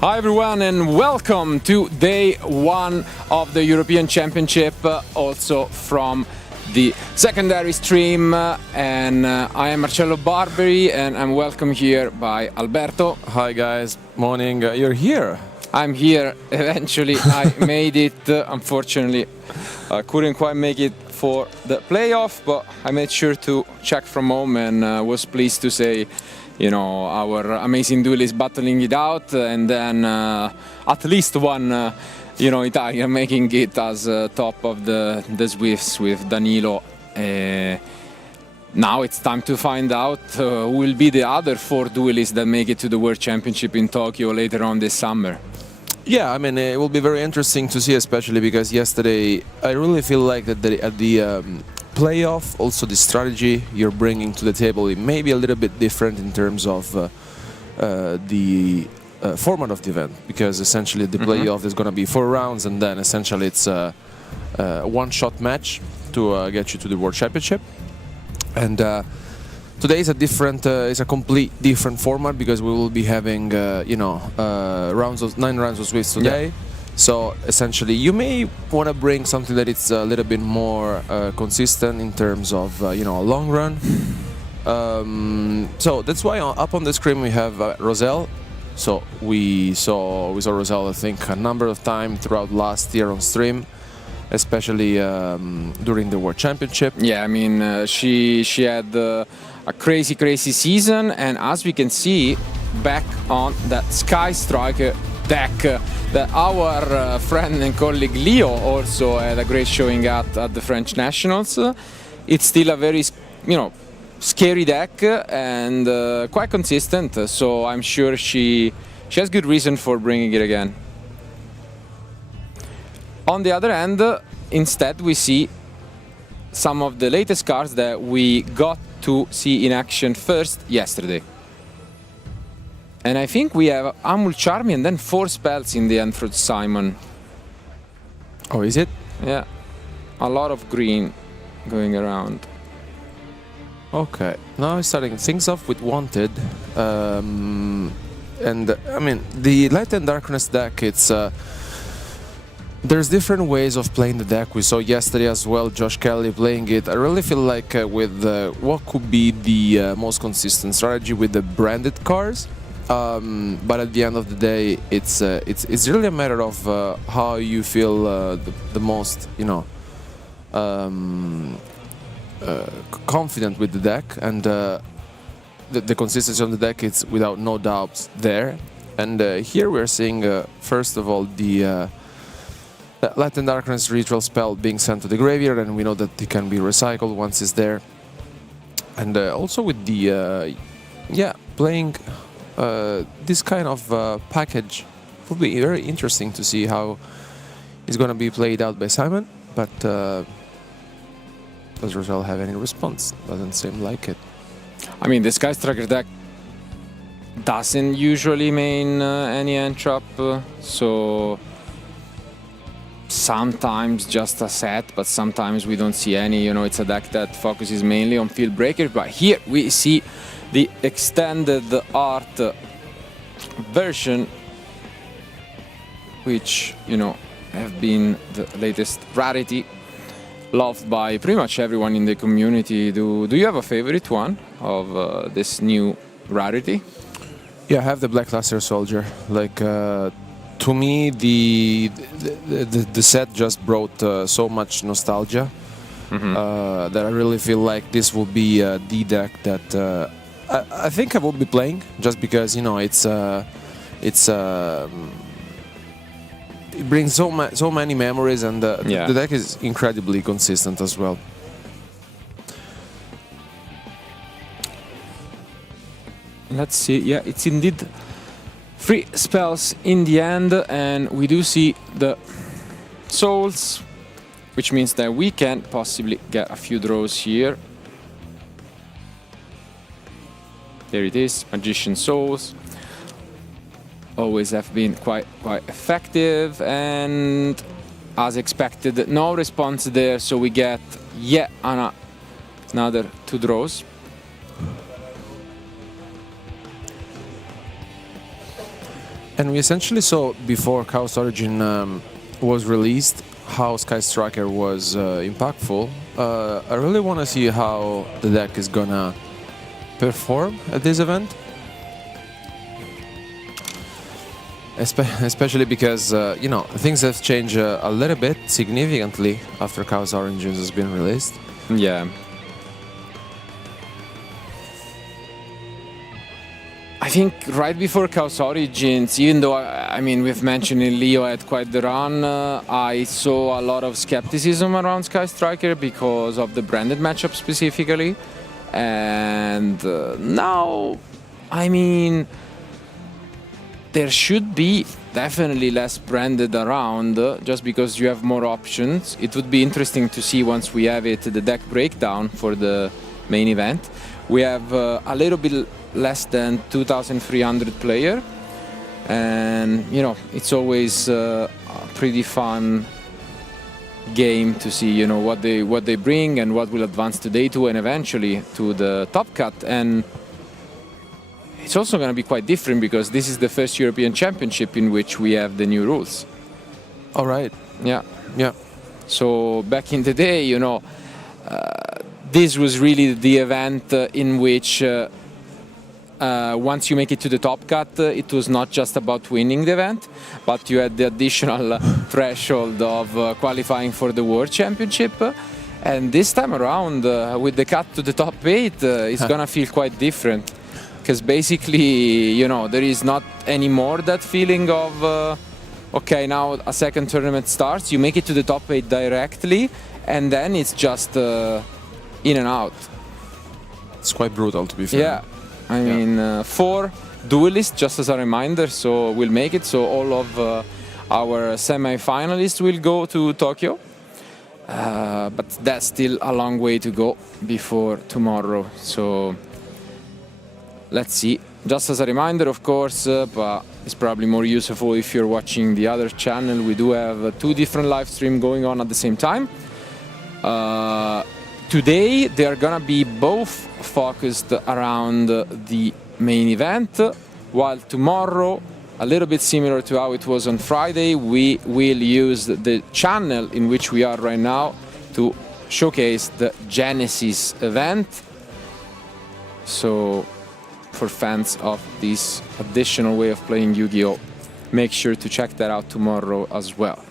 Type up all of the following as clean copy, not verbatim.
Hi everyone and welcome to day one of the European Championship, also from the secondary stream, and I am Marcello Barberi and I'm welcome here by Alberto. Hi guys, morning. You're here. I'm here eventually. I made it. Unfortunately, I couldn't quite make it for the playoff, but I made sure to check from home and was pleased to say, you know, our amazing duel is battling it out, and then at least one, you know, Italian making it as top of the Swifts with Danilo. Now it's time to find out who will be the other four duelists that make it to the World Championship in Tokyo later on this summer. Yeah, I mean, it will be very interesting to see, especially because yesterday I really feel like that at the playoff, also the strategy you're bringing to the table, it may be a little bit different in terms of the format of the event, because essentially the playoff is going to be 4 rounds and then essentially it's a one-shot match to get you to the World Championship. And today is a different, it's a complete different format because we will be having, you know, 9 rounds of Swiss today. Yeah. So essentially, you may want to bring something that it's a little bit more consistent in terms of, you know, a long run. So that's why up on the screen we have Roselle. So we saw Roselle, I think, a number of times throughout last year on stream, especially during the World Championship. Yeah, I mean, she had a crazy season, and as we can see, back on that Sky Striker deck that our friend and colleague Leo also had a great showing at the French Nationals. It's still a very, you know, scary deck and quite consistent, so I'm sure she has good reason for bringing it again. On the other hand, instead we see some of the latest cards that we got to see in action first yesterday. And I think we have Amul Charmy and then 4 spells in the end for Simon. Oh, is it? Yeah. A lot of green going around. Okay. Now I'm starting things off with Wanted. And I mean, the Light and Darkness deck, it's... there's different ways of playing the deck. We saw yesterday as well Josh Kelly playing it. I really feel like with what could be the most consistent strategy with the branded cards. But at the end of the day, it's really a matter of how you feel the most, you know, confident with the deck, and the consistency on the deck is without no doubts there. And here we're seeing first of all the Light and Darkness ritual spell being sent to the graveyard, and we know that it can be recycled once it's there. And also with the playing this kind of package will be very interesting to see how it's going to be played out by Simon, but does Roselle have any response? Doesn't seem like it. I mean, the Sky Striker deck doesn't usually main any entrap, so sometimes just a set, but sometimes we don't see any. You know, it's a deck that focuses mainly on field breakers, but here we see the extended art version, which, you know, have been the latest rarity, loved by pretty much everyone in the community. Do you have a favorite one of this new rarity? Yeah, I have the Black Luster Soldier. Like, to me, the set just brought so much nostalgia that I really feel like this will be the deck that I think I will be playing, just because, you know, it brings so many memories, and the deck is incredibly consistent as well. Let's see. Yeah, it's indeed 3 spells in the end, and we do see the souls, which means that we can possibly get a few draws here. There it is, Magician Souls. Always have been quite effective, and as expected, no response there, so we get yet another 2 draws. And we essentially saw before Chaos Origin was released how Sky Striker was impactful. I really want to see how the deck is gonna perform at this event. Especially because, you know, things have changed a little bit significantly after Chaos Origins has been released. Yeah. I think right before Chaos Origins, even though, I mean, we've mentioned Leo had quite the run, I saw a lot of skepticism around Sky Striker because of the branded matchup specifically. And now, I mean, there should be definitely less branded around just because you have more options. It would be interesting to see once we have it, the deck breakdown for the main event. We have a little bit less than 2,300 player, and you know, it's always a pretty fun game to see, you know, what they bring and what will advance to day 2 and eventually to the top cut. And it's also going to be quite different because this is the first European Championship in which we have the new rules. All right. Yeah. Yeah. So back in the day, you know, this was really the event in which once you make it to the top cut, it was not just about winning the event, but you had the additional threshold of qualifying for the World Championship. And this time around, with the cut to the top 8, it's gonna feel quite different. Because basically, you know, there is not anymore that feeling of, okay, now a second tournament starts, you make it to the top 8 directly, and then it's just in and out. It's quite brutal, to be fair. Yeah. I mean, 4 duelists, just as a reminder, so we'll make it. So all of our semi-finalists will go to Tokyo. But that's still a long way to go before tomorrow. So let's see. Just as a reminder, of course, but it's probably more useful if you're watching the other channel. We do have 2 different live streams going on at the same time. Today they are gonna be both focused around the main event, while tomorrow, a little bit similar to how it was on Friday, we will use the channel in which we are right now to showcase the Genesis event. So for fans of this additional way of playing Yu-Gi-Oh!, make sure to check that out tomorrow as well.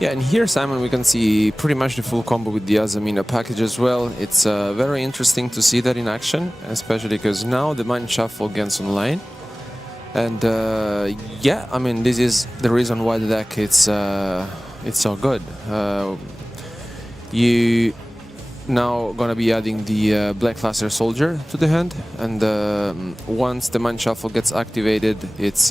Yeah, and here, Simon, we can see pretty much the full combo with the Azamina package as well. It's very interesting to see that in action, especially because now the Mind Shuffle gets online. And yeah, I mean, this is the reason why the deck it's so good. You now gonna be adding the Black Laser Soldier to the hand, and once the Mind Shuffle gets activated, it's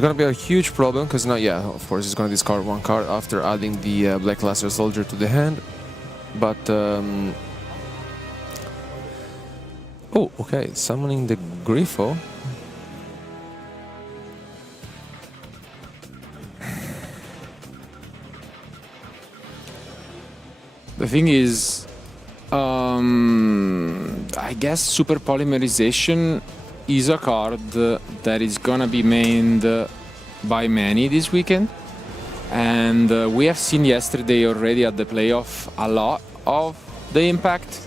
gonna be a huge problem because now, yeah, of course, it's gonna discard 1 card after adding the Black Laser Soldier to the hand. But oh, okay, summoning the Grifo. The thing is, I guess Super Polymerization is a card that is gonna be mained by many this weekend, and we have seen yesterday already at the playoff a lot of the impact.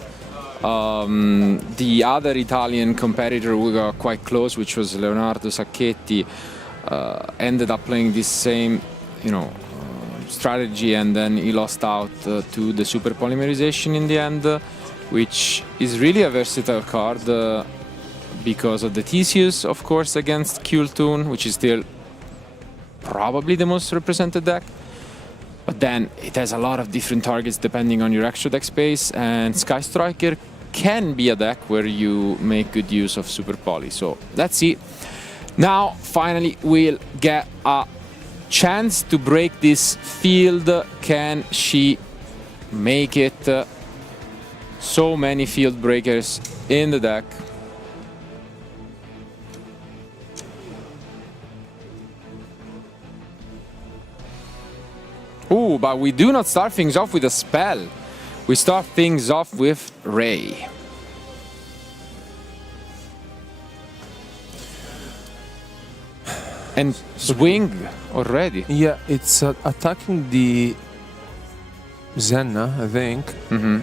The other Italian competitor we got quite close, which was Leonardo Sacchetti, ended up playing this same, you know, strategy, and then he lost out to the Super Polymerization in the end, which is really a versatile card because of the Theseus, of course, against Kultun, which is still probably the most represented deck. But then it has a lot of different targets depending on your extra deck space, and Sky Striker can be a deck where you make good use of Super Poly. So let's see. Now, finally, we'll get a chance to break this field. Can she make it? So many field breakers in the deck. Ooh, but we do not start things off with a spell. We start things off with Ray. And swing already. Yeah, it's attacking the Zenna, I think. Mm-hmm.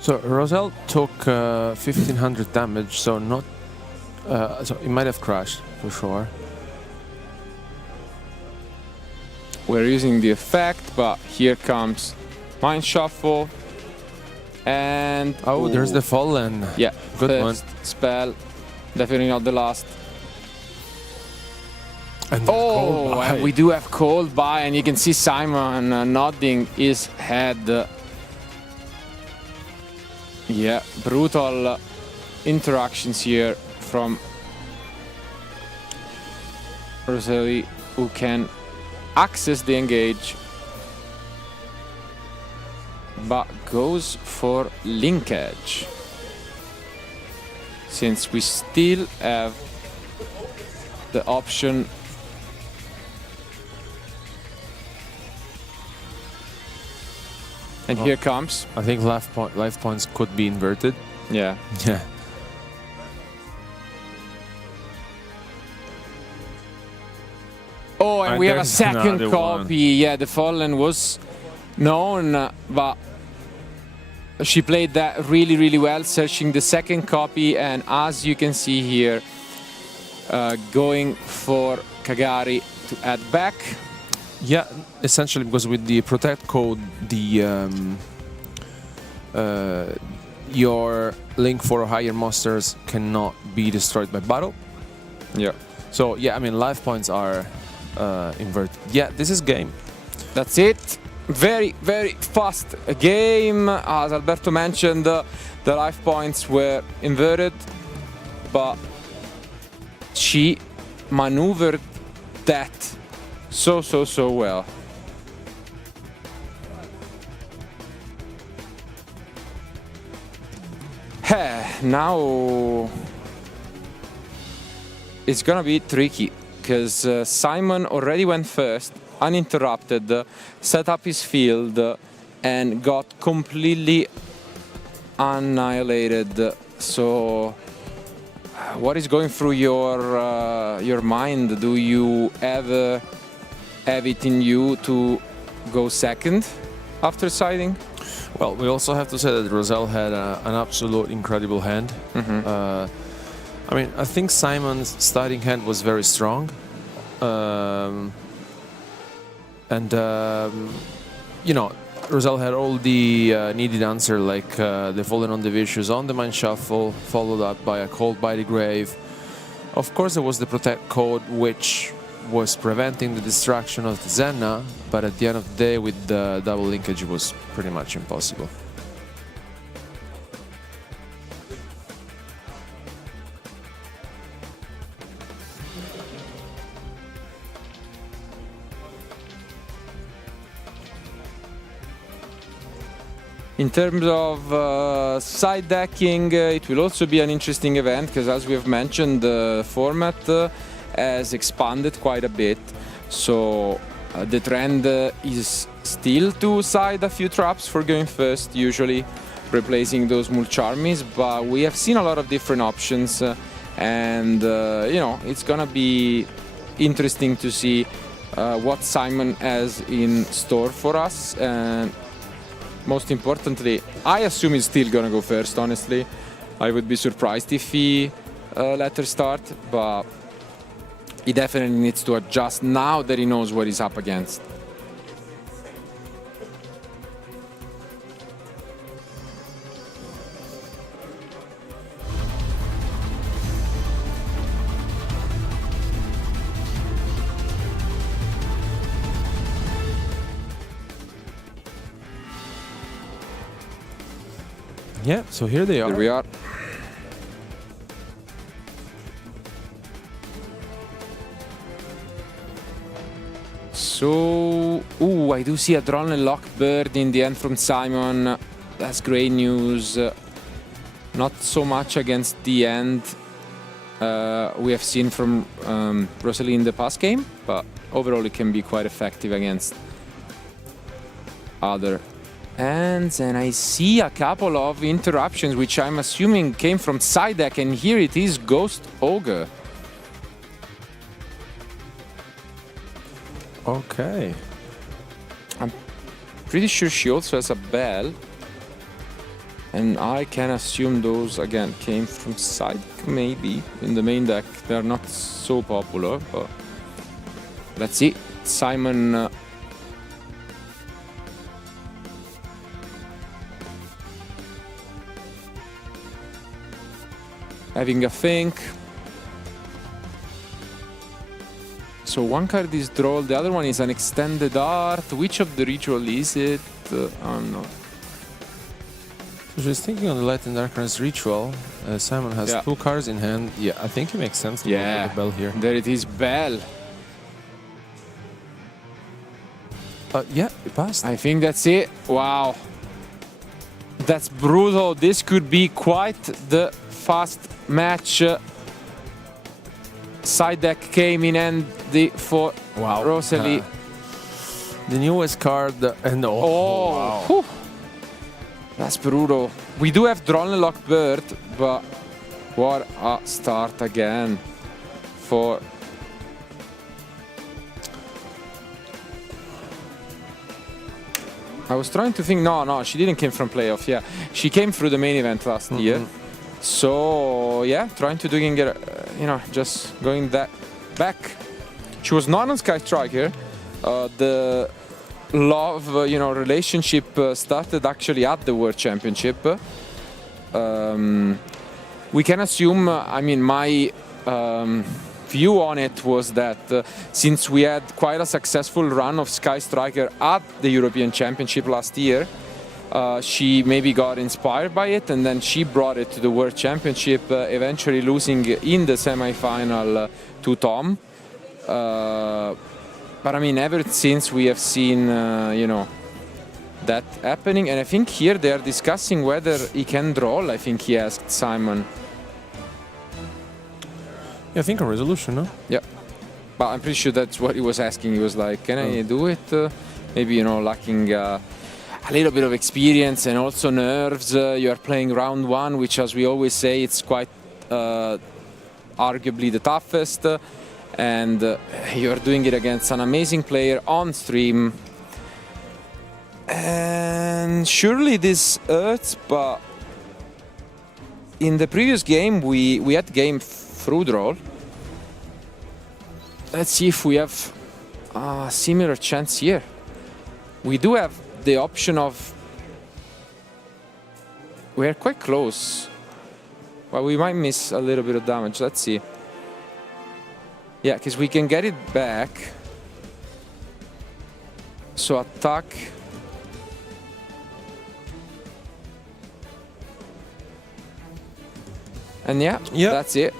So Roselle took 1500 damage, so not. So it might have crashed for sure. We're using the effect, but here comes Mind Shuffle. And Oh, there's the Fallen. yeah, Good one. first spell, definitely not the last. And the Oh, Cold and Eye. we do have Cold Buy, and you can see Simon nodding his head. Yeah, brutal interactions here from Roseli, who can access the engage, but goes for linkage, since we still have the option. And here comes. I think life points could be inverted. Yeah. Yeah. Oh, and And we have a there's second another copy. Yeah, the Fallen was known, but she played that really, really well, searching the second copy. And as you can see here, going for Kagari to add back. Yeah, essentially because with the protect code, the your link for higher monsters cannot be destroyed by battle. Yeah. So yeah, I mean life points are inverted. Yeah, this is game. That's it. Very, very fast game. As Alberto mentioned, the life points were inverted, but she maneuvered that so well. Now it's gonna be tricky, because Simon already went first, uninterrupted, set up his field, and got completely annihilated. So what is going through your mind? Do you ever have it in you to go second after siding? Well, we also have to say that Roselle had an absolute incredible hand. I mean, I think Simon's starting hand was very strong. You know, Roselle had all the needed answer, like the Fallen on the Vicious on the Mind Shuffle, followed up by a Cold by the Grave. Of course, there was the Protect code, which was preventing the distraction of the Zenna, but at the end of the day, with the double linkage, it was pretty much impossible. In terms of side decking, it will also be an interesting event, because as we have mentioned, the format has expanded quite a bit. So the trend is still to side a few traps for going first, usually replacing those Mulcharmies, but we have seen a lot of different options, and you know, it's gonna be interesting to see what Simon has in store for us. And most importantly, I assume he's still gonna go first, honestly. I would be surprised if he let her start, but he definitely needs to adjust now that he knows what he's up against. Yeah, so here they are. Here we are. So, ooh, I do see a drawn and lock bird in the end from Simon. That's great news. Not so much against the end we have seen from Rosalie in the past game, but overall it can be quite effective against other hands. And I see a couple of interruptions, which I'm assuming came from side deck, and here it is Ghost Ogre. Okay. I'm pretty sure she also has a bell, and I can assume those again came from side deck, maybe. In the main deck they're not so popular, but let's see. Simon having a think. So one card is drawn, the other one is an extended art. Which of the ritual is it? I'm not. So she's thinking on the Light and Darkness ritual. Simon has 2 cards in hand. Yeah, I think it makes sense to go for the bell here. There it is, bell. Yeah, it passed. I think that's it. Wow. That's brutal. This could be quite the fast match. Side deck came in handy for Rosalie. The newest card and wow. Whew. That's brutal. We do have drawn and lock bird, but what a start again for I was trying to think. No, she didn't came from playoff. Yeah, she came through the main event last year. So yeah, trying to do just going that back. She was not on Sky Striker. The love, relationship started actually at the World Championship. We can assume. My view on it was that since we had quite a successful run of Sky Striker at the European Championship last year, she maybe got inspired by it, and then she brought it to the World Championship, eventually losing in the semi-final to Tom. But ever since we have seen, that happening, and I think here they are discussing whether he can draw. I think he asked Simon. Yeah, I think a resolution, no? Yeah, but I'm pretty sure that's what he was asking. He was like, "Can I do it?" Maybe lacking a little bit of experience and also nerves. You are playing round 1, which, as we always say, it's quite arguably the toughest, and you are doing it against an amazing player on stream. And surely this hurts, but in the previous game we had game through draw. Let's see if we have a similar chance here. We do have the option of... We're quite close. Well, we might miss a little bit of damage. Let's see. Yeah, because we can get it back. So attack. And yeah, that's it.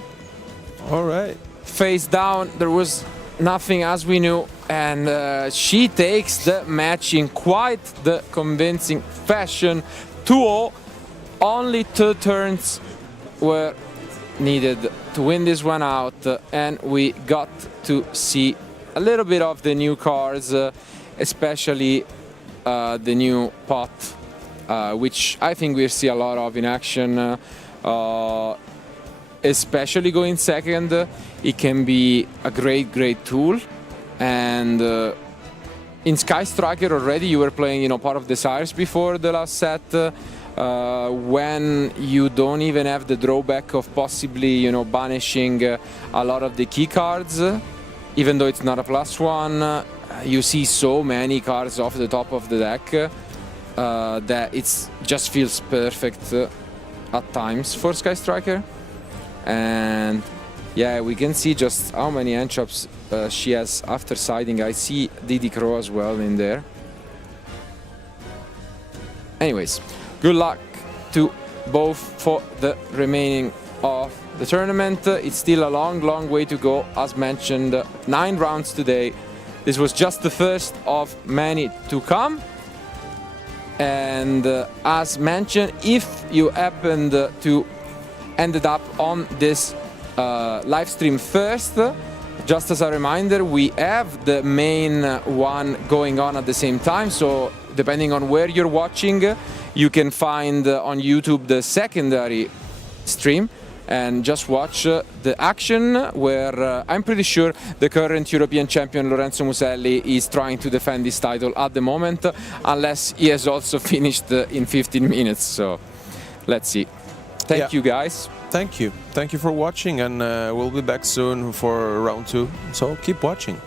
All right. Face down, there was nothing as we knew, and she takes the match in quite the convincing fashion. 2-0, only 2 turns were needed to win this one out, and we got to see a little bit of the new cards, especially the new pot, which I think we'll see a lot of in action. Especially going second, it can be a great tool. And in Sky Striker already you were playing, part of Desires before the last set, when you don't even have the drawback of possibly, banishing a lot of the key cards, even though it's not a +1. You see so many cards off the top of the deck that it just feels perfect at times for Sky Striker. And yeah, we can see just how many hand chops she has after siding. I see Didi Crow as well in there. Anyways, good luck to both for the remaining of the tournament. It's still a long, long way to go. As mentioned, 9 rounds today. This was just the first of many to come. And as mentioned, if you happened to ended up on this live stream first, just as a reminder, we have the main one going on at the same time. So depending on where you're watching, you can find on YouTube the secondary stream and just watch the action where I'm pretty sure the current European champion Lorenzo Muselli is trying to defend his title at the moment, unless he has also finished in 15 minutes. So let's see. Thank you guys. Thank you. Thank you for watching, and we'll be back soon for round 2. So keep watching.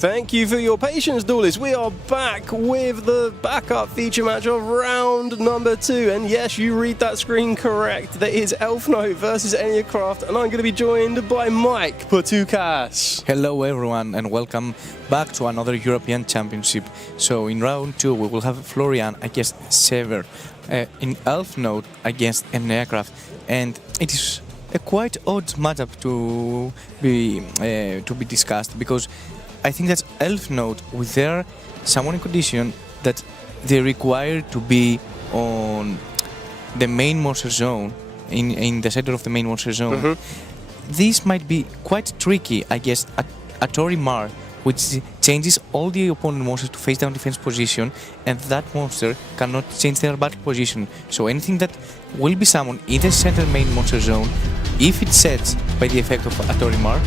Thank you for your patience, duelists. We are back with the backup feature match of round number 2. And yes, you read that screen correct. That is Elf Note versus Eniacraft. And I'm going to be joined by Mike Patukas. Hello everyone and welcome back to another European Championship. So in round 2 we will have Florian against Sever in Elf Note against Eniacraft. And it is a quite odd matchup to be discussed, because I think that Elf Note, with their summoning condition that they require to be on the main monster zone, in the center of the main monster zone, this might be quite tricky against a Torimar, which changes all the opponent monsters to face down defense position, and that monster cannot change their battle position. So anything that will be summoned in the center main monster zone, if it's set by the effect of a Torimar,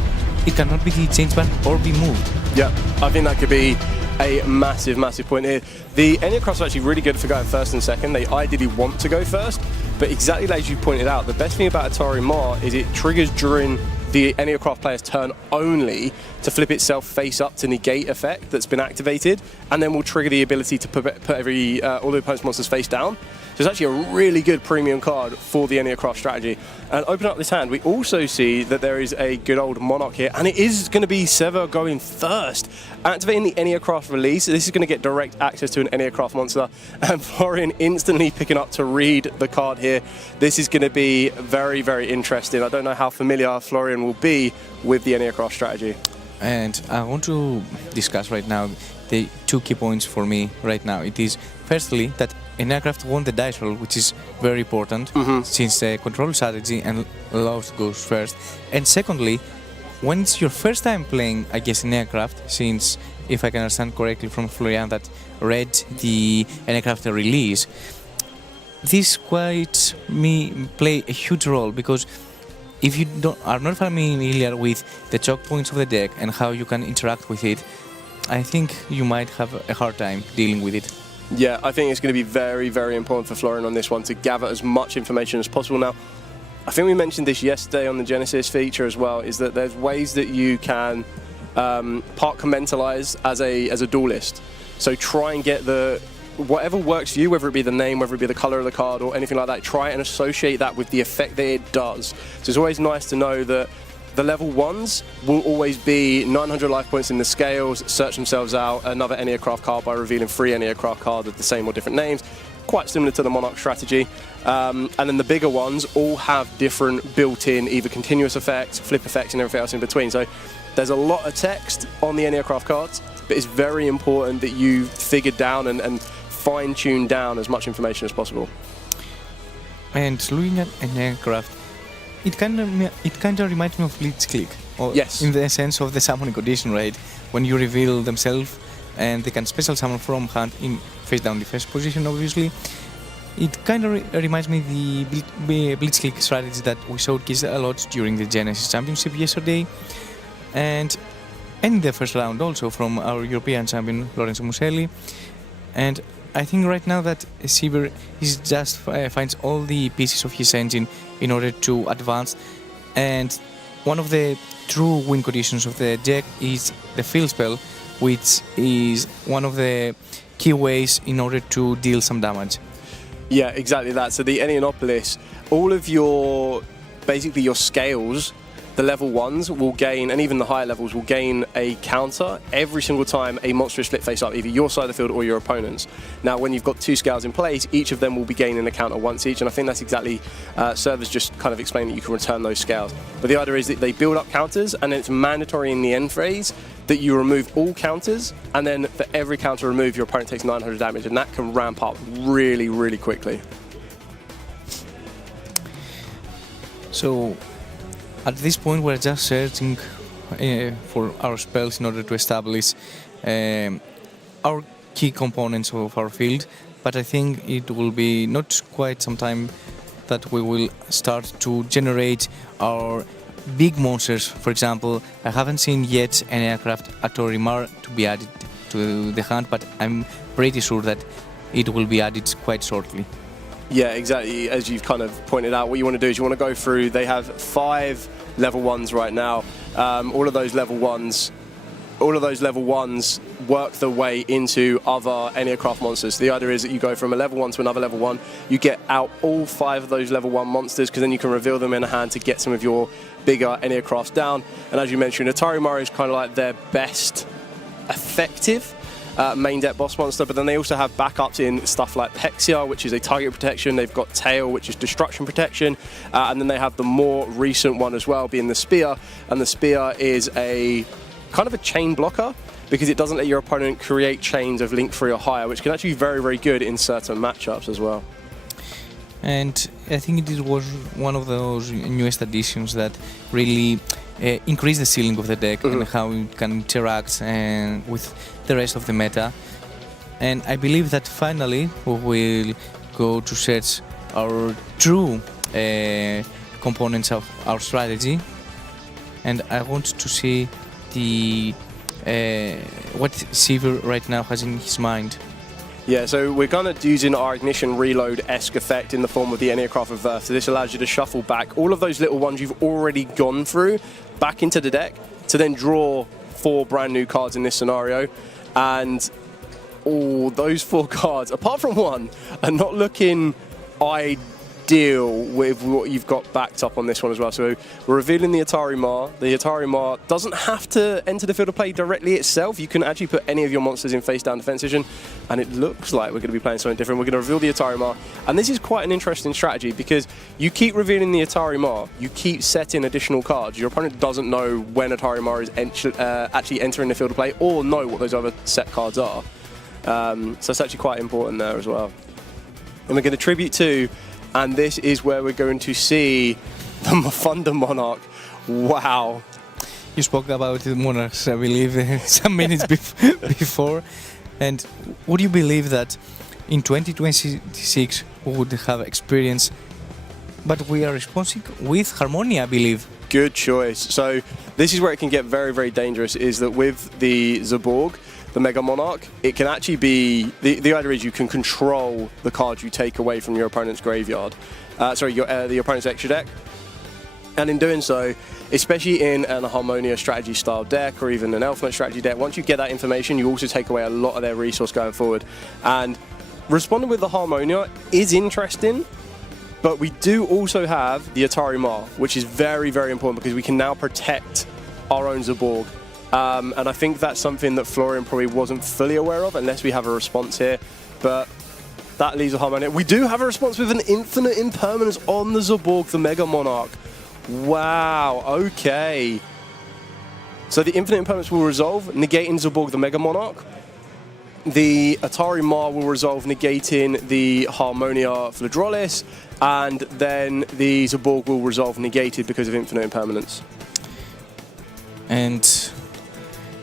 it cannot be changed back or be moved. Yeah, I think that could be a massive, massive point here. The Eniacrafts are actually really good for going first and second. They ideally want to go first, but exactly as you pointed out, the best thing about Atari Mar is it triggers during the Eniacraft player's turn only to flip itself face up to negate effect that's been activated, and then will trigger the ability to put all the opponent's monsters face down. So it's actually a really good premium card for the Eniacraft strategy. And open up this hand, we also see that there is a good old Monarch here, and it is going to be Sever going first. Activating the Eniacraft release, this is going to get direct access to an Eniacraft monster, and Florian instantly picking up to read the card here. This is going to be very, very interesting. I don't know how familiar Florian will be with the Eniacraft strategy. And I want to discuss right now the 2 key points for me right now. It is firstly that Eniacraft won the dice roll, which is very important since the control strategy and loves goes first. And secondly, when it's your first time playing against Eniacraft, since if I can understand correctly from Florian that read the Eniacraft release, this quite play a huge role, because if you are not familiar with the choke points of the deck and how you can interact with it, I think you might have a hard time dealing with it. Yeah, I think it's going to be very, very important for Florian on this one to gather as much information as possible. Now, I think we mentioned this yesterday on the Genesis feature as well, is that there's ways that you can compartmentalize as a duelist. So try and get whatever works for you, whether it be the name, whether it be the color of the card or anything like that, try and associate that with the effect that it does. So it's always nice to know that the level 1s will always be 900 life points in the scales, search themselves out, another Eniacraft card by revealing 3 Eniacraft cards with the same or different names, quite similar to the Monarch strategy. And then the bigger ones all have different built-in either continuous effects, flip effects and everything else in between. So there's a lot of text on the Eniacraft cards, but it's very important that you figure down and fine-tune down as much information as possible. And looking at Eniacraft, it kind of reminds me of Blitzkrieg. Yes. In the sense of the summoning condition, right? When you reveal themselves and they can special summon from hand in face down defense position, obviously. It kind of reminds me of the Blitzkrieg strategy that we showcased a lot during the Genesis Championship yesterday. And in the first round also from our European champion, Lorenzo Muselli. And I think right now that Sever finds all the pieces of his engine in order to advance, and one of the true win conditions of the deck is the field spell, which is one of the key ways in order to deal some damage. Yeah, exactly that. So the Enianopolis, all of your scales, the level 1s will gain, and even the higher levels will gain a counter every single time a monster is flipped face up, either your side of the field or your opponent's. Now, when you've got 2 scales in place, each of them will be gaining a counter once each, and I think that's exactly, servers just kind of explain that you can return those scales. But the idea is that they build up counters, and then it's mandatory in the end phase that you remove all counters, and then for every counter removed, your opponent takes 900 damage, and that can ramp up really, really quickly. So, at this point, we're just searching for our spells in order to establish our key components of our field, but I think it will be not quite some time that we will start to generate our big monsters. For example, I haven't seen yet any aircraft at Torimar to be added to the hand, but I'm pretty sure that it will be added quite shortly. Yeah, exactly. As you've kind of pointed out, what you want to do is you want to go through, they have 5 level 1s right now. All of those level 1s all of those level 1s work their way into other Enneacraft monsters. The idea is that you go from a level 1 to another level 1, you get out all 5 of those level 1 monsters, because then you can reveal them in a hand to get some of your bigger Enneacrafts down. And as you mentioned, Atari Mario is kind of like their best effective main deck boss monster, but then they also have backups in stuff like Hexia, which is a target protection. They've got Tail, which is destruction protection, and then they have the more recent one as well, being the Spear. And the Spear is a kind of a chain blocker, because it doesn't let your opponent create chains of Link 3 or higher, which can actually be very, very good in certain matchups as well. And I think it was one of those newest additions that really increase the ceiling of the deck and how it can interact with the rest of the meta. And I believe that finally we will go to search our true components of our strategy. And I want to see what Sivir right now has in his mind. Yeah, so we're kind of using our Ignition Reload-esque effect in the form of the Enneacraft Reverse. So this allows you to shuffle back all of those little ones you've already gone through back into the deck to then draw 4 brand new cards in this scenario. And all those 4 cards, apart from one, are not looking ideal with what you've got backed up on this one as well. So we're revealing the Atari Ma. The Atari Ma doesn't have to enter the field of play directly itself. You can actually put any of your monsters in face down defense position, and it looks like we're going to be playing something different. We're going to reveal the Atari Ma, and this is quite an interesting strategy, because you keep revealing the Atari Ma, you keep setting additional cards. Your opponent doesn't know when Atari Ma is actually entering the field of play, or know what those other set cards are. So it's actually quite important there as well. And we're going to tribute to, and this is where we're going to see the Thunder Monarch. Wow. You spoke about the Monarchs, I believe, some minutes before. And would you believe that in 2026 we would have experience, but we are responding with Harmonia, I believe? Good choice. So this is where it can get very, very dangerous, is that with the Zaborg, the Mega Monarch, it can actually be, the idea is you can control the cards you take away from your opponent's graveyard. The opponent's extra deck. And in doing so, especially in an Harmonia strategy style deck, or even an Elfnet strategy deck, once you get that information, you also take away a lot of their resource going forward. And responding with the Harmonia is interesting, but we do also have the Atari Ma, which is very, very important, because we can now protect our own Zaborg. And I think that's something that Florian probably wasn't fully aware of, unless we have a response here. But that leaves a Harmonia. We do have a response with an infinite impermanence on the Zaborg, the Mega Monarch. Wow, okay. So the infinite impermanence will resolve, negating Zaborg, the Mega Monarch. The Atari Ma will resolve, negating the Harmonia Fledrolis. And then the Zaborg will resolve, negated because of infinite impermanence. And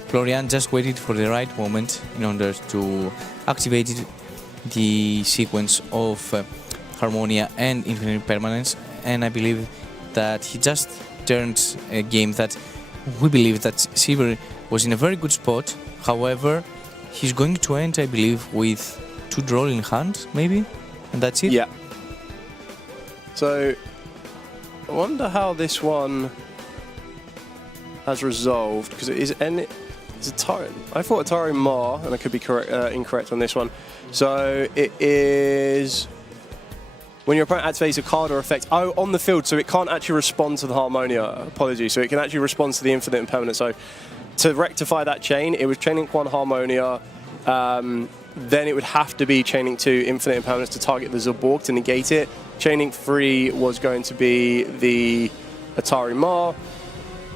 Florian just waited for the right moment in order to activate the sequence of Harmonia and Infinite Permanence, and I believe that he just turned a game that we believe that Sivir was in a very good spot. However, he's going to end, I believe, with 2 draw in hand, maybe, and that's it. Yeah. So I wonder how this one has resolved, because it is Atari. I thought Atari Ma, and I could be incorrect on this one. So it is when your opponent activates a card or effect on the field, so it can't actually respond to the Harmonia. Apologies. So it can actually respond to the infinite impermanence. So to rectify that chain, it was chaining 1 Harmonia. Then it would have to be chaining 2 infinite impermanence to target the Zaborg to negate it. Chaining 3 was going to be the Atari Ma.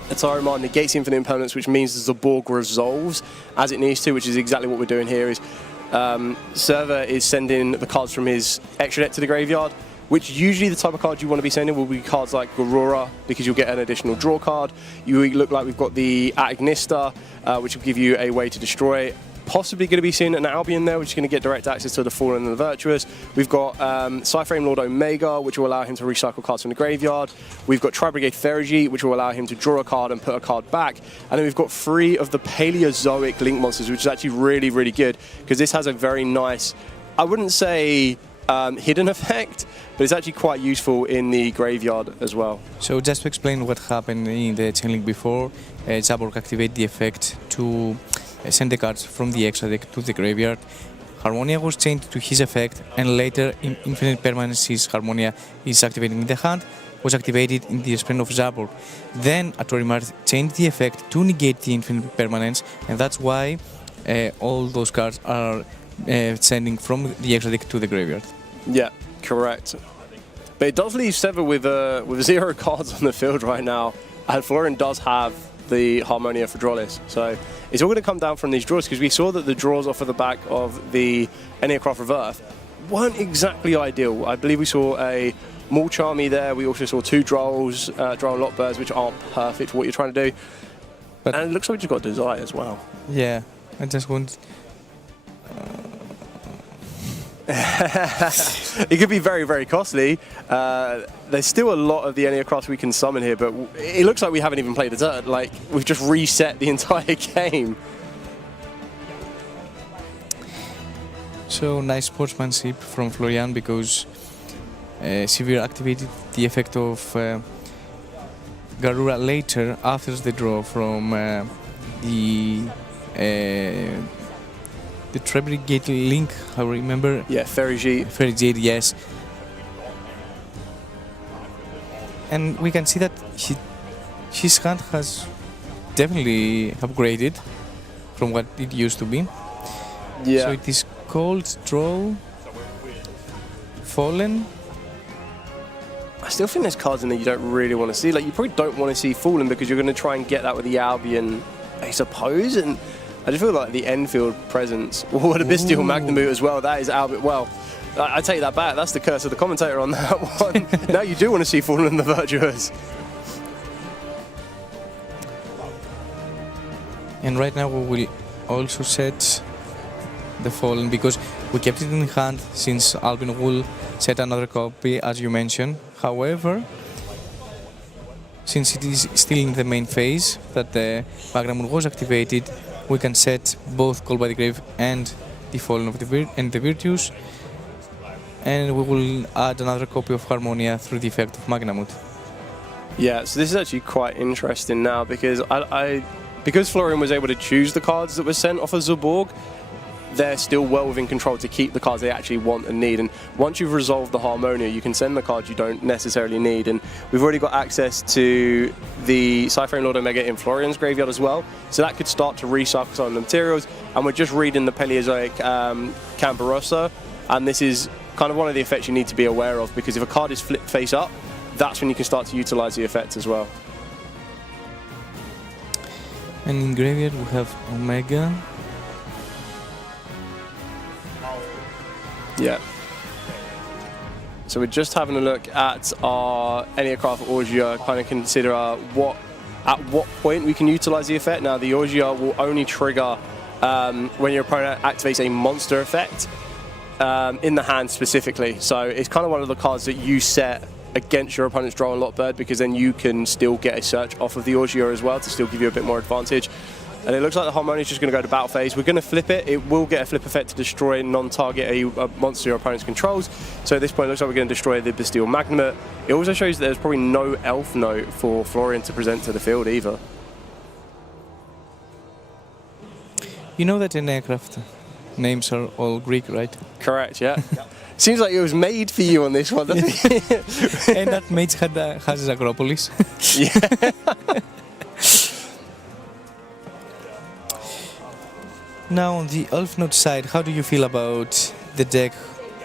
Atari Ma negates infinite impermanence, which means the Zaborg resolves as it needs to, which is exactly what we're doing here. Is Server is sending the cards from his extra deck to the graveyard, which usually the type of cards you want to be sending will be cards like Garura, because you'll get an additional draw card. You look like we've got the Agnista, which will give you a way to destroy. Possibly going to be seeing an Albion there, which is going to get direct access to the Fallen and the Virtuous. We've got Cyframe Lord Omega, which will allow him to recycle cards from the graveyard. We've got Tri-Brigade Theurgy, which will allow him to draw a card and put a card back. And then we've got 3 of the Paleozoic Link monsters, which is actually really, really good, because this has a very nice, I wouldn't say hidden effect, but it's actually quite useful in the graveyard as well. So just to explain what happened in the chain link before, Zaborg activated the effect to send the cards from the extra deck to the graveyard. Harmonia was changed to his effect, and later in Infinite Permanence's Harmonia is activated in the hand, was activated in the spell of Zaborg. Then Atorimar changed the effect to negate the Infinite Permanence, and that's why all those cards are sending from the extra deck to the graveyard. Yeah, correct. But it does leave Sever with 0 cards on the field right now, and Florian does have the Harmonia for drawless. So it's all going to come down from these draws, because we saw that the draws off of the back of the Enneacraft Reverse weren't exactly ideal. I believe we saw a Maul Charmy there. We also saw 2 Drolls, Droll Lockbirds, which aren't perfect for what you're trying to do. But and it looks like we just got Desire as well. Yeah, I just want... It could be very, very costly. There's still a lot of the Enneacrafts we can summon here, but it looks like we haven't even played the turn. Like, we've just reset the entire game. So nice sportsmanship from Florian, because Sivir activated the effect of Garura later after the draw from the Trebregate link, I remember. Yeah, Ferrigate. Ferrigate, yes. And we can see that his hand has definitely upgraded from what it used to be. Yeah. So it is called Draw, Fallen. I still think there's cards in there you don't really want to see. Like, you probably don't want to see Fallen, because you're going to try and get that with the Albion, I suppose. And I just feel like the Enfield presence, or the Bestial Magnamute as well, that is Albion. Well, I take that back. That's the curse of the commentator on that one. Now you do want to see Fallen the Virtuous. And right now we will also set the Fallen, because we kept it in hand since Albion will set another copy, as you mentioned. However, since it is still in the main phase that the Magnamune was activated, we can set both Call by the Grave and the Fallen of the Virtues, and we will add another copy of Harmonia through the effect of Magnamute. Yeah, so this is actually quite interesting now, because because Florian was able to choose the cards that were sent off of Zaborg, they're still well within control to keep the cards they actually want and need. And once you've resolved the Harmonia, you can send the cards you don't necessarily need. And we've already got access to the Cypher Lord Omega in Florian's graveyard as well, so that could start to recycle some of the materials. And we're just reading the Paleozoic Cambarossa, and this is kind of one of the effects you need to be aware of, because if a card is flipped face up, that's when you can start to utilize the effect as well. And in graveyard we have Omega. Yeah. So we're just having a look at our Enneacraft Augia, kind of consider at what point we can utilize the effect. Now, the Augia will only trigger when your opponent activates a monster effect in the hand specifically. So it's kind of one of the cards that you set against your opponent's Draw and Lockbird, because then you can still get a search off of the Augia as well to still give you a bit more advantage. And it looks like the Harmonia is just going to go to battle phase. We're going to flip it. It will get a flip effect to destroy non-target a monster your opponent's controls. So at this point, it looks like we're going to destroy the Bestial Magnamute. It also shows that there's probably no Elf Note for Florian to present to the field either. You know that in aircraft names are all Greek, right? Correct, yeah. Seems like it was made for you on this one, doesn't it? And that mage has Acropolis. Yeah. Now on the Elf Note side, how do you feel about the deck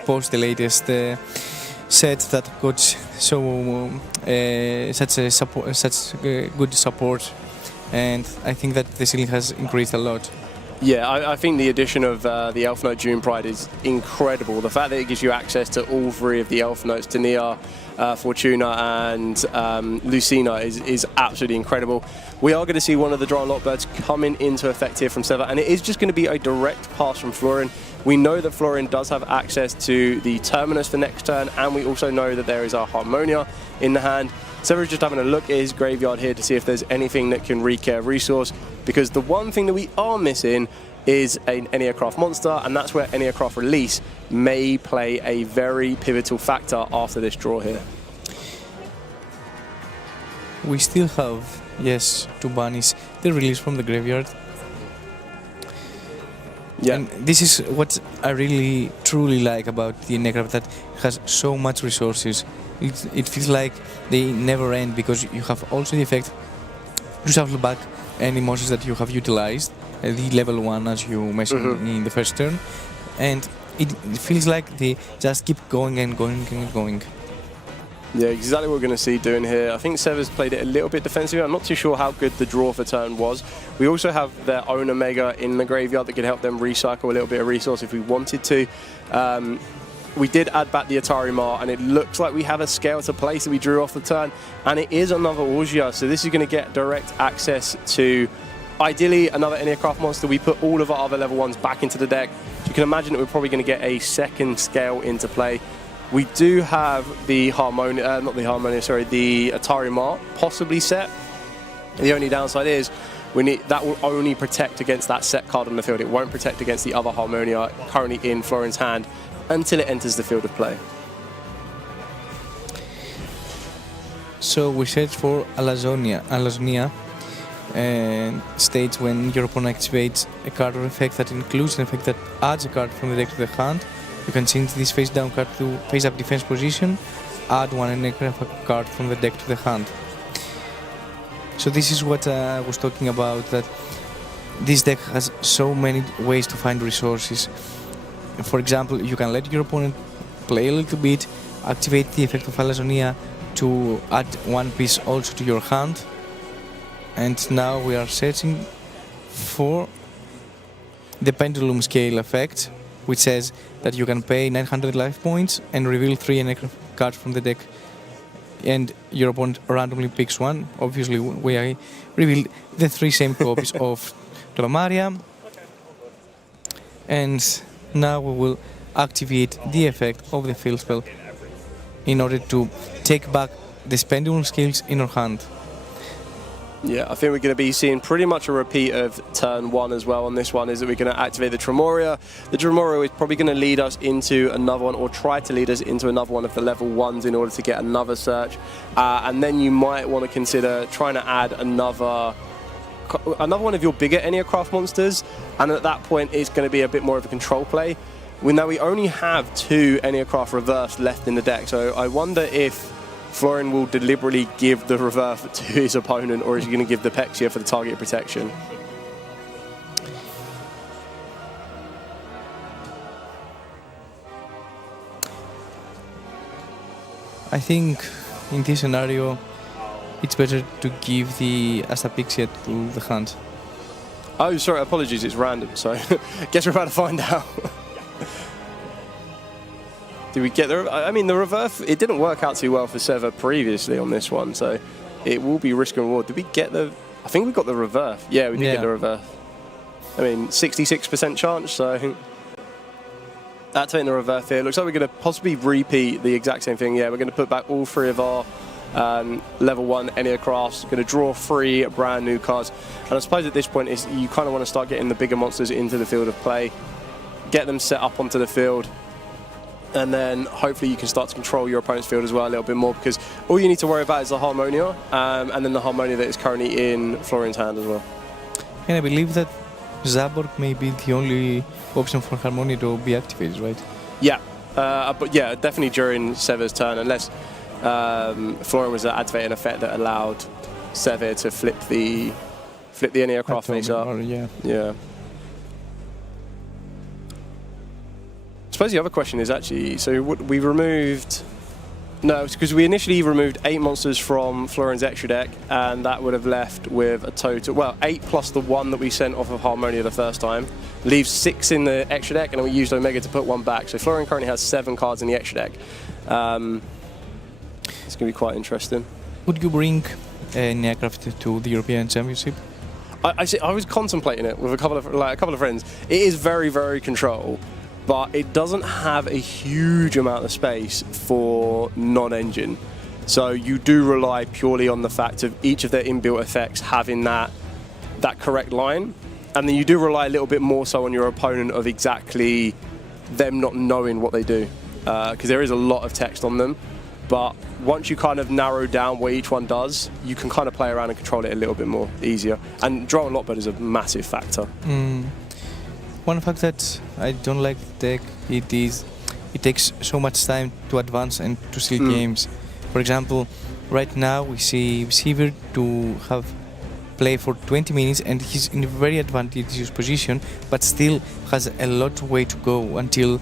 post the latest set that got so such good support, and I think that the ceiling has increased a lot. Yeah, I think the addition of the Elf Note June Pride is incredible. The fact that it gives you access to all 3 of the Elf Notes, Tania, Fortuna and Lucina, is absolutely incredible. We are going to see one of the Draw and Lockbirds coming into effect here from Sever, and it is just going to be a direct pass from Florian. We know that Florian does have access to the Terminus for next turn, and we also know that there is our Harmonia in the hand. Sever is just having a look at his graveyard here to see if there's anything that can recare resource, because the one thing that we are missing is an aircraft monster, and that's where any aircraft release may play a very pivotal factor after this draw here. We still have, yes, to banish the release from the graveyard. Yeah. And this is what I really truly like about the aircraft, that has so much resources. It feels like they never end, because you have also the effect to shuffle back any monsters that you have utilized, the level 1 as you mentioned in the first turn, and it feels like they just keep going and going and going. Yeah, exactly what we're going to see doing here. I think Sever's played it a little bit defensively. I'm not too sure how good the draw for turn was. We also have their own Omega in the graveyard that could help them recycle a little bit of resource if we wanted to. We did add back the Atari Mar, and it looks like we have a scale to place that we drew off the turn, and it is another Orgia, so this is going to get direct access to, ideally, another aircraft monster. We put all of our other level 1s back into the deck. You can imagine that we're probably going to get a second scale into play. We do have the Harmonia, the Atari Mar possibly set. The only downside is that will only protect against that set card on the field. It won't protect against the other Harmonia currently in Florian's hand until it enters the field of play. So we search for Alazonia, and states when your opponent activates a card or effect that includes an effect that adds a card from the deck to the hand, you can change this face down card to face up defense position, add one aircraft card from the deck to the hand. So this is what I was talking about, that this deck has so many ways to find resources. For example, you can let your opponent play a little bit, activate the effect of Alazonia to add one piece also to your hand, and now we are searching for the Pendulum Scale effect, which says that you can pay 900 life points and reveal 3 aircraft cards from the deck, and your opponent randomly picks one. Obviously, we revealed the 3 same copies of Tolomaria, and now we will activate the effect of the field spell in order to take back the Pendulum Scales in our hand. Yeah, I think we're going to be seeing pretty much a repeat of turn 1 as well on this one, is that we're going to activate the Tremoria. The Tremoria is probably going to lead us into another one, or try to lead us into another one of the level 1s in order to get another search. And then you might want to consider trying to add another one of your bigger aircraft monsters, and at that point it's going to be a bit more of a control play. Now we only have 2 aircraft reverse left in the deck, so I wonder if Florian will deliberately give the reverse to his opponent, or is he going to give the Pexia for the target protection? I think in this scenario it's better to give the Astapixia to the hand. Oh, sorry, apologies, it's random, so guess we're about to find out. Did we get the... I mean, the reverse, it didn't work out too well for Sever previously on this one, so it will be risk and reward. Did we get the... I think we got the reverse. Yeah, we did get the reverse. I mean, 66% chance, so... Activating the reverse here. Looks like we're going to possibly repeat the exact same thing. Yeah, we're going to put back all 3 of our level 1 aircrafts. Going to draw 3 brand new cards. And I suppose at this point, you kind of want to start getting the bigger monsters into the field of play. Get them set up onto the field. And then hopefully you can start to control your opponent's field as well a little bit more, because all you need to worry about is the Harmonia, and then the Harmonia that is currently in Florian's hand as well. And I believe that Zaborg may be the only option for Harmonia to be activated, right? Yeah, but yeah, definitely during Sever's turn, unless Florian was activating an effect that allowed Sever to flip the aircraft face up. Yeah. I suppose the other question is actually, so we removed... No, it's because we initially removed 8 monsters from Florian's extra deck, and that would have left with a total... Well, 8 plus the 1 that we sent off of Harmonia the first time, leaves 6 in the extra deck, and then we used Omega to put 1 back. So Florian currently has 7 cards in the extra deck. It's going to be quite interesting. Would you bring an aircraft to the European Championship? I was contemplating it with a couple of friends. It is very, very control, but it doesn't have a huge amount of space for non-engine. So you do rely purely on the fact of each of their inbuilt effects having that correct line. and then you do rely a little bit more so on your opponent of exactly them not knowing what they do, because there is a lot of text on them. But once you kind of narrow down what each one does, you can kind of play around and control it a little bit more easier. And draw a lot better is a massive factor. One fact that I don't like the deck, it takes so much time to advance and to seal games. For example, right now we see Sivir to have play for 20 minutes and he's in a very advantageous position, but still has a lot of way to go until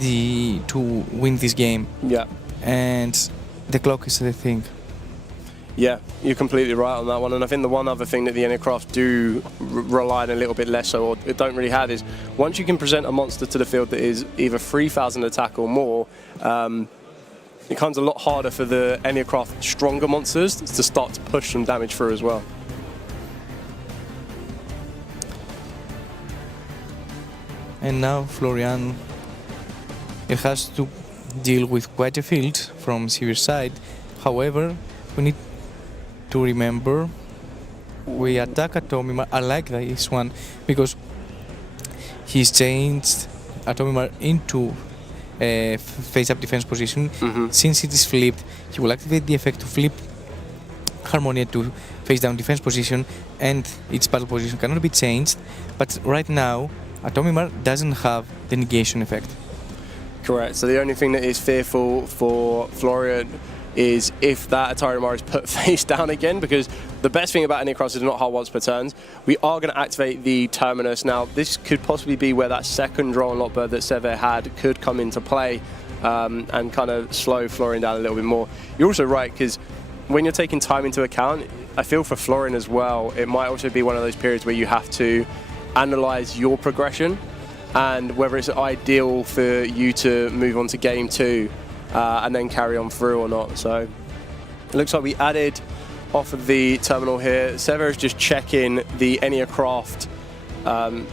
to win this game. Yeah. And the clock is the thing. Yeah, you're completely right on that one. And I think the one other thing that the NAcraft do rely on a little bit less so, or don't really have, is once you can present a monster to the field that is either 3,000 attack or more, it becomes a lot harder for the NAcraft stronger monsters to start to push some damage through as well. And now Florian, it has to deal with quite a field from Sivir's side. However, we need to remember we attack Atomimar. I like this one because he's changed Atomimar into a face-up defense position. Since it is flipped, he will activate the effect to flip Harmonia to face-down defense position, and its battle position cannot be changed. But right now, Atomimar doesn't have the negation effect. Correct. So the only thing that is fearful for Florian is if that Atarimar is put face down again, because the best thing about NAcraft is not hard once per turn. We are going to activate the Terminus. Now, this could possibly be where that second draw and lot bird that Sever had could come into play and kind of slow Florian down a little bit more. You're also right, because when you're taking time into account, I feel for Florian as well, it might also be one of those periods where you have to analyze your progression and whether it's ideal for you to move on to game 2 and then carry on through or not. So it looks like we added off of the terminal here. Sever is just checking the NAcraft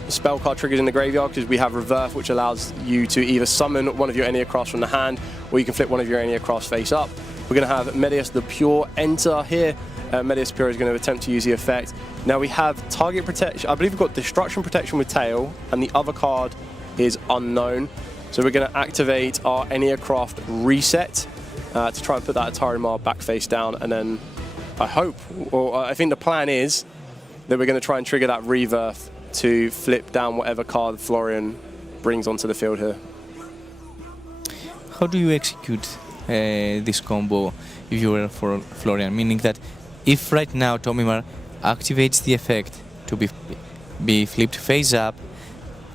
spell card triggers in the graveyard, because we have Reverse, which allows you to either summon one of your NAcrafts from the hand, or you can flip one of your NAcrafts face up. We're going to have Medius the Pure enter here. Medius Pure is going to attempt to use the effect. Now we have target protection. I believe we've got destruction protection with tail, and the other card is unknown. So we're going to activate our NAcraft reset to try and put that Atarimar back face down, and then I hope, or I think the plan is that we're going to try and trigger that Reverse to flip down whatever card Florian brings onto the field here. How do you execute this combo if you were for Florian? Meaning that if right now Atomimar activates the effect to be flipped face up,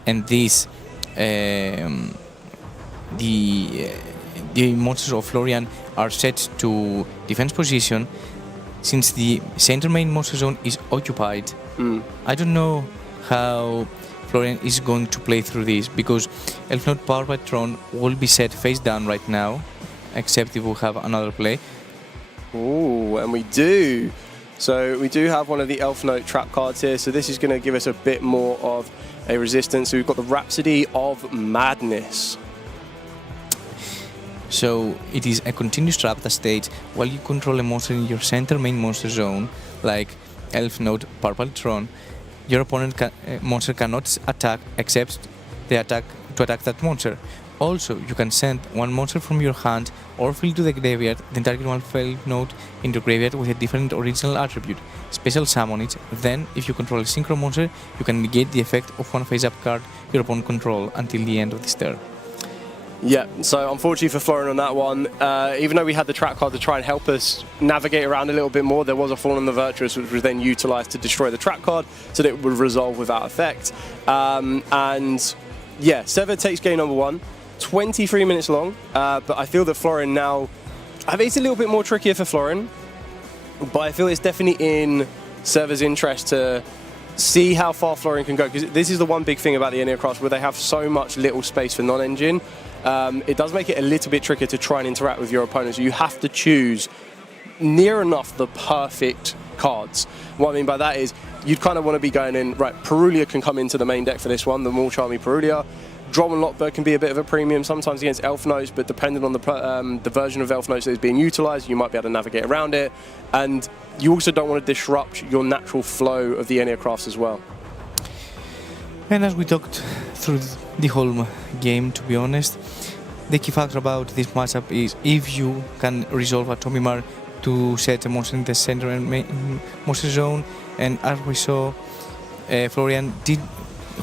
and this the monsters of Florian are set to defense position, since the center main monster zone is occupied, I don't know how Florian is going to play through this, because Elf Note Power Patron will be set face down right now, except if we have another play. Ooh, and we do. So we do have one of the Elf Note trap cards here, so this is going to give us a bit more of a resistance. So we've got the Rhapsody of Madness. So it is a continuous trap that states while you control a monster in your center main monster zone, like Elf Note Power Patron, your opponent monster cannot attack except to attack that monster. Also, you can send one monster from your hand or field to the graveyard, then target one Elf Note in your graveyard with a different original attribute. Special summon it, then if you control a synchro monster, you can negate the effect of one face-up card your opponent control until the end of this turn. Yeah, so unfortunately for Florian on that one, even though we had the trap card to try and help us navigate around a little bit more, there was a Fall on the Virtuous, which was then utilised to destroy the trap card so that it would resolve without effect. And yeah, Sever takes game number 1, 23 minutes long, but I feel that Florian now, I think it's a little bit more trickier for Florian, but I feel it's definitely in Sever's interest to see how far Florian can go, because this is the one big thing about the NAcraft, where they have so much little space for non-engine. It does make it a little bit trickier to try and interact with your opponents. You have to choose near enough the perfect cards. What I mean by that is you'd kind of want to be going in, right, Perulia can come into the main deck for this one, the more charmy Perulia. Draw and Lockbird can be a bit of a premium sometimes against Elf Notes, but depending on the version of Elf Notes that is being utilised, you might be able to navigate around it. And you also don't want to disrupt your natural flow of the NAcrafts as well. And as we talked through the whole game, to be honest, the key factor about this matchup is if you can resolve Atomimar to set a monster in the center and monster zone. And as we saw, Florian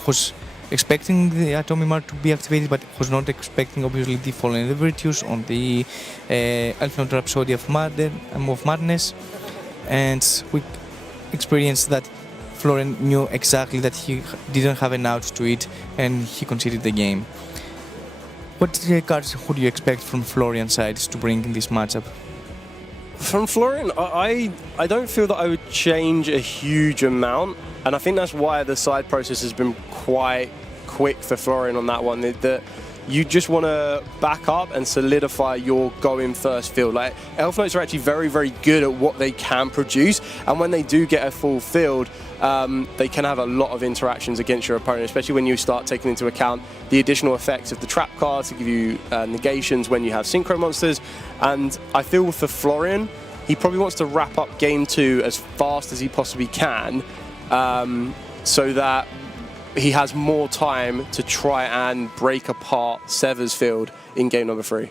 was expecting the Atomimar to be activated, but was not expecting obviously the Fallen and the Virtues on the Elf Note Rhapsody of Madness, and we experienced that Florian knew exactly that he didn't have an out to it, and he conceded the game. What cards would you expect from Florian's side to bring in this matchup? From Florian, I don't feel that I would change a huge amount, and I think that's why the side process has been quite quick for Florian on that one. That you just want to back up and solidify your going first field. Like, Elf Notes are actually very, very good at what they can produce, and when they do get a full field, they can have a lot of interactions against your opponent, especially when you start taking into account the additional effects of the trap cards to give you negations when you have synchro monsters. And I feel for Florian, he probably wants to wrap up game 2 as fast as he possibly can, so that he has more time to try and break apart Sever's field in game number 3.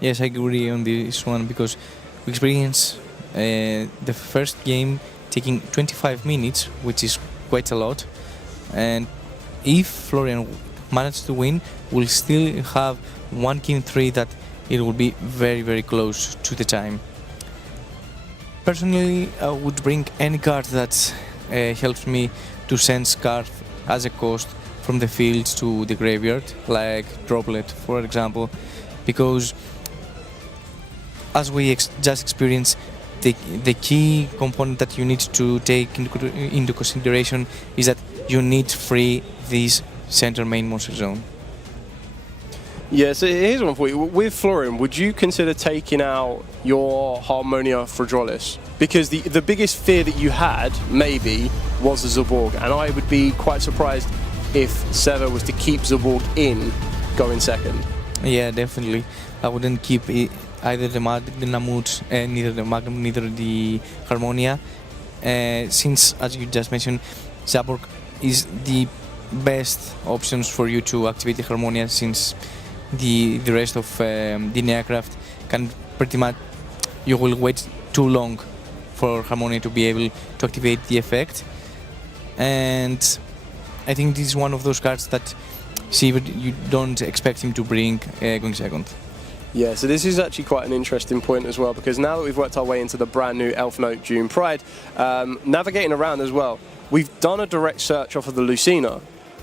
Yes, I agree on this one, because we experienced the first game taking 25 minutes, which is quite a lot. And if Florian managed to win, we'll still have one game 3 that it will be very, very close to the time. Personally, I would bring any card that helps me to send Scarf as a cost from the field to the graveyard, like Droplet, for example, because as we just experienced, the key component that you need to take into consideration is that you need to free this center main monster zone. Yeah, so here's one for you. With Florian, would you consider taking out your Harmonia Frodralis? Because the biggest fear that you had, maybe, was the Zaborg, and I would be quite surprised if Sever was to keep Zaborg in going second. Yeah, definitely. I wouldn't keep either the Namut, neither the Magnum, neither the Harmonia, since, as you just mentioned, Zaborg is the best options for you to activate the Harmonia, since the rest of the Neacraft can pretty much, you will wait too long for Harmonia to be able to activate the effect. And I think this is one of those cards that you don't expect him to bring going second. Yeah, so this is actually quite an interesting point as well, because now that we've worked our way into the brand new Elf Note June Pride, navigating around as well, we've done a direct search off of the Lucina.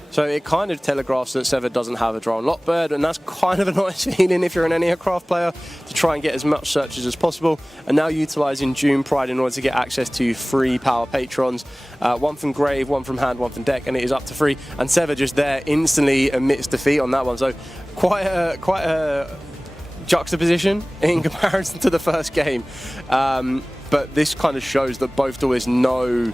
So it kind of telegraphs that Sever doesn't have a Drown Lockbird, and that's kind of a nice feeling if you're an Enneacraft player, to try and get as much searches as possible. And now utilising June Pride in order to get access to 3 power patrons, one from grave, one from hand, one from deck, and it is up to 3. And Sever just there instantly admits defeat on that one. So quite a juxtaposition in comparison to the first game. But this kind of shows that both duelists know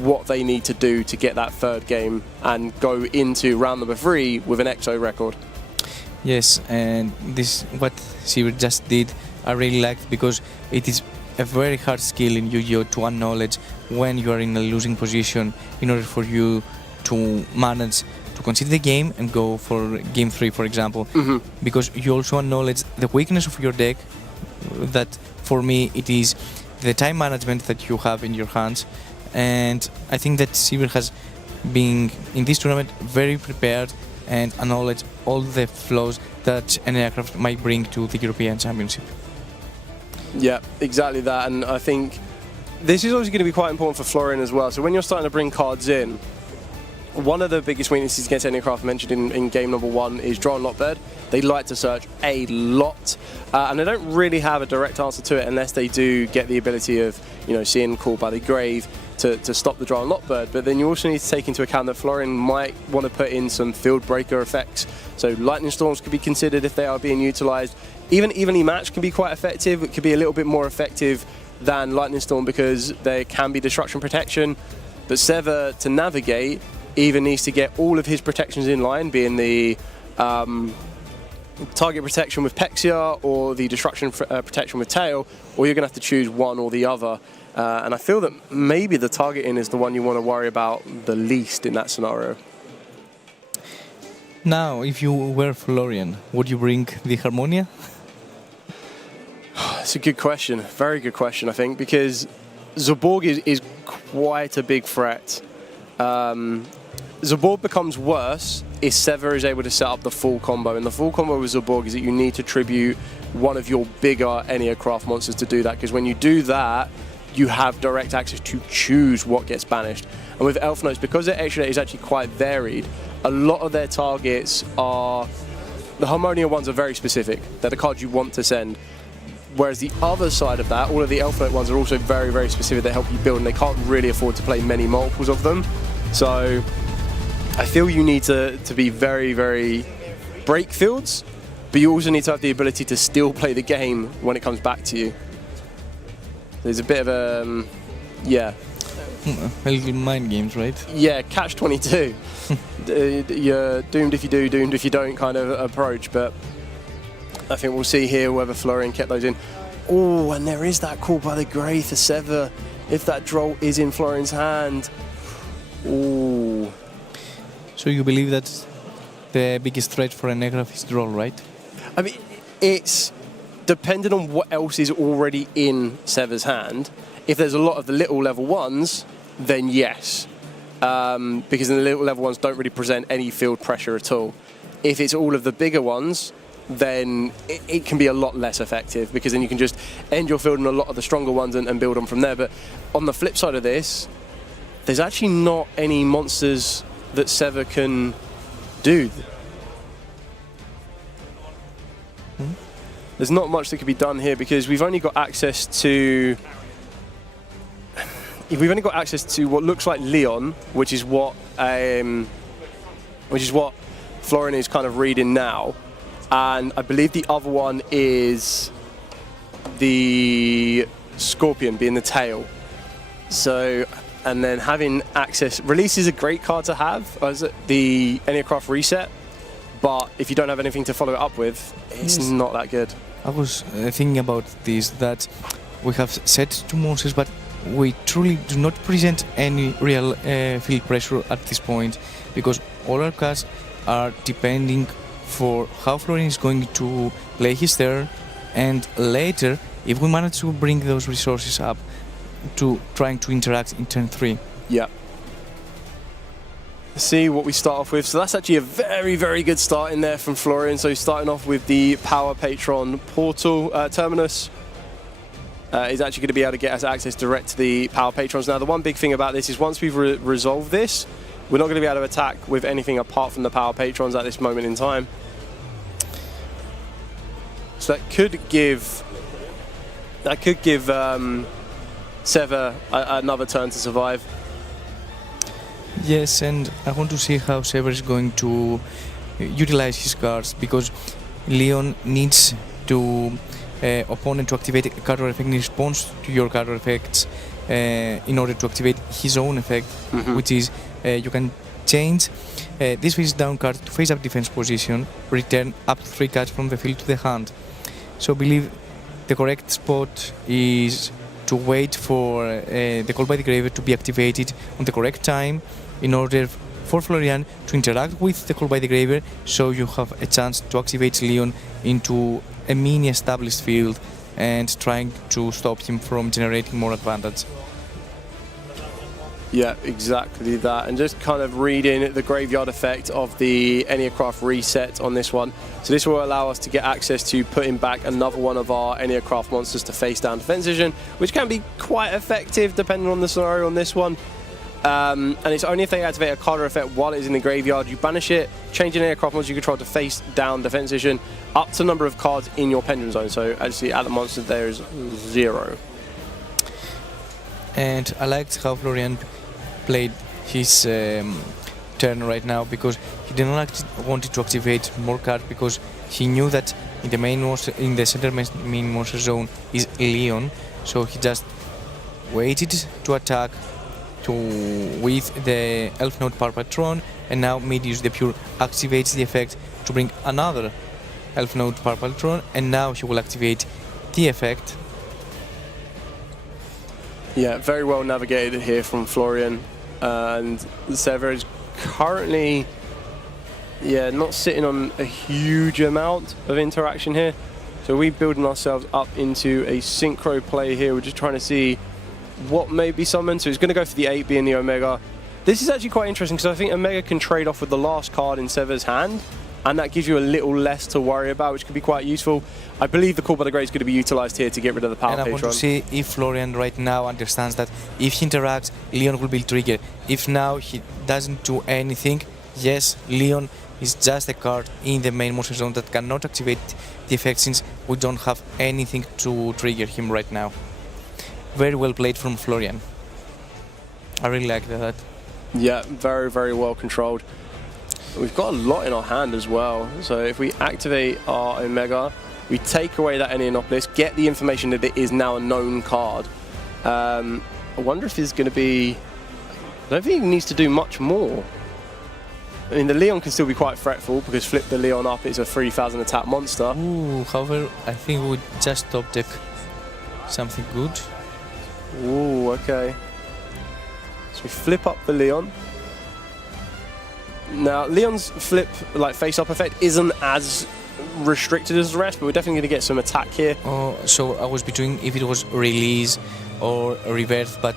what they need to do to get that third game and go into round number 3 with an EXO record. Yes, and this what Sever just did, I really liked, because it is a very hard skill in Yu-Gi-Oh! To acknowledge when you are in a losing position in order for you to manage to concede the game and go for game 3, for example. Because you also acknowledge the weakness of your deck, that for me it is the time management that you have in your hands. And I think that Sever has been in this tournament very prepared and acknowledge all the flaws that an aircraft might bring to the European Championship. Yeah, exactly that. And I think this is also going to be quite important for Florian as well. So when you're starting to bring cards in, one of the biggest weaknesses against Enneacraft mentioned in game number 1 is Draw and Lockbird. They like to search a lot, and they don't really have a direct answer to it unless they do get the ability of, seeing Called by the Grave to stop the Draw and Lockbird. But then you also need to take into account that Florian might want to put in some field breaker effects. So Lightning Storms could be considered if they are being utilised. Even Evenly Matched can be quite effective. It could be a little bit more effective than Lightning Storm because there can be Destruction Protection. But Sever, to navigate, either needs to get all of his protections in line, being the target protection with Pexia or the destruction protection with Tail, or you're going to have to choose one or the other. And I feel that maybe the targeting is the one you want to worry about the least in that scenario. Now, if you were Florian, would you bring the Harmonia? It's a good question. Very good question, I think, because Zaborg is quite a big threat. Zaborg becomes worse if Sever is able to set up the full combo. And the full combo with Zaborg is that you need to tribute one of your bigger Enneacraft monsters to do that, because when you do that, you have direct access to choose what gets banished. And with Elf Notes, because their extra is actually quite varied, a lot of their targets are... The Harmonia ones are very specific. They're the cards you want to send. Whereas the other side of that, all of the Elf Note ones are also very, very specific. They help you build, and they can't really afford to play many multiples of them. So I feel you need to be very, very break fields, but you also need to have the ability to still play the game when it comes back to you. There's a bit of a, yeah. A little mind games, right? Yeah, catch-22. You're doomed if you do, doomed if you don't kind of approach, but I think we'll see here whether Florian kept those in. Oh, and there is that call by the Grey for Sever. If that Droll is in Florian's hand. Oh. So you believe that the biggest threat for Enneagraph is Droll, right? I mean, it's dependent on what else is already in Sever's hand. If there's a lot of the little level ones, then yes. Because the little level ones don't really present any field pressure at all. If it's all of the bigger ones, then it can be a lot less effective, because then you can just end your field on a lot of the stronger ones and build on from there. But on the flip side of this, there's actually not any monsters that Sever can do. There's not much that could be done here, because we've only got access to... We've only got access to what looks like Leon, which is what Florian is kind of reading now. And I believe the other one is the Scorpion, being the tail. So, and then having access... Release is a great card to have, as the Enneacraft reset, but if you don't have anything to follow it up with, it's not that good. I was thinking about this, that we have set 2 monsters, but we truly do not present any real field pressure at this point, because all our cards are depending for how Florian is going to play his turn, and later, if we manage to bring those resources up to trying to interact in turn 3. Yeah. Let's see what we start off with. So that's actually a very, very good start in there from Florian. So starting off with the Power Patron Portal Terminus. Is actually going to be able to get us access direct to the Power Patrons. Now, the one big thing about this is once we've resolved this, we're not going to be able to attack with anything apart from the Power Patrons at this moment in time. So that could give Sever another turn to survive. Yes, and I want to see how Sever is going to utilize his cards, because Leon needs to opponent to activate a counter effect in response to your counter effects in order to activate his own effect, which is you can change this face down card to face up defense position, return up to 3 cards from the field to the hand. So I believe the correct spot is to wait for the Call by the Graver to be activated on the correct time in order for Florian to interact with the Call by the Graver, so you have a chance to activate Leon into a mini established field and trying to stop him from generating more advantage. Yeah, exactly that. And just kind of reading the graveyard effect of the Enneacraft reset on this one. So this will allow us to get access to putting back another one of our Enneacraft monsters to face down defense vision, which can be quite effective depending on the scenario on this one. And it's only if they activate a card effect while it's in the graveyard, you banish it, change an Enneacraft monster you control to face down defense vision, up to the number of cards in your pendulum zone. So actually at the monster there is 0. And I liked how Florian played his turn right now, because he did not want to activate more cards, because he knew that in the main monster, in the center main monster zone is Leon, so he just waited to attack with the Elf Note Power Patron, and now Medius the Pure activates the effect to bring another Elf Note Power Patron, and now he will activate the effect. Yeah, very well navigated here from Florian. And Sever is currently Yeah, not sitting on a huge amount of interaction here. So we're building ourselves up into a synchro play here. We're just trying to see what may be summoned. So he's going to go for the 8 being the Omega. This is actually quite interesting because I think Omega can trade off with the last card in Sever's hand, and that gives you a little less to worry about, which could be quite useful. I believe the Call by the Grey is going to be utilized here to get rid of the Power And I want to Patron. see if Florian right now understands that if he interacts, Leon will be triggered. If now he doesn't do anything, yes, Leon is just a card in the main monster zone that cannot activate the effect since we don't have anything to trigger him right now. Very well played from Florian. I really like that. Yeah, very, very well controlled. We've got a lot in our hand as well. So if we activate our Omega, we take away that Enneanopolis, get the information that it is now a known card. I wonder if there's going to be... I don't think he needs to do much more. I mean, the Leon can still be quite fretful because flip the Leon up, it's a 3000 attack monster. Ooh, however, I think we would just top deck something good. Ooh, okay. So we flip up the Leon. Now, Leon's flip, like face-up effect, isn't as restricted as the rest, but we're definitely going to get some attack here. Oh, so I was between if it was release or reverse, but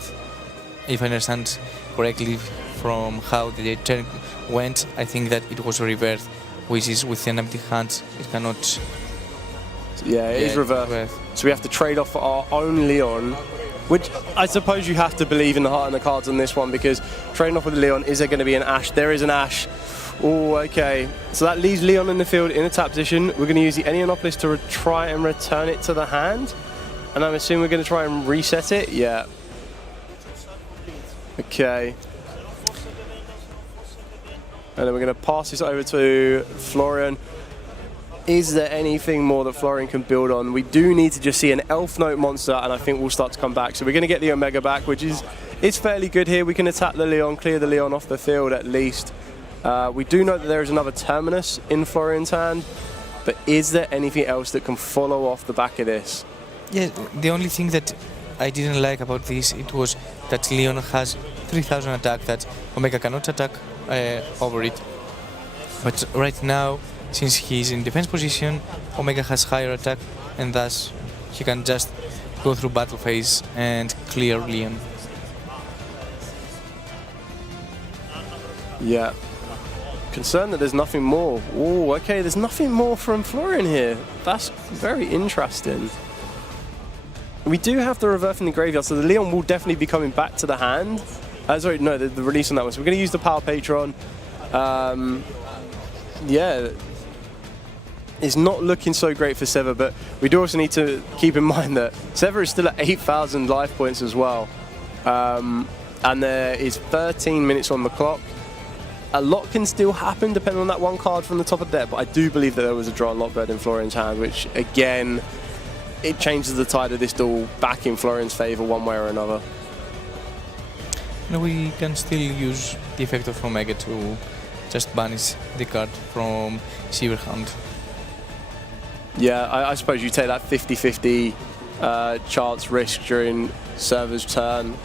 if I understand correctly from how the turn went, I think that it was reverse, which is with an empty hand, it cannot... Yeah, it is reverse. So we have to trade off our own Leon, which I suppose you have to believe in the heart and the cards on this one, because trading off with Leon, is there going to be an Ash? There is an Ash. Oh, okay. So that leaves Leon in the field in a tap position. We're going to use the Enneanopolis to try and return it to the hand. And I'm assuming we're going to try and reset it. Yeah. Okay. And then we're going to pass this over to Florian. Is there anything more that Florian can build on? We do need to just see an Elf Note monster, and I think we'll start to come back. So we're going to get the Omega back, which is fairly good here. We can attack the Leon, clear the Leon off the field at least. We do know that there is another Terminus in Florian's hand, but is there anything else that can follow off the back of this? Yeah, the only thing that I didn't like about this, it was that Leon has 3000 attack that Omega cannot attack over it. But right now, since he's in defense position, Omega has higher attack, and thus he can just go through battle phase and clear Leon. Yeah. Concerned that there's nothing more. Oh, okay, there's nothing more from Florian here. That's very interesting. We do have the reverse in the graveyard, so the Leon will definitely be coming back to the hand. Sorry, no, the release on that one. So we're going to use the Power Patron. Yeah. It's not looking so great for Sever, but we do also need to keep in mind that Sever is still at 8,000 life points as well. And there is 13 minutes on the clock. A lot can still happen depending on that one card from the top of the deck, but I do believe that there was a draw lock bird in Florian's hand, which again, it changes the tide of this duel back in Florian's favour one way or another. No, we can still use the effect of Omega to just banish the card from Sever's hand. Yeah, I suppose you take that 50-50 chance risk during Server's turn.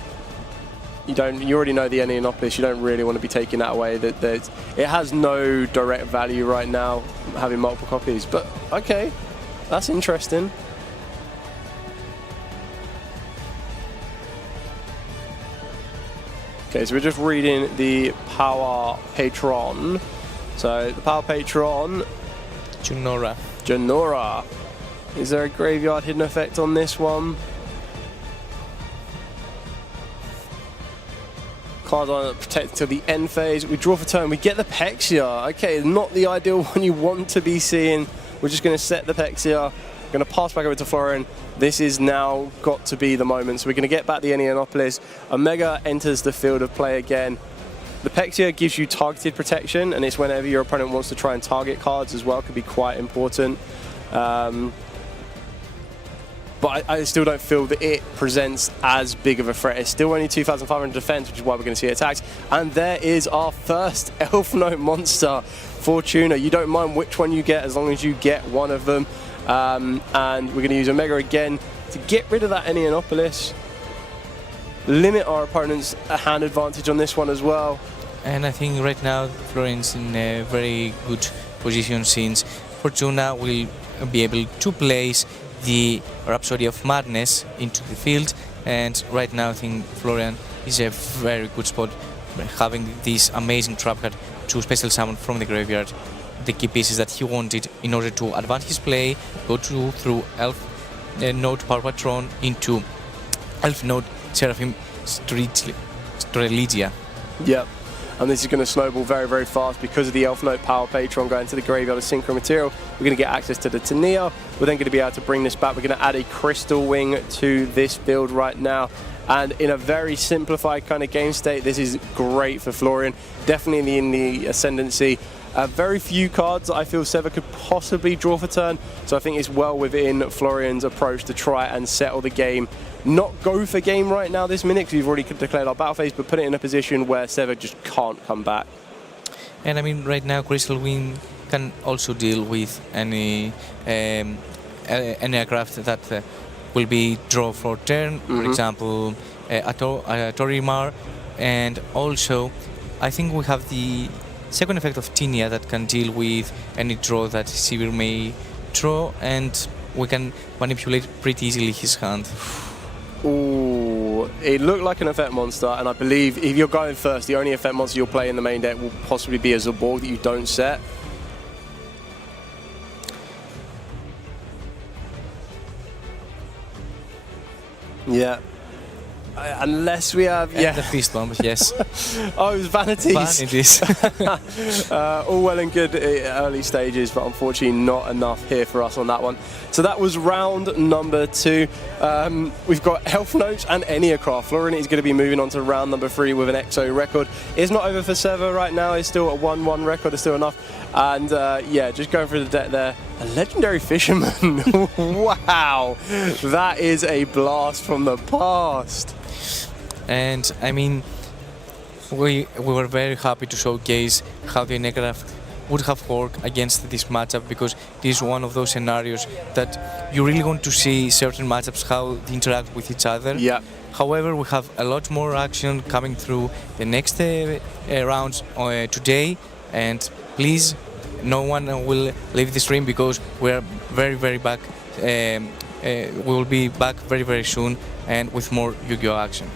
You already know the Enneanopolis, you don't really want to be taking that away. It has no direct value right now, having multiple copies, but okay, that's interesting. Okay, so we're just reading the Power Patron. So the Power Patron, Janora. Is there a graveyard hidden effect on this one? Cards are protected till the end phase. We draw for turn. We get the Pexia. Okay, not the ideal one you want to be seeing. We're just going to set the Pexia. Going to pass back over to Florian. This is now got to be the moment. So we're going to get back the Enneanopolis. Omega enters the field of play again. The Pexia gives you targeted protection, and it's whenever your opponent wants to try and target cards as well. Could be quite important. But I still don't feel that it presents as big of a threat. It's still only 2,500 defense, which is why we're going to see it attacked. And there is our first Elf Note monster, Fortuna. You don't mind which one you get as long as you get one of them. And we're going to use Omega again to get rid of that Enneanopolis. Limit our opponent's hand advantage on this one as well. And I think right now Florian's in a very good position, since Fortuna will be able to place the Rhapsody of Madness into the field, and right now I think Florian is a very good spot, having this amazing trap card to special summon from the graveyard the key pieces that he wanted in order to advance his play, go through Elf Node Power Patron into Elf Node Seraphim Streligia. Yep. And this is going to snowball very, very fast because of the Elf Note Power Patron going to the graveyard of Synchro Material. We're going to get access to the Tania. We're then going to be able to bring this back. We're going to add a Crystal Wing to this build right now. And in a very simplified kind of game state, this is great for Florian. Definitely in the Ascendancy. Very few cards I feel Seva could possibly draw for turn. So I think it's well within Florian's approach to try and settle the game. Not go for game right now this minute, because we've already declared our battle phase, but put it in a position where Seva just can't come back. And I mean, right now Crystal Wing can also deal with any aircraft that will be draw for turn, for example, Torimar, and also I think we have the second effect of Tinia that can deal with any draw that Sivir may draw, and we can manipulate pretty easily his hand. Ooh, it looked like an effect monster, and I believe if you're going first, the only effect monster you'll play in the main deck will possibly be a Zaborg that you don't set. Yeah. Unless we have... And the fist bump, yes. Oh, it was Vanities. Vanities. All well and good early stages, but unfortunately not enough here for us on that one. So that was round number 2. We've got Elf Notes and Enneacraft. Florian is going to be moving on to round number 3 with an EXO record. It's not over for Seva right now. It's still a 1-1 record. It's still enough. And yeah, just going through the deck there. A Legendary Fisherman. Wow. That is a blast from the past. And I mean, we were very happy to showcase how the Enneacraft would have worked against this matchup, because this is one of those scenarios that you really want to see certain matchups how they interact with each other. Yeah. However, we have a lot more action coming through the next rounds today, and please, no one will leave the stream, because we are very, very back. We will be back very, very soon, and with more Yu-Gi-Oh action.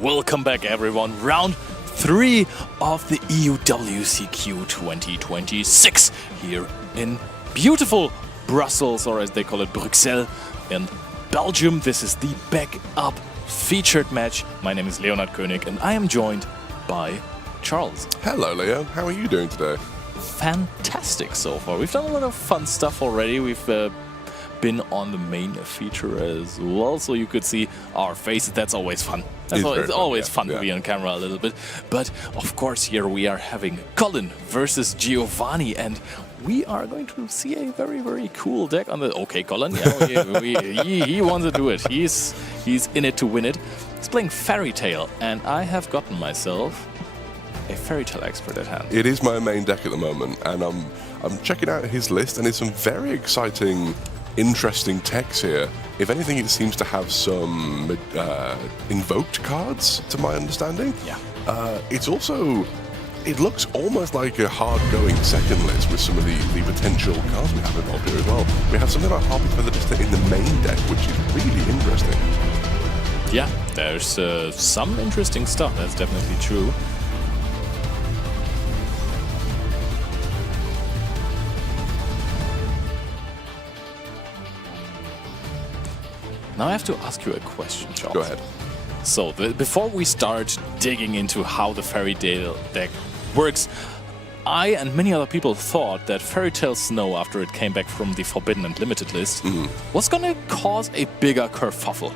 Welcome back, everyone. Round 3 of the EU WCQ 2026 here in beautiful Brussels, or as they call it, Bruxelles in Belgium. This is the backup featured match. My name is Leonard König and I am joined by Charles. Hello, Leo. How are you doing today? Fantastic so far. We've done a lot of fun stuff already. We've been on the main feature as well, so you could see our faces. That's always fun. It's always fun to be on camera a little bit. But of course, here we are having Colin versus Giovanni, and we are going to see a very, very cool deck on the. Okay, Colin, yeah, he wants to do it. He's in it to win it. He's playing Fairy Tale, and I have gotten myself a Fairy Tale expert at hand. It is my main deck at the moment, and I'm checking out his list, and it's some very exciting, interesting techs here. If anything, it seems to have some invoked cards, to my understanding. Yeah. It's also, it looks almost like a hard-going second list with some of the potential cards we have involved here as well. We have something like Harpy Feather Duster in the main deck, which is really interesting. Yeah, there's some interesting stuff. That's definitely true. Now I have to ask you a question, Charles. Go ahead. So, before we start digging into how the Fairy Tale deck works, I and many other people thought that Fairy Tale Snow, after it came back from the Forbidden and Limited list, was going to cause a bigger kerfuffle.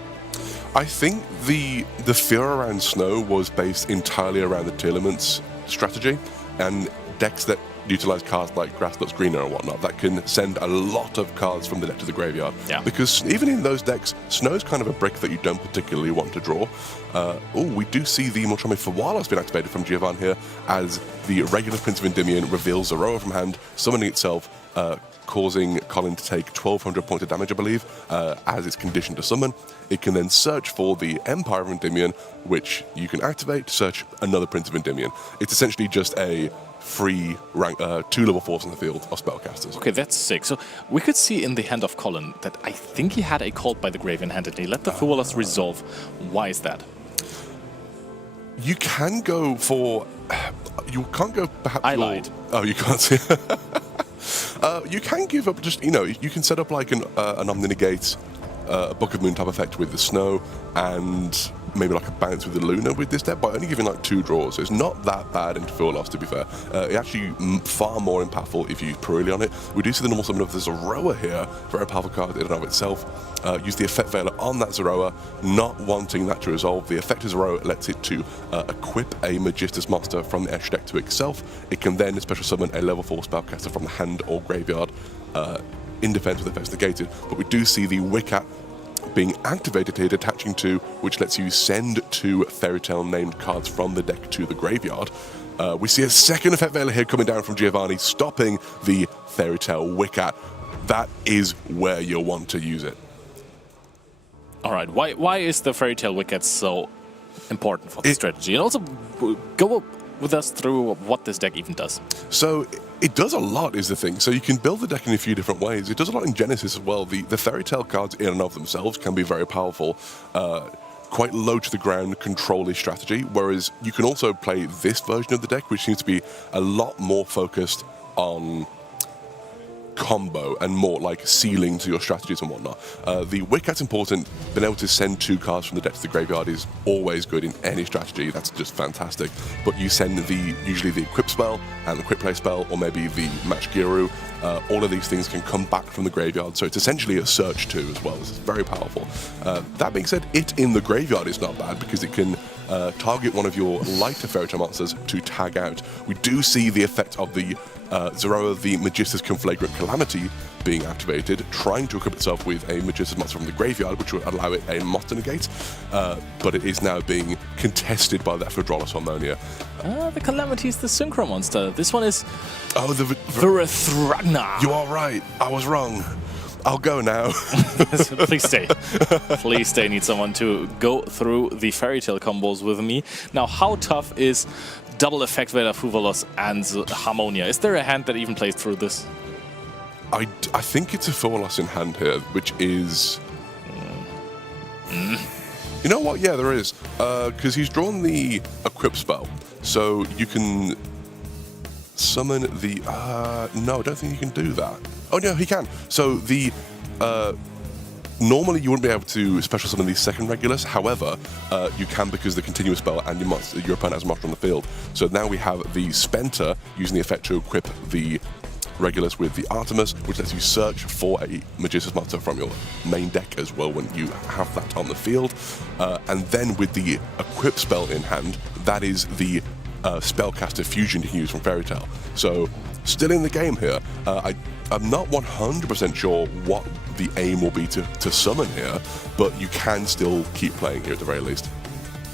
I think the fear around Snow was based entirely around the Two Elements strategy and decks that utilize cards like Grass Looks Greener and whatnot that can send a lot of cards from the deck to the graveyard. Yeah. Because even in those decks, Snow's kind of a brick that you don't particularly want to draw. We do see the Molchame Fawala's been activated from Giovanni here as the regular Prince of Endymion reveals Zoroa from hand, summoning itself, causing Colin to take 1,200 points of damage, I believe, as it's conditioned to summon. It can then search for the Empire of Endymion, which you can activate to search another Prince of Endymion. It's essentially just a free rank, 2 level 4s in the field of spellcasters. Okay, that's sick. So we could see in the hand of Colin that I think he had a Called by the Grave in hand and he let the Fuwalas resolve. Why is that? You can go for... You can't go perhaps... I lied. Oh, you can't see... you can give up just, you can set up like an Omni-Negate, a Book of Moon type effect with the Snow, and maybe like a bounce with the Luna with this deck by only giving like 2 draws. So it's not that bad into Full Loss, to be fair. It's actually far more impactful if you use Purely on it. We do see the normal summon of the Zoroa here, very powerful card in and of itself. Use the Effect Veiler on that Zoroa, not wanting that to resolve. The Effect of Zoroa lets it to equip a Magistus monster from the Esh deck to itself. It can then special summon a level 4 spellcaster from the hand or graveyard in defense with effects negated. But we do see the Wiccat being activated here, detaching to, which lets you send 2 Fairy Tale named cards from the deck to the graveyard. We see a second Effect Veiler here coming down from Giovanni, stopping the Fairy Tale Wiccat. That is where you'll want to use it. All right, why is the Fairy Tale Wiccat so important for the strategy? And also, go with us through what this deck even does. So it does a lot is the thing. So you can build the deck in a few different ways. It does a lot in Genesis as well. The Fairy Tale cards in and of themselves can be very powerful. Quite low to the ground control-y strategy, whereas you can also play this version of the deck, which seems to be a lot more focused on combo and more like sealing to your strategies and whatnot. The Wiccat's important. Being able to send 2 cards from the deck to the graveyard is always good in any strategy. That's just fantastic. But you send usually the Equip spell and the Quick Play spell, or maybe the Match Giru. All of these things can come back from the graveyard, so it's essentially a search too as well. This is very powerful. That being said, it in the graveyard is not bad because it can target one of your lighter Fairy Tale monsters to tag out. We do see the effect of the Zoroa, the Magistus Conflagrant Calamity, being activated, trying to equip itself with a Magistus monster from the graveyard, which would allow it a monster negate, but it is now being contested by that Fedrola Harmonia. The Calamity is the Synchro monster. This one is the Virathragna. You are right. I was wrong. I'll go now. Please stay. Please stay. Need someone to go through the Fairy Tale combos with me. Now, how tough is double Effect Veiler, Fuvalos, and Harmonia? Is there a hand that even plays through this? I think it's a Fuvalos in hand here, which is... You know what? Yeah, there is. Because he's drawn the equip spell. So you can summon the... no, I don't think you can do that. Oh, no, he can. So the... normally you wouldn't be able to special summon the second Regulus. However, you can because the continuous spell and your opponent has a monster on the field. So now we have the Spenter using the effect to equip the Regulus with the Artemis, which lets you search for a Magician's monster from your main deck as well when you have that on the field. And then with the equip spell in hand, that is the spellcaster fusion you can use from Fairy Tail. So still in the game here. I'm not 100% sure what the aim will be to summon here, but you can still keep playing here at the very least.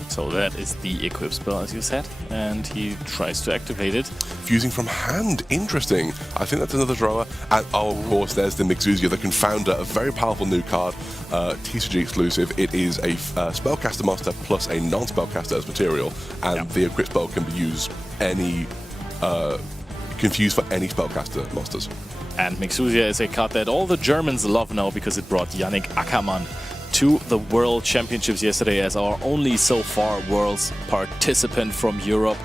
So that is the equip spell, as you said, and he tries to activate it. Fusing from hand, interesting. I think that's another drawer. And oh, of course, there's the Mixuzia, the Confounder, a very powerful new card, TCG exclusive. It is a spellcaster monster plus a non-spellcaster as material, and the equip spell can be used confused for any spellcaster monsters. And Mixuzia is a card that all the Germans love now because it brought Yannick Ackermann to the World Championships yesterday as our only so far Worlds participant from Europe,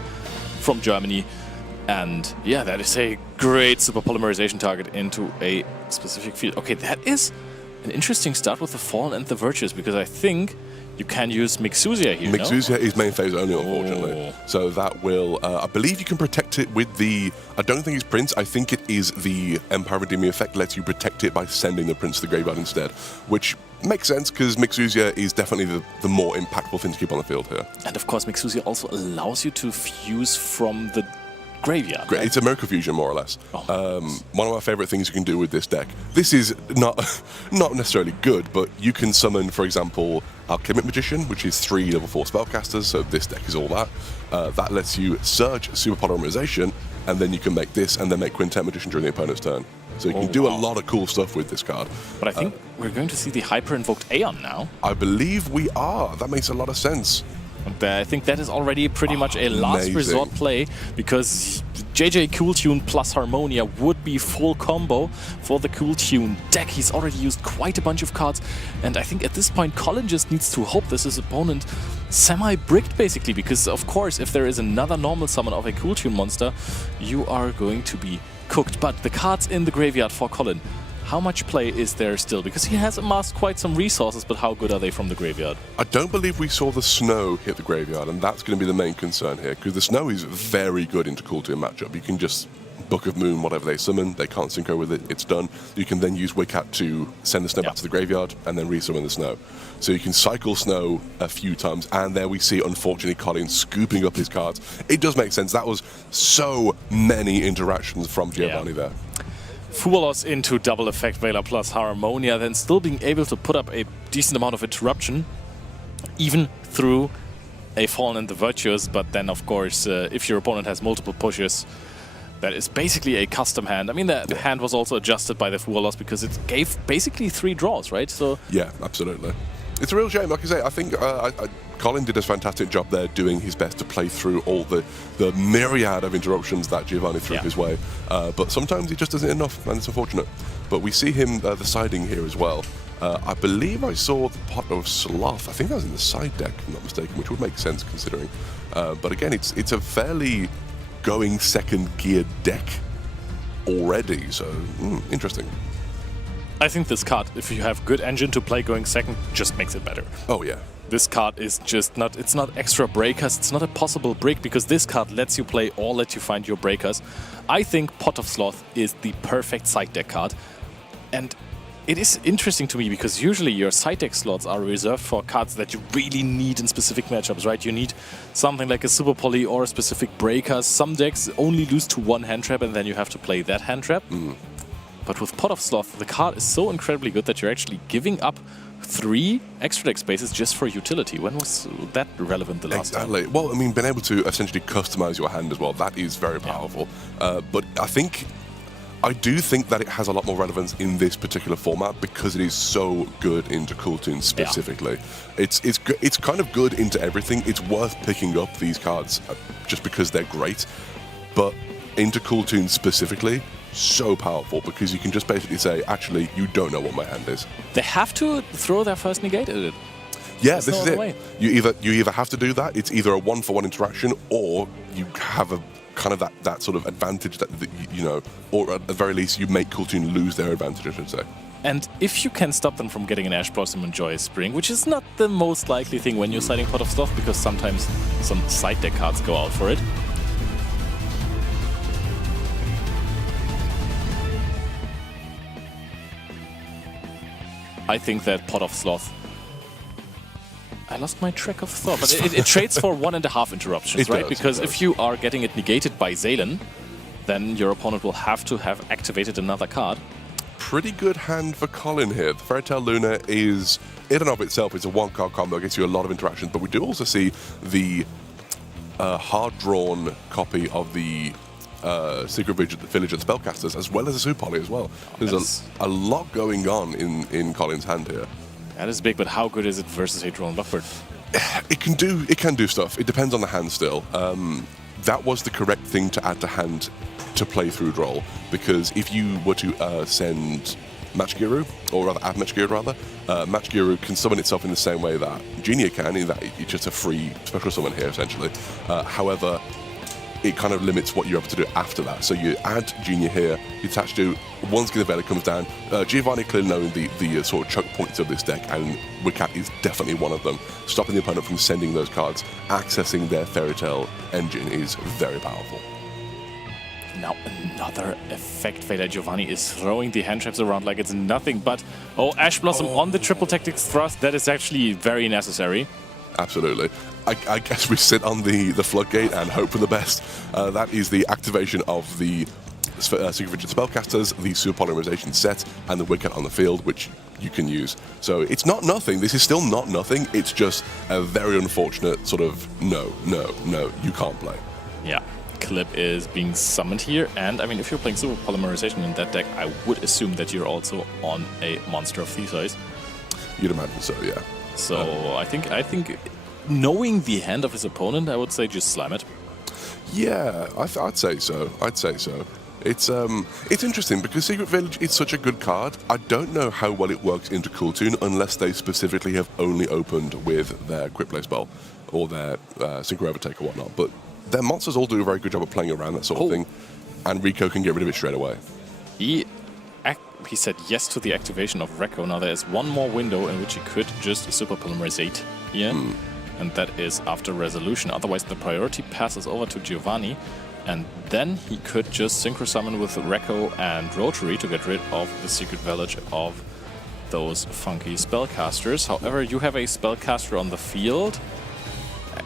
from Germany. And yeah, that is a great super polymerization target into a specific field. Okay, that is an interesting start with the Fallen and the Virtuous, because I think you can use Mixuzia here. Mixuzia is main phase only, unfortunately. So that will, I believe you can protect it with the, I don't think it's Prince, I think it is the Empire Redeeming effect lets you protect it by sending the Prince to the graveyard instead, which makes sense because Mixuzia is definitely the more impactful thing to keep on the field here. And of course, Mixuzia also allows you to fuse from the graveyard. Right? It's a Miracle Fusion, more or less. One of my favorite things you can do with this deck. This is not necessarily good, but you can summon, for example, Alchemic Magician, which is 3 level 4 spellcasters, so this deck is all that. That lets you search Super Polymerization, and then you can make this, and then make Quintet Magician during the opponent's turn. So you can do a lot of cool stuff with this card. But I think we're going to see the Hyper-Invoked Aeon now. I believe we are. That makes a lot of sense. I think that is already pretty much a last resort play, because JJ Cool Tune plus Harmonia would be full combo for the Cool Tune deck. He's already used quite a bunch of cards, and I think at this point Colin just needs to hope this his opponent semi-bricked, basically, because of course if there is another normal summon of a Cool Tune monster, you are going to be cooked. But the cards in the graveyard for Colin, how much play is there still? Because he has amassed quite some resources, but how good are they from the graveyard? I don't believe we saw the Snow hit the graveyard, and that's going to be the main concern here, because the Snow is very good into Cool Tune matchup. You can just Book of Moon, whatever they summon, they can't synchro with it, it's done. You can then use Wicat to send the Snow back to the graveyard, and then resummon the Snow. So you can cycle Snow a few times, and there we see, unfortunately, Colin scooping up his cards. It does make sense. That was so many interactions from Giovanni there. Fualos into double effect Vela plus Harmonia, then still being able to put up a decent amount of interruption, even through a Fallen and the Virtuous. But then, of course, if your opponent has multiple pushes, that is basically a custom hand. I mean, the hand was also adjusted by the Fualos because it gave basically 3 draws, right? So yeah, absolutely. It's a real shame. Like I say, I think Colin did a fantastic job there, doing his best to play through all the myriad of interruptions that Giovanni threw his way. But sometimes it just isn't enough, and it's unfortunate. But we see him, the siding here as well. I believe I saw the Pot of Sloth. I think that was in the side deck, if I'm not mistaken, which would make sense considering. But again, it's a fairly going second gear deck already, so interesting. I think this card, if you have good engine to play going second, just makes it better. Oh yeah. This card is just not, it's not extra breakers, it's not a possible break, because this card lets you play or lets you find your breakers. I think Pot of Sloth is the perfect side deck card. And it is interesting to me because usually your side deck slots are reserved for cards that you really need in specific matchups, right? You need something like a Super Poly or a specific breaker. Some decks only lose to 1 hand trap and then you have to play that hand trap. But with Pot of Sloth, the card is so incredibly good that you're actually giving up 3 extra deck spaces just for utility. When was that relevant the last time? Exactly. Well, I mean, being able to essentially customize your hand as well, that is very powerful. But I do think that it has a lot more relevance in this particular format because it is so good into Cool Tunes specifically. It's kind of good into everything. It's worth picking up these cards just because they're great. But into Cool Tunes specifically, so powerful because you can just basically say, actually, you don't know what my hand is. They have to throw their first negate at it. Yeah, There's this no is other it. way. You either have to do that. It's either a one-for-one interaction, or you have a kind of that sort of advantage that you know, or at the very least, you make Cool Tune lose their advantage, I should say. And if you can stop them from getting an Ash Blossom and Joy Spring, which is not the most likely thing when you're siding Pot of Sloth, because sometimes some side deck cards go out for it. I think that Pot of Sloth... I lost my track of thought, but it trades for 1.5 interruptions, right? Because if you are getting it negated by Zalen, then your opponent will have to have activated another card. Pretty good hand for Colin here. The Fairy Tale Luna is, in and of itself, it's a one-card combo, gets you a lot of interactions, but we do also see the hard-drawn copy of the Secret Village and Spellcasters, as well as a Super Poly as well. There's a lot going on in Colin's hand here. That is big, but how good is it versus a drawn Blackbird? It can do stuff. It depends on the hand still. That was the correct thing to add to hand to play through Droll, because if you were to send Match Guru, or rather add Match Guru rather, Match Guru can summon itself in the same way that Genia can, in that it's just a free special summon here essentially. However, it kind of limits what you're able to do after that. So you add Genia here, you attach to once Ginevella comes down. Giovanni clearly knowing the sort of choke points of this deck, and Wicat is definitely one of them. Stopping the opponent from sending those cards, accessing their Fairy Tale engine is very powerful. Now another effect. Vader Giovanni is throwing the hand traps around like it's nothing but... Oh, Ash Blossom on the Triple Tactics Thrust. That is actually very necessary. Absolutely. I guess we sit on the floodgate and hope for the best. That is the activation of the Secret Village Spellcasters, the Super Polymerization set, and the Wicket on the field, which you can use. So it's not nothing. This is still not nothing. It's just a very unfortunate sort of no, you can't play. Yeah. Clip is being summoned here, and I mean, if you're playing Super Polymerization in that deck, I would assume that you're also on a Monster of Theseus. You'd imagine so, yeah. So I think knowing the hand of his opponent, I would say just slam it. Yeah, I'd say so. It's interesting because Secret Village is such a good card. I don't know how well it works into Cool Tune unless they specifically have only opened with their Quick Play spell or their Synchro Overtake or whatnot. But their monsters all do a very good job of playing around that sort of thing, and Rico can get rid of it straight away. He said yes to the activation of Rekko. Now there is one more window in which he could just Super Polymerizate here, and that is after Resolution. Otherwise the priority passes over to Giovanni, and then he could just Synchro Summon with Rekko and Rotary to get rid of the Secret Village of those funky Spellcasters. However, you have a Spellcaster on the field.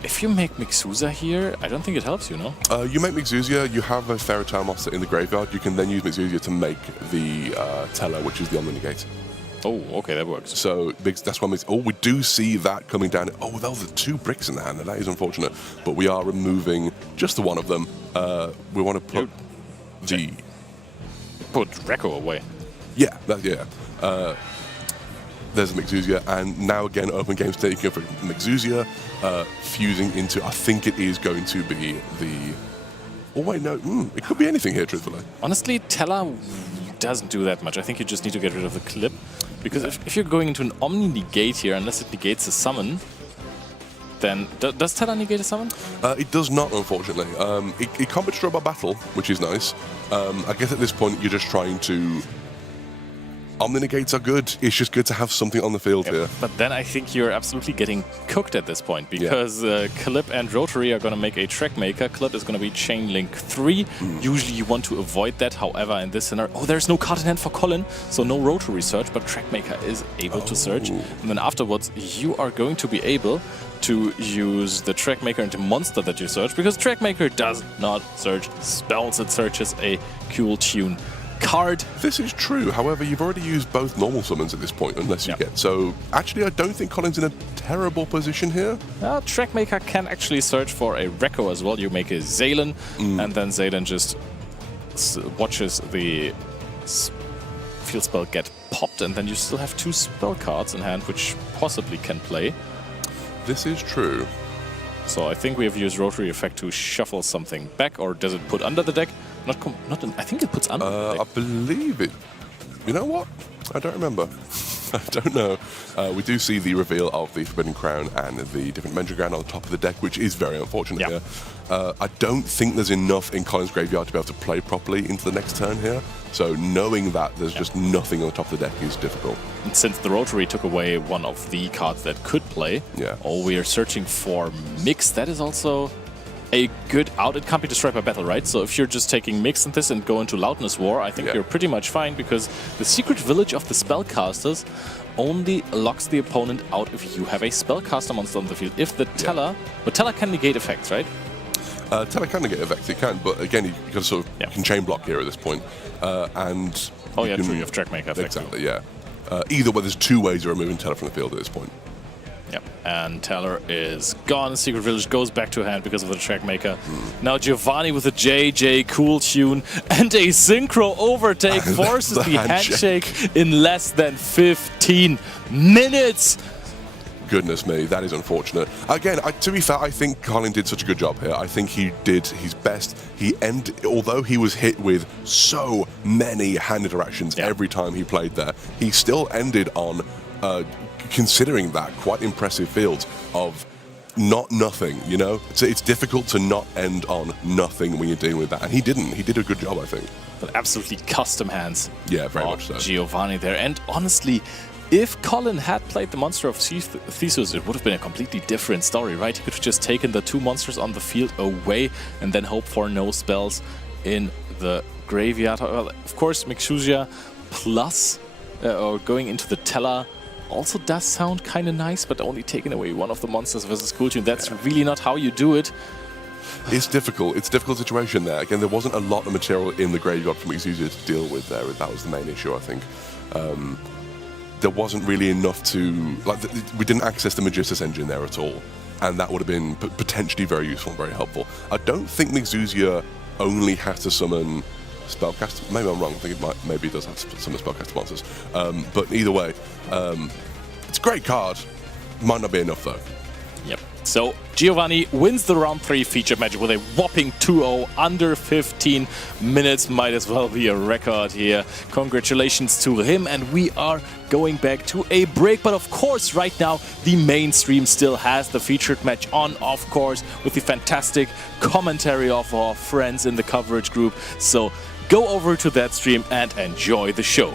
If you make Mixuza here, I don't think it helps you, no? You make Mixuzia, you have a Fairy Tale monster in the graveyard, you can then use Mixuzia to make the Teller, which is the Omni Negate. Oh, okay, that works. So that's why we do see that coming down. Oh, those are 2 bricks in the hand, and that is unfortunate. But we are removing just the one of them. We want to put Put Rekko away. Yeah, there's Mixuzia, and now again, Open Games taking for Mixuzia, fusing into, I think it is going to be the... Oh wait, no, it could be anything here, truthfully. Honestly, Teller doesn't do that much. I think you just need to get rid of the clip, because if you're going into an Omni Negate here, unless it negates a summon, then... Does Teller negate a summon? It does not, unfortunately. It can't be destroyed by battle, which is nice. I guess at this point, you're just trying to... Omni Negates are good. It's just good to have something on the field here. But then I think you're absolutely getting cooked at this point, because Clip and Rotary are going to make a Track Maker. Clip is going to be Chain Link 3. Usually you want to avoid that. However, in this scenario... Oh, there's no card in hand for Colin, so no Rotary search, but Track Maker is able to search. And then afterwards, you are going to be able to use the Track Maker into monster that you search, because Track Maker does not search spells. It searches a Cool Tune card. This is true. However, you've already used both normal summons at this point, unless you get... So, actually, I don't think Colin's in a terrible position here. Trackmaker can actually search for a Rekko as well. You make a Zalen, and then Zalen just watches the field spell get popped, and then you still have 2 spell cards in hand, which possibly can play. This is true. So I think we have used Rotary Effect to shuffle something back, or does it put under the deck? I think it puts under the deck. I believe it. You know what? I don't remember. I don't know. We do see the reveal of the Forbidden Crown and the different Mentor Ground on the top of the deck, which is very unfortunate here. I don't think there's enough in Colin's graveyard to be able to play properly into the next turn here. So knowing that there's just nothing on the top of the deck is difficult. And since the Rotary took away one of the cards that could play, we are searching for Mix. That is also a good out. It can't be destroyed by battle, right? So if you're just taking Mix and this and go into Loudness War, I think you're pretty much fine, because the Secret Village of the Spellcasters only locks the opponent out if you have a Spellcaster monster on the field. If the Teller, but Teller can negate effects, right? Teller can negate effects, it can, but again, you can sort of you can chain block here at this point. And true, you have Trackmaker effect. Exactly, either way, there's two ways of removing Teller from the field at this point. Yep, and Teller is gone. Secret Village goes back to hand because of the Trackmaker. Now Giovanni with a JJ cool tune and a Synchro Overtake forces the handshake in less than 15 minutes. Goodness me, that is unfortunate. Again, to be fair, I think Colin did such a good job here. I think he did his best. Although he was hit with so many hand interactions every time he played there, he still ended on, considering that, quite impressive field of not nothing, you know? It's difficult to not end on nothing when you're dealing with that, and he didn't. He did a good job, I think. But absolutely custom hands. Yeah, very much so. Giovanni there, and honestly, if Colin had played the Monster of Theseus, it would have been a completely different story, right? He could have just taken the two monsters on the field away and then hope for no spells in the graveyard. Well, of course, Mixusia plus or going into the Teller also does sound kind of nice, but only taking away one of the monsters versus Cool Tune. That's really not how you do it. It's difficult. It's a difficult situation there. Again, there wasn't a lot of material in the graveyard for Mixusia to deal with there. That was the main issue, I think. There wasn't really enough to... we didn't access the Magistus engine there at all, and that would have been potentially very useful and very helpful. I don't think Mixusia only has to summon Spellcaster. Maybe I'm wrong. I think maybe it does have to summon Spellcaster monsters. But either way, it's a great card. Might not be enough, though. Yep. So Giovanni wins the round 3 featured match with a whopping 2-0 under 15 minutes. Might as well be a record here. Congratulations to him, and we are going back to a break. But of course, right now, the main stream still has the featured match on, of course, with the fantastic commentary of our friends in the coverage group. So go over to that stream and enjoy the show.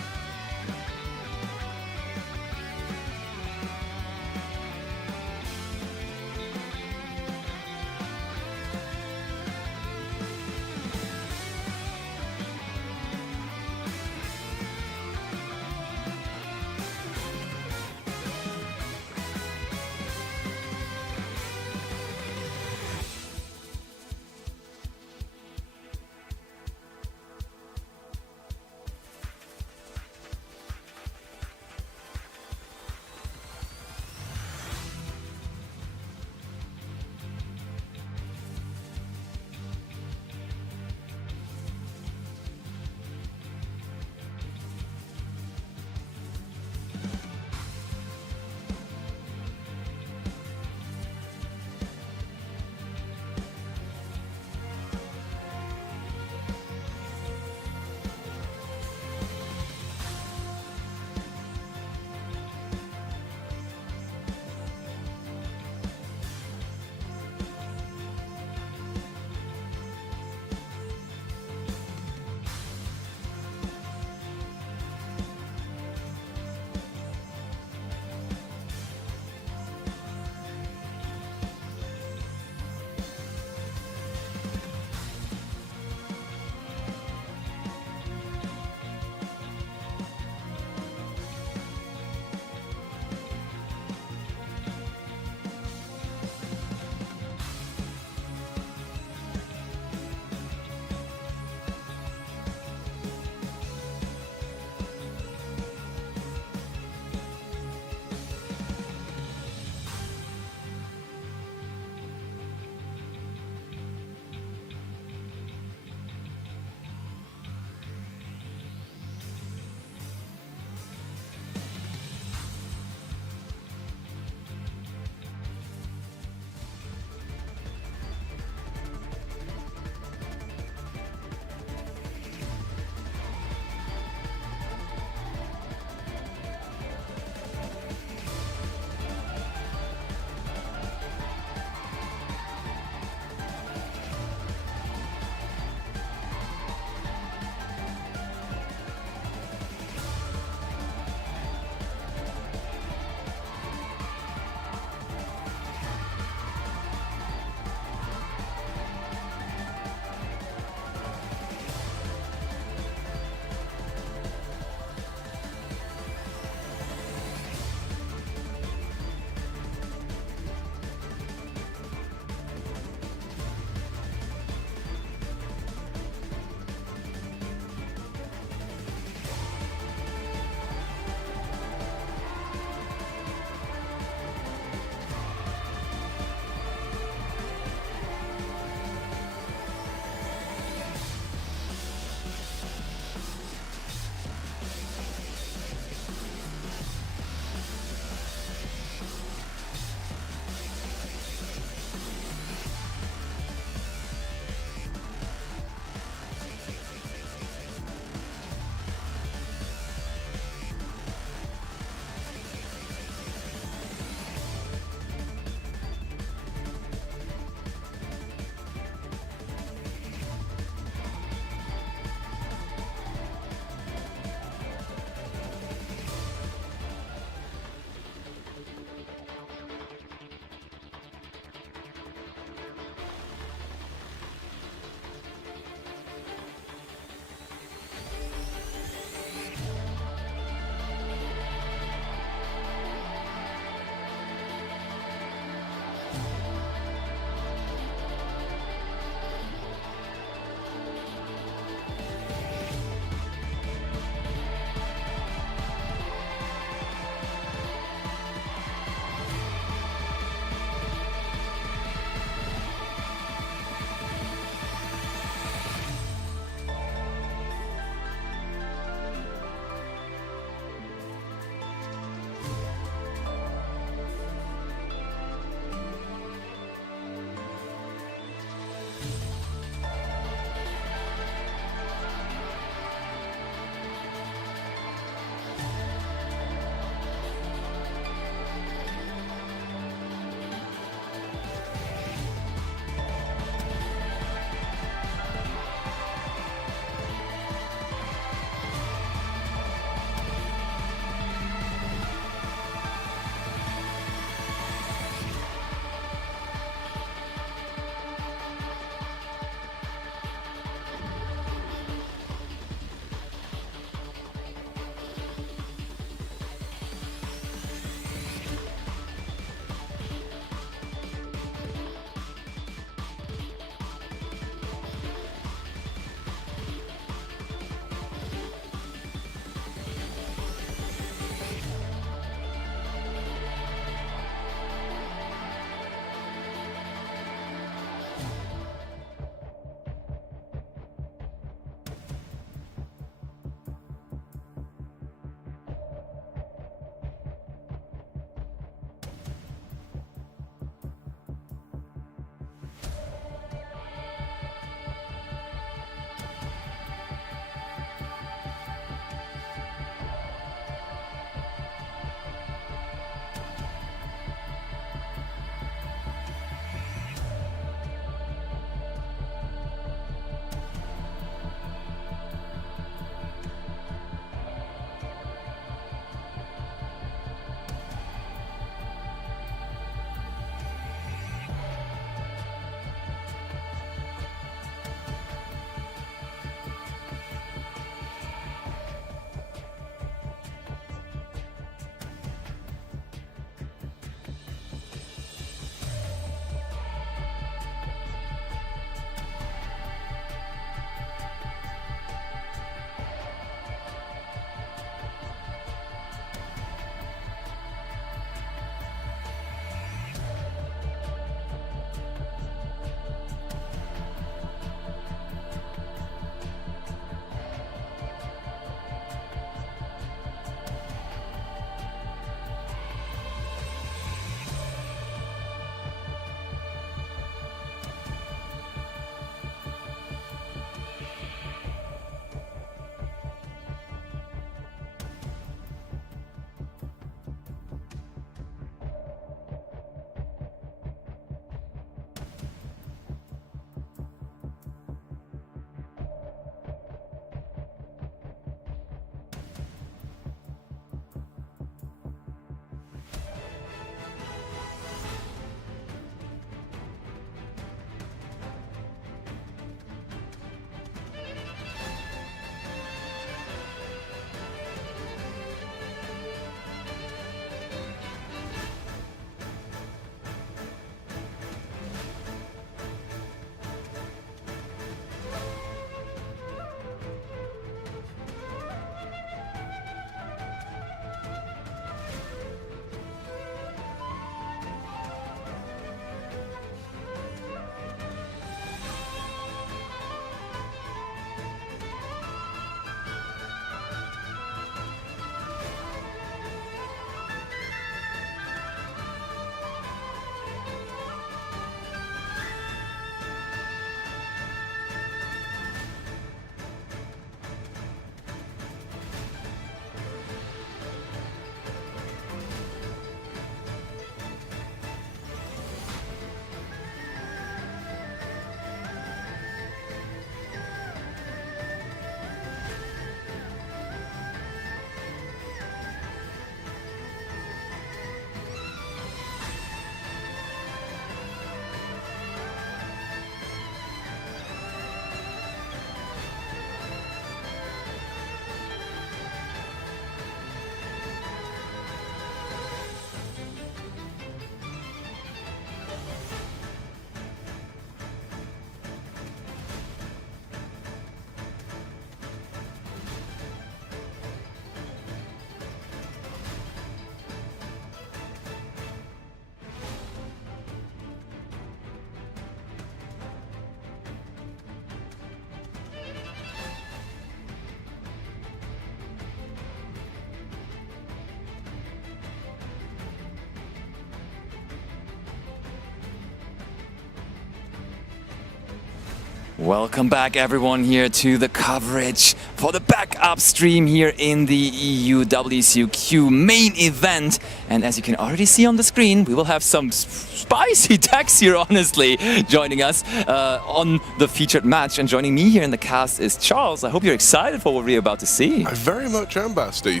Welcome back everyone here to the coverage for the backup stream here in the EU WCQ main event. And as you can already see on the screen, we will have some spicy decks here, honestly, joining us on the featured match. And joining me here in the cast is Charles. I hope you're excited for what we're about to see. I very much am, Basti.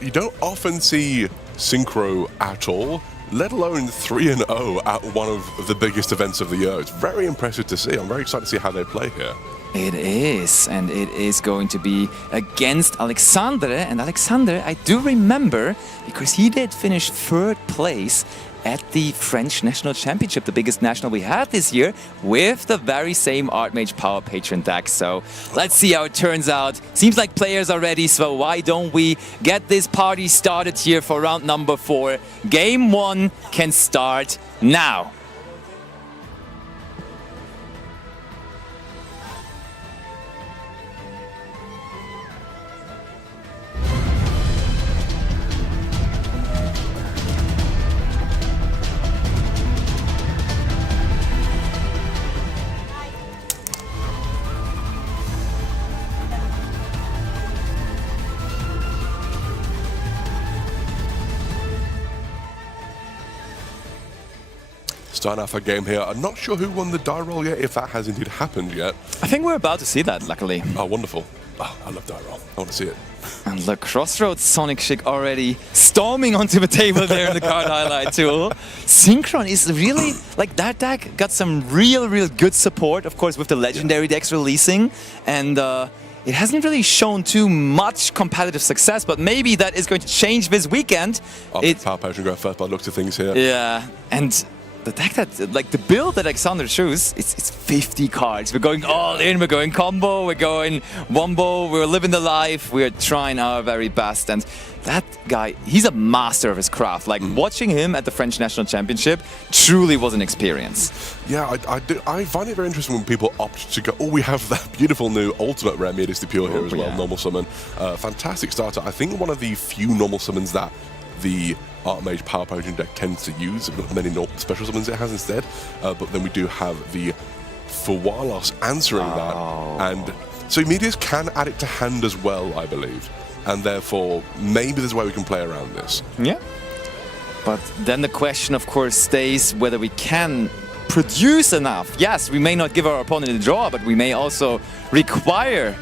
You don't often see Synchro at all, let alone 3-0 at one of the biggest events of the year. It's very impressive to see. I'm very excited to see how they play here. It is, and it is going to be against Alexandre. And Alexandre, I do remember, because he did finish 3rd place at the French National Championship, the biggest national we had this year, with the very same Archmage Power Patron deck. So let's see how it turns out. Seems like players are ready, so why don't we get this party started here for round number 4. Game 1 can start now. Starting off a game here. I'm not sure who won the die roll yet, if that has indeed happened yet. I think we're about to see that, luckily. Oh, wonderful. Oh, I love die roll. I want to see it. And look, Crossroads Sonic Chick already storming onto the table there in the card highlight tool. Synchron is really, like, that deck got some real good support, of course, with the legendary decks releasing. And it hasn't really shown too much competitive success, but maybe that is going to change this weekend. Power Potion going first by the looks of things here. Yeah, and the deck that, like the build that Alexander chose, it's 50 cards. We're going all in, we're going combo, we're going wombo, we're living the life, we're trying our very best. And that guy, he's a master of his craft. Like watching him at the French National Championship truly was an experience. Yeah, I find it very interesting when people opt to go, oh, we have that beautiful new ultimate rare Midas the Pure here as well, yeah. normal summon. Fantastic starter. I think one of the few normal summons that the Archmage Power Potion deck tends to use. Not many special summons it has instead, but then we do have the Furwalos answering that, and so Midas can add it to hand as well, I believe, and therefore maybe there's a way we can play around this. Yeah, but then the question, of course, stays whether we can produce enough. Yes, we may not give our opponent a draw, but we may also require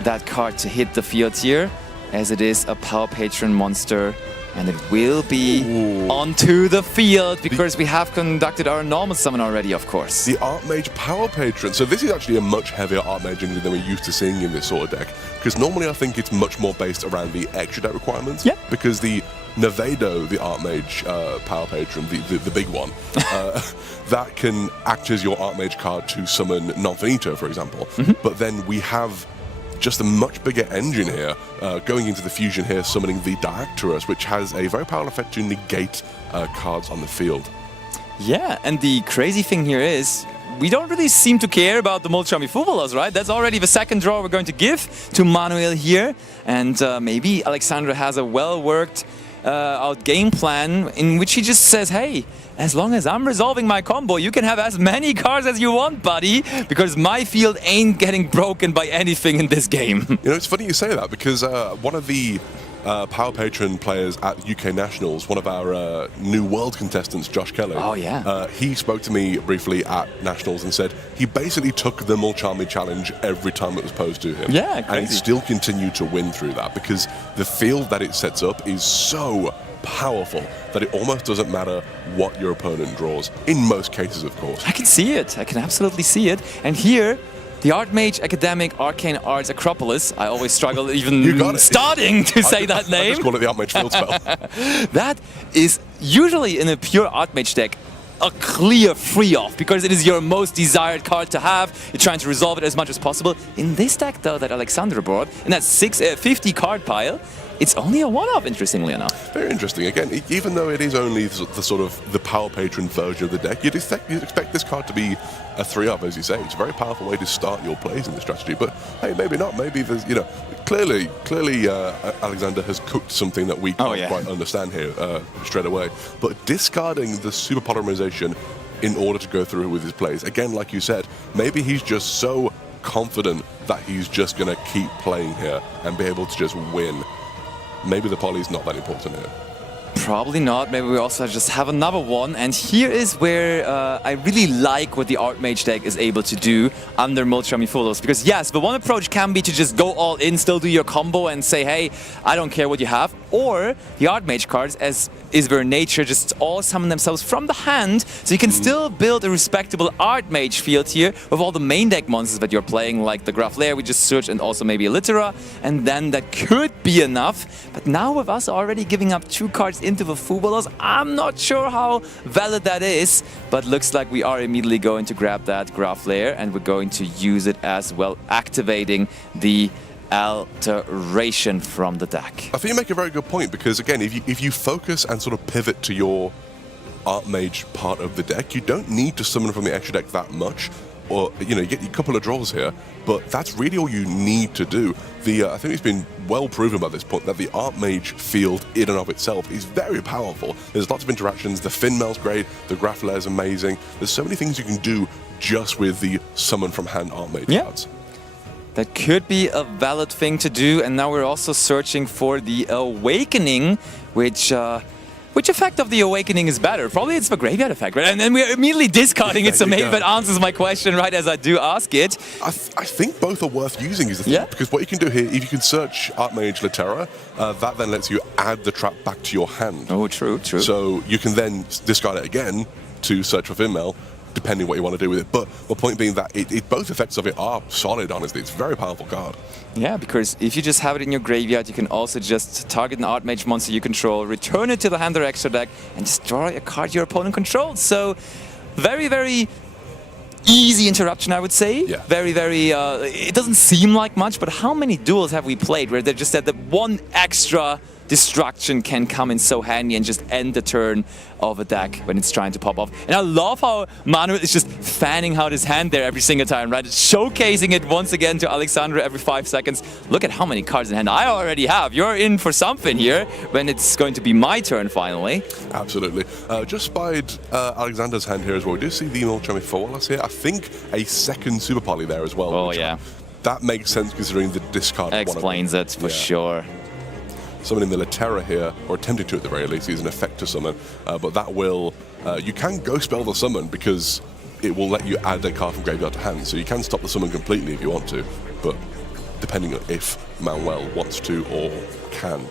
that card to hit the field here, as it is a Power Patron monster. And it will be onto the field because we have conducted our normal summon already, of course. The Archmage Power Patron. So this is actually a much heavier Archmage engine than we're used to seeing in this sort of deck. Because normally I think it's much more based around the extra deck requirements. Yeah. Because the Nevedo, the Archmage Power Patron, the big one, that can act as your Archmage card to summon Nonfinito, for example. But then we have just a much bigger engine here, going into the fusion here, summoning the Diactorus, which has a very powerful effect to negate cards on the field. Yeah, and the crazy thing here is, we don't really seem to care about the Mulchami Fuvolas, right? That's already the second draw we're going to give to Manuel here, and maybe Alexandra has a well-worked out game plan in which he just says, hey, as long as I'm resolving my combo, you can have as many cards as you want, buddy, because my field ain't getting broken by anything in this game. You know, it's funny you say that, because one of the Power Patron players at UK Nationals, one of our new world contestants, Josh Kelly. Oh, yeah. He spoke to me briefly at Nationals and said he basically took the Mulchami challenge every time it was posed to him. Yeah, crazy. And he still continued to win through that, because the field that it sets up is so powerful that it almost doesn't matter what your opponent draws, in most cases, of course. I can see it. I can absolutely see it. And here, the Archmage Academic Arcane Arts Acropolis, I always struggle even starting to say that name. I just call it the Archmage Field Spell. That is usually in a pure Archmage deck a clear free-off, because it is your most desired card to have. You're trying to resolve it as much as possible. In this deck, though, that Alexandra brought, in that 50 card pile, it's only a one-off, interestingly enough. Very interesting. Again, even though it is only the sort of the Power Patron version of the deck, you'd expect this card to be a 3-up, as you say. It's a very powerful way to start your plays in this strategy. But hey, maybe not. Maybe there's, you know, clearly, Alexander has cooked something that we can't quite understand here straight away. But discarding the super polymerization in order to go through with his plays, again, like you said, maybe he's just so confident that he's just going to keep playing here and be able to just win. Maybe the poly's not that important here. Probably not. Maybe we also just have another one. And here is where I really like what the Archmage deck is able to do under Multi-Fulos. Because yes, the one approach can be to just go all in, still do your combo and say, hey, I don't care what you have. Or the Archmage cards, as is their nature, just all summon themselves from the hand. So you can still build a respectable Archmage field here with all the main deck monsters that you're playing, like the Graflair we just searched, and also maybe a Littera. And then that could be enough. But now with us already giving up 2 cards into the Fubolos, I'm not sure how valid that is. But looks like we are immediately going to grab that Graflair, and we're going to use it as well, activating the alteration from the deck. I think you make a very good point, because again, if you focus and sort of pivot to your Archmage part of the deck, you don't need to summon from the extra deck that much, or you get a couple of draws here, but that's really all you need to do. I think it's been well proven by this point that the Archmage field in and of itself is very powerful. There's lots of interactions. The Finmel's great, the Graflair is amazing. There's so many things you can do just with the summon from hand Archmage cards. That could be a valid thing to do, and now we're also searching for the Awakening, which effect of the Awakening is better? Probably it's the Graveyard effect, right? And then we're immediately discarding it, so maybe that answers my question right as I do ask it. I think both are worth using is the thing, because what you can do here, if you can search Archmage Littera, that then lets you add the trap back to your hand. Oh, true, true. So you can then discard it again to search for Finmel, depending what you want to do with it. But the point being that both effects of it are solid, honestly. It's a very powerful card. Yeah, because if you just have it in your graveyard, you can also just target an Archmage monster you control, return it to the hand or extra deck, and just draw a card your opponent controls. So, very, very easy interruption, I would say. Yeah. Very, very, it doesn't seem like much, but how many duels have we played where they're just that the one extra destruction can come in so handy and just end the turn of a deck when it's trying to pop off. And I love how Manuel is just fanning out his hand there every single time, right? It's showcasing it once again to Alexandre every 5 seconds. Look at how many cards in hand I already have. You're in for something here when it's going to be my turn finally. Absolutely. Just spied Alexander's hand here as well. We do see the Multi-Fulos here. I think a second Super Poly there as well. Oh, yeah. That makes sense considering the discard. Explains it for sure. Summoning the Littera here, or attempting to at the very least, is an effect to summon, but that will, you can Ghost Spell the summon because it will let you add a card from graveyard to hand, so you can stop the summon completely if you want to, but depending on if Manuel wants to or can.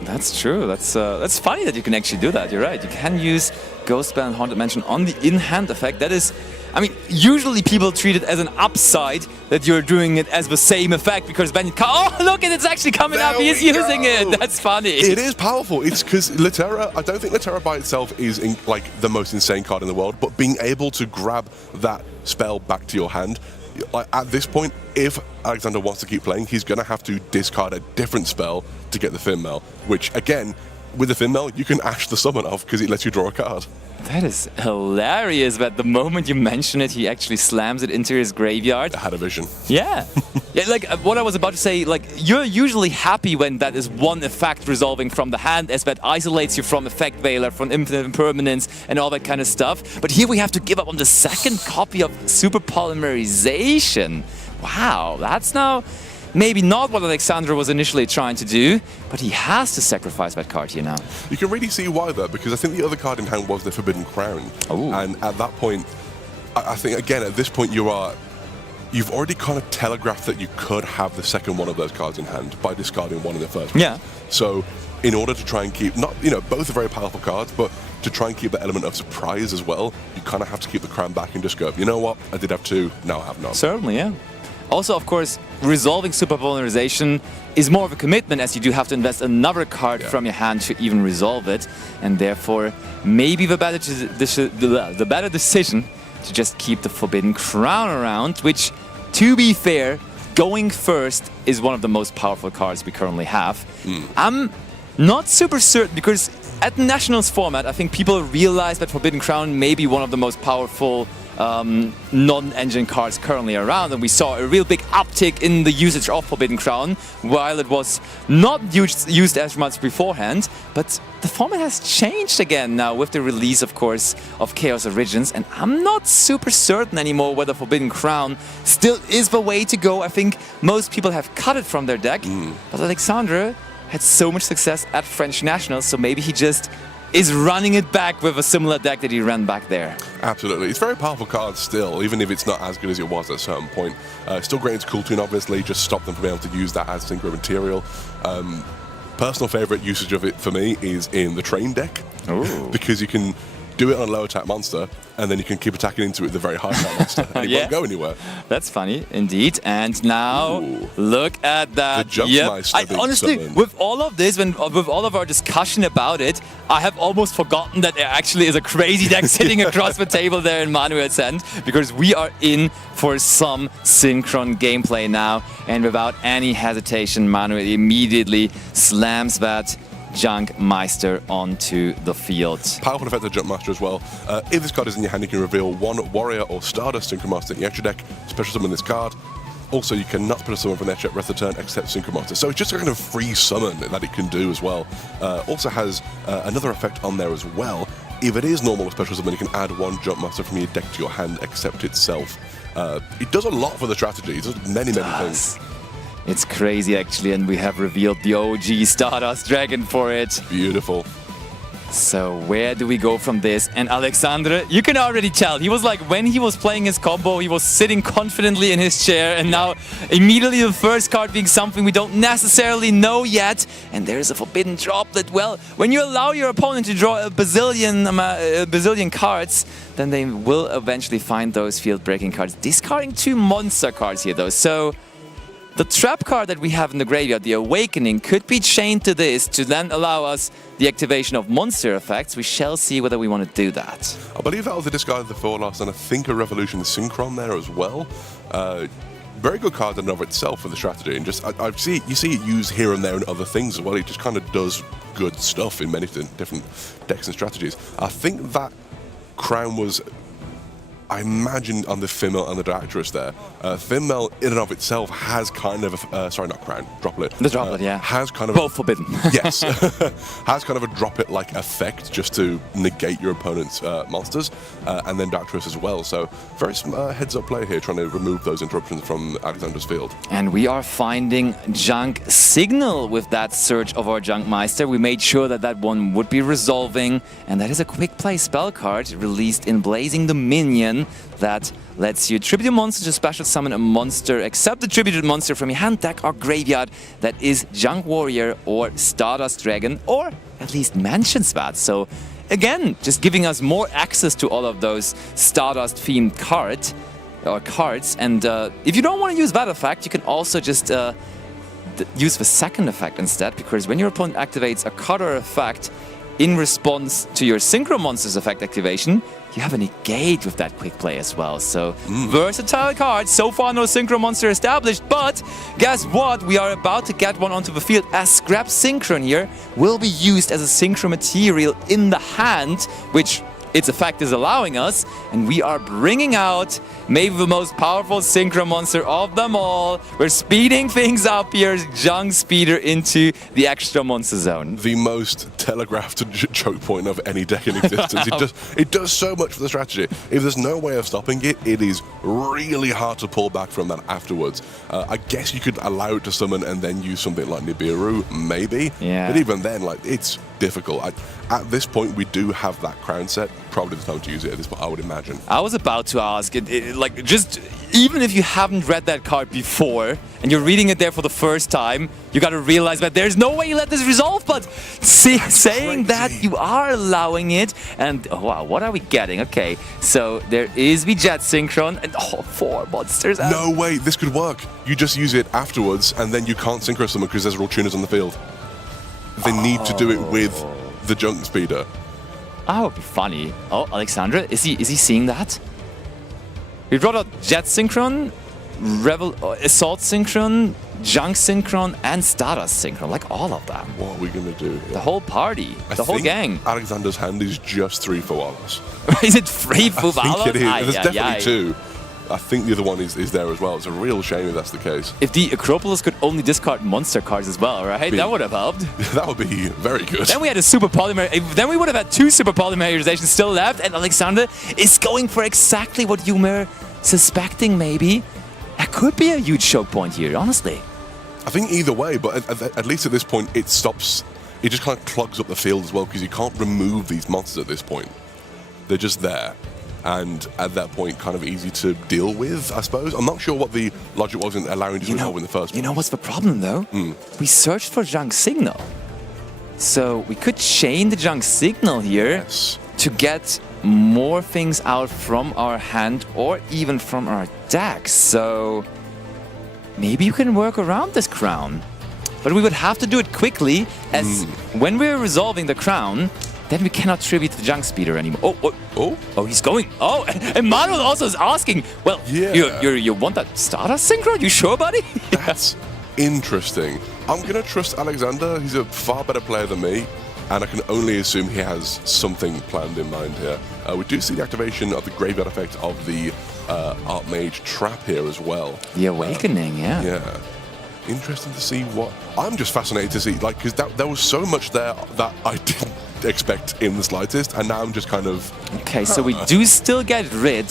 That's true. That's funny that you can actually do that. You're right. You can use Ghost Spell and Haunted Mansion on the in-hand effect. That is, I mean, usually people treat it as an upside that you're doing it as the same effect because then oh, look, it's actually coming up. He's using it. That's funny. It is powerful. It's because Littera, I don't think Littera by itself is like the most insane card in the world, but being able to grab that spell back to your hand, like at this point, if Alexander wants to keep playing, he's going to have to discard a different spell to get the Finmel, which again, with the Finmel, you can Ash the summon off because it lets you draw a card. That is hilarious, but the moment you mention it, he actually slams it into his graveyard. I had a vision. Yeah. Yeah, like what I was about to say, like you're usually happy when that is one effect resolving from the hand, as that isolates you from Effect Veiler, from Infinite Impermanence, and all that kind of stuff. But here we have to give up on the second copy of Super Polymerization. Wow, that's now maybe not what Alexandre was initially trying to do, but he has to sacrifice that card here now. You can really see why though, because I think the other card in hand was the Forbidden Crown. Ooh. And at that point, I think again at this point you've already kind of telegraphed that you could have the second one of those cards in hand by discarding one in the first place. Yeah. So in order to try and keep, both are very powerful cards, but to try and keep the element of surprise as well, you kind of have to keep the crown back and just go, you know what, I did have two, now I have none. Certainly, yeah. Also, of course, resolving Super Polarization is more of a commitment as you do have to invest another card from your hand to even resolve it. And therefore, maybe the better decision to just keep the Forbidden Crown around, which, to be fair, going first is one of the most powerful cards we currently have. I'm not super certain because at the Nationals format, I think people realize that Forbidden Crown may be one of the most powerful non-engine cards currently around, and we saw a real big uptick in the usage of Forbidden Crown while it was not used as much beforehand. But the format has changed again now with the release, of course, of Chaos Origins, and I'm not super certain anymore whether Forbidden Crown still is the way to go. I think most people have cut it from their deck, but Alexandre had so much success at French Nationals, so maybe he just is running it back with a similar deck that he ran back there. Absolutely. It's a very powerful card still, even if it's not as good as it was at a certain point. Still great into Cool Tune, obviously, just stop them from being able to use that as synchro material. Personal favourite usage of it for me is in the train deck, because you can do it on a low attack monster, and then you can keep attacking into it with a very high attack monster, and it won't go anywhere. That's funny, indeed. And now, look at that. The Jumpmeister honestly, summon. with all of this, with all of our discussion about it, I have almost forgotten that there actually is a crazy deck sitting across the table there in Manuel's hand, because we are in for some synchron gameplay now. And without any hesitation, Manuel immediately slams that Junkmeister onto the field. Powerful effect of Junkmaster as well. If this card is in your hand, you can reveal one Warrior or Stardust Synchromaster in your extra deck, special summon this card. Also, you cannot special summon from the extra rest of the turn except Synchromaster. So it's just a kind of free summon that it can do as well. Also has another effect on there as well. If it is normal or special summon, you can add one Junkmaster from your deck to your hand except itself. It does a lot for the strategy. It does many things. It's crazy, actually, and we have revealed the OG Stardust Dragon for it. Beautiful. So where do we go from this? And Alexandre, you can already tell, he was like, when he was playing his combo, he was sitting confidently in his chair, and now immediately the first card being something we don't necessarily know yet, and there's a Forbidden Droplet. Well, when you allow your opponent to draw a bazillion cards, then they will eventually find those field-breaking cards, discarding 2 monster cards here, though. So the trap card that we have in the graveyard, the Awakening, could be chained to this to then allow us the activation of monster effects. We shall see whether we want to do that. I believe that was the discard of the Thorlos, and I think a Revolution Synchron there as well. Very good card in and of itself for the strategy, and just you see it used here and there in other things as well. It just kind of does good stuff in many different decks and strategies. I think that Crown was, I imagine, on the Fimmel and the Directress there. Fimmel in and of itself has kind of sorry, not Crown, Droplet. The Droplet, yeah. Has kind of both forbidden. Yes. Has kind of a Droplet-like effect just to negate your opponent's monsters, and then Directress as well. So very heads-up play here, trying to remove those interruptions from Alexandre's field. And we are finding Junk Signal with that search of our Junkmeister. We made sure that that one would be resolving, and that is a quick play spell card released in Blazing Dominion that lets you tribute a monster to special summon a monster, except the tributed monster from your hand, deck, or graveyard that is Junk Warrior or Stardust Dragon, or at least mentions that. So again, just giving us more access to all of those Stardust-themed cards. And if you don't want to use that effect, you can also just use the second effect instead, because when your opponent activates a card or effect in response to your Synchro Monsters effect activation, you have a negate with that quick play as well. So versatile card. So far no Synchro Monster established, but guess what? We are about to get one onto the field, as Scrap Synchron here will be used as a Synchro material in the hand, which its effect is allowing us, and we are bringing out maybe the most powerful Synchro Monster of them all. We're speeding things up here, Junk Speeder into the extra monster zone. The most telegraphed choke point of any deck in existence. It does so much for the strategy. If there's no way of stopping it, it is really hard to pull back from that afterwards. I guess you could allow it to summon and then use something like Nibiru, maybe. Yeah. But even then, like, it's difficult. At this point, we do have that Crown set. Probably the time to use it at this point, I would imagine. I was about to ask, like, just even if you haven't read that card before and you're reading it there for the first time, you got to realize that there's no way you let this resolve. But saying that, you are allowing it, and oh, wow, what are we getting? Okay, so there is the Jet Synchron, and 4 monsters. No way, this could work. You just use it afterwards, and then you can't synchro summon because there's Raw Tuners on the field. They need to do it with the Junk Speeder. That would be funny. Oh, Alexandre, is he seeing that? We brought out Jet Synchron, Assault Synchron, Junk Synchron, and Stardust Synchron, like all of them. What are we going to do here? The whole party, the whole gang. Alexander's hand is just 3 for Wallace. Is it 3 for Wallace? I think it is. There's definitely 2. I think the other one is there as well. It's a real shame if that's the case. If the Acropolis could only discard monster cards as well, right? That would have helped. That would be very good. Then we had a super polymer. Then we would have had 2 super polymerizations still left, and Alexander is going for exactly what you were suspecting. Maybe that could be a huge choke point here. Honestly, I think either way, but at least at this point, it stops. It just kind of clogs up the field as well because you can't remove these monsters at this point. They're just there. And at that point, kind of easy to deal with, I suppose. I'm not sure what the logic was in allowing to resolve in the first place. You know what's the problem, though? We searched for junk signal. So we could chain the junk signal here to get more things out from our hand or even from our deck. So maybe you can work around this crown. But we would have to do it quickly, as when we're resolving the crown, then we cannot tribute the junk speeder anymore. Oh, he's going. Oh, and Manuel also is asking, well, you want that Stardust Synchro? You sure, buddy? That's interesting. I'm going to trust Alexander. He's a far better player than me, and I can only assume he has something planned in mind here. We do see the activation of the graveyard effect of the Archmage trap here as well. The Awakening, Yeah. Interesting to see what... I'm just fascinated to see, like, because there was so much there that I didn't expect in the slightest, and now I'm just kind of... Okay, so we do still get rid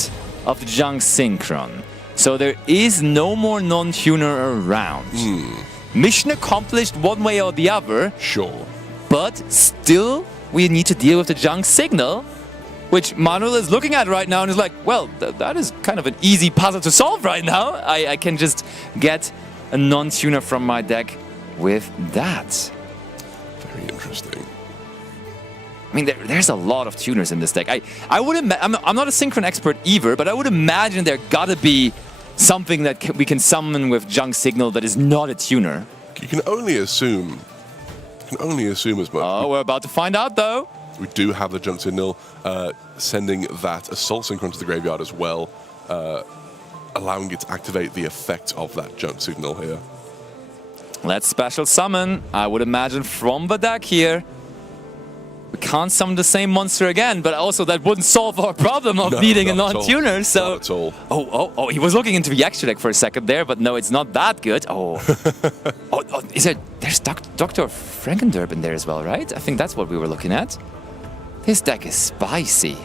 of the junk synchron. So there is no more non-tuner around. Mission accomplished one way or the other. Sure. But still, we need to deal with the junk signal, which Manuel is looking at right now and is like, well, that is kind of an easy puzzle to solve right now. I can just get a non-tuner from my deck with that. Very interesting. I mean, there's a lot of tuners in this deck. I would I'm not a synchron expert either, but I would imagine there gotta be something that we can summon with junk signal that is not a tuner. You can only assume. You can only assume as much. Oh, we're about to find out, though. We do have the junk signal, sending that Assault Synchron to the graveyard as well, allowing it to activate the effect of that junk signal here. Let's special summon, I would imagine, from the deck here. We can't summon the same monster again, but also that wouldn't solve our problem of needing a non-tuner. So, not at all. Oh, he was looking into the extra deck for a second there, but no, it's not that good. There's Dr. Frankenderb in there as well, right? I think that's what we were looking at. This deck is spicy.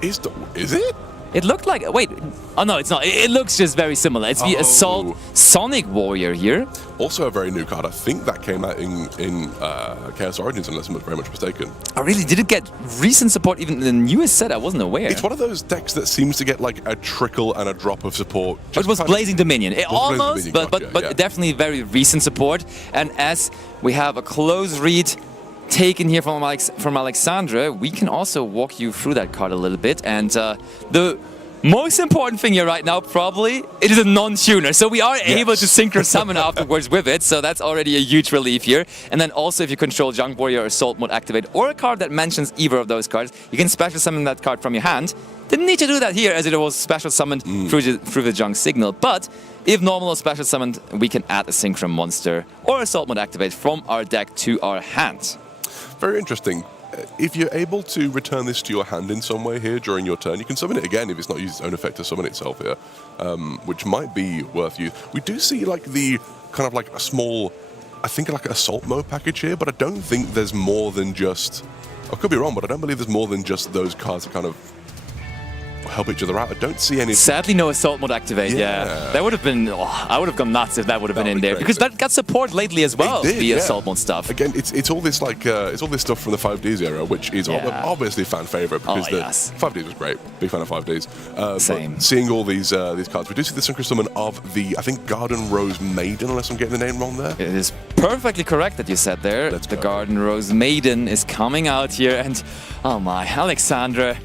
Is it? It looked like... Wait. Oh, no, it's not. It looks just very similar. It's the Assault Sonic Warrior here. Also a very new card. I think that came out in Chaos Origins, unless I'm very much mistaken. Oh, really? Did it get recent support even in the newest set? I wasn't aware. It's one of those decks that seems to get like a trickle and a drop of support. It was Blazing Dominion. Almost, but definitely very recent support. And as we have a close read taken here from Alexandra, we can also walk you through that card a little bit. And the most important thing here right now, probably, it is a non-tuner. So we are able to synchro summon afterwards with it. So that's already a huge relief here. And then also, if you control Junk Warrior or Assault Mode Activate, or a card that mentions either of those cards, you can special summon that card from your hand. Didn't need to do that here, as it was special summoned through the Junk Signal. But if normal or special summoned, we can add a Synchro monster or Assault Mode Activate from our deck to our hand. Very interesting. If you're able to return this to your hand in some way here during your turn, you can summon it again if it's not used its own effect to summon itself here, which might be worth use. We do see like the kind of like a small, I think like an Assault Mode package here, but I don't think there's more than just, I could be wrong, but I don't believe there's more than just those cards that kind of help each other out. I don't see any. Sadly, no Assault Mode Activate. Yeah, that would have been. I would have gone nuts if that would have been in there, because that got support lately as well. The Assault Mode stuff. Again, it's all this like it's all this stuff from the 5Ds era, which is obviously fan favorite because the 5Ds was great. Big fan of 5Ds. Same. But seeing all these cards, we do see the Synchro Summon of the, I think, Garden Rose Maiden, unless I'm getting the name wrong there. It is perfectly correct that you said there. The Garden Rose Maiden is coming out here, and oh my, Alexandra.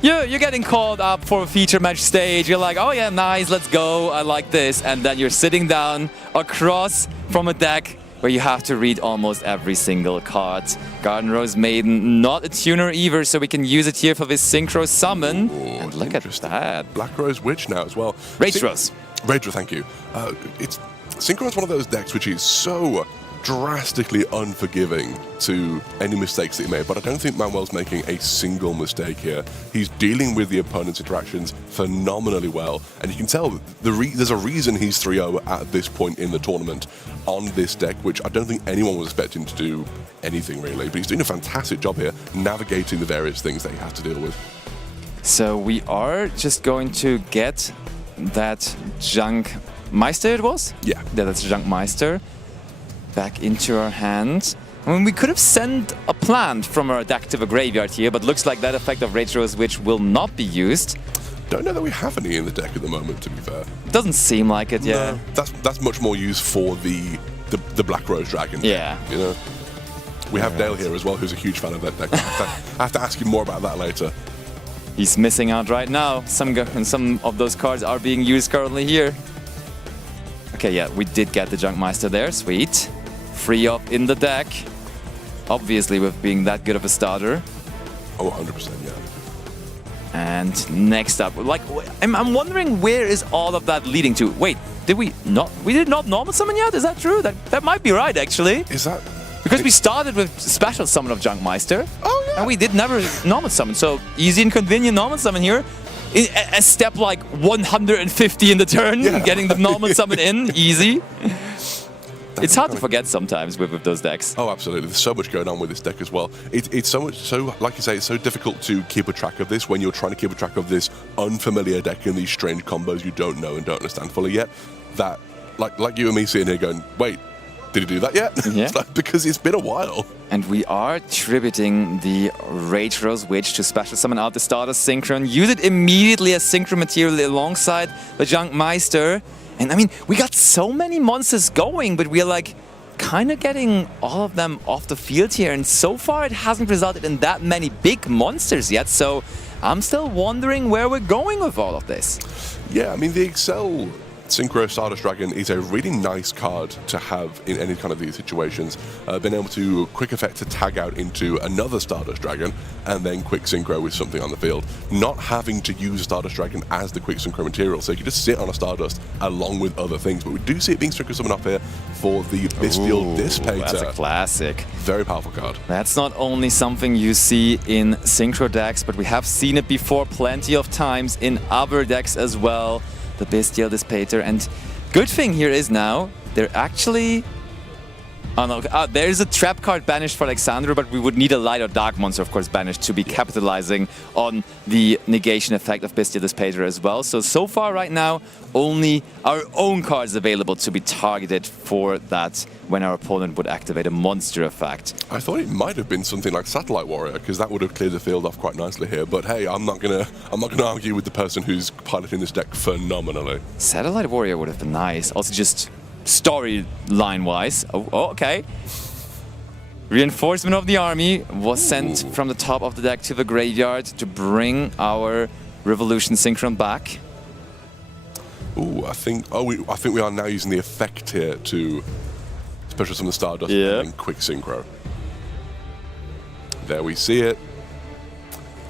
You're getting called up for a feature match stage. You're like, oh yeah, nice, let's go, I like this. And then you're sitting down across from a deck where you have to read almost every single card. Garden Rose Maiden, not a tuner either, so we can use it here for this Synchro Summon. And look at that. Black Rose Witch now as well. Rage Rose. Rage Rose, thank you. Synchro is one of those decks which is so drastically unforgiving to any mistakes that he made, but I don't think Manuel's making a single mistake here. He's dealing with the opponent's interactions phenomenally well, and you can tell there's a reason he's 3-0 at this point in the tournament on this deck, which I don't think anyone was expecting to do anything really, but he's doing a fantastic job here navigating the various things that he has to deal with. So we are just going to get that Junk Meister, it was? Yeah. That's Junk Meister back into our hands. I mean, we could have sent a plant from our deck to the graveyard here, but looks like that effect of Rage Rose Witch will not be used. Don't know that we have any in the deck at the moment, to be fair. Doesn't seem like it, yeah. No, that's much more used for the Black Rose Dragon. Yeah. You know? We have Dale here as well, who's a huge fan of that deck. I have to ask you more about that later. He's missing out right now. Some of those cards are being used currently here. Okay, yeah, we did get the Junk Meister there. Sweet. Free up in the deck. Obviously, with being that good of a starter. Oh, 100%, yeah. And next up, like, I'm wondering where is all of that leading to? Wait, did we not? We did not normal summon yet? Is that true? That might be right, actually. Is that? Because we started with special summon of Junk Meister. Oh, yeah. And we did never normal summon. So easy and convenient normal summon here. A step like 150 in the turn, getting the normal summon in, easy. It's hard to forget sometimes with those decks. Oh, absolutely. There's so much going on with this deck as well. It's so like you say, it's so difficult to keep a track of this when you're trying to keep a track of this unfamiliar deck and these strange combos you don't know and don't understand fully yet. That, like you and me sitting here going, wait, did he do that yet? Yeah. Because it's been a while. And we are tributing the Rage Rose Witch to special summon out the starter Synchron. Use it immediately as Synchron material alongside the Junk Meister. And I mean, we got so many monsters going, but we are like kind of getting all of them off the field here. And so far, it hasn't resulted in that many big monsters yet. So I'm still wondering where we're going with all of this. Yeah, I mean, the Excel Synchro Stardust Dragon is a really nice card to have in any kind of these situations. Being able to quick effect to tag out into another Stardust Dragon and then quick synchro with something on the field. Not having to use Stardust Dragon as the quick synchro material, so you can just sit on a Stardust along with other things. But we do see it being synchro summoned up here for the Bystial Dissipator. That's a classic. Very powerful card. That's not only something you see in synchro decks, but we have seen it before plenty of times in other decks as well. The Bystial Dissipator. And good thing here is now they're actually... Oh no, there's a trap card banished for Alexandra, but we would need a light or dark monster, of course, banished to be capitalizing on the negation effect of Bystial Dissipator as well. So far right now, only our own cards available to be targeted for that when our opponent would activate a monster effect. I thought it might have been something like Satellite Warrior, because that would have cleared the field off quite nicely here. But hey, I'm not gonna argue with the person who's piloting this deck phenomenally. Satellite Warrior would have been nice. Also, just storyline-wise. Oh, okay. Reinforcement of the army was sent from the top of the deck to the graveyard to bring our Revolution Synchron back. Ooh, I think we are now using the effect here to special summon the Stardust and quick synchro. There we see it.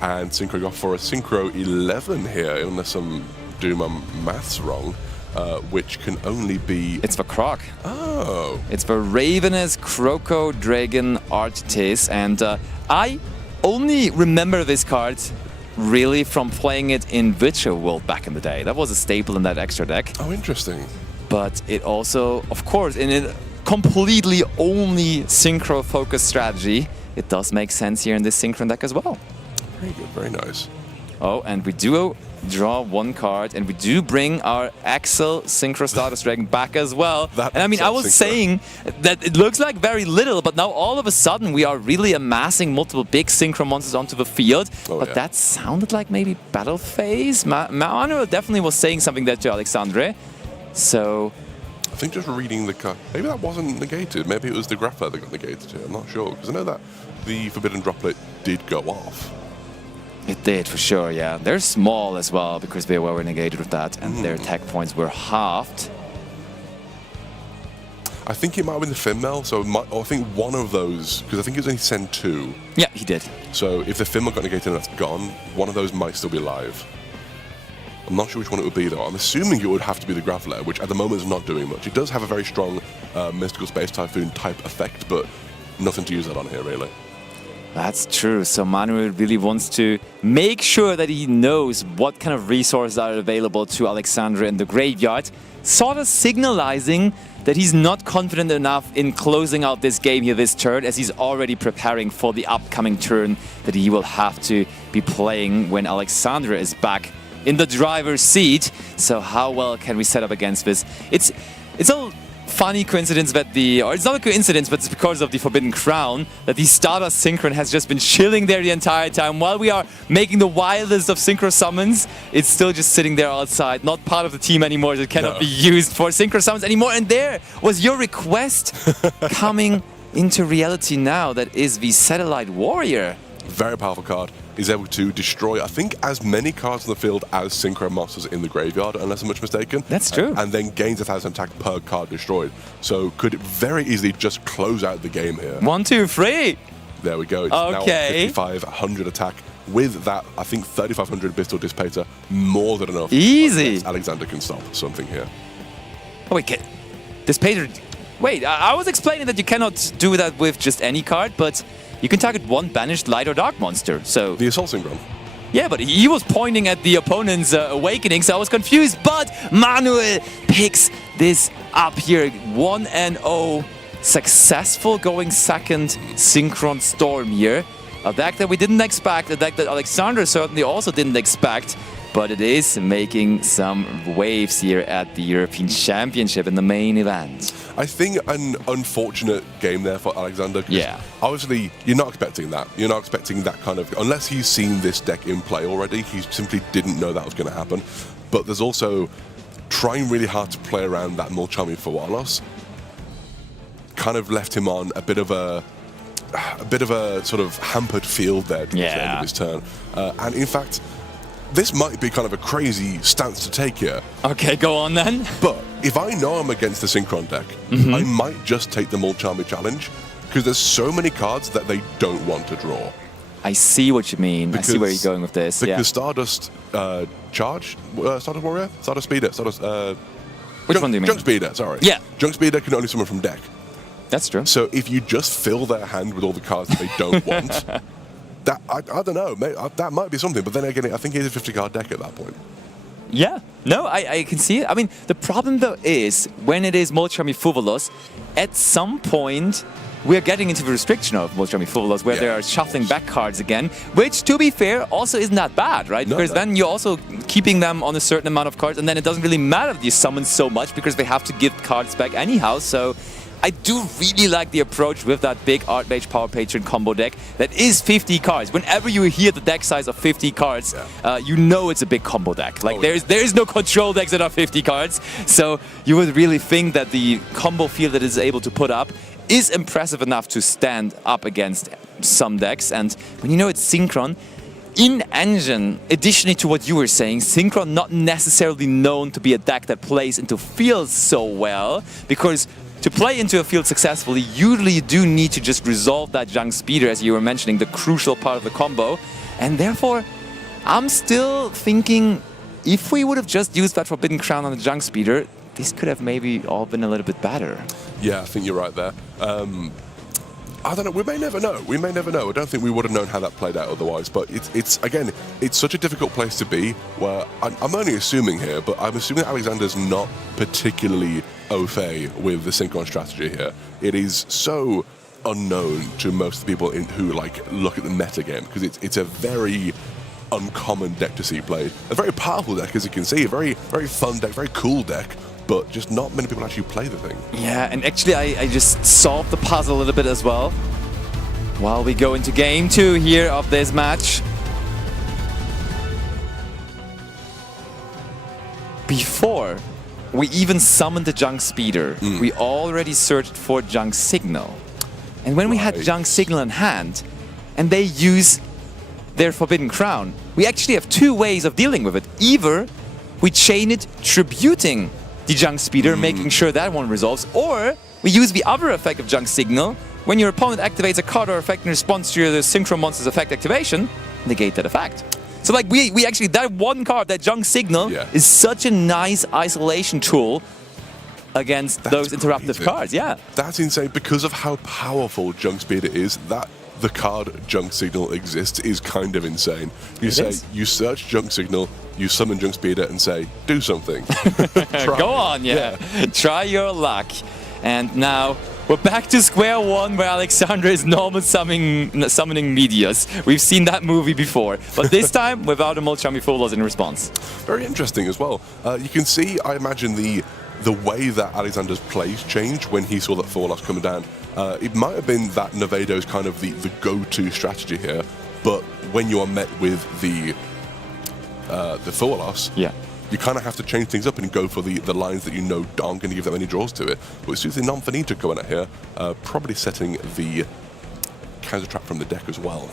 And synchro off for a synchro 11 here, unless I'm doing my maths wrong. Which can only be... It's the Croc. Oh. It's the Ravenous Croco Dragon Artites. And I only remember this card really from playing it in Virtual World back in the day. That was a staple in that extra deck. Oh, interesting. But it also, of course, in a completely only synchro-focused strategy, it does make sense here in this Synchron deck as well. Very good, very nice. Oh, and we do draw one card, and we do bring our Axel Synchro Stardust Dragon back as well. And I mean, I was saying that it looks like very little, but now all of a sudden we are really amassing multiple big Synchro monsters onto the field. But that sounded like maybe Battle Phase. Manuel definitely was saying something there to Alexandre. So... I think just reading the card, maybe that wasn't negated. Maybe it was the Grappler that got negated here. I'm not sure, because I know that the Forbidden Droplet did go off. It did, for sure, yeah. They're small as well, because they were negated with that, and their attack points were halved. I think it might have been the Finmail, so I think one of those, because I think it was only send 2. Yeah, he did. So if the Finmail got negated and that's gone, one of those might still be alive. I'm not sure which one it would be though. I'm assuming it would have to be the Graveler, which at the moment is not doing much. It does have a very strong Mystical Space Typhoon type effect, but nothing to use that on here really. That's true. So Manuel really wants to make sure that he knows what kind of resources are available to Alexandre in the graveyard, sort of signalizing that he's not confident enough in closing out this game here this turn, as he's already preparing for the upcoming turn that he will have to be playing when Alexandre is back in the driver's seat. So how well can we set up against this? It's a funny coincidence that or it's not a coincidence, but it's because of the Forbidden Crown that the Stardust Synchron has just been chilling there the entire time. While we are making the wildest of Synchro Summons, it's still just sitting there outside, not part of the team anymore. It cannot be used for Synchro Summons anymore. And there was your request coming into reality now. That is the Satellite Warrior. Very powerful card. Is able to destroy, I think, as many cards in the field as Synchro Monsters in the graveyard, unless I'm much mistaken. That's true. And then gains 1,000 attack per card destroyed. So could very easily just close out the game here. 1, 2, 3. There we go. It's now 5,500 attack. With that, I think 3,500 Bistal Dissipator, more than enough. Easy. Alexander can stop something here. Oh, wait, Dissipator. Wait, I was explaining that you cannot do that with just any card, but you can target one banished light or dark monster. So the Assault Synchron. Yeah, but he was pointing at the opponent's awakening, so I was confused. But Manuel picks this up here. 1-0. Successful going second Synchron Storm here. A deck that we didn't expect, a deck that Alexander certainly also didn't expect. But it is making some waves here at the European Championship in the main event. I think an unfortunate game there for Alexander. Yeah. Obviously, you're not expecting that. You're not expecting that kind of... Unless he's seen this deck in play already, he simply didn't know that was going to happen. But there's also trying really hard to play around that Mulchami Fawalos. Kind of left him on a bit of a sort of hampered field there towards the end of his turn. And in fact, this might be kind of a crazy stance to take here. Okay, go on then. But if I know I'm against the Synchron deck, I might just take the Mulchami challenge, because there's so many cards that they don't want to draw. I see what you mean. I see where you're going with this. Because Stardust Charge, Stardust Warrior? Stardust Speeder, Stardust... Which one do you mean? Junk Speeder, sorry. Yeah. Junk Speeder can only summon from deck. That's true. So if you just fill their hand with all the cards that they don't want... That, I don't know, that might be something, but then again, I think it's a 50-card deck at that point. Yeah, no, I can see it. I mean, the problem though is, when it is Mulchami Fuvalos, at some point, we're getting into the restriction of Mulchami Fuvalos, where they are shuffling back cards again, which, to be fair, also isn't that bad, right? Because then you're also keeping them on a certain amount of cards, and then it doesn't really matter if you summon so much, because they have to give cards back anyhow, so... I do really like the approach with that big Archmage Power Patron combo deck that is 50 cards. Whenever you hear the deck size of 50 cards, you know it's a big combo deck. Like there is no control decks that are 50 cards. So you would really think that the combo field that it is able to put up is impressive enough to stand up against some decks. And when you know it's Synchron, in engine, additionally to what you were saying, Synchron not necessarily known to be a deck that plays into fields so well, because to play into a field successfully, usually you do need to just resolve that Junk Speeder, as you were mentioning, the crucial part of the combo. And therefore, I'm still thinking, if we would have just used that Forbidden Crown on the Junk Speeder, this could have maybe all been a little bit better. Yeah, I think you're right there. I don't know, we may never know. We may never know. I don't think we would have known how that played out otherwise. But it's again, it's such a difficult place to be, where I'm only assuming here, but I'm assuming that Alexander's not particularly au fait with the Synchron strategy here. It is so unknown to most of the people who look at the meta game, because it's a very uncommon deck to see played. A very powerful deck, as you can see, a very, very fun deck, very cool deck, but just not many people actually play the thing. Yeah, and actually I just solved the puzzle a little bit as well. While we go into game 2 here of this match. Before we even summoned the Junk Speeder, we already searched for Junk Signal. And when we had Junk Signal in hand, and they use their Forbidden Crown, we actually have two ways of dealing with it. Either we chain it tributing the Junk Speeder, making sure that one resolves, or we use the other effect of Junk Signal. When your opponent activates a card or effect in response to your Synchro Monster's effect activation, negate that effect. So like we actually, that one card, that Junk Signal, Yeah. is such a nice isolation tool against those interruptive crazy. cards. Yeah. That's insane because of how powerful Junk Speeder is. That the card Junk Signal exists is kind of insane. You say is. you search Junk Signal, you summon Junk Speeder, and say do something. Try. Go on, yeah. Try your luck. And now we're back to square one where Alexander is normal summoning Meteors. We've seen that movie before, but this time without a Molchami Full in response. Very interesting as well. You can see, I imagine, the way that Alexander's plays changed when he saw that Forloss coming down. It might have been that Nevedo's kind of the go-to strategy here, but when you are met with the Forloss, Yeah. you kind of have to change things up and go for the lines that you know aren't going to give them any draws to it. But it's the non-finito going out here, probably setting the counter trap from the deck as well.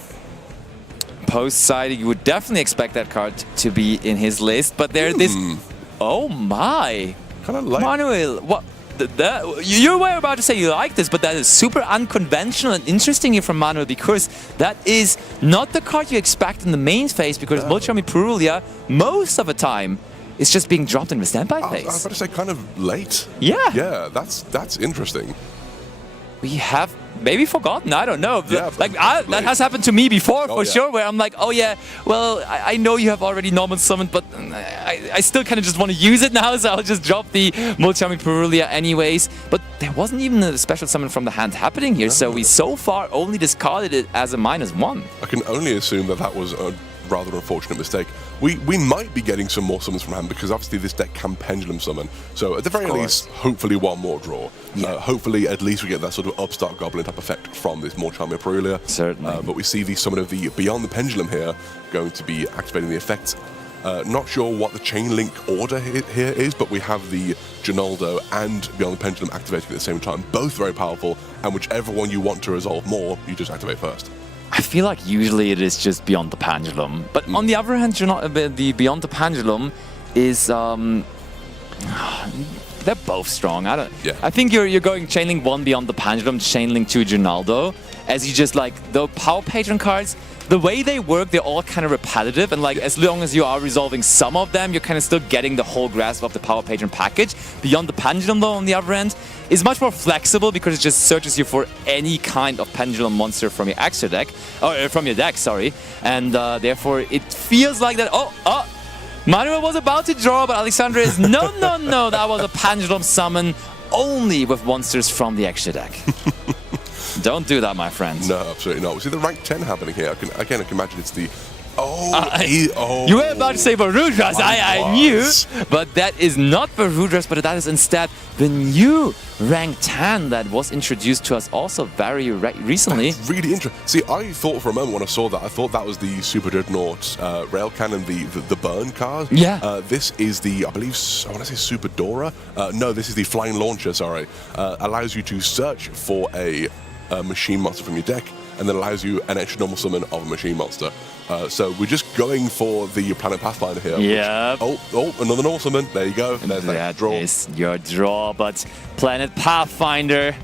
Post side, you would definitely expect that card to be in his list, but there this. Oh my! Kind of like Manuel, what? You were about to say you like this, but that is super unconventional and interesting here from Manuel, because that is not the card you expect in the main phase, because Molchami Purulia, most of the time, is just being dropped in the standby I was phase. about to say kind of late. Yeah. Yeah, that's interesting. We have maybe forgotten, I don't know. Yeah, Like late. that has happened to me before, Oh, for yeah. sure, where I'm like, oh yeah, well, I know you have already normal summoned, but I still kind of just want to use it now, so I'll just drop the Molchami Purulia anyways. But there wasn't even a special summon from the hand happening here, so we so far only discarded it as a -1. I can only assume that that was a rather unfortunate mistake. We might be getting some more summons from hand, because obviously this deck can pendulum summon. So at the very least, hopefully one more draw. Hopefully at least we get that sort of upstart goblin type effect from this Molchami Purulia. Certainly. But we see the summon of the Beyond the Pendulum here going to be activating the effects. Not sure what the chain link order here is, but we have the Ginaldo and Beyond the Pendulum activating at the same time. Both very powerful, and whichever one you want to resolve more, you just activate first. I feel like usually it is just Beyond the Pendulum. But on the other hand, the Beyond the Pendulum is... they're both strong. I think you're going Chainlink 1 Beyond the Pendulum, Chainlink 2 Ginaldo, as you just like, the Power Patron cards, the way they work, they're all kind of repetitive, and like as long as you are resolving some of them, you're kind of still getting the whole grasp of the Power Patron package. Beyond the Pendulum, though, on the other end, is much more flexible, because it just searches you for any kind of pendulum monster from your extra deck, or from your deck, sorry, and therefore it feels like that. Oh, Manuel was about to draw, but Alexander is no, that was a pendulum summon only with monsters from the extra deck. Don't do that, my friend. No, absolutely not. We see the rank 10 happening here. I can imagine it's the... You were about to say Varudras, I knew, but that is not Varudras, but that is instead the new rank 10 that was introduced to us also very recently. That's really interesting. See, I thought for a moment when I saw that, I thought that was the Super Dreadnought Rail Cannon, the burn card. Yeah. This is the, I believe, I want to say Super Dora. No, this is the Flying Launcher, sorry. Allows you to search for a machine monster from your deck, and then allows you an extra normal summon of a machine monster. So we're just going for the Planet Pathfinder here. Yeah. Oh, another normal summon. There you go. There's that draw. That is your draw, but Planet Pathfinder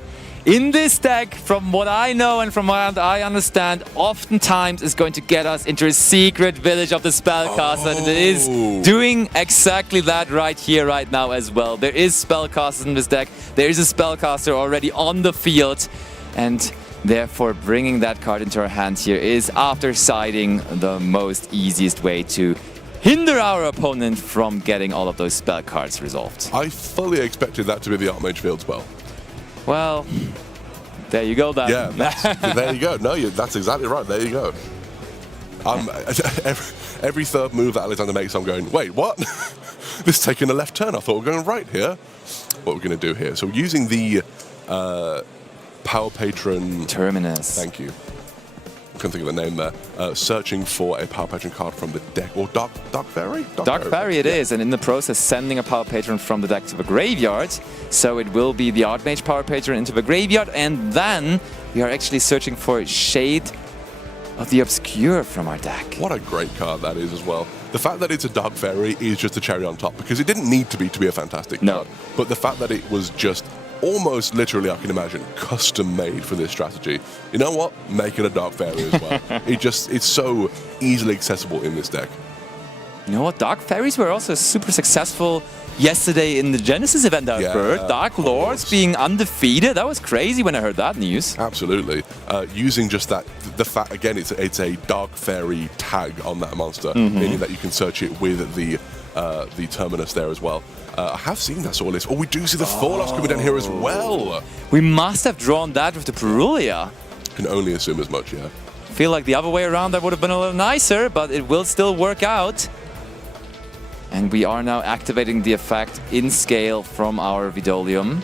in this deck, from what I know and from what I understand, oftentimes is going to get us into a secret village of the spellcaster, and it is doing exactly that right here, right now as well. There is spellcasters in this deck. There is a spellcaster already on the field, and therefore, bringing that card into our hands here is, after siding, the most easiest way to hinder our opponent from getting all of those spell cards resolved. I fully expected that to be the Archmage field spell. Well, there you go then. Yeah, there you go. No, that's exactly right. There you go. Every third move that Alexander makes, I'm going, wait, what? This is taking a left turn. I thought we were going right here. What we're going to do here. So we're using the... Power Patron Terminus. Thank you. I couldn't think of the name there. Searching for a Power Patron card from the deck, or Dark Fairy? Dark Fairy it is, and in the process sending a Power Patron from the deck to the graveyard. So it will be the Archmage Power Patron into the graveyard, and then we are actually searching for Shade of the Obscure from our deck. What a great card that is as well. The fact that it's a Dark Fairy is just a cherry on top, because it didn't need to be a fantastic card. But the fact that it was just almost literally, I can imagine, custom made for this strategy. You know what? Make it a Dark Fairy as well. It's so easily accessible in this deck. You know what? Dark Fairies were also super successful yesterday in the Genesis event I've heard. Dark Lords being undefeated. That was crazy when I heard that news. Absolutely. Using just that, the fact, again, it's a Dark Fairy tag on that monster, meaning that you can search it with the Terminus there as well. I have seen that sort of list. Oh, we do see the Thorlops coming down here as well. We must have drawn that with the Perulia. Can only assume as much, yeah. Feel like the other way around that would have been a little nicer, but it will still work out. And we are now activating the effect in scale from our Vidolium.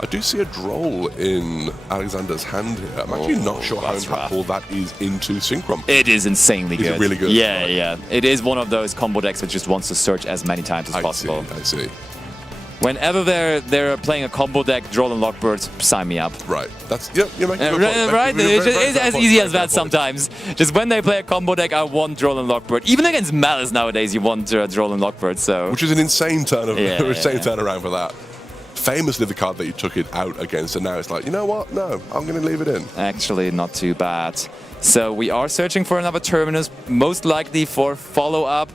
I do see a Droll in Alexander's hand here. I'm actually not sure how impactful that is into Synchron. It is insanely good. Is it really good? Yeah, yeah. It is one of those combo decks that just wants to search as many times as possible. I see. Whenever they're playing a combo deck, Droll and Lockbirds, sign me up. Right. That's you're making a good point. Right. It's as easy as that sometimes. Just when they play a combo deck, I want Droll and Lockbird. Even against Malice nowadays, you want Droll and Lockbird. So which is an insane turnaround for that. Famously, the card that you took it out against, and now it's like, you know what? No, I'm going to leave it in. Actually, not too bad. So we are searching for another Terminus, most likely for follow-up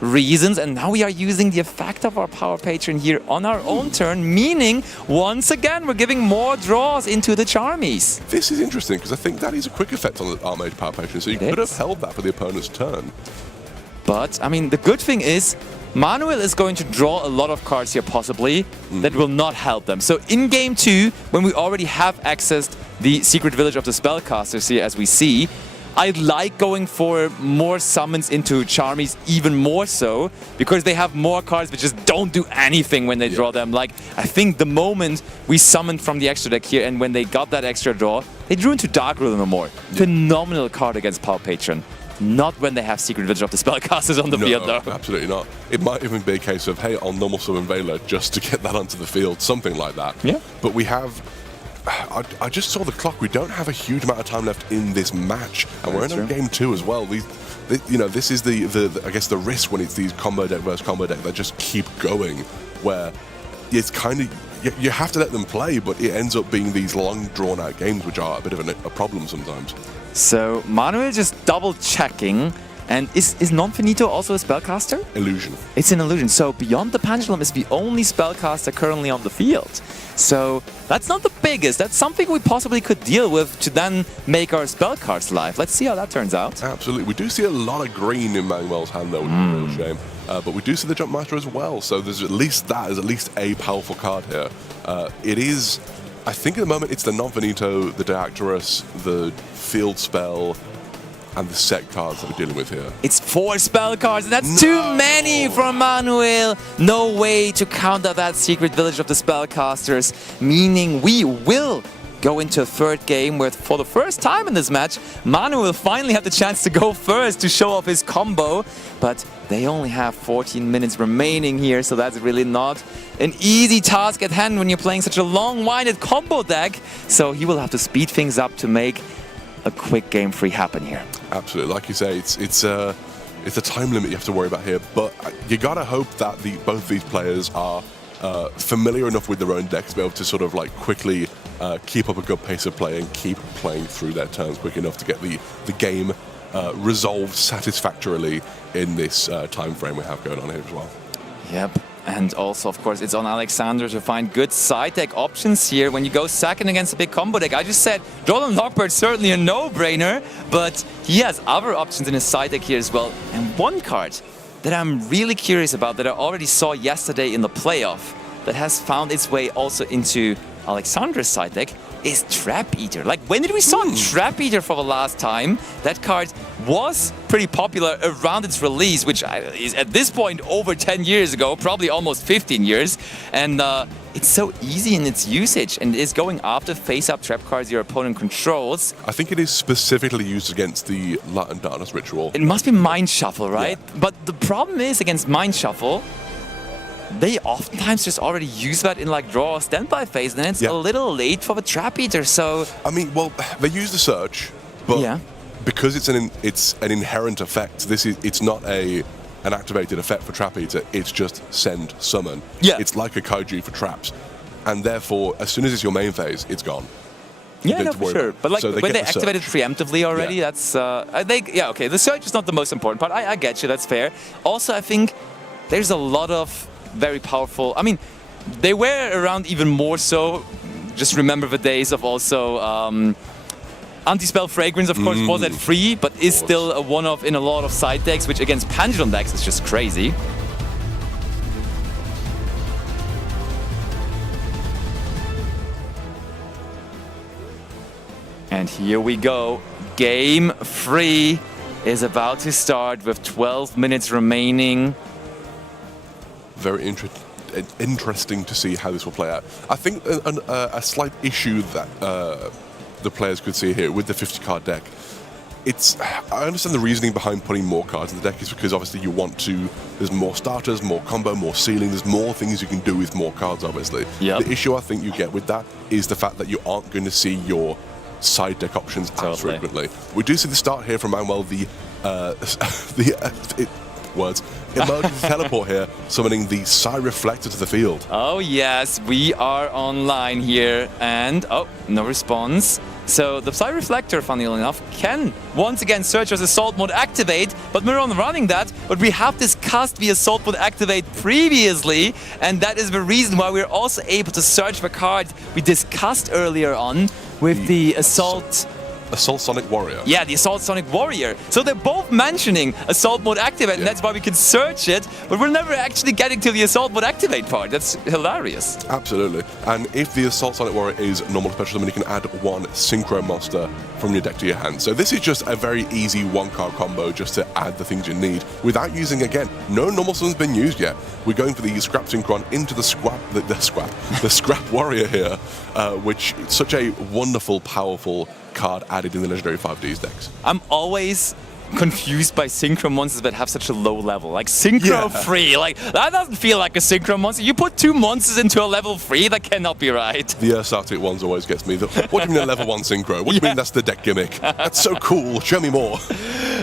reasons, and now we are using the effect of our Power Patron here on our own turn, meaning once again we're giving more draws into the Charmies. This is interesting because I think that is a quick effect on the Armage Power Patron, so you could have held that for the opponent's turn. But I mean, the good thing is Manuel is going to draw a lot of cards here possibly that will not help them. So in game 2, when we already have accessed the Secret Village of the Spellcasters here, as we see, I like going for more summons into Charmies even more so, because they have more cards which just don't do anything when they draw them. Like, I think the moment we summoned from the extra deck here and when they got that extra draw, they drew into Dark Ruler no more. Phenomenal card against Power Patron. Not when they have Secret Village of the Spellcasters on the field, though. Absolutely not. It might even be a case of, hey, I'll normal summon Veiler just to get that onto the field, something like that. Yeah. But we have... I just saw the clock. We don't have a huge amount of time left in this match, and we're in game 2 as well. This is the I guess the risk when it's these combo deck versus combo deck that just keep going, where it's kind of you have to let them play, but it ends up being these long drawn out games, which are a bit of a problem sometimes. So Manuel just double checking. And is Nonfinito also a spellcaster? Illusion. It's an illusion. So Beyond the Pendulum is the only spellcaster currently on the field. So that's not the biggest. That's something we possibly could deal with to then make our spell cards live. Let's see how that turns out. Absolutely. We do see a lot of green in Manuel's hand, though, which is a real shame. But we do see the Jump Master as well. So there's at least a powerful card here. It is, I think at the moment, it's the Nonfinito, the Diactorus, the Field Spell, and the set cards that we're dealing with here. It's 4 spell cards, and that's too many for Manuel. No way to counter that Secret Village of the Spellcasters, meaning we will go into a third game where, for the first time in this match, Manuel will finally have the chance to go first to show off his combo. But they only have 14 minutes remaining here, so that's really not an easy task at hand when you're playing such a long-winded combo deck. So he will have to speed things up to make a quick game 3 happen here. Absolutely, like you say, it's a time limit you have to worry about here, but you gotta hope that both these players are familiar enough with their own decks to be able to sort of like quickly keep up a good pace of play and keep playing through their turns quick enough to get the game resolved satisfactorily in this time frame we have going on here as well. Yep. And also, of course, it's on Alexander to find good side deck options here when you go second against a big combo deck. I just said Droll and Lockbird certainly a no-brainer, but he has other options in his side deck here as well. And one card that I'm really curious about that I already saw yesterday in the playoff that has found its way also into Alexander's side deck is Trap Eater. Like, when did we saw Trap Eater for the last time? That card was pretty popular around its release, which is at this point over 10 years ago, probably almost 15 years. And it's so easy in its usage and is going after face-up trap cards your opponent controls. I think it is specifically used against the Latin Darkness Ritual. It must be Mind Shuffle, right? Yeah. But the problem is against Mind Shuffle, they oftentimes just already use that in like draw or standby phase, and it's a little late for the Trap Eater. So I mean, well, they use the search, but because it's an inherent effect. It's not an activated effect for Trap Eater. It's just send summon. Yeah, it's like a Kaiju for traps. and therefore, as soon as it's your main phase, it's gone. Yeah, don't no, have to for worry sure. about it. But like So they when get they the activate it surge. preemptively already, Yeah. that's yeah, okay. The surge is not the most important part. I get you. That's fair. Also, I think there's a lot of very powerful. I mean, they were around even more so. Just remember the days of also. Anti-spell Fragrance, of course, was at free, but is still a one-off in a lot of side decks, which against Pendulum decks is just crazy. And here we go. Game 3 is about to start with 12 minutes remaining. Very interesting to see how this will play out. I think a slight issue that the players could see here with the 50-card deck, I understand the reasoning behind putting more cards in the deck is because obviously you want to, there's more starters, more combo, more ceiling, there's more things you can do with more cards, obviously. Yep. The issue I think you get with that is the fact that you aren't going to see your side deck options as Totally. frequently. We do see the start here from Manuel, emergency teleport here, summoning the Psy Reflector to the field. Oh yes, we are online here, and oh, no response. So the Psy Reflector, funnily enough, can once again search as Assault Mode activate, but we're on running that, but we have discussed the Assault Mode activate previously, and that is the reason why we're also able to search the card we discussed earlier on with the Assault Sonic Warrior. Yeah, the Assault Sonic Warrior. So they're both mentioning Assault Mode Activate, and that's why we can search it, but we're never actually getting to the Assault Mode Activate part. That's hilarious. Absolutely. And if the Assault Sonic Warrior is normal special summon, you can add one Synchro Monster from your deck to your hand. So this is just a very easy one-card combo just to add the things you need without using, again, no normal summon's been used yet. We're going for the Scrap Synchron into the Scrap Warrior here, which is such a wonderful, powerful card added in the Legendary 5Ds decks. I'm always confused by Synchro monsters that have such a low level. Like Synchro 3, like that doesn't feel like a Synchro monster. You put 2 monsters into a level 3, that cannot be right. The Ursatic ones always gets me. What do you mean a level 1 Synchro? What do you mean that's the deck gimmick? That's so cool. Show me more.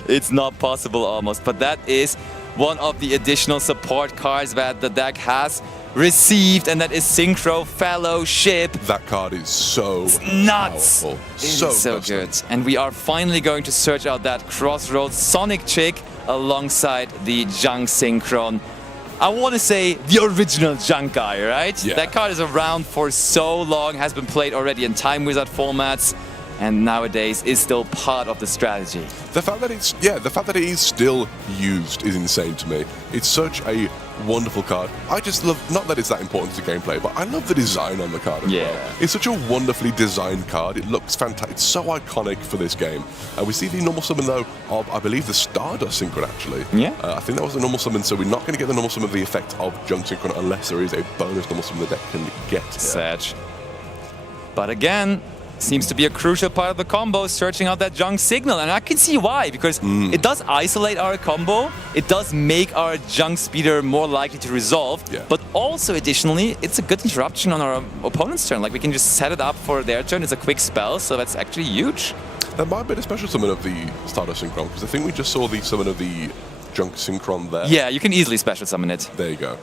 It's not possible almost, but that is one of the additional support cards that the deck has received, and that is Synchro Fellowship. That card is so nuts. powerful. It is so good. And we are finally going to search out that Crossroads Sonic Chick alongside the Junk Synchron. I want to say the original Junk guy, right? Yeah. That card is around for so long, has been played already in Time Wizard formats, and nowadays is still part of the strategy. The fact that it is still used is insane to me. It's such a wonderful card. I just love, not that it's that important to gameplay, but I love the design on the card as well. It's such a wonderfully designed card. It looks fantastic. It's so iconic for this game. We see the normal summon though of, I believe, the Stardust Synchron actually. Yeah. I think that was the normal summon, so we're not going to get the normal summon of the effect of Junk Synchron unless there is a bonus normal summon the deck can get. Sad. But again, seems to be a crucial part of the combo, searching out that Junk Signal, and I can see why, because it does isolate our combo, it does make our Junk Speeder more likely to resolve, but also additionally, it's a good interruption on our opponent's turn. Like, we can just set it up for their turn, it's a quick spell, so that's actually huge. That might be a special summon of the Stardust Synchron, because I think we just saw the summon of the Junk Synchron there. Yeah, you can easily special summon it. There you go.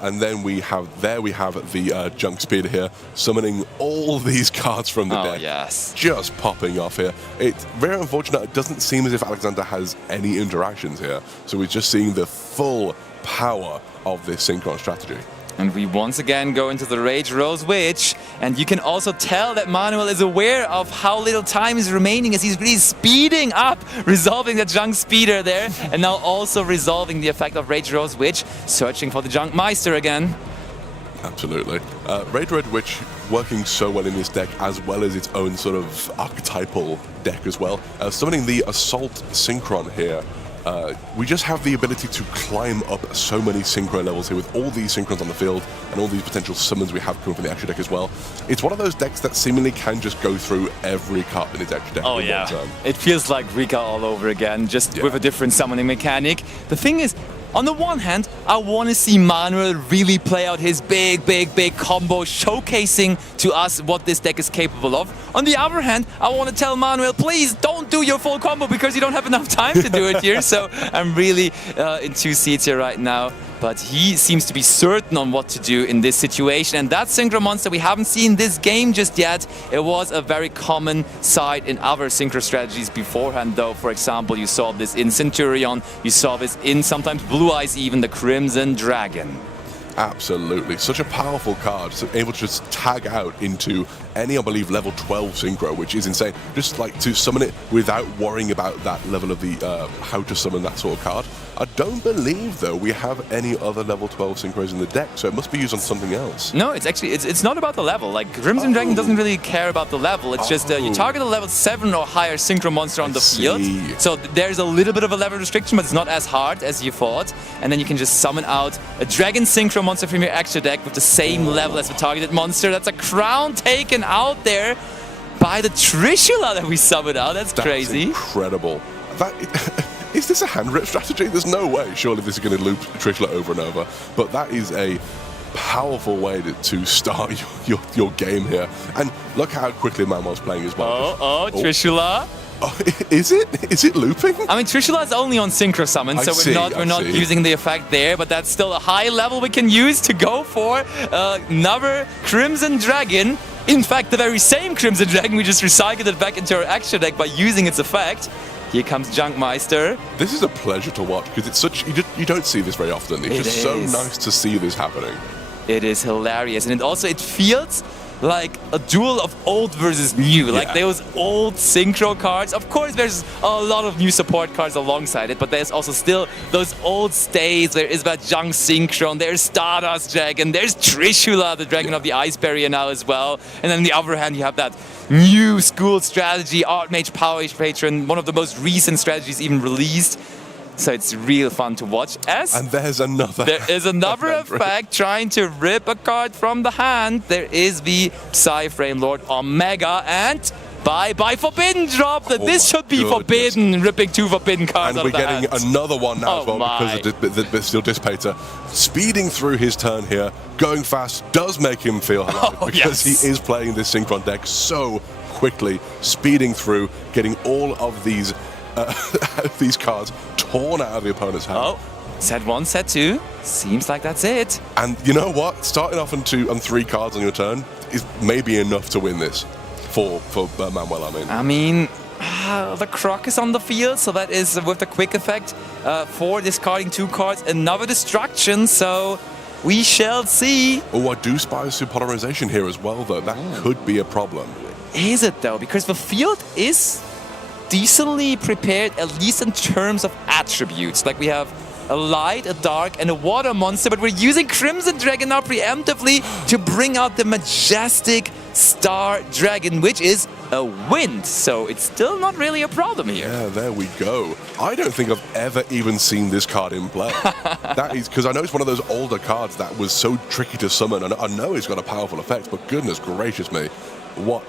And then we have the Junk Speeder here, summoning all these cards from the deck. Yes. Just popping off here. It's very unfortunate. It doesn't seem as if Alexander has any interactions here. So we're just seeing the full power of this Synchron strategy. And we once again go into the Rage Rose Witch, and you can also tell that Manuel is aware of how little time is remaining as he's really speeding up, resolving the Junk Speeder there, and now also resolving the effect of Rage Rose Witch, searching for the Junk Meister again. Absolutely. Rage Red Witch working so well in this deck, as well as its own sort of archetypal deck as well. Summoning the Assault Synchron here. We just have the ability to climb up so many synchro levels here with all these Synchrons on the field and all these potential summons we have coming from the extra deck as well. It's one of those decks that seemingly can just go through every card in its extra deck. Oh yeah, it feels like Rika all over again, just with a different summoning mechanic. The thing is, on the one hand, I want to see Manuel really play out his big combo, showcasing to us what this deck is capable of. On the other hand, I want to tell Manuel, please don't do your full combo because you don't have enough time to do it here. So I'm really in two seats here right now. but he seems to be certain on what to do in this situation. And that Synchro Monster we haven't seen this game just yet. It was a very common sight in other Synchro strategies beforehand, though. For example, you saw this in Centurion, you saw this in sometimes Blue Eyes, even the Crimson Dragon. Absolutely. Such a powerful card, so able to just tag out into any, I believe, level 12 Synchro, which is insane. Just like to summon it without worrying about that level of the how to summon that sort of card. I don't believe, though, we have any other level 12 Synchros in the deck, so it must be used on something else. No, it's actually, it's not about the level. Like, Crimson Dragon doesn't really care about the level. It's just you target a level 7 or higher Synchro Monster on the field. So there's a little bit of a level restriction, but it's not as hard as you thought. And then you can just summon out a Dragon Synchro Monster from your extra deck with the same level as the targeted monster. That's a crown taken out there by the Trishula that we summoned out. That's crazy. Incredible. Is this a hand rip strategy? There's no way. Surely this is going to loop Trishula over and over. But that is a powerful way to start your game here. And look how quickly Manuel's playing as well. Trishula. Oh, is it? Is it looping? I mean, Trishula is only on Synchro Summon, so we're not using the effect there, but that's still a high level we can use to go for another Crimson Dragon. In fact, the very same Crimson Dragon, we just recycled it back into our extra deck by using its effect. Here comes Junkmeister. This is a pleasure to watch because it's such you don't see this very often. It's just so nice to see this happening. It is hilarious, and it feels like a duel of old versus new, like those old Synchro cards. Of course, there's a lot of new support cards alongside it, but there's also still those old stays. There is that Junk Synchron, there's Stardust Dragon, there's Trishula, the Dragon of the Ice Barrier now as well. And then on the other hand, you have that new school strategy, Archmage Power Patron, one of the most recent strategies even released. So it's real fun to watch. And there's another. There is another effect trying to rip a card from the hand. There is the Psy-Frame Lord Omega, and bye-bye Forbidden Drop. This should be forbidden, ripping 2 forbidden cards out of the hand. And we're getting another one now as well because of the Steel Dissipator. Speeding through his turn here, going fast, does make him feel alive because he is playing this Synchron deck so quickly, speeding through, getting all of these cards torn out of the opponent's hand. Set 1, set 2. Seems like that's it. And you know what? Starting off on 3 cards on your turn is maybe enough to win this for Manuel, I mean. The Croc is on the field, so that is with the quick effect for discarding 2 cards. Another destruction, so we shall see. Oh, I do spy Polarization here as well, though. That could be a problem. Is it, though? Because the field is decently prepared, at least in terms of attributes. Like we have a light, a dark, and a water monster, but we're using Crimson Dragon now preemptively to bring out the majestic Star Dragon, which is a wind. So it's still not really a problem here. Yeah, there we go. I don't think I've ever even seen this card in play. That is because I know it's one of those older cards that was so tricky to summon, and I know it's got a powerful effect, but goodness gracious me, what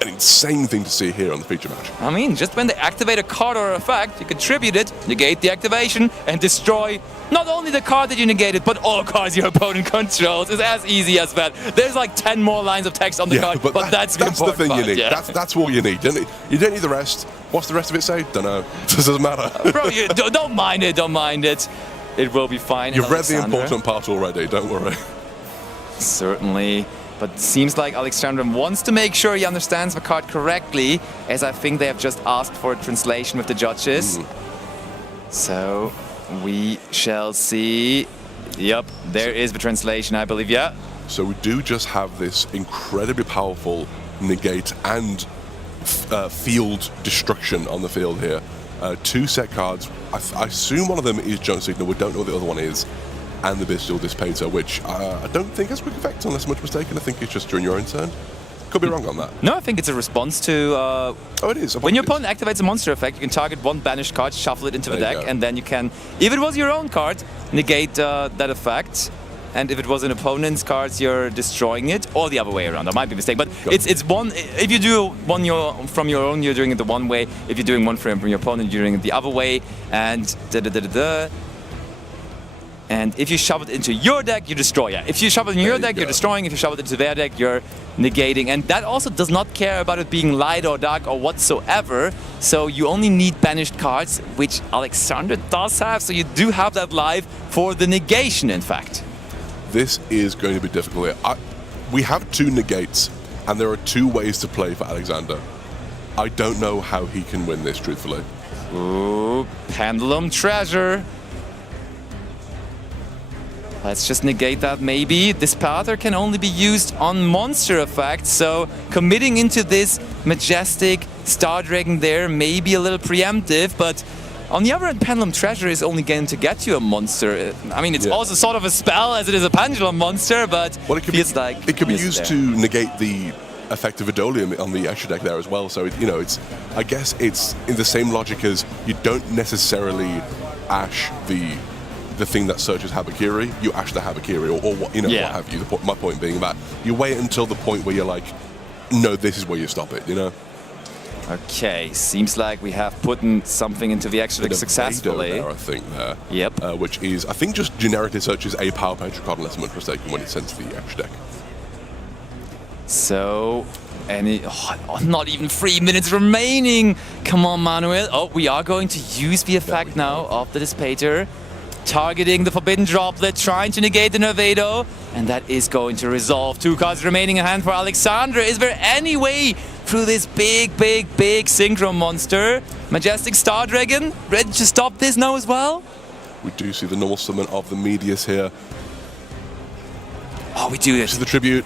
an insane thing to see here on the feature match. I mean, just when they activate a card or effect, you can tribute it, negate the activation, and destroy not only the card that you negated, but all cards your opponent controls. It's as easy as that. There's like 10 more lines of text on the card, but that's the important thing part. You need. Yeah. That's all you need. You don't need the rest. What's the rest of it say? Don't know. Doesn't matter. Bro, don't mind it. Don't mind it. It will be fine. You've read the important part already. Don't worry. Certainly. But it seems like Alexandra wants to make sure he understands the card correctly, as I think they have just asked for a translation with the judges. So we shall see. Yep, there is the translation, I believe, yeah. So we do just have this incredibly powerful negate and field destruction on the field here. 2 set cards. I assume one of them is Junk Signal. We don't know what the other one is. And the Steel Dissipator, which I don't think has quick effect unless I'm much mistaken. I think it's just during your own turn. Could be wrong on that. No, I think it's a response to... oh, it is. When your opponent activates a monster effect, you can target 1 banished card, shuffle it into the deck, and then you can, if it was your own card, negate that effect. And if it was an opponent's card, you're destroying it, or the other way around. I might be mistaken, but it's one. If you do one from your own, you're doing it the one way. If you're doing one from your opponent, you're doing it the other way. And And if you shove it into your deck, you destroy. Yeah. If you shove it in your deck, you're destroying. If you shove it into their deck, you're negating. And that also does not care about it being light or dark or whatsoever. So you only need banished cards, which Alexander does have. So you do have that live for the negation, in fact. This is going to be difficult here. We have 2 negates, and there are 2 ways to play for Alexander. I don't know how he can win this, truthfully. Ooh, Pendulum Treasure. Let's just negate that maybe. Dispather can only be used on monster effects, so committing into this Majestic Star Dragon there may be a little preemptive, but on the other hand, Pendulum Treasure is only going to get you a monster. I mean, it's also sort of a spell as it is a pendulum monster, but it could be used to negate the effect of Vidolium on the extra deck there as well. So, you know, I guess it's in the same logic as you don't necessarily ash the thing that searches Habakiri, you ash the Habakiri or what, you know, what have you. My point being that you wait until the point where you're like, no, this is where you stop it, you know? Okay, seems like we have put something into the extra deck successfully. There, I think there. Yep. Which is, I think, just generically searches a power potential card unless I'm not mistaken when it sends to the extra deck. So, not even 3 minutes remaining. Come on, Manuel. Oh, we are going to use the effect now of the Dispater. Targeting the Forbidden Droplet, trying to negate the Nervado, and that is going to resolve. 2 cards remaining in hand for Alexander. Is there any way through this big Synchro monster? Majestic Star Dragon, ready to stop this now as well? We do see the normal summon of the Medius here. Oh, we do this. This is the tribute.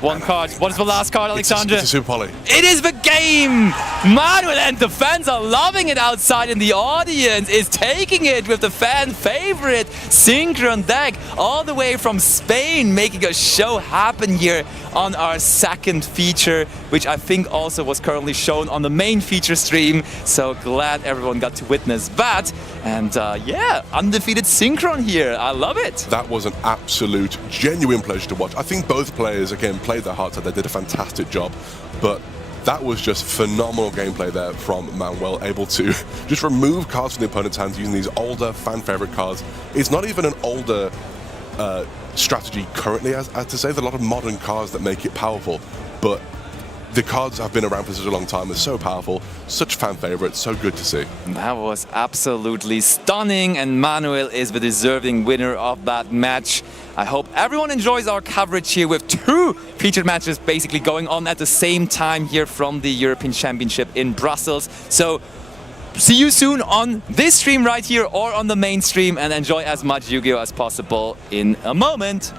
1 card. What is the last card, Alexander? It's a Super Poly. It is the game! Manuel and the fans are loving it outside in the audience. Is taking it with the fan favorite Synchron deck all the way from Spain, making a show happen here on our second feature, which I think also was currently shown on the main feature stream. So glad everyone got to witness that. And yeah, undefeated Synchron here. I love it. That was an absolute, genuine pleasure to watch. I think both players, again, played their hearts out. They did a fantastic job. But that was just phenomenal gameplay there from Manuel, able to just remove cards from the opponent's hands using these older fan favorite cards. It's not even an older strategy currently, as to say. There's a lot of modern cards that make it powerful, but the cards have been around for such a long time. They're so powerful, such fan favorites, so good to see. That was absolutely stunning, and Manuel is the deserving winner of that match. I hope everyone enjoys our coverage here with 2 featured matches basically going on at the same time here from the European Championship in Brussels. So see you soon on this stream right here or on the main stream, and enjoy as much Yu-Gi-Oh! As possible in a moment.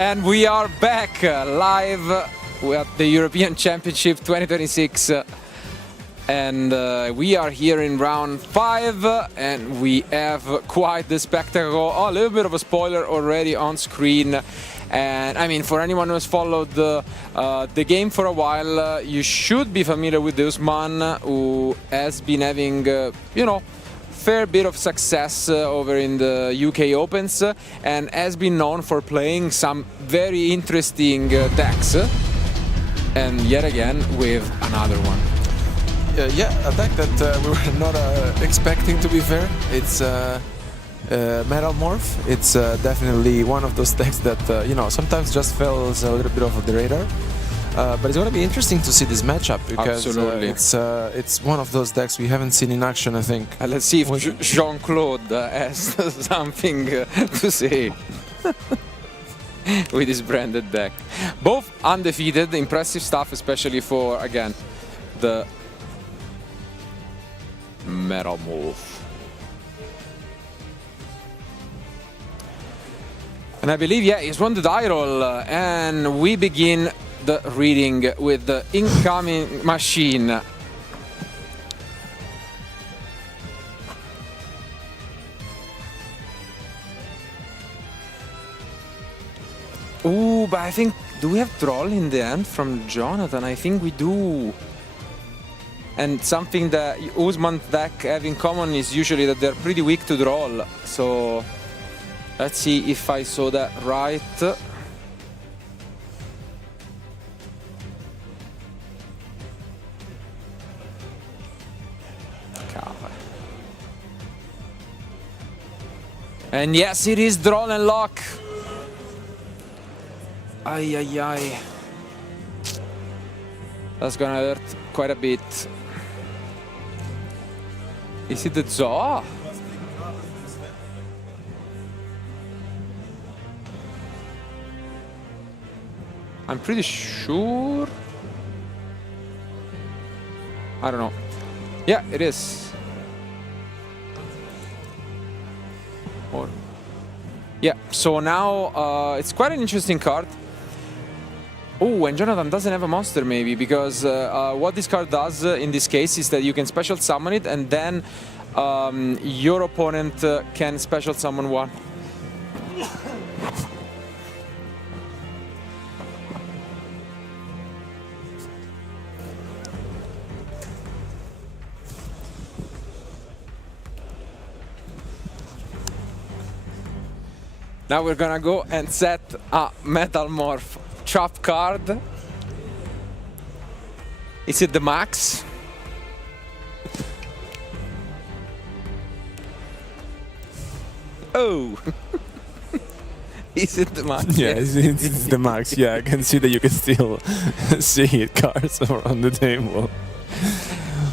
And we are back live at the European Championship 2026. And we are here in round 5, and we have quite the spectacle. Oh, a little bit of a spoiler already on screen. And I mean, for anyone who has followed the game for a while, you should be familiar with Usman, who has been having, you know, fair bit of success over in the UK Opens, and has been known for playing some very interesting decks. And yet again with another one. Yeah, a deck that we were not expecting, to be fair. It's Metal Morph. It's definitely one of those decks that, you know, sometimes just falls a little bit off the radar. But it's going to be interesting to see this matchup, because it's one of those decks we haven't seen in action, I think. Let's see if Jean-Claude has something to say with his branded deck. Both undefeated, impressive stuff, especially for, again, the Metal Morph. And I believe, yeah, he's won the die roll, and we begin the reading with the incoming machine. Ooh, but I think, do we have Troll in the end from Jonathan? I think we do. And something that Usman's deck have in common is usually that they're pretty weak to Troll. So let's see if I saw that right. And yes, it is Drawn and Lock. Ay, ay, ay. That's gonna hurt quite a bit. Is it the Zoa? I'm pretty sure. I don't know. Yeah, it is. Or yeah, so now it's quite an interesting card. Oh, and Jonathan doesn't have a monster maybe, because what this card does in this case is that you can special summon it, and then your opponent can special summon one. Now we're gonna go and set a Metal Morph trap card. Is it the max? Oh! Is it the max? Yeah, it's the max. Yeah, I can see that you can still see it, cards around the table.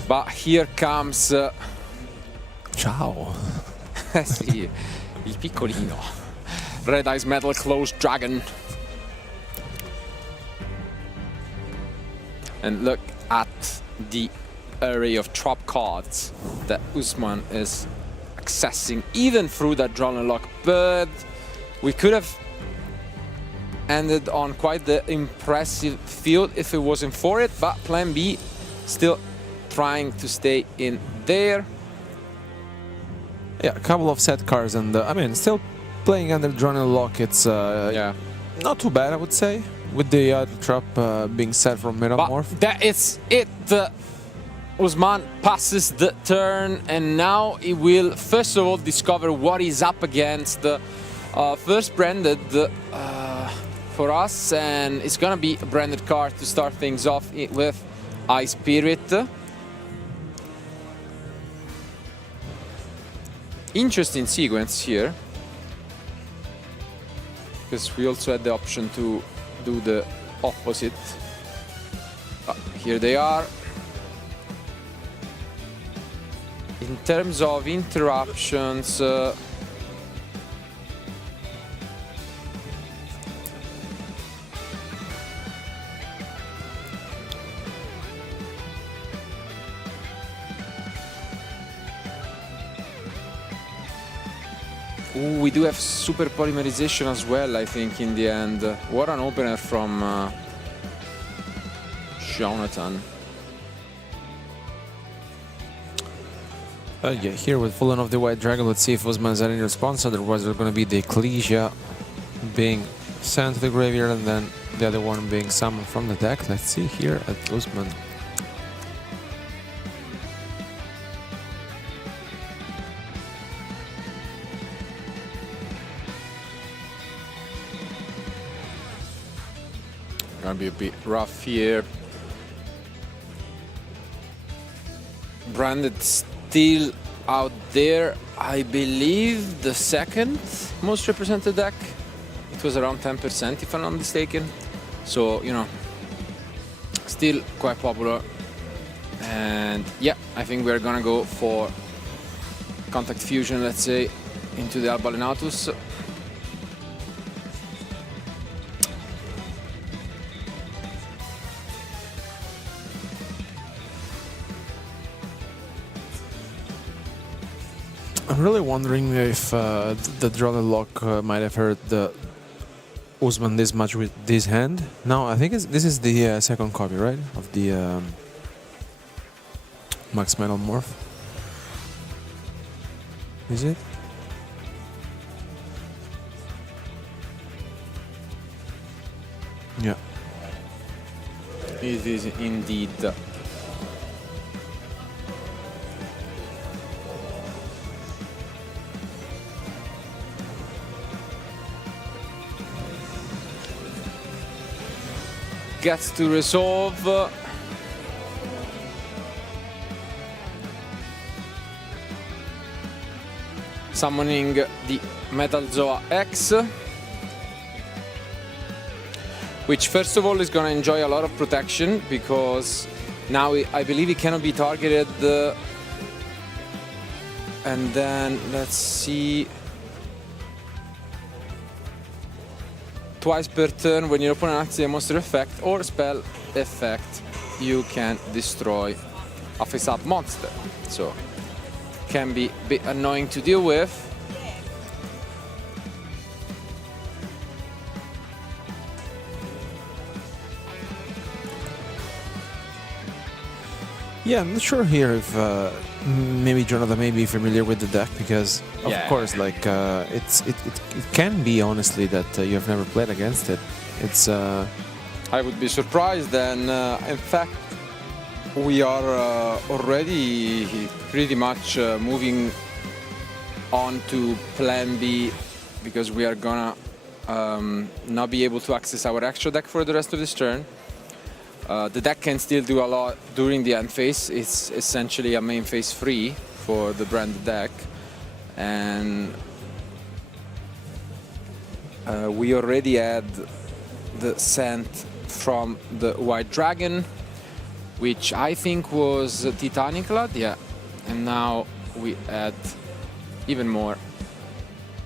But here comes... Ciao. sì, il piccolino. Red Eyes Metal Closed Dragon. And look at the array of trap cards that Usman is accessing, even through that Drawn and Lock. But we could have ended on quite the impressive field if it wasn't for it, but Plan B still trying to stay in there. Yeah, a couple of set cards, and I mean, still playing under Drawn and Lock. It's yeah, not too bad, I would say, with the other trap being set from Metal Morph. That is it. Usman passes the turn, and now he will first of all discover what he's up against. First branded for us, and it's gonna be a branded card to start things off with Ice Spirit. Interesting sequence here, because we also had the option to do the opposite. Here they are. In terms of interruptions, Ooh, we do have super polymerization as well, I think, in the end. What an opener from Jonathan. Yeah, here with Fallen of the White Dragon, let's see if Usman's any response. Otherwise, there's going to be the Ecclesia being sent to the graveyard and then the other one being summoned from the deck. Let's see here at Usman. Gonna be a bit rough here. Branded still out there. I believe the second most represented deck. It was around 10% if I'm not mistaken. So, you know, still quite popular. And yeah, I think we're gonna go for Contact Fusion, let's say, into the Albalinatus. I'm really wondering if the draw the lock might have hurt the Usman this much with this hand. No, I think this is the second copy, right, of the Max Metal Morph. Is it? Yeah. It is indeed. Gets to resolve. Summoning the Metal Zoa X, which first of all is going to enjoy a lot of protection because now I believe it cannot be targeted. And then let's see. Twice per turn, when your opponent acts a monster effect or spell effect, you can destroy a face-up monster. So, can be a bit annoying to deal with. Yeah, I'm not sure here if maybe Jonathan may be familiar with the deck because, of course, like it can be honestly that you have never played against it. It's. I would be surprised, and in fact, we are already pretty much moving on to Plan B because we are gonna not be able to access our extra deck for the rest of this turn. The deck can still do a lot during the end phase. It's essentially a main phase free for the branded deck. And we already had the scent from the White Dragon, which I think was Titanic Blood, yeah. And now we add even more.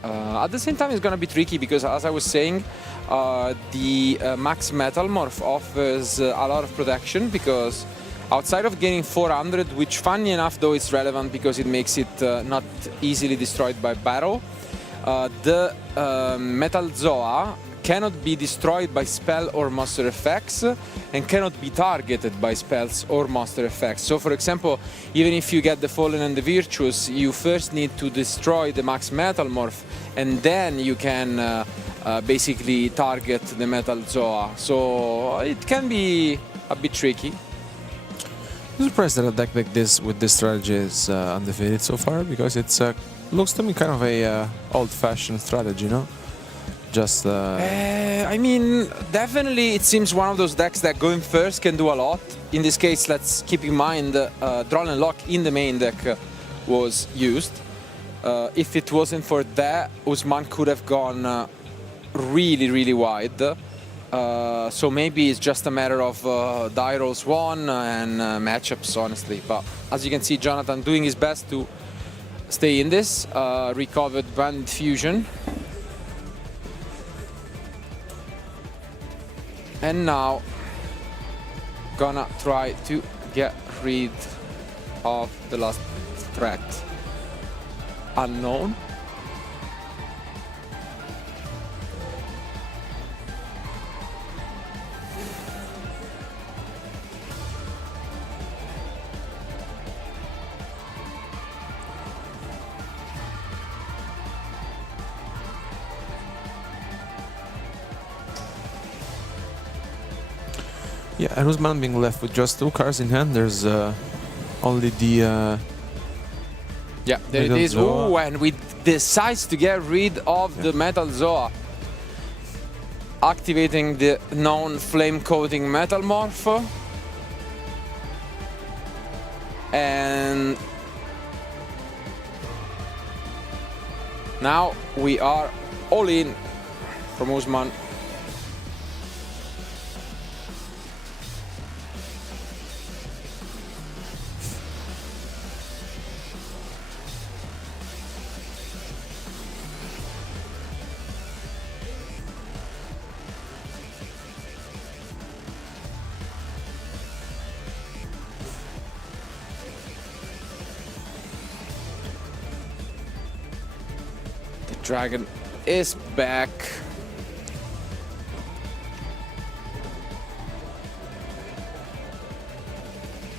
At the same time, it's gonna be tricky because, as I was saying, the Max Metal Morph offers a lot of protection because outside of gaining 400, which funny enough though it's relevant because it makes it not easily destroyed by battle, the Metal Zoa cannot be destroyed by spell or monster effects and cannot be targeted by spells or monster effects. So for example, even if you get the Fallen and the Virtuous, you first need to destroy the Max Metal Morph and then you can basically target the Metal Zoa. So it can be a bit tricky. I'm surprised that a deck like this with this strategy is undefeated so far because it's looks to me kind of a old-fashioned strategy, no? Just I mean, definitely it seems one of those decks that going first can do a lot. In this case, let's keep in mind Draw and Lock in the main deck was used. If it wasn't for that, Usman could have gone really wide. So maybe it's just a matter of die rolls won and matchups, honestly. But as you can see, Jonathan doing his best to stay in this. Recovered Branded Fusion. And now gonna try to get rid of the last threat. Unknown. Yeah, and Usman being left with just 2 cards in hand. There's only the... Yeah, there it is. Ooh, and we decides to get rid of the Metal Zoa, activating the non-flame coating Metal Morph. And now we are all in from Usman. Dragon is back.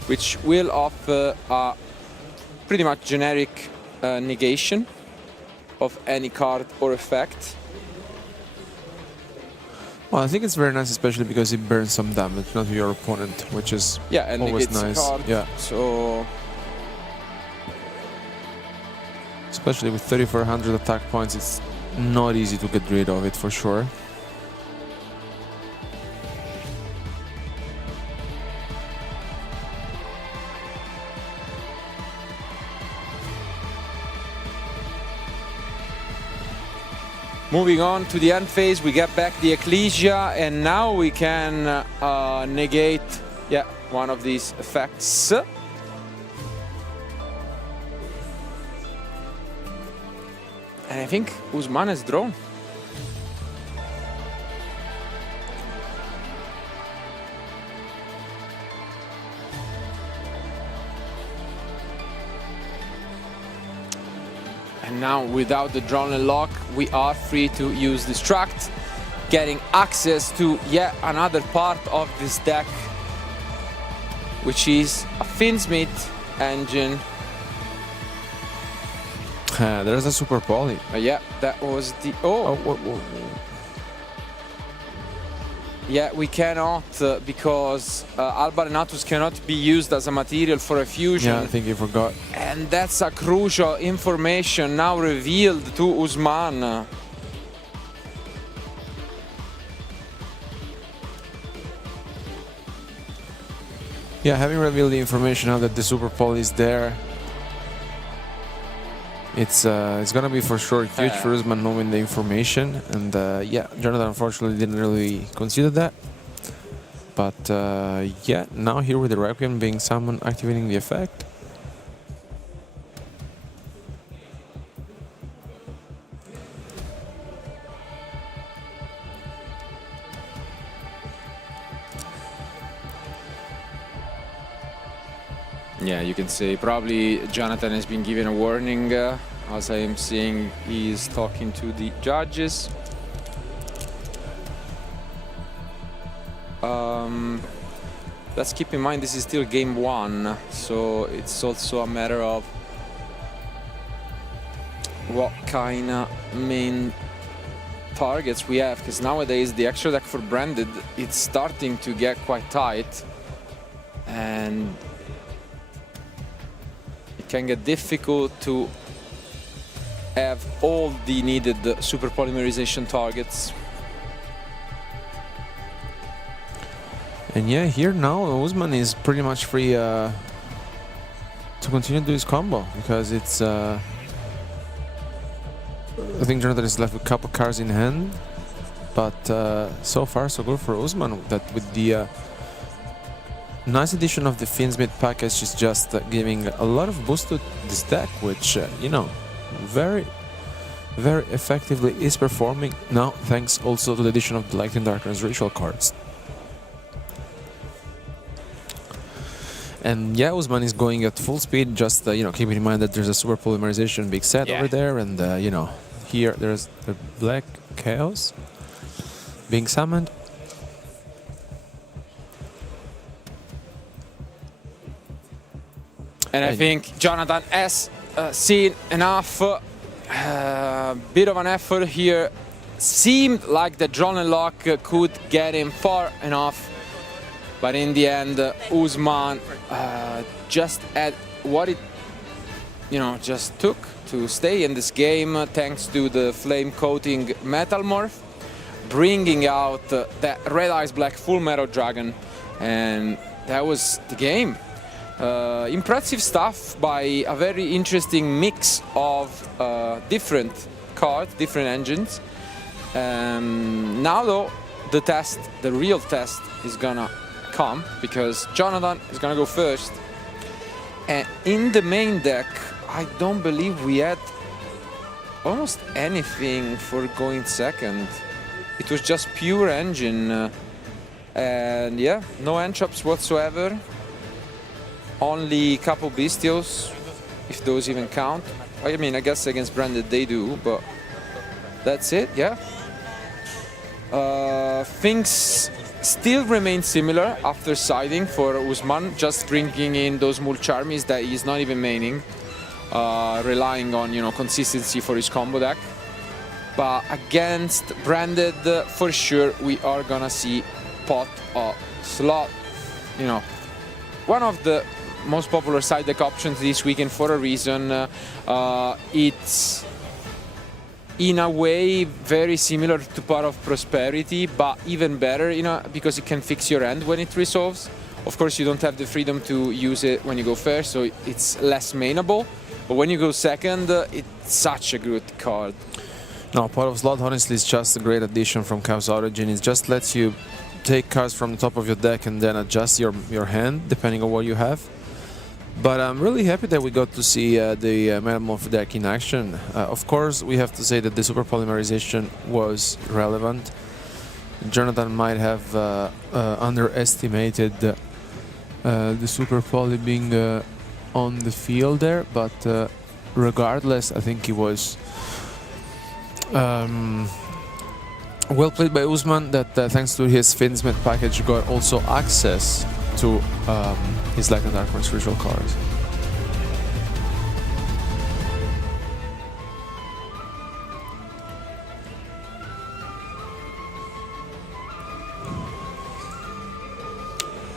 Which will offer a pretty much generic negation of any card or effect. Well, I think it's very nice, especially because it burns some damage, not to your opponent, which is and always negates nice. Card, yeah. So especially with 3400 attack points, it's not easy to get rid of it for sure. moving on to the end phase, we get back the Ecclesia, and now we can negate one of these effects. And I think Usman has drawn. And now, without the drawn and lock, we are free to use Distract, getting access to yet another part of this deck, which is a Finsmith engine. There's a Super Poly. Yeah, that was the... Whoa. Yeah, we cannot, because Alba Renatus cannot be used as a material for a fusion. Yeah, I think you forgot. And that's a crucial information now revealed to Usman. Yeah, having revealed the information now that the Super Poly is there, it's gonna be for sure huge for Usman knowing the information, and yeah, Jonathan unfortunately didn't really consider that. But yeah, now here with the Requiem being summoned, activating the effect. Yeah, you can say probably Jonathan has been given a warning. As I am seeing, he is talking to the judges. Let's keep in mind this is still game one, so it's also a matter of what kind of main targets we have, because nowadays the extra deck for branded, it's starting to get quite tight, and it can get difficult to have all the needed super polymerization targets. And yeah, here now Usman is pretty much free to continue to do his combo, because it's I think Jonathan is left with a couple cards in hand, but so far so good for Usman, that with the nice addition of the Finsmith package is just giving a lot of boost to this deck, which you know, very effectively is performing now, thanks also to the addition of the Light and Darkness Ritual cards. And yeah, Usman is going at full speed, just you know, keeping in mind that there's a super polymerization big set over there, and you know, here there's the Black Chaos being summoned. And I think Jonathan has seen enough. Bit of an effort here. Seemed like the drawn and lock could get him far enough But in the end, Usman just at what it just took to stay in this game, thanks to the flame coating Metalmorph, bringing out that Red Eyes Black Full Metal Dragon, and that was the game. Impressive stuff by a very interesting mix of different cards, different engines. Now though, the real test is gonna come, because Jonathan is gonna go first. And in the main deck, I don't believe we had almost anything for going second. It was just pure engine. And yeah, no entrops whatsoever. Only a couple bestials, if those even count. I mean, I guess against Branded they do, but that's it, yeah. Things still remain similar after siding for Usman, just drinking in those Mulcharmies that he's not even maining, relying on consistency for his combo deck. But against Branded, for sure, we are gonna see Pot or Slot. One of the most popular side deck options this weekend for a reason. It's in a way very similar to Pot of Prosperity, but even better, because it can fix your end when it resolves. Of course, you don't have the freedom to use it when you go first, so it's less mainable. But when you go second, it's such a good card. No, Pot of Slot honestly is just a great addition from Chaos Origin. It just lets you take cards from the top of your deck and then adjust your hand depending on what you have. But I'm really happy that we got to see the Metamorph deck in action. Of course, we have to say that the Super Polymerization was relevant. Jonathan might have underestimated the Super Poly being on the field there, but regardless, I think he was well played by Usman, that thanks to his Finsmith package got also access to his Light and Darkness ritual cards.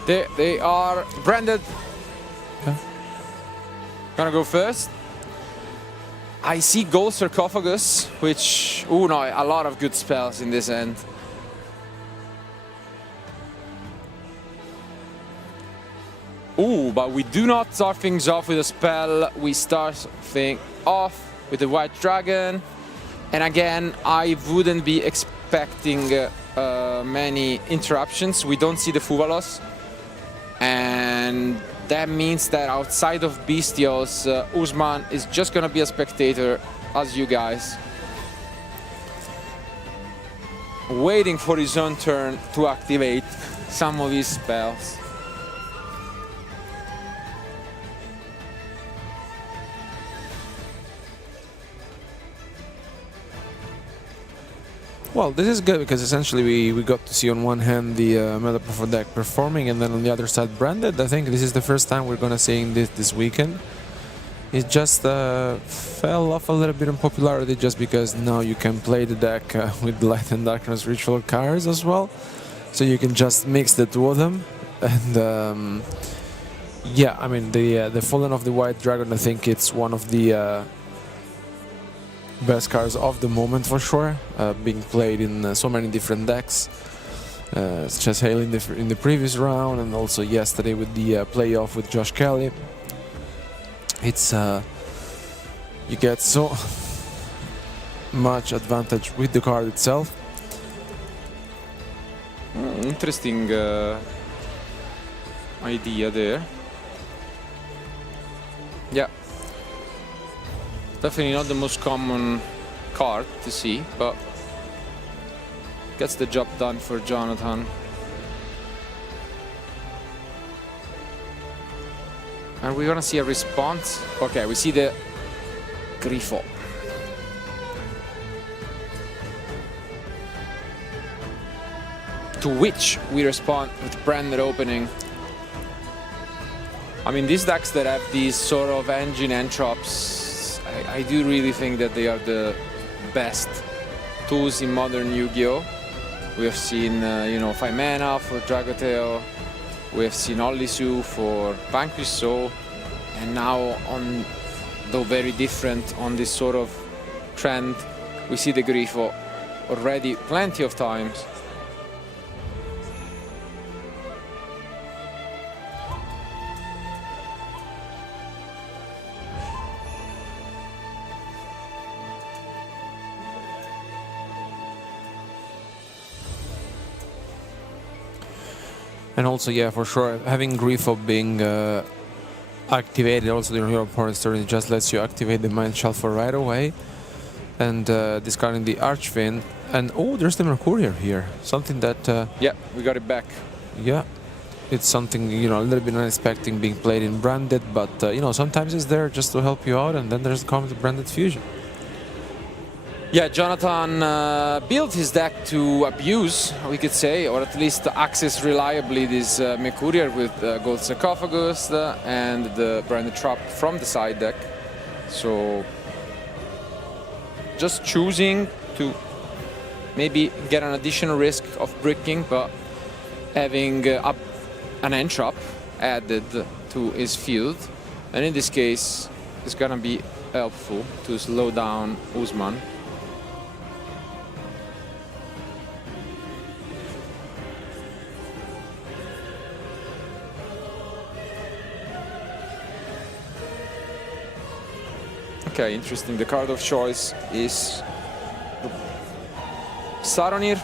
There they are. Branded. Yeah. Gonna go first. I see Gold Sarcophagus, which, no, a lot of good spells in this end. But we do not start things off with a spell. We start things off with the White Dragon. And again, I wouldn't be expecting many interruptions. We don't see the Fuvalos. And that means that outside of Bestials, Usman is just gonna be a spectator, as you guys. Waiting for his own turn to activate some of his spells. Well, this is good because essentially we got to see on one hand the Metamorph deck performing, and then on the other side Branded. I think this is the first time we're gonna see this weekend. It just fell off a little bit in popularity just because now you can play the deck with Light and Darkness ritual cards as well, so you can just mix the two of them. And yeah, I mean the Fallen of the White Dragon, I think it's one of the best cards of the moment for sure, being played in so many different decks, such as Hale in the previous round, and also yesterday with the playoff with Josh Kelly. It's you get so much advantage with the card itself. Interesting idea there. Yeah. Definitely not the most common card to see, but gets the job done for Jonathan. Are we gonna see a response? Okay, we see the Grifo. To which we respond with Branded opening. I mean, these decks that have these sort of engine entrops, I do really think that they are the best tools in modern Yu-Gi-Oh! We have seen, 5 mana for Dragoteo, We have seen Ollisu for Vanquish Soul, and now on, though very different, on this sort of trend, we see the Grifo already plenty of times. And also, yeah, for sure, having Grifo being activated also during your opponent's turn just lets you activate the Mind Shuffle right away and discarding the Archfiend. And oh, there's the Mercurial here. Something that... yeah, we got it back. Yeah, it's something, you know, a little bit unexpected being played in Branded, but, you know, sometimes it's there just to help you out, and then there's the Branded Fusion. Yeah, Jonathan built his deck to abuse, we could say, or at least access reliably this Mercurial with Gold Sarcophagus and the Branded Trap from the side deck. So just choosing to maybe get an additional risk of bricking, but having an end trap added to his field. And in this case, it's gonna be helpful to slow down Usman. Okay, interesting. The card of choice is Saronir.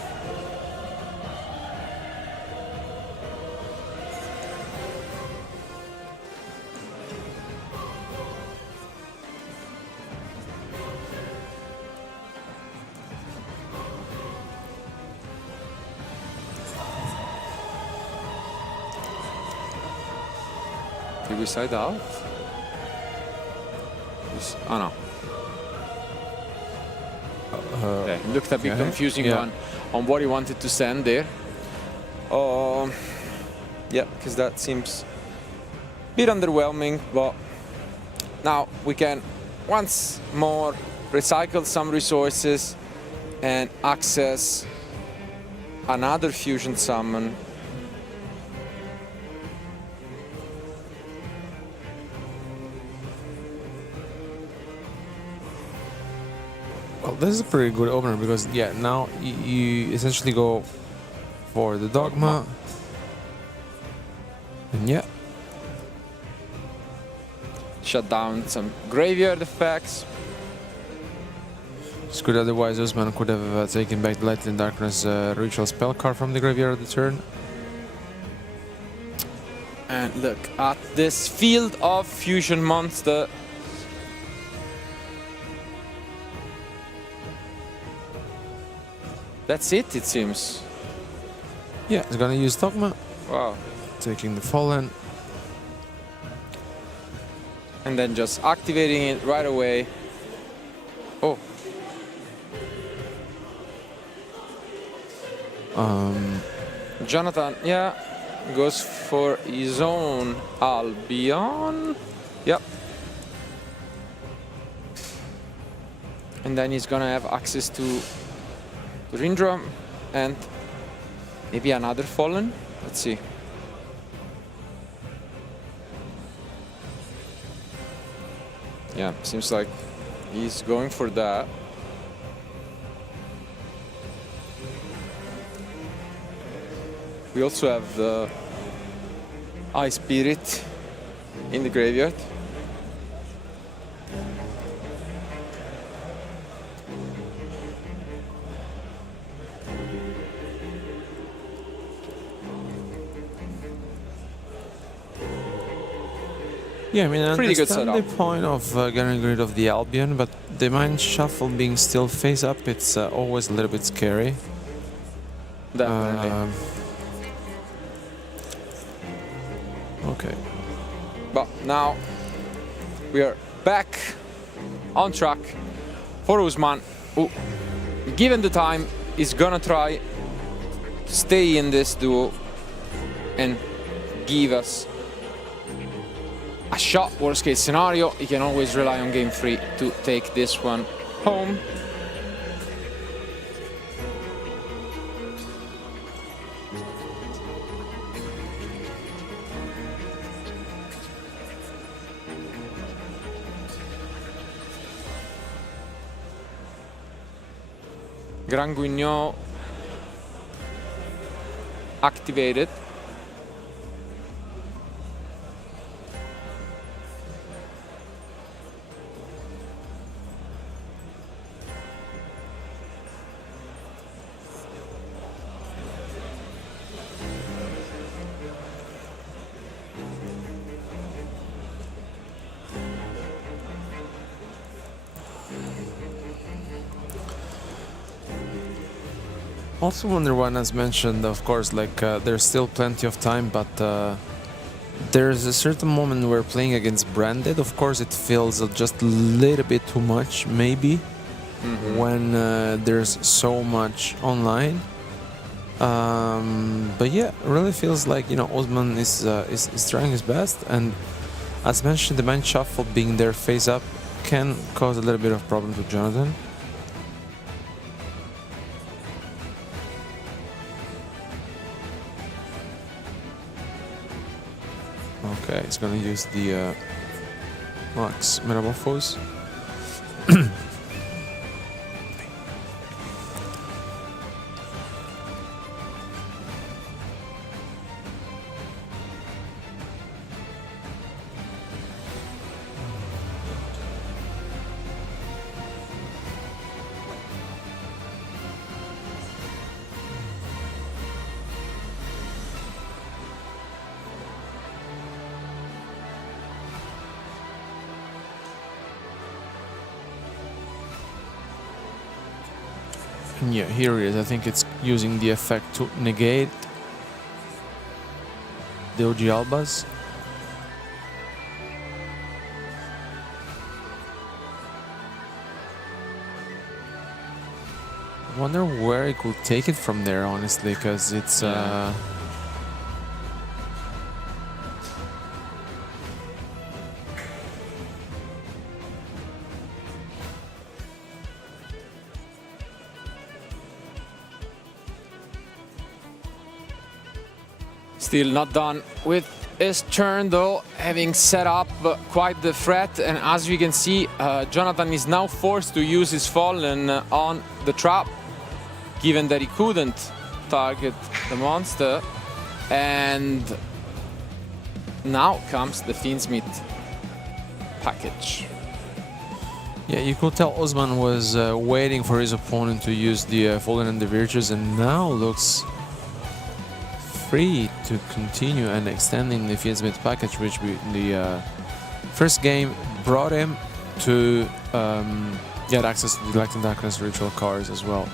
Did we side out? Oh no. Okay, looked a bit confusing on what he wanted to send there. Yeah, because that seems a bit underwhelming, but now we can once more recycle some resources and access another fusion summon. Well, this is a pretty good opener because, yeah, now you essentially go for the Dogma. And yeah. Shut down some graveyard effects. It's good, otherwise Usman could have taken back the Light and Darkness Ritual spell card from the graveyard at the turn. And look at this field of fusion monster. That's it seems. Yeah, he's gonna use Dogma. Wow. Taking the Fallen. And then just activating it right away. Oh. Jonathan, yeah, goes for his own Albion. Yep. And then he's gonna have access to Rindra and maybe another Fallen. Let's see. Yeah, seems like he's going for that. We also have the Ice Spirit in the graveyard. Yeah, I mean, I Pretty good understand the setup. point of getting rid of the Albion, but the Mind Shuffle being still face up, it's always a little bit scary. Definitely. Okay. But now we are back on track for Usman, who, given the time, is gonna try to stay in this duo and give us a shot. Worst case scenario, he can always rely on Game 3 to take this one home. Grand Guignol activated. Also wonder one, as mentioned, of course, like there's still plenty of time, but there's a certain moment where playing against Branded, of course, it feels just a little bit too much, maybe, when there's so much online. But yeah, really feels like, you know, Osman is trying his best, and as mentioned, the man shuffle being there face up can cause a little bit of problem to Jonathan. Okay, he's gonna use the Max Metamorphose. Yeah, here it is. I think it's using the effect to negate the OG Albas. I wonder where he could take it from there, honestly, because it's... Still not done with his turn though, having set up quite the threat, and as we can see, Jonathan is now forced to use his Fallen on the trap, given that he couldn't target the monster. And now comes the Fiendsmith package. Yeah, you could tell Osman was waiting for his opponent to use the Fallen and the Virtues, and now looks free to continue and extending the Fiendsmith package, which the first game brought him to get access to the Light and Darkness ritual cards as well.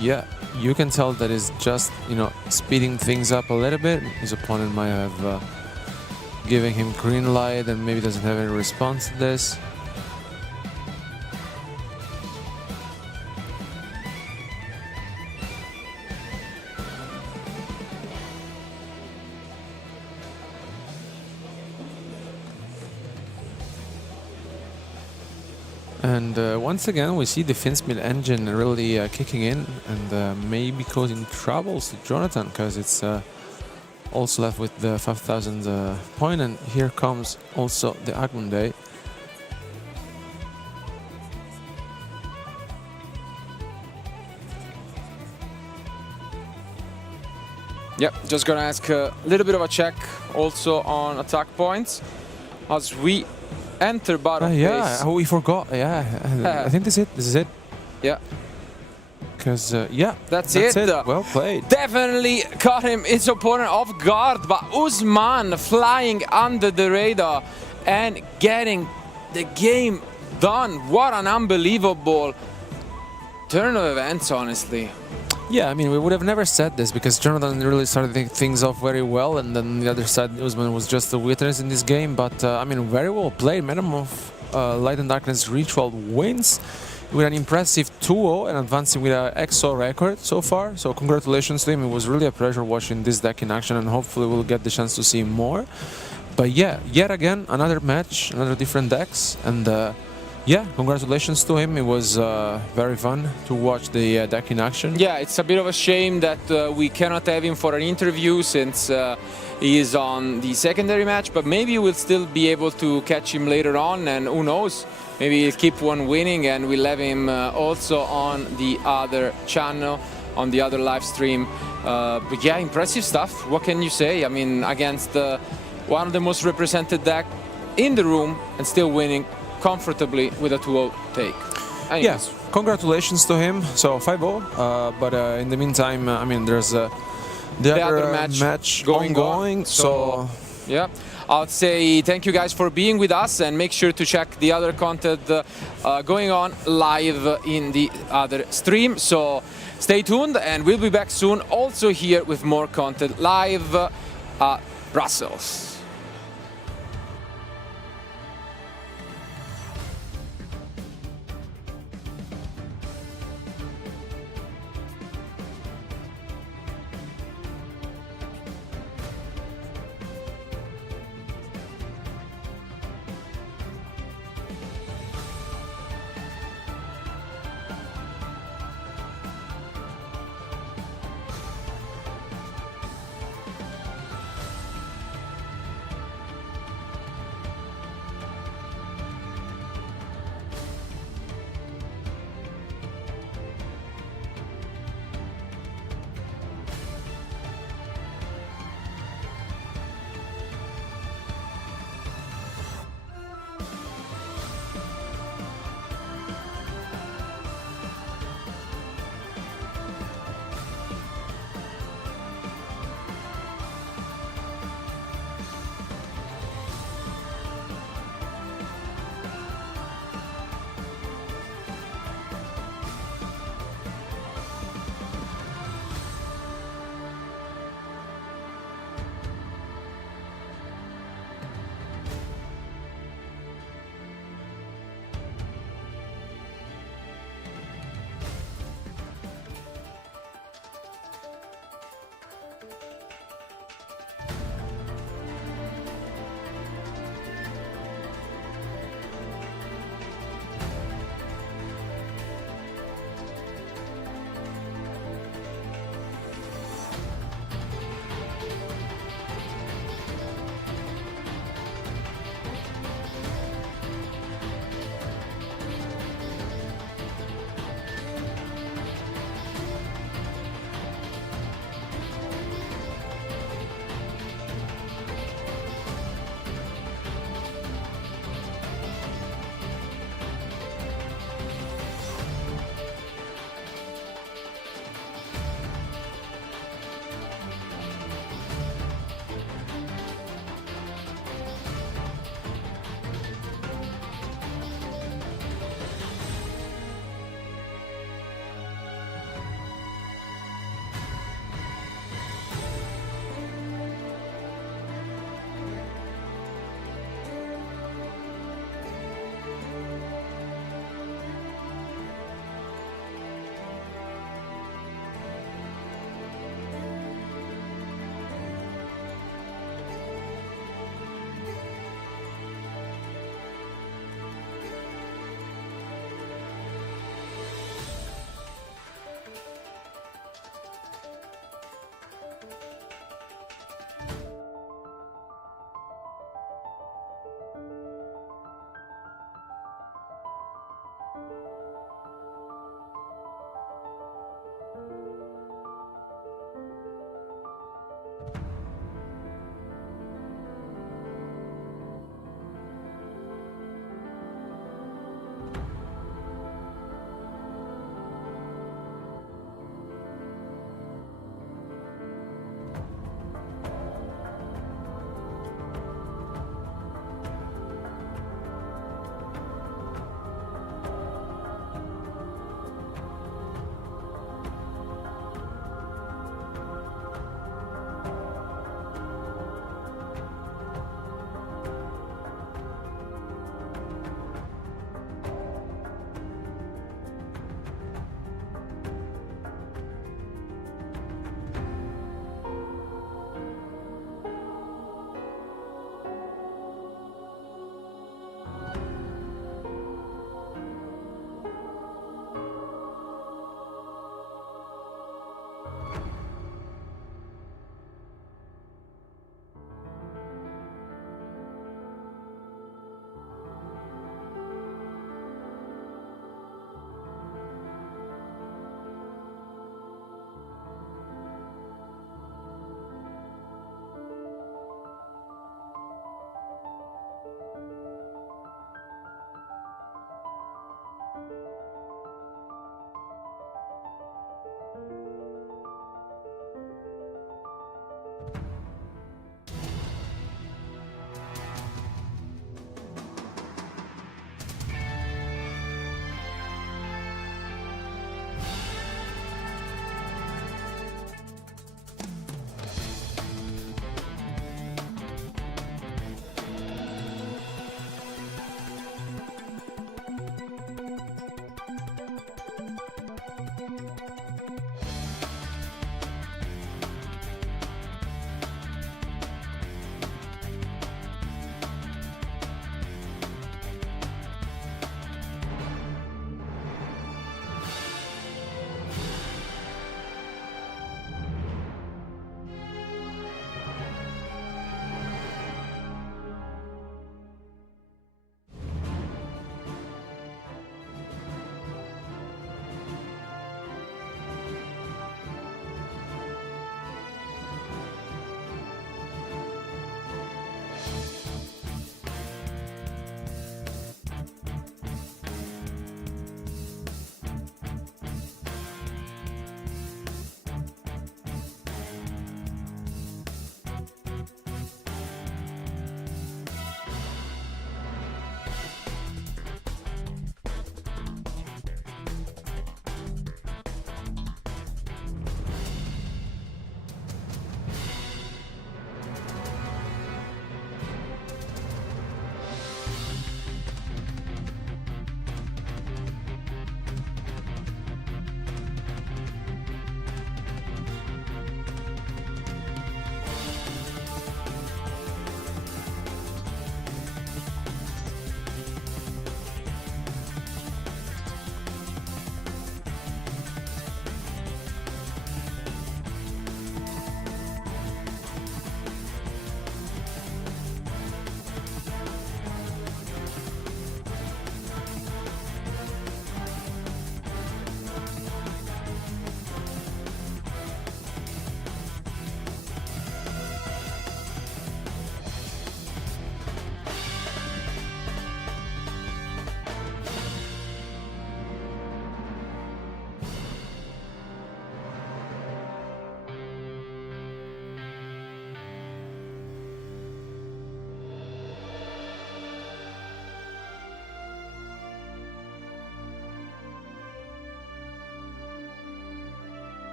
Yeah, you can tell that it's just, you know, speeding things up a little bit. His opponent might have given him green light and maybe doesn't have any response to this. And once again, we see the Fiendsmith engine really kicking in and maybe causing troubles to Jonathan, because it's also left with the 5,000 point, and here comes also the Agmunde. Yep, just gonna ask a little bit of a check also on attack points as we enter bottom Yeah, base. we forgot. Yeah, I think this is it. Yeah. Because, yeah, That's it. Well played. Definitely caught him, his opponent, off guard, but Usman flying under the radar and getting the game done. What an unbelievable turn of events, honestly. Yeah, I mean, we would have never said this because Jonathan really started things off very well, and then on the other side, Usman was just a witness in this game. But, I mean, very well played. Metamorph Light and Darkness Ritual wins with an impressive 2-0 and advancing with an EXO record so far. So congratulations to him. It was really a pleasure watching this deck in action, and hopefully we'll get the chance to see more. But yeah, yet again, another match, another different decks, and yeah, congratulations to him. It was very fun to watch the deck in action. Yeah, it's a bit of a shame that we cannot have him for an interview since he is on the secondary match, but maybe we'll still be able to catch him later on, and who knows, maybe keep on winning, and we'll have him also on the other channel, on the other live stream. But yeah, impressive stuff. What can you say? I mean, against one of the most represented deck in the room and still winning comfortably with a 2-0 take. Anyways. Yes, congratulations to him. So 5-0. But in the meantime, I mean, there's the other match going ongoing. On. So yeah, I'll say thank you guys for being with us, and make sure to check the other content going on live in the other stream. So stay tuned, and we'll be back soon also here with more content live at Brussels.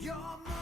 Your move.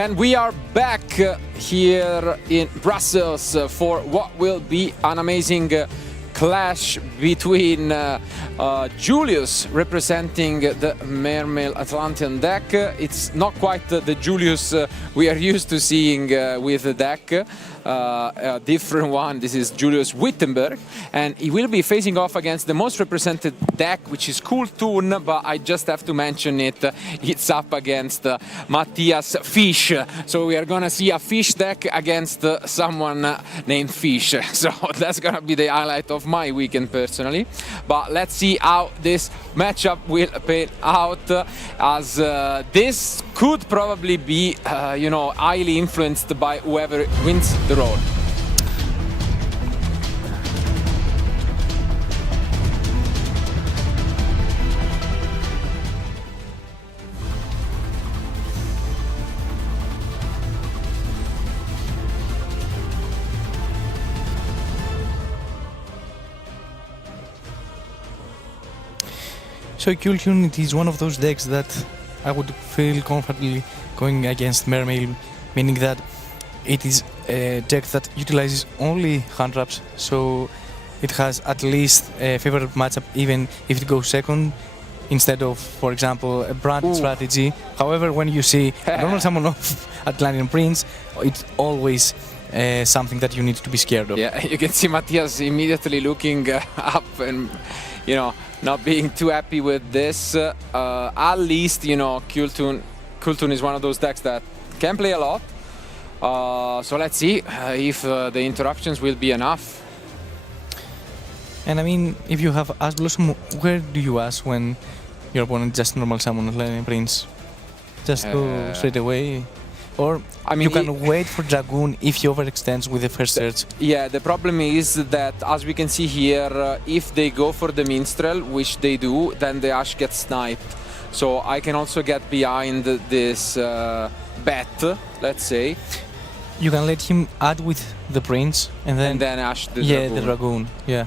And we are back here in Brussels for what will be an amazing clash between Julius representing the Mermail Atlantean deck. It's not quite the Julius we are used to seeing with the deck. A different one. This is Julius Wittenberg, and he will be facing off against the most represented deck, which is Kultun, but I just have to mention it. It's up against Matthias Fish. So we are gonna see a Fish deck against someone named Fish. So that's gonna be the highlight of my weekend personally. But let's see how this matchup will pan out, as this could probably be, highly influenced by whoever wins the road. So Kultun, it is one of those decks that I would feel comfortably going against Mermail, meaning that it is a deck that utilizes only hand traps, so it has at least a favorable matchup even if it goes second, instead of, for example, a branded strategy. However, when you see a normal summon of Atlantean Prince, it's always something that you need to be scared of. Yeah, you can see Matthias immediately looking up and, not being too happy with this. At least, Kultun is one of those decks that can play a lot. So let's see if the interruptions will be enough. And I mean, if you have Ash Blossom, where do you ask when your opponent just normal summon Atlantean Prince? Just go straight away? Or you can wait for Dragoon if he overextends with the first search. Yeah, the problem is that, as we can see here, if they go for the Minstrel, which they do, then the Ash gets sniped. So I can also get behind this bet, let's say. You can let him add with the Prince and then Ash the Dragoon. The Dragoon, yeah.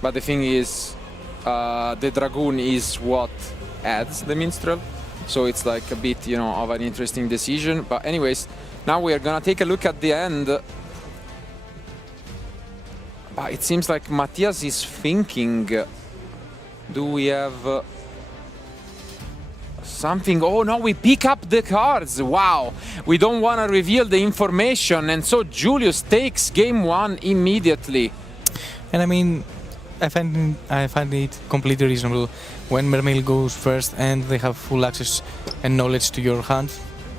But the thing is, the Dragoon is what adds the Minstrel. So it's like a bit, of an interesting decision. But anyways, now we are gonna take a look at the end. But it seems like Matthias is thinking, do we have something? Oh no, we pick up the cards. Wow, we don't want to reveal the information, and so Julius takes game one immediately. And I mean, I find it completely reasonable when Mermail goes first and they have full access and knowledge to your hand.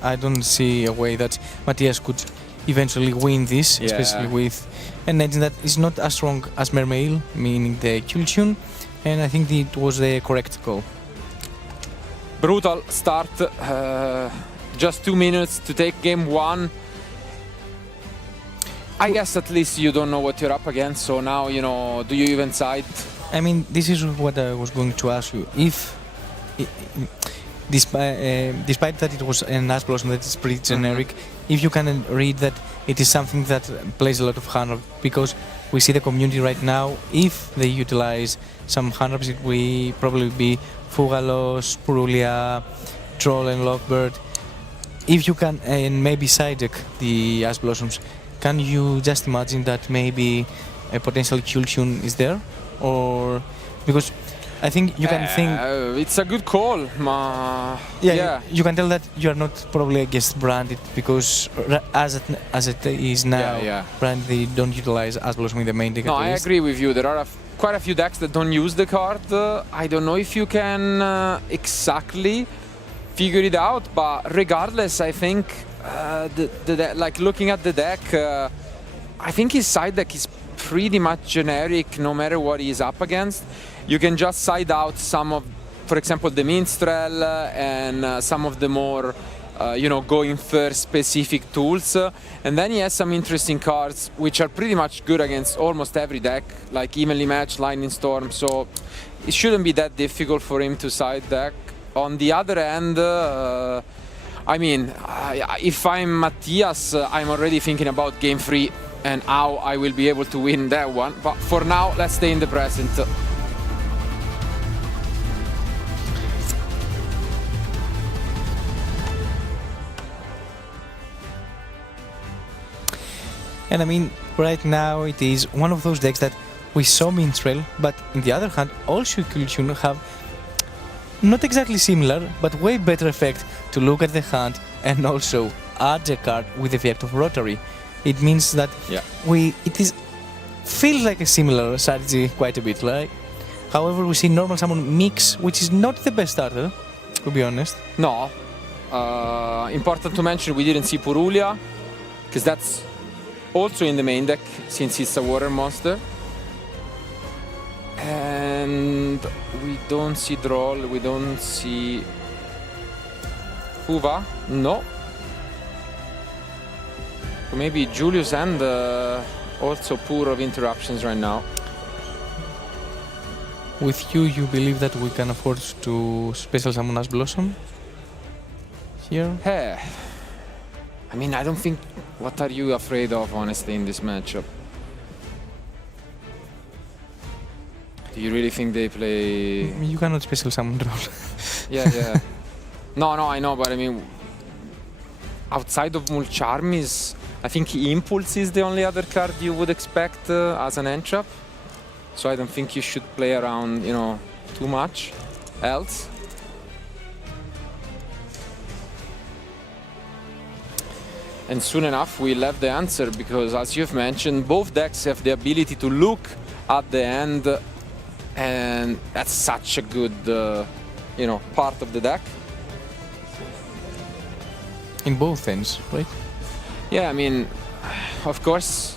I don't see a way that Matthias could eventually win this, especially with an engine that is not as strong as Mermail, meaning the Kultun, and I think it was the correct call. Brutal start, just 2 minutes to take game one. I guess at least you don't know what you're up against, so now, do you even side? I mean, this is what I was going to ask you. If, despite that it was an Ash Blossom that is pretty generic, if you can read that it is something that plays a lot of hand traps, because we see the community right now, if they utilize some hand traps, it will probably be Fugalos, Purulia, Troll and Lovebird. If you can, and maybe side deck the Ash Blossoms, can you just imagine that maybe a potential Kultun is there? Or because I think you can think it's a good call. You can tell that you are not probably against branded, because as it is now, brand they don't utilize Ash Blossom in the main deck. No, I agree with you. There are quite a few decks that don't use the card. I don't know if you can exactly figure it out, but regardless, I think like looking at the deck, I think his side deck is pretty much generic no matter what he is up against. You can just side out some of, for example, the Minstrel and some of the more, going first specific tools. And then he has some interesting cards which are pretty much good against almost every deck, like Evenly Matched, Lightning Storm. So it shouldn't be that difficult for him to side deck. On the other hand, if I'm Matthias, I'm already thinking about game 3 and how I will be able to win that one. But for now, let's stay in the present. And I mean, right now it is one of those decks that we saw minstrel, but on the other hand, also could have not exactly similar, but way better effect to look at the hand and also add a card with the effect of rotary. It means that feels like a similar strategy quite a bit, right? However, we see normal summon mix, which is not the best starter, to be honest. No. Important to mention, we didn't see Purulia, because that's also in the main deck, since it's a water monster. And we don't see Droll, we don't see Uva, no. So maybe Julius and also poor of interruptions right now. With you believe that we can afford to special summon as Blossom here? Hey, I mean, I don't think. What are you afraid of, honestly, in this matchup? Do you really think they play? You cannot special summon Droll. Yeah. No, I know, but I mean, outside of Mulcharmis, I think Impulse is the only other card you would expect as an end trap. So I don't think you should play around, too much else. And soon enough, we'll have the answer, because as you've mentioned, both decks have the ability to look at the end, and that's such a good, part of the deck. In both ends, right? Yeah, I mean, of course,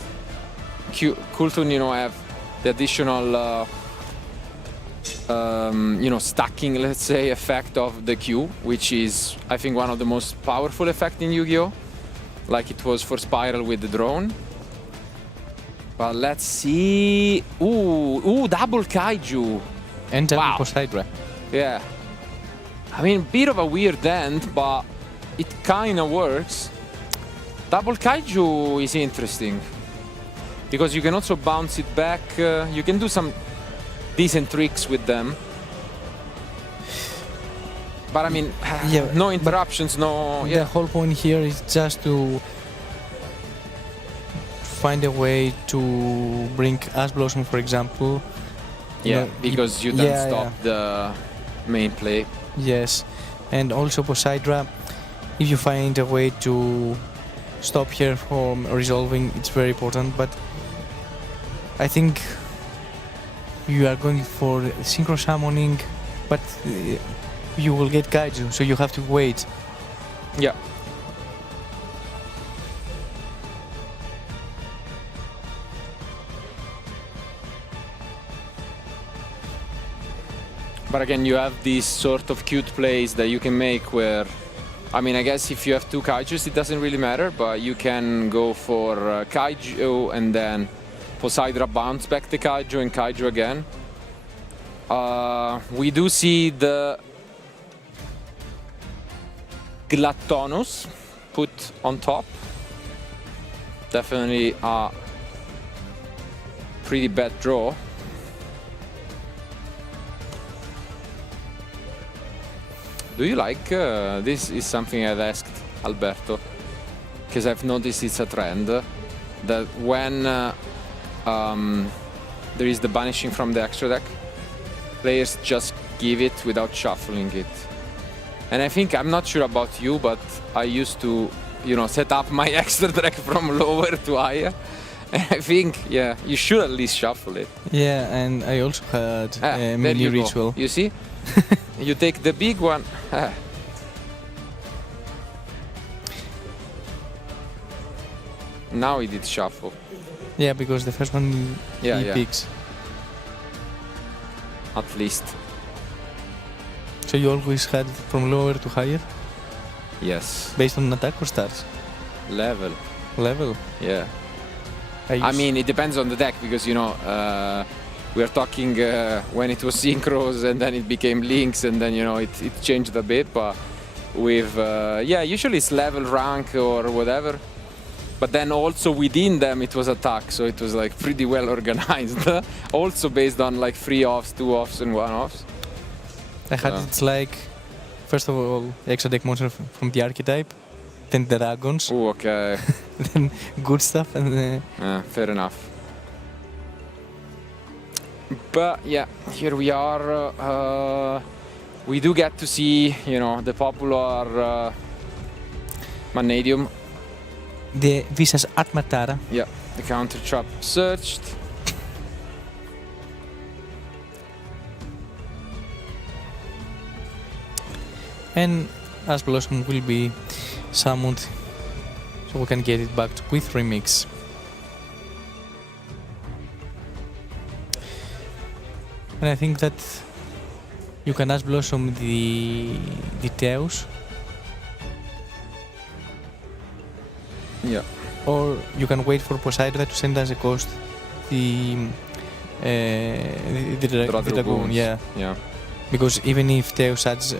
Kultun, have the additional, stacking, let's say, effect of the Q, which is, I think, one of the most powerful effects in Yu-Gi-Oh! Like it was for Spiral with the drone. But let's see. Ooh, double Kaiju. And double Poseidra. Yeah. I mean, bit of a weird end, but it kind of works. Double Kaiju is interesting, because you can also bounce it back. You can do some decent tricks with them. But I mean, no interruptions, no... The whole point here is just to find a way to bring Ash Blossom, for example. Yeah, because you don't stop the main play. Yes, and also Poseidra, if you find a way to stop here from resolving, it's very important. But I think you are going for synchro summoning, but you will get Kaiju, so you have to wait. Yeah. But again, you have these sort of cute plays that you can make where, I mean, I guess if you have two Kaijus, it doesn't really matter, but you can go for Kaiju and then Poseidra bounce back the Kaiju and Kaiju again. We do see the Glattonus put on top. Definitely a pretty bad draw. Do you like, this is something I've asked Alberto, because I've noticed it's a trend, that when there is the banishing from the extra deck, players just give it without shuffling it. And I think, I'm not sure about you, but I used to, set up my extra deck from lower to higher. And I think, you should at least shuffle it. Yeah, and I also had a mini ritual. You see? You take the big one. Now he did shuffle. Yeah, because the first one he picks. At least. So you always had from lower to higher? Yes. Based on attack or stars? Level. Level? Yeah. I mean, it depends on the deck, because, we are talking when it was synchros and then it became links and then, it changed a bit, but with, usually it's level, rank or whatever. But then also within them it was attack, so it was like pretty well organized. Also based on like 3 offs, 2 offs and 1 offs. I had it's like, first of all, extra deck monster from the archetype, then dragons, Oh, okay. then good stuff, and Yeah, fair enough. But yeah, here we are. We do get to see, you know, the popular Vanadium. the visas at Matara. Yeah, the counter trap searched. And as Blossom will be summoned, so we can get it back with remix. And I think that you can ask Blossom the details, Yeah. or you can wait for Poseidon to send us a cost the Dragoon, Dragoons. yeah. Yeah. Because even if Teos adds,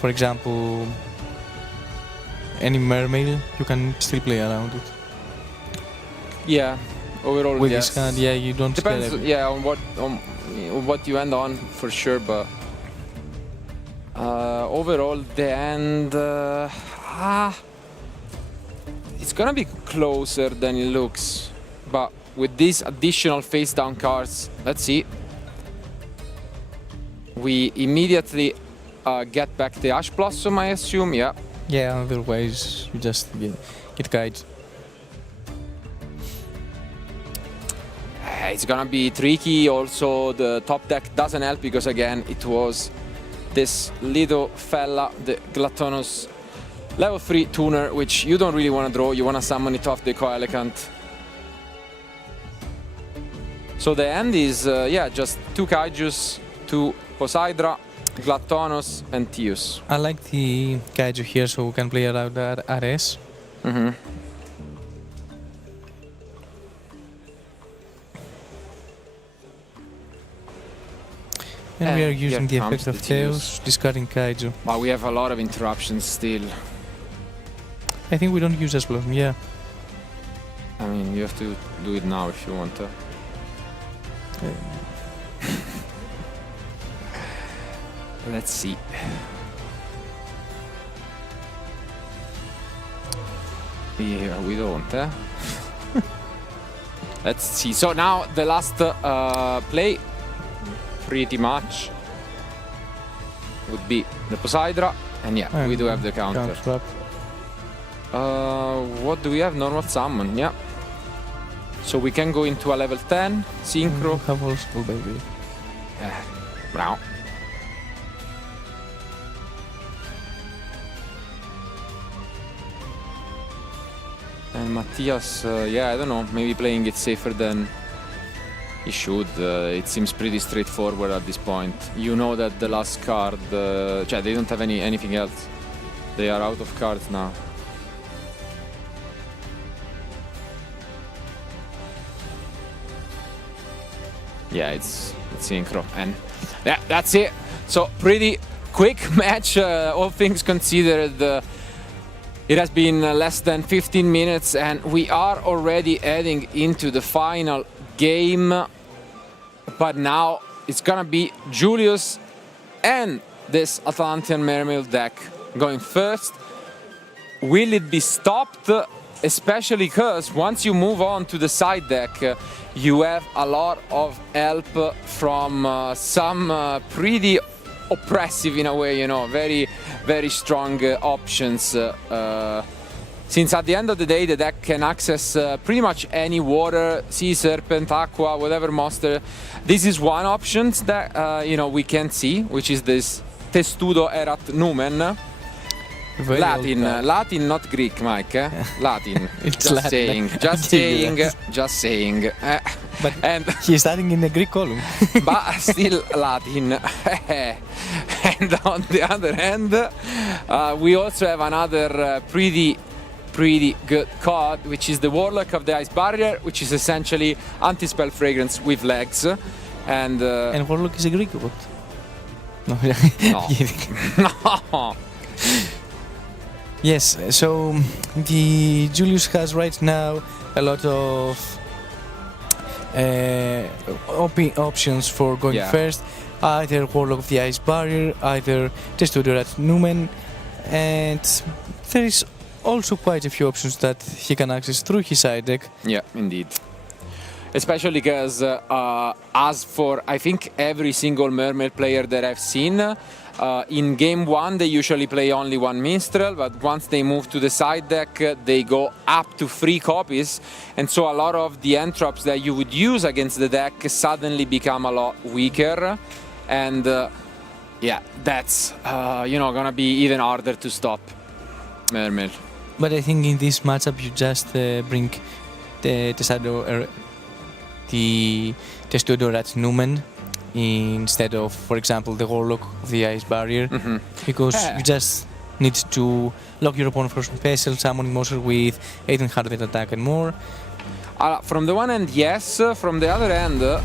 for example, any mermaid, you can still play around it. Yeah. Overall, With yes. this hand, yeah, you don't Depends, scale yeah, on what you end on for sure, but overall the end, it's gonna be closer than it looks. But with these additional face down cards, let's see. We immediately get back the Ash Blossom, I assume. Yeah. Yeah, otherwise you just get guides. It's gonna be tricky. Also, the top deck doesn't help because again, it was this little fella, the Gluttonous level 3 tuner, which you don't really want to draw. You want to summon it off the Coelegant. So the end is, yeah, just 2 Kaijus, 2 Poseidra, Gluttonous, and Tius. I like the Kaiju here, so we can play around the RS. Mm-hmm. And we are using the here effect comes of the Teos, discarding Kaiju. But we have a lot of interruptions still. I think we don't use as Blossom, yeah. I mean, you have to do it now if you want to. Let's see. Yeah, we don't, eh? Let's see. So now the last play, pretty much, would be the Poseidra. And yeah, we do have the counter. Swap. What do we have? Normal summon, yeah. So we can go into a level 10, synchro. Have all school, baby. Bravo. And Matthias, yeah, I don't know, maybe playing it safer than he should. It seems pretty straightforward at this point. You know that the last card, they don't have anything else. They are out of cards now. Yeah, it's synchro, and yeah, that's it. So pretty quick match, all things considered. It has been less than 15 minutes, and we are already heading into the final game. But now it's gonna be Julius and this Atlantean Mermaid deck going first. Will it be stopped? Especially because once you move on to the side deck, you have a lot of help from some pretty oppressive, in a way, you know, very, very strong options. Since at the end of the day, the deck can access pretty much any water, sea serpent, aqua, whatever monster. This is one option that you know, we can see, which is this Testudo Erat Numen. Very Latin, not Greek, Mike. Latin. It's just Latin. saying, just saying, just saying. But and he's starting in the Greek column. but still Latin. And on the other hand, we also have another pretty good card, which is the Warlock of the Ice Barrier, which is essentially anti-spell fragrance with legs. And Warlock is a Greek god. No. No. Yes, so the Julius has right now a lot of options for going first. Either Warlock of the Ice Barrier, either Testudo at Numen, and there is also quite a few options that he can access through his side deck. Yeah, indeed. Especially because as for, I think, every single Mermaid player that I've seen, in game 1 they usually play only one Minstrel, but once they move to the side deck they go up to 3 copies, and so a lot of the entrops that you would use against the deck suddenly become a lot weaker, and yeah, that's gonna be even harder to stop Mermaid. But I think in this matchup you just bring the Shadow the Testudorat Numen instead of, for example, the Warlock of the Ice Barrier, because you just need to lock your opponent for special summoning monster with 1800 attack and more. From the one end, yes. From the other end, a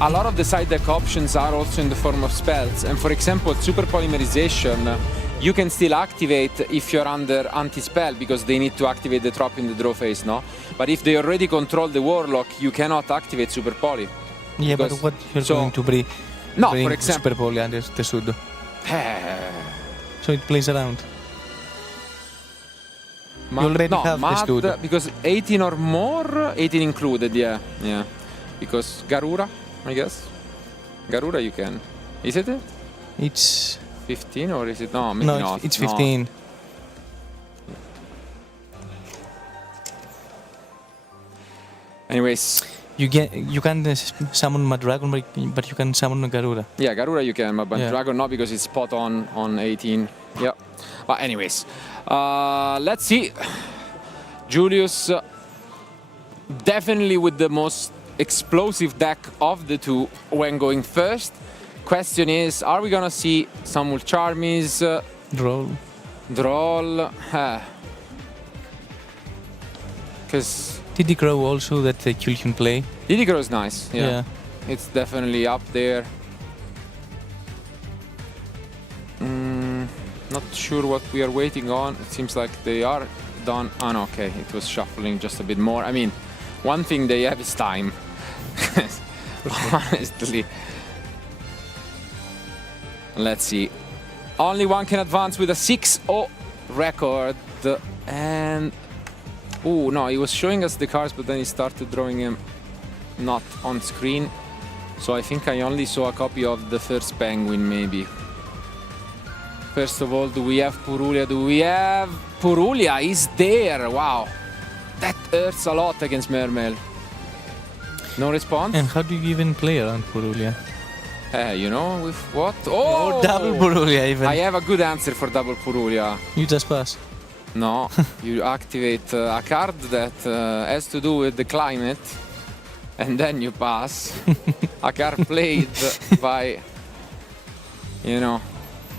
lot of the side deck options are also in the form of spells. And for example, Super Polymerization, you can still activate if you're under anti-spell, because they need to activate the drop in the draw phase, no? But if they already control the Warlock, you cannot activate Super Poly. Yeah, but what you're going to bring for example, Super Poly under the Sudo. So it plays around. You already have the Sudo. Because 18 or more, 18 included, yeah. Because Garura, I guess. Garura you can. Is it? It's 15 or is it? No, maybe no, not. it's 15. No. Anyways, you can summon Madragon, but you can summon Garura. Yeah, Garura you can, but Dragon not, because it's spot on 18. Yeah. But anyways, let's see. Julius definitely with the most explosive deck of the two when going first. Question is, are we gonna see some Charmies? Droll. Because Diddy Crow also that Kill can play. Diddy Crow is nice. Yeah. It's definitely up there. Not sure what we are waiting on. It seems like they are done. Oh no, okay, it was shuffling just a bit more. I mean, one thing they have is time. Honestly. Let's see. Only one can advance with a 6-0 record. And oh no, he was showing us the cards, but then he started drawing them not on screen. So I think I only saw a copy of the first Penguin, maybe. First of all, do we have Purulia? Purulia is there! Wow! That hurts a lot against Mermail. No response? And how do you even play around Purulia? You know, with what? Oh! Double Purulia even. I have a good answer for double Purulia. You just pass. No, you activate a card that has to do with the climate, and then you pass. A card played by,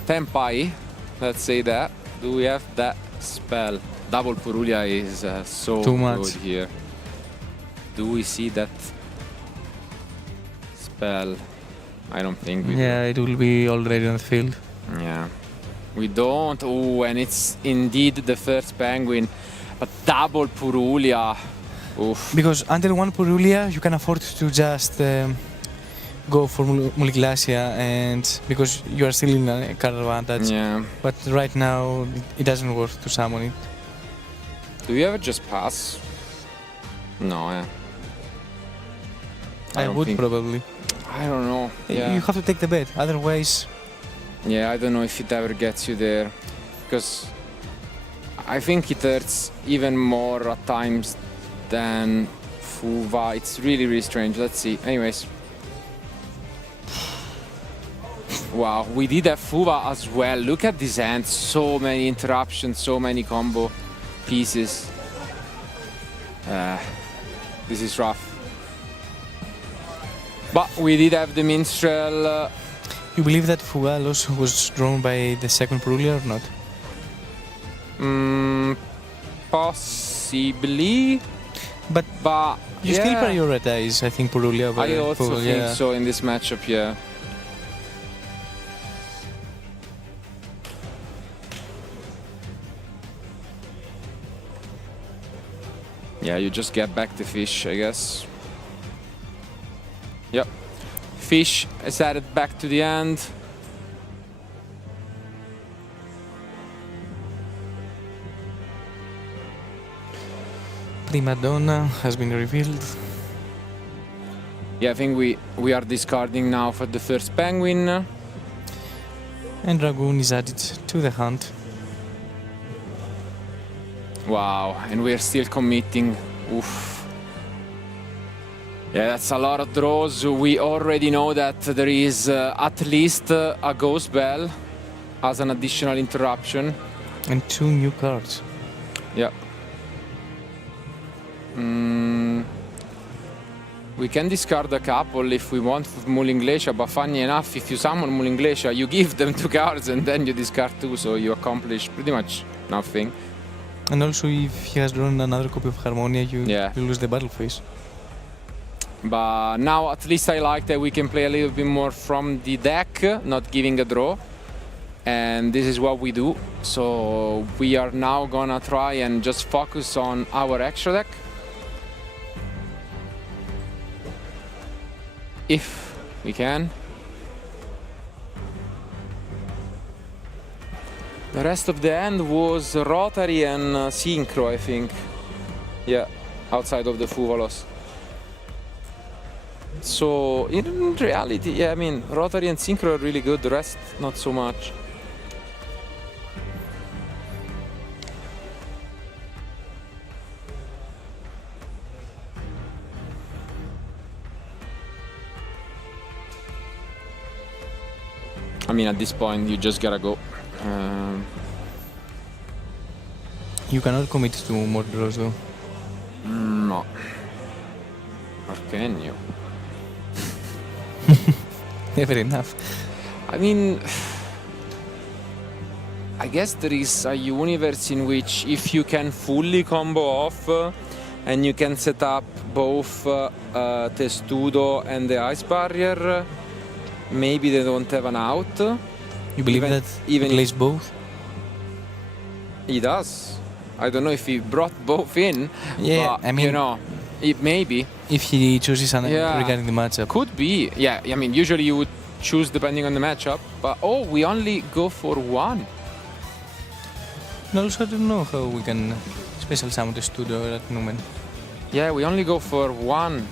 Tenpai, let's say that. Do we have that spell? Double Purulia is so too much good here. Do we see that spell? I don't think we do. It will be already on the field. Yeah. We don't. Oh, and it's indeed the first Penguin. But double Purulia. Oof. Because under one Purulia, you can afford to just go for Muliglacia, and because you are still in a card advantage. Yeah. But right now, it doesn't work to summon it. Do you ever just pass? No, I would probably. I don't know. Yeah. You have to take the bet, otherwise. Yeah, I don't know if it ever gets you there, because I think it hurts even more at times than Fuva. It's really, really strange. Let's see. Anyways. Wow, we did have Fuva as well. Look at this hand. So many interruptions, so many combo pieces. This is rough. But we did have the Minstrel. You believe that Fuga also was drawn by the second Purulia or not? Possibly. But you still prioritize, I think, Purulia over I also Fuga, think so in this matchup, yeah. Yeah, you just get back the fish, I guess. Yep. Fish is added back to the end. Prima Donna has been revealed. Yeah, I think we are discarding now for the first penguin. And Dragoon is added to the hunt. Wow, and we're still committing. Oof. Yeah, that's a lot of draws. We already know that there is at least a ghost bell as an additional interruption. And 2 new cards. Yeah. We can discard a couple if we want with Mulinglecia, but funny enough, if you summon Mulinglecia, you give them 2 cards and then you discard 2, so you accomplish pretty much nothing. And also, if he has drawn another copy of Harmonia, you lose the battle phase. But now at least I like that we can play a little bit more from the deck, not giving a draw. And this is what we do. So we are now gonna try and just focus on our extra deck. If we can. The rest of the end was Rotary and Synchro, I think. Yeah, outside of the Fuvalos. So in reality, yeah, I mean, Rotary and Synchro are really good, the rest not so much. I mean, at this point, you just gotta go. You cannot commit to more draws, though. No. Or can you? Never enough. I mean, I guess there is a universe in which if you can fully combo off and you can set up both Testudo and the Ice Barrier, maybe they don't have an out. You believe that he plays both? He does. I don't know if he brought both in. Yeah, but, I mean, you know, it maybe. If he chooses regarding the matchup. Could be. Yeah, I mean, usually you would choose depending on the matchup. But oh, we only go for 1. And also, I don't know how we can special summon the studio at the moment. Yeah, we only go for 1.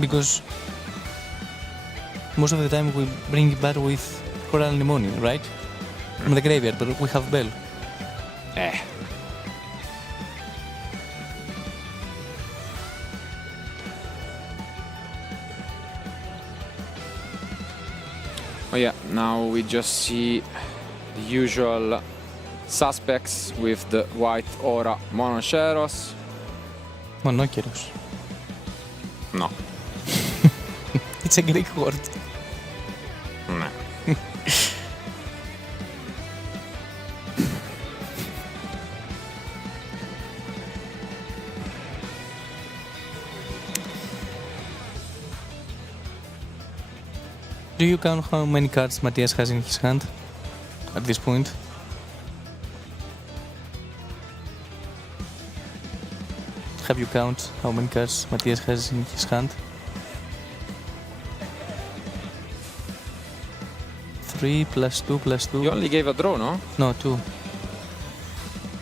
Because most of the time we bring it back with Coral in the morning, right? From the graveyard, but we have Bell. Oh yeah, now we just see the usual suspects with the white aura Monoceros. Monoceros. No. It's a Greek word. No. Do you count how many cards Matthias has in his hand at this point? Have you count how many cards Matthias has in his hand? 3 plus 2 plus 2. You only gave a draw, no? No, 2.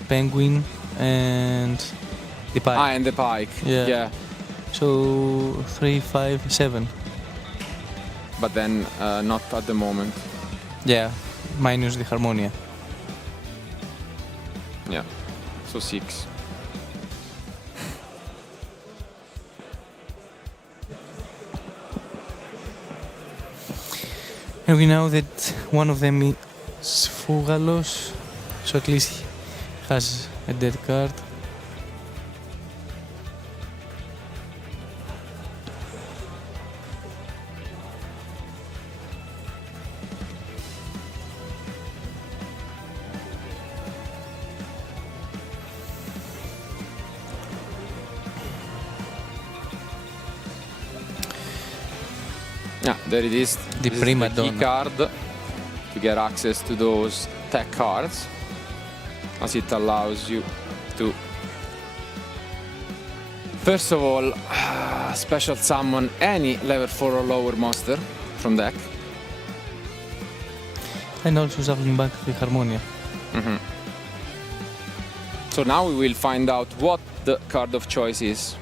Penguin and the pike. Ah, and the pike. Yeah. So 3, 5, 7. But then not at the moment. Yeah, minus the Harmonia. Yeah. So 6. And we know that one of them is Fugalos, so at least he has a dead card. Yeah, there it is. The This Prima is the key Donna. card to get access to those tech cards, as it allows you to, first of all, special summon any level 4 or lower monster from deck. And also shuffling back the Harmonia. So now we will find out what the card of choice is.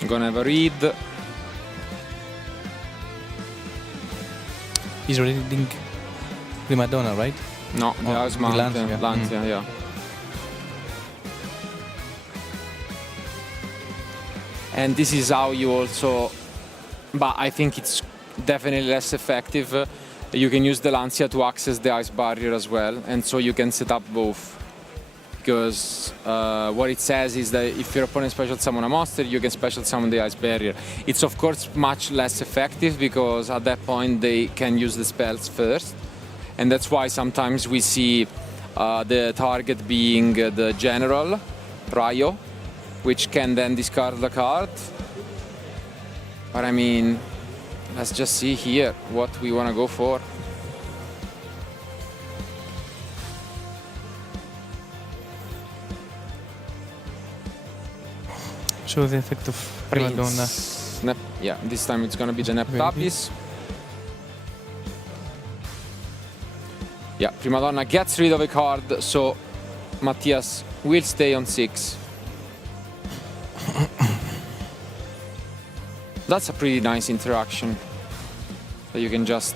I'm gonna have a read. He's reading the Madonna, right? No, Oh, that was the Lancia. Lancia. Lancia, yeah. And this is how you also, but I think it's definitely less effective. You can use the Lancia to access the ice barrier as well, and so you can set up both. Because what it says is that if your opponent special summon a monster, you can special summon the ice barrier. It's of course much less effective because at that point they can use the spells first, and that's why sometimes we see the target being the general, Rayo, which can then discard the card. But I mean, let's just see here what we want to go for. So the effect of Prima Donna. Yeah, this time it's gonna be the Neptapis. Yeah, Prima Donna gets rid of a card, so Matthias will stay on 6. That's a pretty nice interaction. That you can just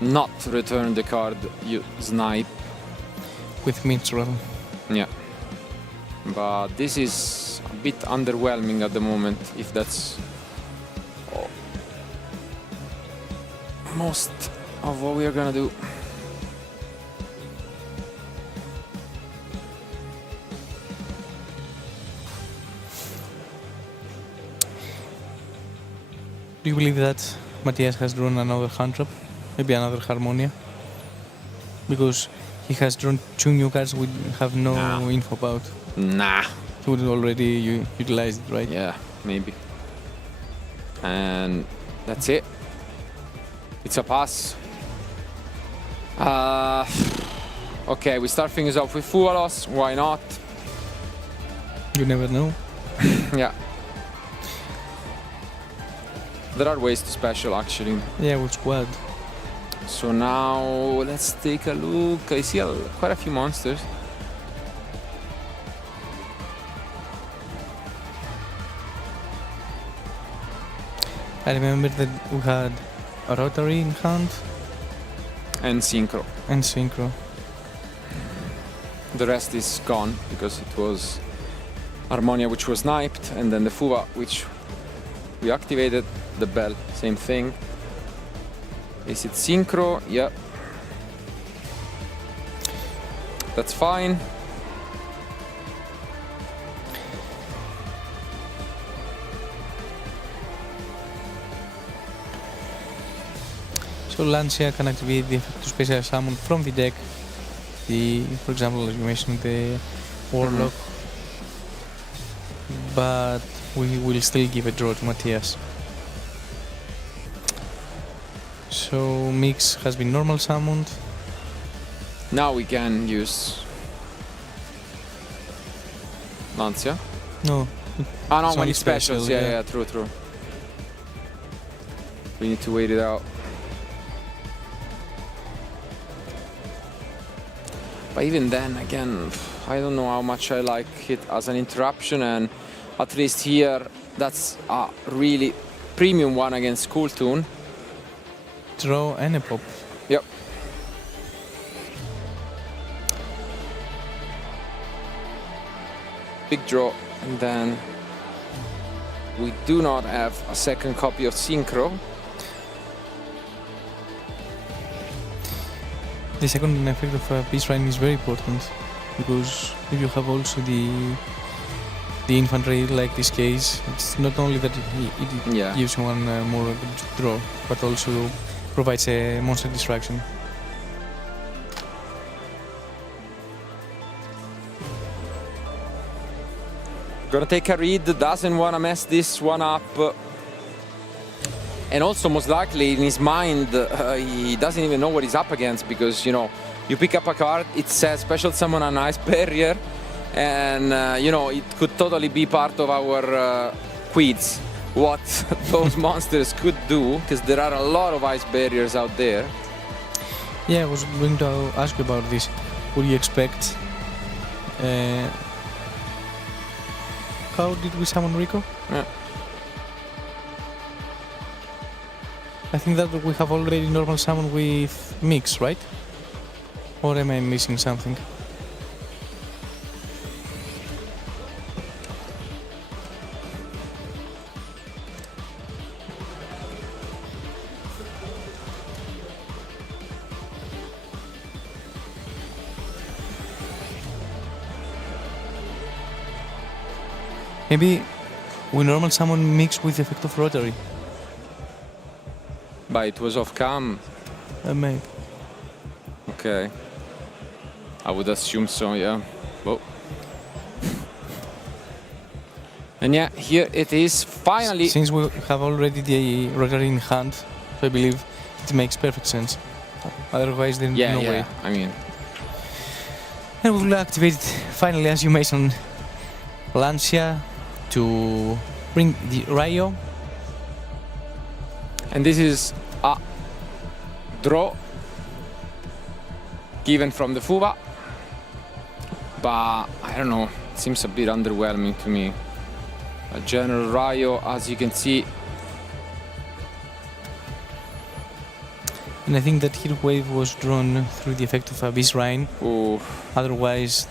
not return the card you snipe. With Minstrel. Yeah. But this is a bit underwhelming at the moment, if that's most of what we are gonna do. Do you believe that Matthias has drawn another hand trap? Maybe another Harmonia? Because he has drawn 2 new cards we have no info about. Nah. He would already utilize it, right? Yeah, maybe. And that's it. It's a pass. Okay, we start things off with Fuvalos. Why not? You never know. Yeah. There are ways to special, actually. Yeah, with squad. So now let's take a look. I see quite a few monsters. I remember that we had a Rotary in hand And Synchro. and Synchro. The rest is gone because it was Harmonia, which was sniped, and then the Fuva, which we activated. The bell, same thing. Is it Synchro? Yeah. That's fine. So Lancia can activate the effect to special summon from the deck. For example, as you mentioned, the Warlock. But we will still give a draw to Matthias. So Mix has been normal summoned. Now we can use Lancia. No. Ah, no, It's when only it's specials. special, Yeah, yeah. yeah, true. We need to wait it out. But even then, again, I don't know how much I like it as an interruption, and at least here, that's a really premium one against Cool Tune. Draw and a pop. Yep. Big draw, and then we do not have a second copy of Synchro. The second effect of Peace Rain is very important because if you have also the infantry, like this case, it's not only that it Yeah. gives one more draw, but also provides a monster distraction. Gonna take a read, doesn't want to mess this one up. And also, most likely, in his mind, he doesn't even know what he's up against because, you know, you pick up a card, it says Special Summon an Ice Barrier, and, you know, it could totally be part of our quiz, what those monsters could do, because there are a lot of ice barriers out there. Yeah, I was going to ask you about this. Would you expect... how did we summon Rico? Yeah. I think that we have already normal summon with Mix, right? Or am I missing something? Maybe we normal summon Mix with the effect of Rotary. But it was off cam. Maybe. Okay. I would assume so, yeah. Whoa. And yeah, here it is, finally. Since we have already the Rotary in hand, so I believe it makes perfect sense. Otherwise, there's no way. I mean. And we will activate, finally, as you mentioned, Lancia to bring the Rayo. And this is a draw given from the Fuba. But I don't know, it seems a bit underwhelming to me. A General Rayo, as you can see. And I think that Heat Wave was drawn through the effect of Abyss Rain. Ooh. Otherwise,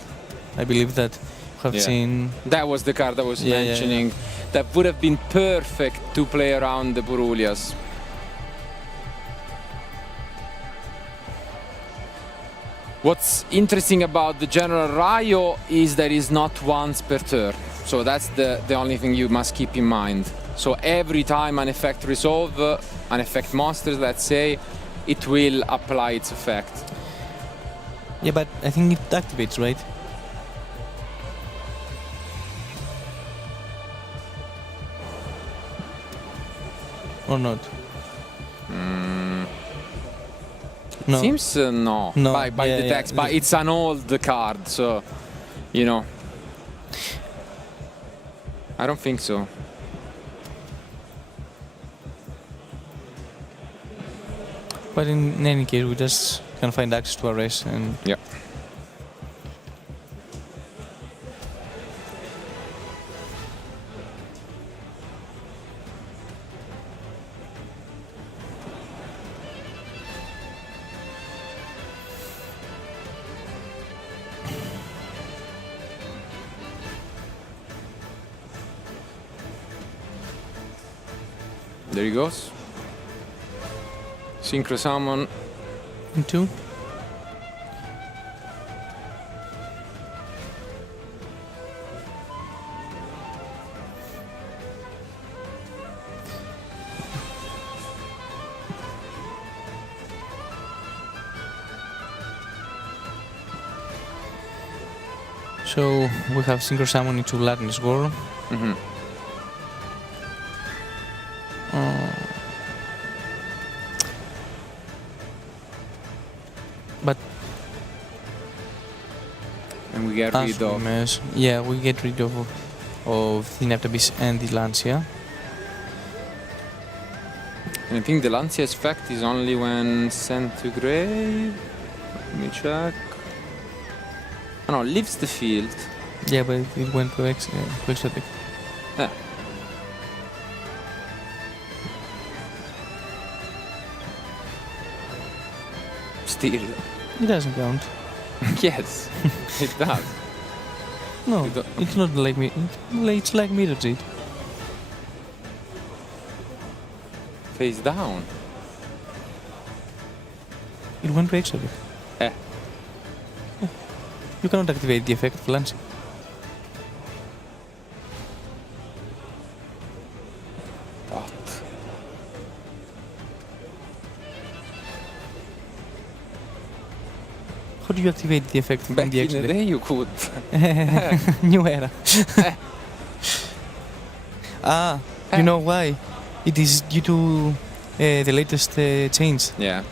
I believe that we have seen... That was the card I was mentioning. Yeah. That would have been perfect to play around the Purulias. What's interesting about the General Rayo is that it's not once per turn. So that's the only thing you must keep in mind. So every time an effect resolve, an effect monsters, let's say, it will apply its effect. Yeah, but I think it activates, right? Or not? No. Seems no. By the text, but it's an old card, so, you know. I don't think so. But in any case, we just can find access to arrest and... Yeah. There he goes. Synchro Summon. Into. So we have Synchro Summon into Latin's War. Mm-hmm. But and we get rid of we get rid of the Neptabis and the Lancia. And I think the Lancia's effect is only when sent to grave. Let me check. Oh no, leaves the field. Yeah, but it went to exotic. Yeah. Still. It doesn't count. Yes, it does. No, it's not like me. It's like Mirror Jade. Face down. It went to exotic. Eh. You cannot activate the effect of Lancia. What? How do you activate the effect from Back the in the exotic? day you could. New era. You know why? It is due to the latest change. Yeah.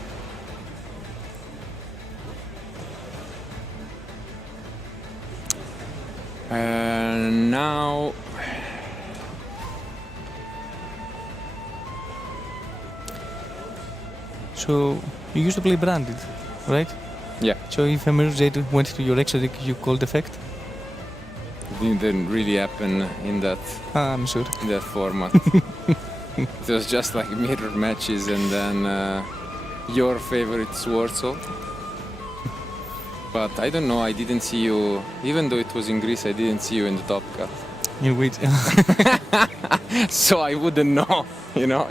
Now. So you used to play branded, right? Yeah. So if a mirror jet went to your exotic, you called effect? It didn't really happen in that I'm sure. format. It was just like mirror matches and then your favorite Swarzel. But I don't know, I didn't see you, even though it was in Greece, I didn't see you in the top cut. You wait. So I wouldn't know, you know.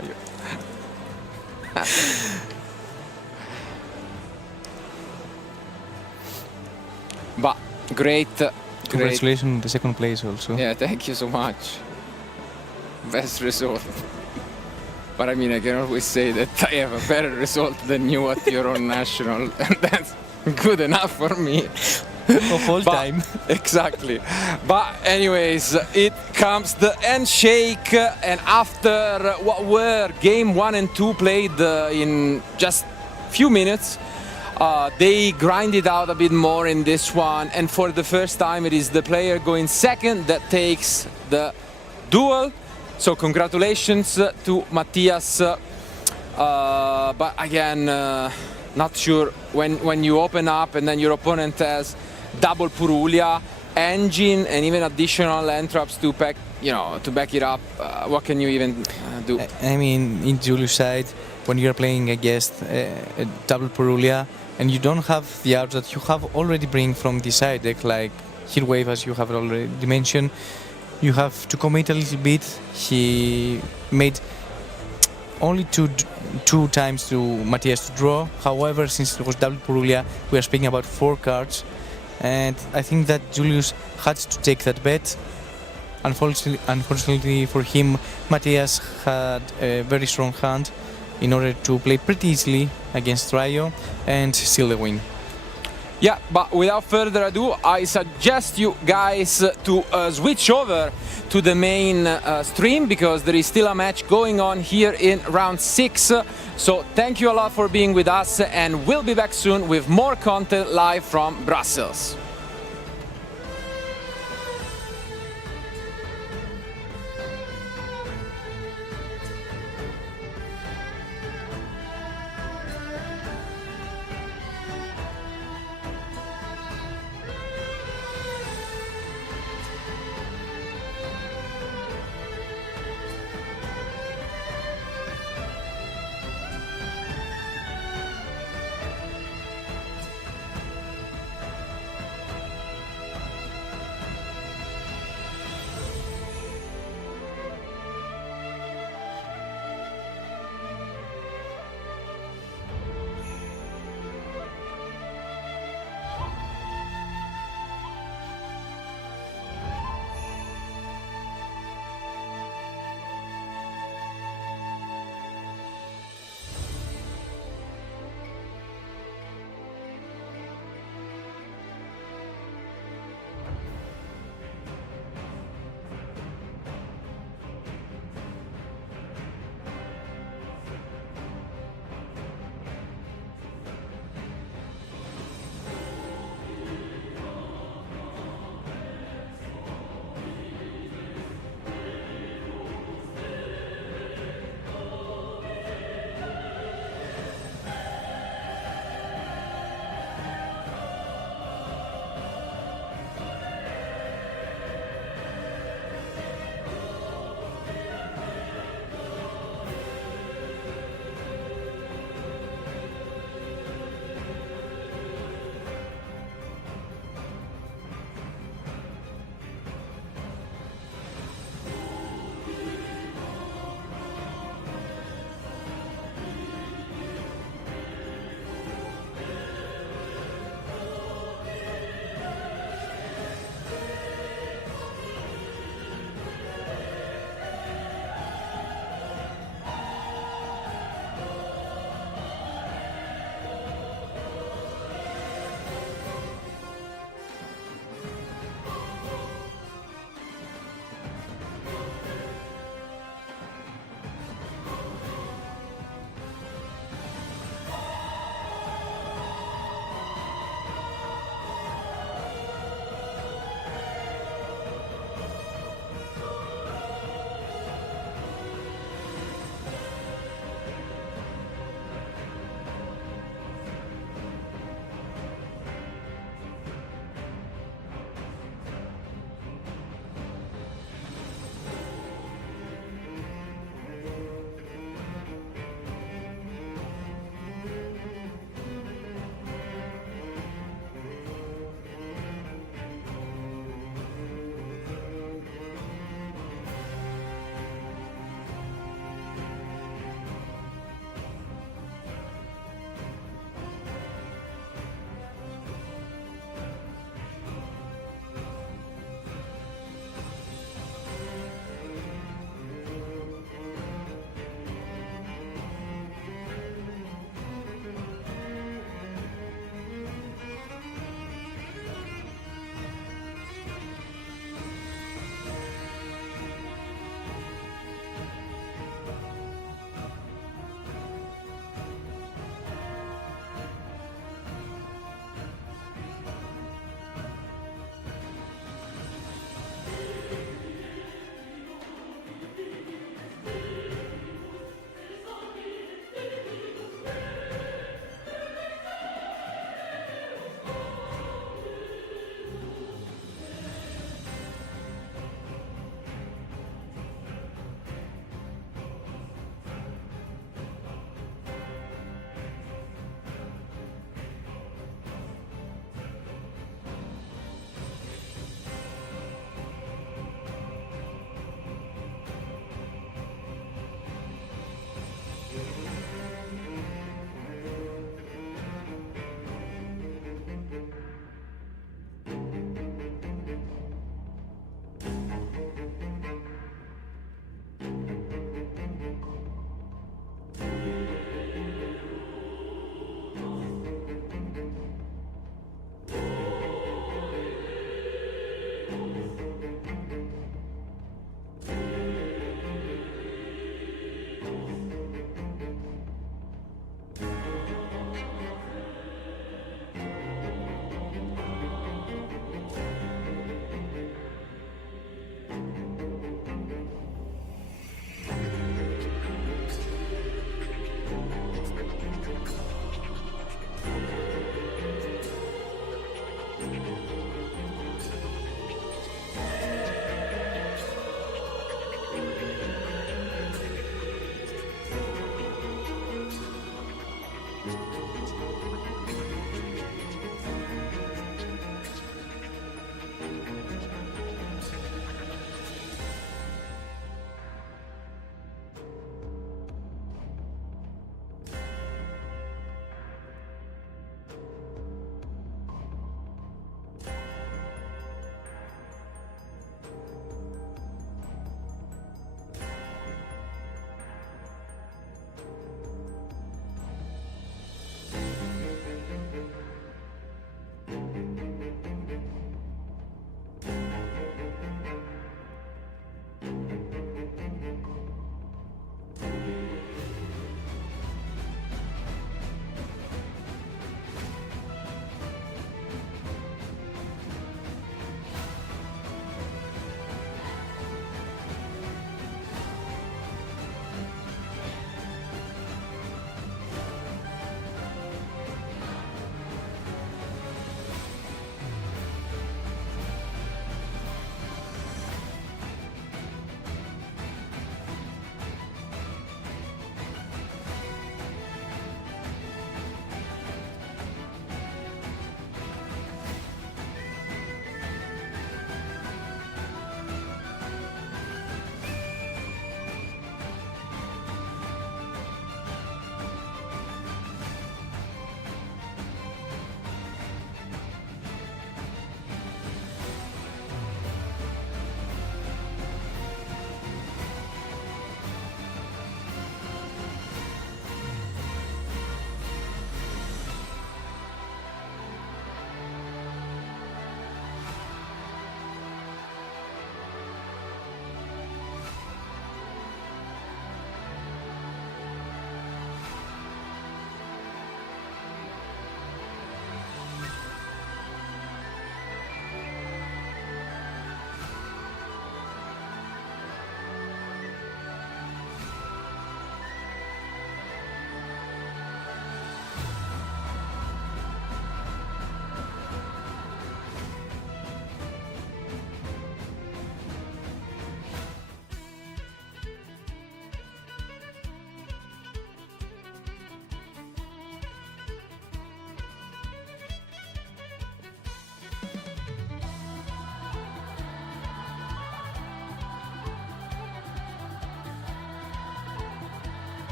But great. Congratulations on the second place also. Yeah, thank you so much. Best result. But I mean, I can always say that I have a better result than you at your own national, and that's good enough for me. Of all But- time. Exactly. But anyways, it comes the handshake, and after what were game 1 and 2 played in just few minutes, they grinded out a bit more in this one, and for the first time it is the player going second that takes the duel. So congratulations to Matthias. But again, not sure when you open up and then your opponent has double Purulia, engine, and even additional entraps to back it up. What can you even do? I mean, in Julius' side, when you're playing against a double Purulia and you don't have the outs that you have already bring from the side deck, like Heatwave, as you have already mentioned, you have to commit a little bit. He made only two times to Matthias to draw. However, since it was double Purulia, we are speaking about 4 cards. And I think that Julius had to take that bet. Unfortunately for him, Matthias had a very strong hand in order to play pretty easily against Rayo and steal the win. Yeah, but without further ado, I suggest you guys to switch over to the main stream, because there is still a match going on here in round 6. So thank you a lot for being with us, and we'll be back soon with more content live from Brussels.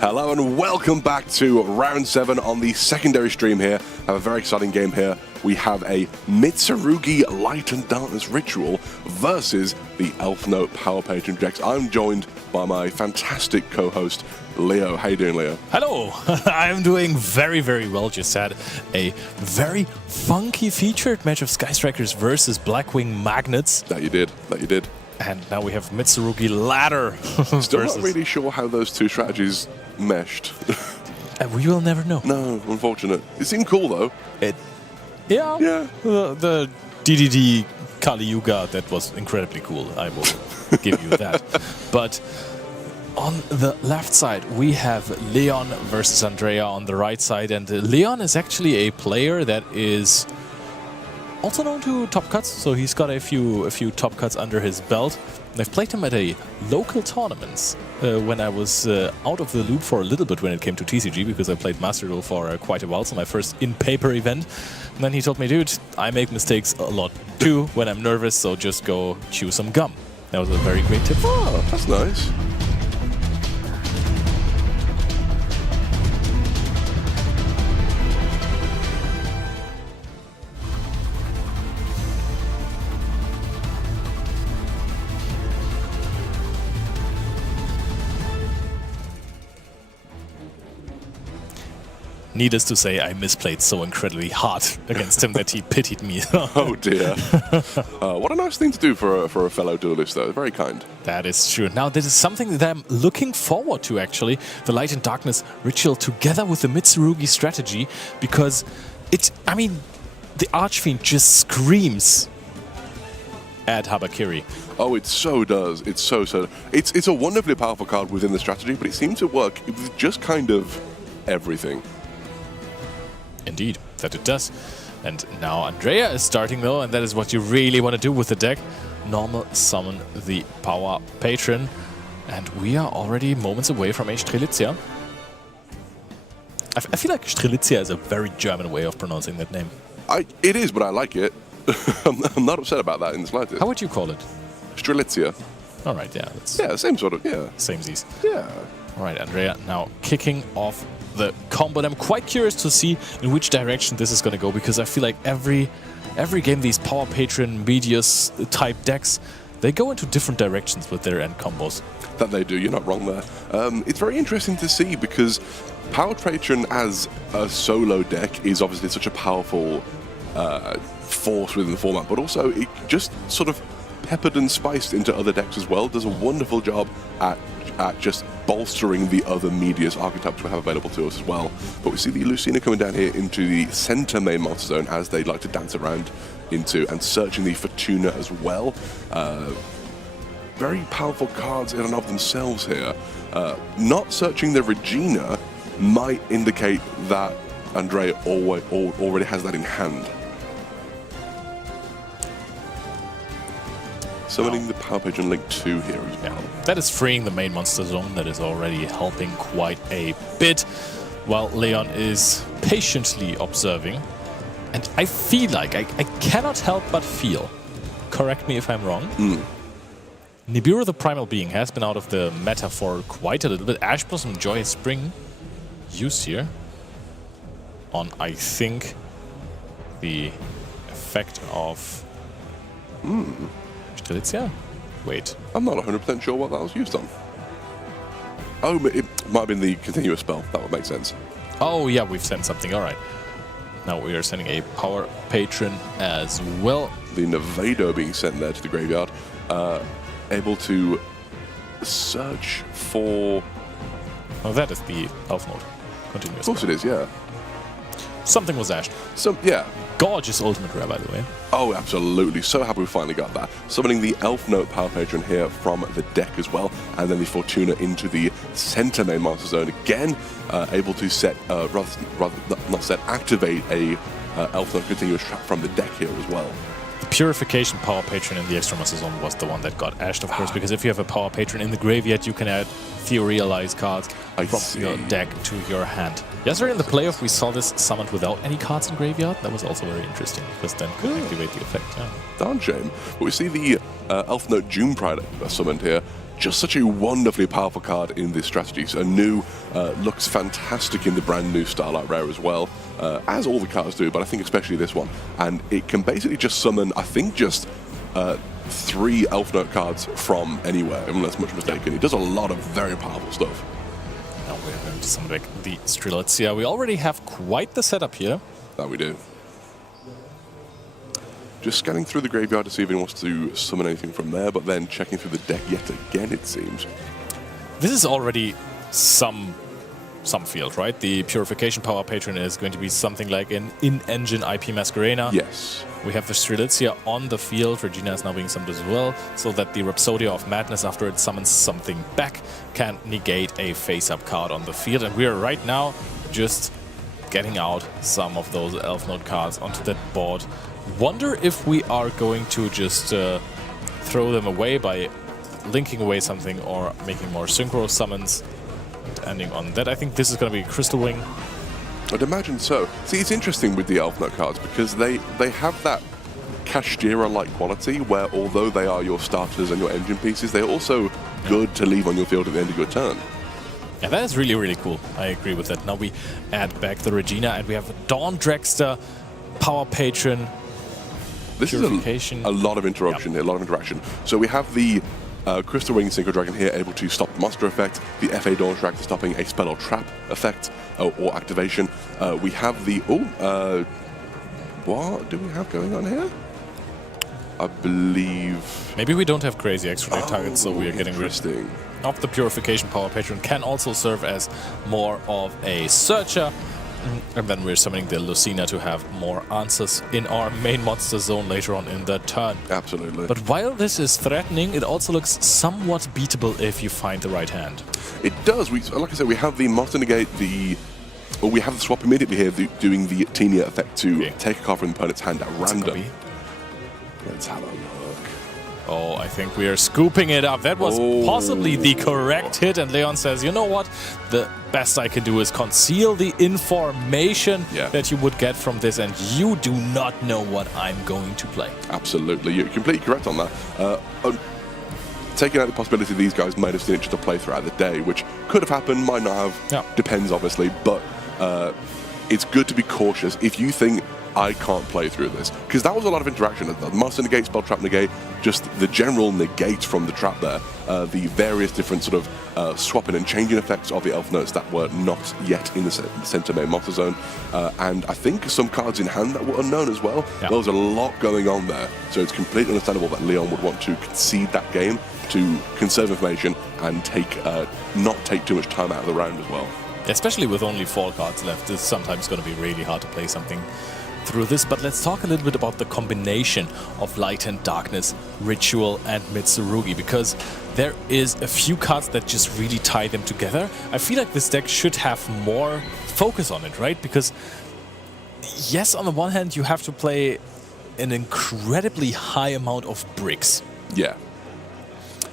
Hello and welcome back to round 7 on the secondary stream here. Have a very exciting game here. We have a Mitsurugi Light and Darkness Ritual versus the Elf Note Power Patron Dex. I'm joined by my fantastic co-host, Leo. How you doing, Leo? Hello, I'm doing very, very well. Just had a very funky featured match of Sky Strikers versus Blackwing Magnets. That you did. And now we have Mitsurugi Ladder. Still not really sure how those two strategies meshed. We will never know. No, unfortunate. It seemed cool though. Yeah. The DDD Kali Yuga, that was incredibly cool. I will give you that. But on the left side, we have Leon versus Andrea on the right side. And Leon is actually a player that is also known to top cuts. So he's got a few top cuts under his belt. And I've played him at a local tournaments when I was out of the loop for a little bit when it came to TCG, because I played Master Duel for quite a while, so my first in-paper event. And then he told me, dude, I make mistakes a lot too when I'm nervous, so just go chew some gum. That was a very great tip. Oh, that's nice. Needless to say, I misplayed so incredibly hard against him that he pitied me. Oh dear. What a nice thing to do for a fellow duelist, though. Very kind. That is true. Now, this is something that I'm looking forward to, actually. The Light and Darkness Ritual together with the Mitsurugi strategy, because the Archfiend just screams at Habakiri. Oh, it so does. It's so. It's a wonderfully powerful card within the strategy, but it seems to work with just kind of everything. Indeed, that it does. And now Andrea is starting though, and that is what you really want to do with the deck. Normal summon the Power Patron. And we are already moments away from a Strelitzia. I feel like Strelitzia is a very German way of pronouncing that name. It is, but I like it. I'm not upset about that in the slightest. How would you call it? Strelitzia. All right, yeah. Yeah, same sort of, yeah. Samesies. Yeah. All right, Andrea now kicking off the combo. And I'm quite curious to see in which direction this is going to go, because I feel like every game these Power Patron Medius type decks, they go into different directions with their end combos. That they do, you're not wrong there. It's very interesting to see, because Power Patron as a solo deck is obviously such a powerful force within the format, but also it just sort of peppered and spiced into other decks as well. Does a wonderful job at just bolstering the other Medius archetypes we have available to us as well. But we see the Lucina coming down here into the center main monster zone, as they like to dance around into, and searching the Fortuna as well. Very powerful cards in and of themselves here. Not searching the Regina might indicate that Andrea already has that in hand. Summoning the Power Patron Link 2 here as well. That is freeing the main monster zone. That is already helping quite a bit, while Leon is patiently observing. And I feel like, I cannot help but feel, correct me if I'm wrong, Nibiru the Primal Being has been out of the meta for quite a little bit. Ash Blossom Joyous Spring used here on, I think, the effect of... Strelitzia? Wait. I'm not 100% sure what that was used on. Oh, it might have been the continuous spell. That would make sense. Oh, yeah, we've sent something. All right. Now we are sending a Power Patron as well. The Nevado being sent there to the graveyard. Able to search for... Oh, that is the Elf Mode. Continuous. Of course it is, yeah. Something was ashed. Yeah. Gorgeous ultimate rare, by the way. Oh, absolutely. So happy we finally got that. Summoning the Elf Note Power Patron here from the deck as well. And then the Fortuna into the center main monster zone again. Able to set, activate a Elf Note continuous trap from the deck here as well. The Purification Power Patron in the extra monster zone was the one that got ashed, of course, because if you have a Power Patron in the graveyard, you can add Theorealize cards from your deck to your hand. Yesterday in the playoff, we saw this summoned without any cards in graveyard. That was also very interesting, because then could activate the effect. Yeah. Darn shame. But we see the Elf Note June Pride summoned here, just such a wonderfully powerful card in this strategy. So new, looks fantastic in the brand new Starlight Rare as well, as all the cards do, but I think especially this one. And it can basically just summon, I think, just 3 Elf Note cards from anywhere, unless much mistaken. It does a lot of very powerful stuff. Now we're going to summon back the Strelitzia. We already have quite the setup here. That we do. Just scanning through the graveyard to see if anyone wants to summon anything from there, but then checking through the deck yet again, it seems. This is already some field, right? The Purification Power Patron is going to be something like an in-engine IP Masquerena. Yes. We have the Strelitzia on the field. Regina is now being summoned as well, so that the Rhapsodia of Madness, after it summons something back, can negate a face-up card on the field. And we are right now just getting out some of those Elf Note cards onto that board. Wonder if we are going to just throw them away by linking away something or making more synchro summons. Ending on that, I think this is going to be Crystal Wing. I'd imagine so. See, it's interesting with the Elf Note cards because they have that Kashtira-like quality where although they are your starters and your engine pieces, they're also good to leave on your field at the end of your turn. Yeah, that is really, really cool. I agree with that. Now we add back the Regina and we have Dawn Dragster, Power Patron. This is a lot of interruption here, a lot of interaction. So we have the Crystal Wing Synchro Dragon here able to stop the monster effect, the FA Dawn Dragster stopping a spell or trap effect or activation. We have the... what do we have going on here? I believe... Maybe we don't have crazy extra deck targets, so we are getting rid of the Purification Power Patron. Can also serve as more of a searcher. And then we're summoning the Lucina to have more answers in our main monster zone later on in the turn. Absolutely. But while this is threatening, it also looks somewhat beatable if you find the right hand. It does. Like I said, we have the Monster Negate, we have the swap immediately here, doing the Tenia effect to take a card from the opponent's hand at random. Let's have a look. Oh, I think we are scooping it up. That was possibly the correct hit, and Leon says, you know what? The best I can do is conceal the information that you would get from this, and you do not know what I'm going to play. Absolutely. You're completely correct on that. Taking out the possibility these guys might have seen each other play throughout the day, which could have happened, might not have, depends obviously, but it's good to be cautious if you think I can't play through this, because that was a lot of interaction. The Monster Negate, Spell Trap Negate, just the general negate from the trap there, the various different sort of swapping and changing effects of the Elf Notes that were not yet in the center main monster zone, and I think some cards in hand that were unknown as well. There was a lot going on there, so it's completely understandable that Leon would want to concede that game to conserve information and not take too much time out of the round as well. Especially with only 4 cards left, it's sometimes going to be really hard to play something through this. But let's talk a little bit about the combination of Light and Darkness, Ritual and Mitsurugi, because there is a few cards that just really tie them together. I feel like this deck should have more focus on it, right? Because yes, on the one hand you have to play an incredibly high amount of bricks. Yeah,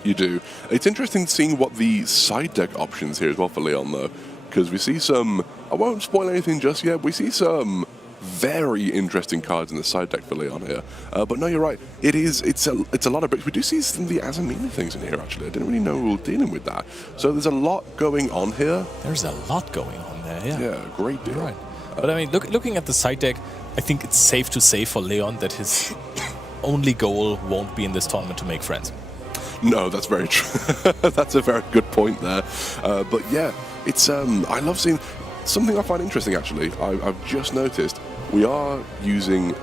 you do. It's interesting seeing what the side deck options here as well for Leon though, because we see some, I won't spoil anything just yet, we see some very interesting cards in the side deck for Leon here. But no, you're right. It's a lot of bricks. We do see some of the Azamina things in here, actually. I didn't really know we were dealing with that. So there's a lot going on here. There's a lot going on there, yeah. Yeah, great deal. Right. But I mean, looking at the side deck, I think it's safe to say for Leon that his only goal won't be in this tournament to make friends. No, that's very true. That's a very good point there. But yeah, it's I love seeing... Something I find interesting, actually, I've just noticed, we are using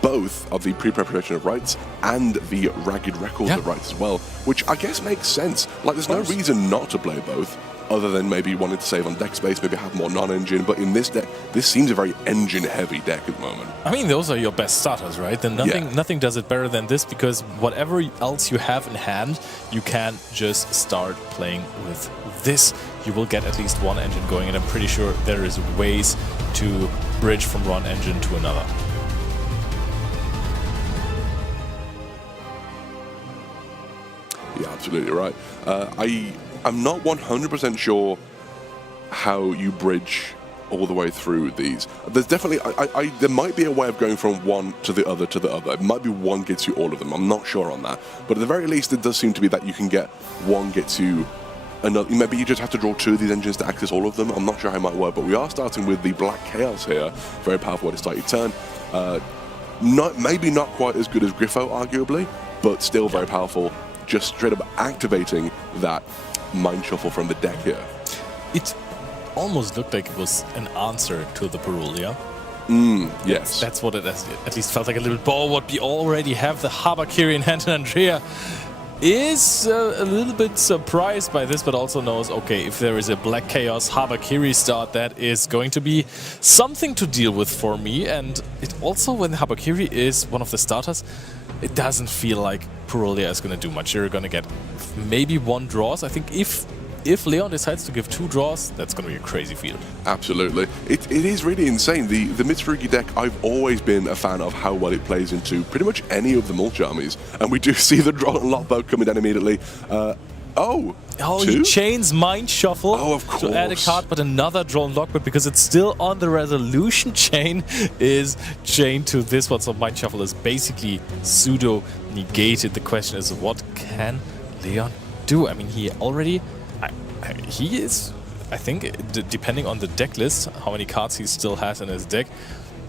both of the pre-preparation of rights and the ragged records of rights as well, which I guess makes sense. Like, there's no reason not to play both, other than maybe wanting to save on deck space, maybe have more non-engine, but in this deck, this seems a very engine-heavy deck at the moment. I mean, those are your best starters, right? Then nothing does it better than this, because whatever else you have in hand, you can just start playing with this. You will get at least one engine going, and I'm pretty sure there is ways to bridge from one engine to another. Yeah, absolutely right. I'm not 100% sure how you bridge all the way through these. There's definitely, there might be a way of going from one to the other to the other. It might be one gets you all of them. I'm not sure on that. But at the very least, it does seem to be that you can get one gets you another. Maybe you just have to draw 2 of these engines to access all of them. I'm not sure how it might work, but we are starting with the Black Chaos here. Very powerful way to start your turn. Maybe not quite as good as Griffo, arguably, but still very powerful. Just straight up activating that Mind Shuffle from the deck here. It almost looked like it was an answer to the Purulia. Yes. That's what it at least felt like a little bit. But what we already have, the Habakiri in hand, and Andrea is a little bit surprised by this, but also knows, okay, if there is a Black Chaos Habakiri start, that is going to be something to deal with for me. And it also, when Habakiri is one of the starters, it doesn't feel like Purulia is going to do much. You're going to get maybe 1 draws. I think if Leon decides to give 2 draws, that's going to be a crazy field. Absolutely. It is really insane. The Mitsurugi deck, I've always been a fan of how well it plays into pretty much any of the mulch armies. And we do see the draw and lockbow coming down immediately. Oh, he chains Mind Shuffle of course. to add a card, but another drawn lockbird, because it's still on the resolution chain, is chained to this one. So Mind Shuffle is basically pseudo negated. The question is, what can Leon do? I mean, he already, he is, I think, depending on the deck list, how many cards he still has in his deck,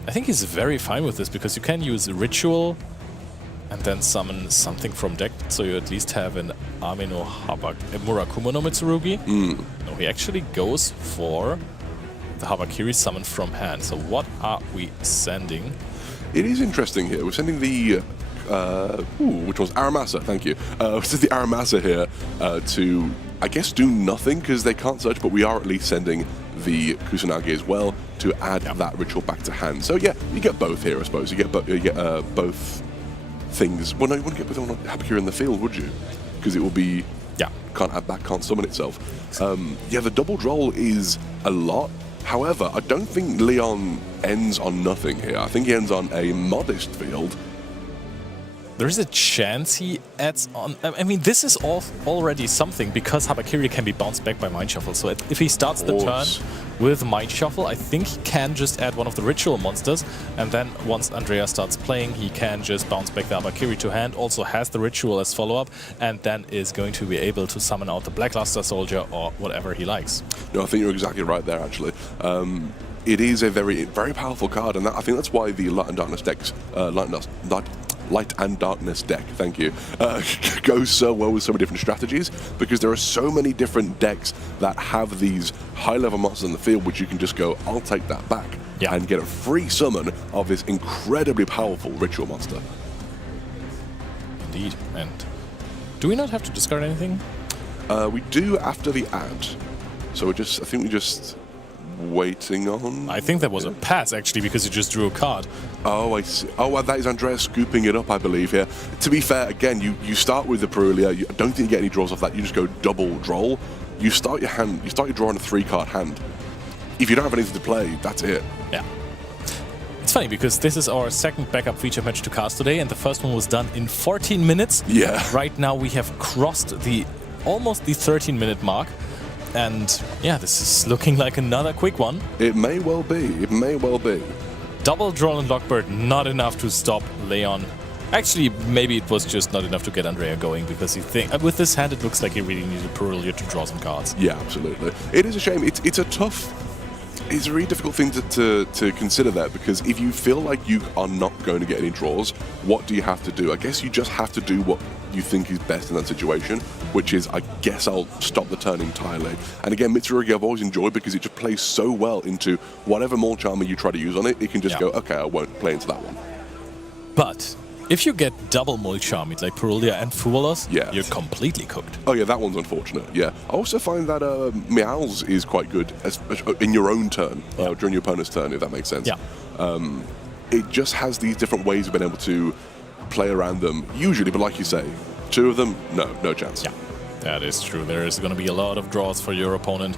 I think he's very fine with this, because you can use a Ritual and then summon something from deck, so you at least have an Amino Murakumo no Mitsurugi. No, he actually goes for the Habakiri summon from hand. So what are we sending? It is interesting here. We're sending the which was Aramasa, thank you. This is the Aramasa here to, I guess, do nothing because they can't search, but we are at least sending the Kusanagi as well to add that ritual back to hand. So yeah, you get both here, I suppose. You get both things. Well, no, you wouldn't get both on Habakiri in the field, would you? Because it will be can't add back, can't summon itself. Yeah, the double droll is a lot. However, I don't think Leon ends on nothing here. I think he ends on a modest field. There is a chance he adds on. I mean, this is already something, because Habakiri can be bounced back by Mind Shuffle. So if he starts the turn with Mind Shuffle, I think he can just add one of the ritual monsters. And then once Andrea starts playing, he can just bounce back the Habakiri to hand, also has the ritual as follow-up, and then is going to be able to summon out the Blackluster Soldier or whatever he likes. No, I think you're exactly right there, actually. It is a very, very powerful card, and I think that's why the Light and Darkness decks, Light and Darkness deck, thank you, goes so well with so many different strategies, because there are so many different decks that have these high-level monsters in the field, which you can just go, I'll take that back, and get a free summon of this incredibly powerful ritual monster. Indeed. And do we not have to discard anything? We do after the ad. So I think we just waiting on. I think that was a pass, actually, because you just drew a card. Oh, I see. Oh, well, that is Andrea scooping it up, I believe, here. To be fair, again, you start with the Purulia. I don't think you get any draws off that. You just go double droll. You start your hand. You start your draw on a 3-card hand. If you don't have anything to play, that's it. Yeah. It's funny, because this is our second backup feature match to cast today, and the first one was done in 14 minutes. Yeah. Right now we have crossed almost the 13-minute mark. And yeah, this is looking like another quick one. It may well be. It may well be. Double Droll and Lockbird, not enough to stop Leon. Actually, maybe it was just not enough to get Andrea going, because with this hand, it looks like he really needed Purulia to draw some cards. Yeah, absolutely. It is a shame. It's a really difficult thing to consider that, because if you feel like you are not going to get any draws, what do you have to do? I guess you just have to do what you think is best in that situation, which is, I guess I'll stop the turn entirely. And again, Mitsurugi I've always enjoyed, because it just plays so well into whatever Mulch Armor you try to use on it. It can just go, okay, I won't play into that one. But if you get double Mulch Army, like Purulia and Fuwalos, you're completely cooked. Oh yeah, that one's unfortunate, yeah. I also find that Meowls is quite good in your own turn, during your opponent's turn, if that makes sense. Yeah. It just has these different ways of being able to play around them, usually, but like you say, 2 of them, no chance. Yeah, that is true. There is going to be a lot of draws for your opponent.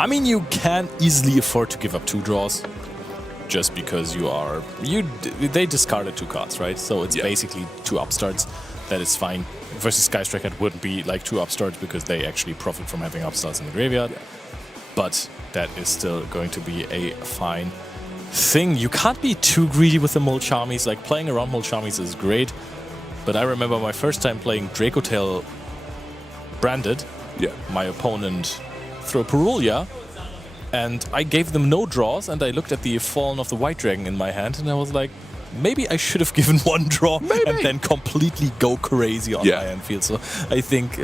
I mean, you can easily afford to give up 2 draws, just because they discarded 2 cards, right? So it's basically 2 upstarts. That is fine. Versus Sky Striker, it wouldn't be like 2 upstarts, because they actually profit from having upstarts in the graveyard. But that is still going to be a fine thing. You can't be too greedy with the Molchamis. Like, playing around Molchamis is great, but I remember my first time playing Dracotail branded. Yeah. My opponent threw Purulia, and I gave them no draws, and I looked at the Fallen of the White Dragon in my hand, and I was like, maybe I should have given one draw and then completely go crazy on my end field. So I think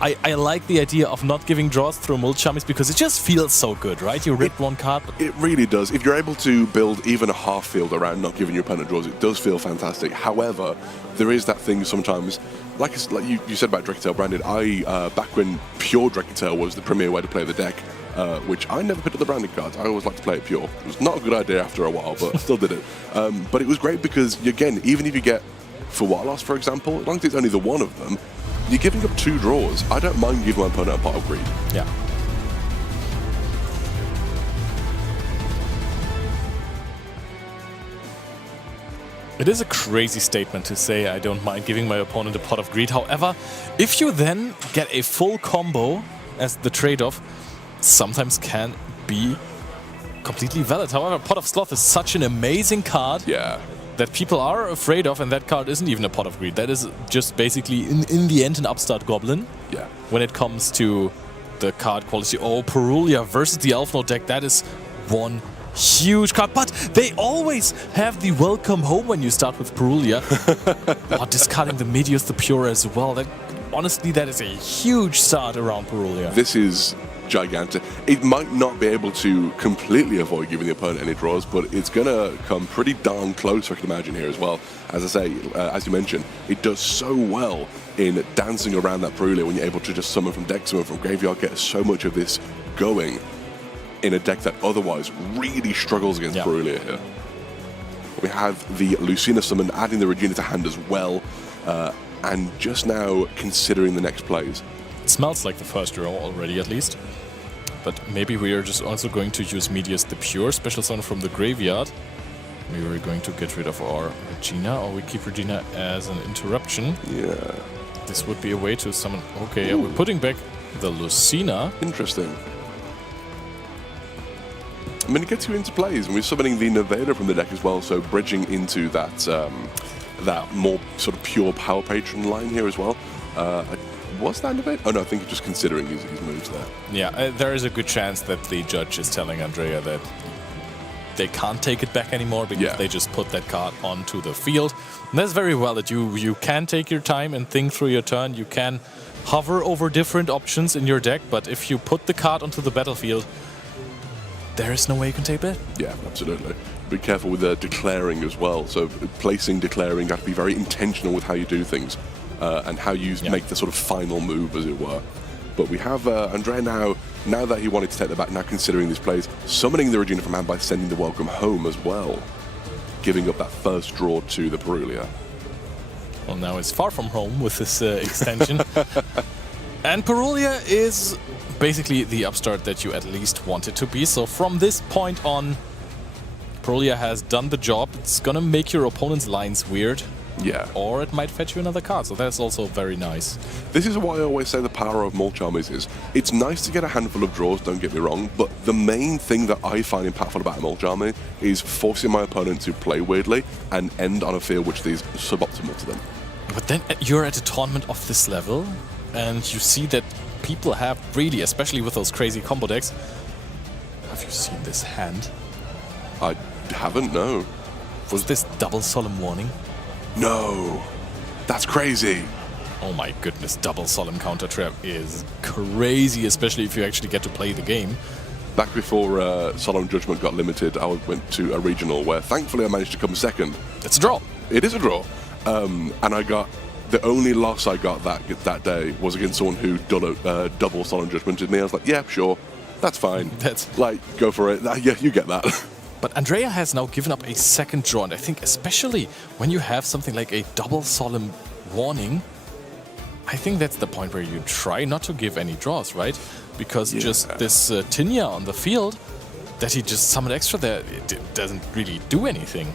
I like the idea of not giving draws through Molchamis because it just feels so good, right? You ripped one card. It really does. If you're able to build even a half field around not giving your opponent draws, it does feel fantastic. However, there is that thing sometimes, like you said about Dracotail branded, back when pure Dracotail was the premier way to play the deck, which I never picked up the branded cards. I always like to play it pure. It was not a good idea after a while, but I still did it. But it was great because, again, even if you get Fuwalos, for example, as long as it's only the one of them, you're giving up 2 draws. I don't mind giving my opponent a pot of greed. Yeah. It is a crazy statement to say I don't mind giving my opponent a pot of greed. However, if you then get a full combo as the trade-off, sometimes can be completely valid. However, Pot of Sloth is such an amazing card that people are afraid of, and that card isn't even a Pot of Greed. That is just basically, in the end, an upstart goblin. Yeah. When it comes to the card quality. Oh, Purulia versus the Elf Node deck, that is one huge card. But they always have the welcome home when you start with Purulia. Discarding the Meteors, the Pure as well. Honestly, that is a huge start around Purulia. This is gigantic. It might not be able to completely avoid giving the opponent any draws, but it's going to come pretty darn close, I can imagine, here as well. As I say, as you mentioned, it does so well in dancing around that Purulia when you're able to just summon from deck, summon from graveyard, get so much of this going in a deck that otherwise really struggles against Purulia here. We have the Lucina summon, adding the Regina to hand as well, and just now considering the next plays. It smells like the first draw already, at least. But maybe we are just also going to use Meteors the Pure, special summon from the graveyard. Maybe we're going to get rid of our Regina, or we keep Regina as an interruption. Yeah. This would be a way to summon... Okay, yeah, we're putting back the Lucina. Interesting. I mean, it gets you into plays, and we're summoning the Nevada from the deck as well, so bridging into that that more sort of pure Power Patron line here as well. Was that Nevada? Oh no, I think he's just considering his moves there. Yeah, there is a good chance that the judge is telling Andrea that they can't take it back anymore because they just put that card onto the field. And that's very valid. You can take your time and think through your turn. You can hover over different options in your deck, but if you put the card onto the battlefield, there is no way you can take it. Yeah, absolutely. Be careful with the declaring as well. So placing, declaring, you have to be very intentional with how you do things and how you make the sort of final move, as it were. But we have Andrea now that he wanted to take the back, now considering these plays, summoning the Regina from hand by sending the welcome home as well, giving up that first draw to the Purulia. Well, now it's far from home with this extension. And Purulia is basically the upstart that you at least want it to be. So from this point on, Purulia has done the job. It's gonna make your opponent's lines weird. Yeah. Or it might fetch you another card, so that's also very nice. This is why I always say the power of Molchamis is, it's nice to get a handful of draws, don't get me wrong, but the main thing that I find impactful about Molchami is forcing my opponent to play weirdly and end on a field which is suboptimal to them. But then you're at a tournament of this level, and you see that people have really, especially with those crazy combo decks. Have you seen this hand? I haven't, no. Was this double Solemn Warning? No, that's crazy. Oh my goodness, double Solemn Counter Trap is crazy, especially if you actually get to play the game. Back before Solemn Judgment got limited, I went to a regional where thankfully I managed to come second. It's a draw. It is a draw. And I got, the only loss I got that day was against someone who double Solemn Judgmented me. I was like, yeah, sure, that's fine. That's like, go for it. Yeah, you get that. But Andrea has now given up a second draw, and I think especially when you have something like a double Solemn Warning, I think that's the point where you try not to give any draws, right? Because just this Tinya on the field that he just summoned extra there, it doesn't really do anything.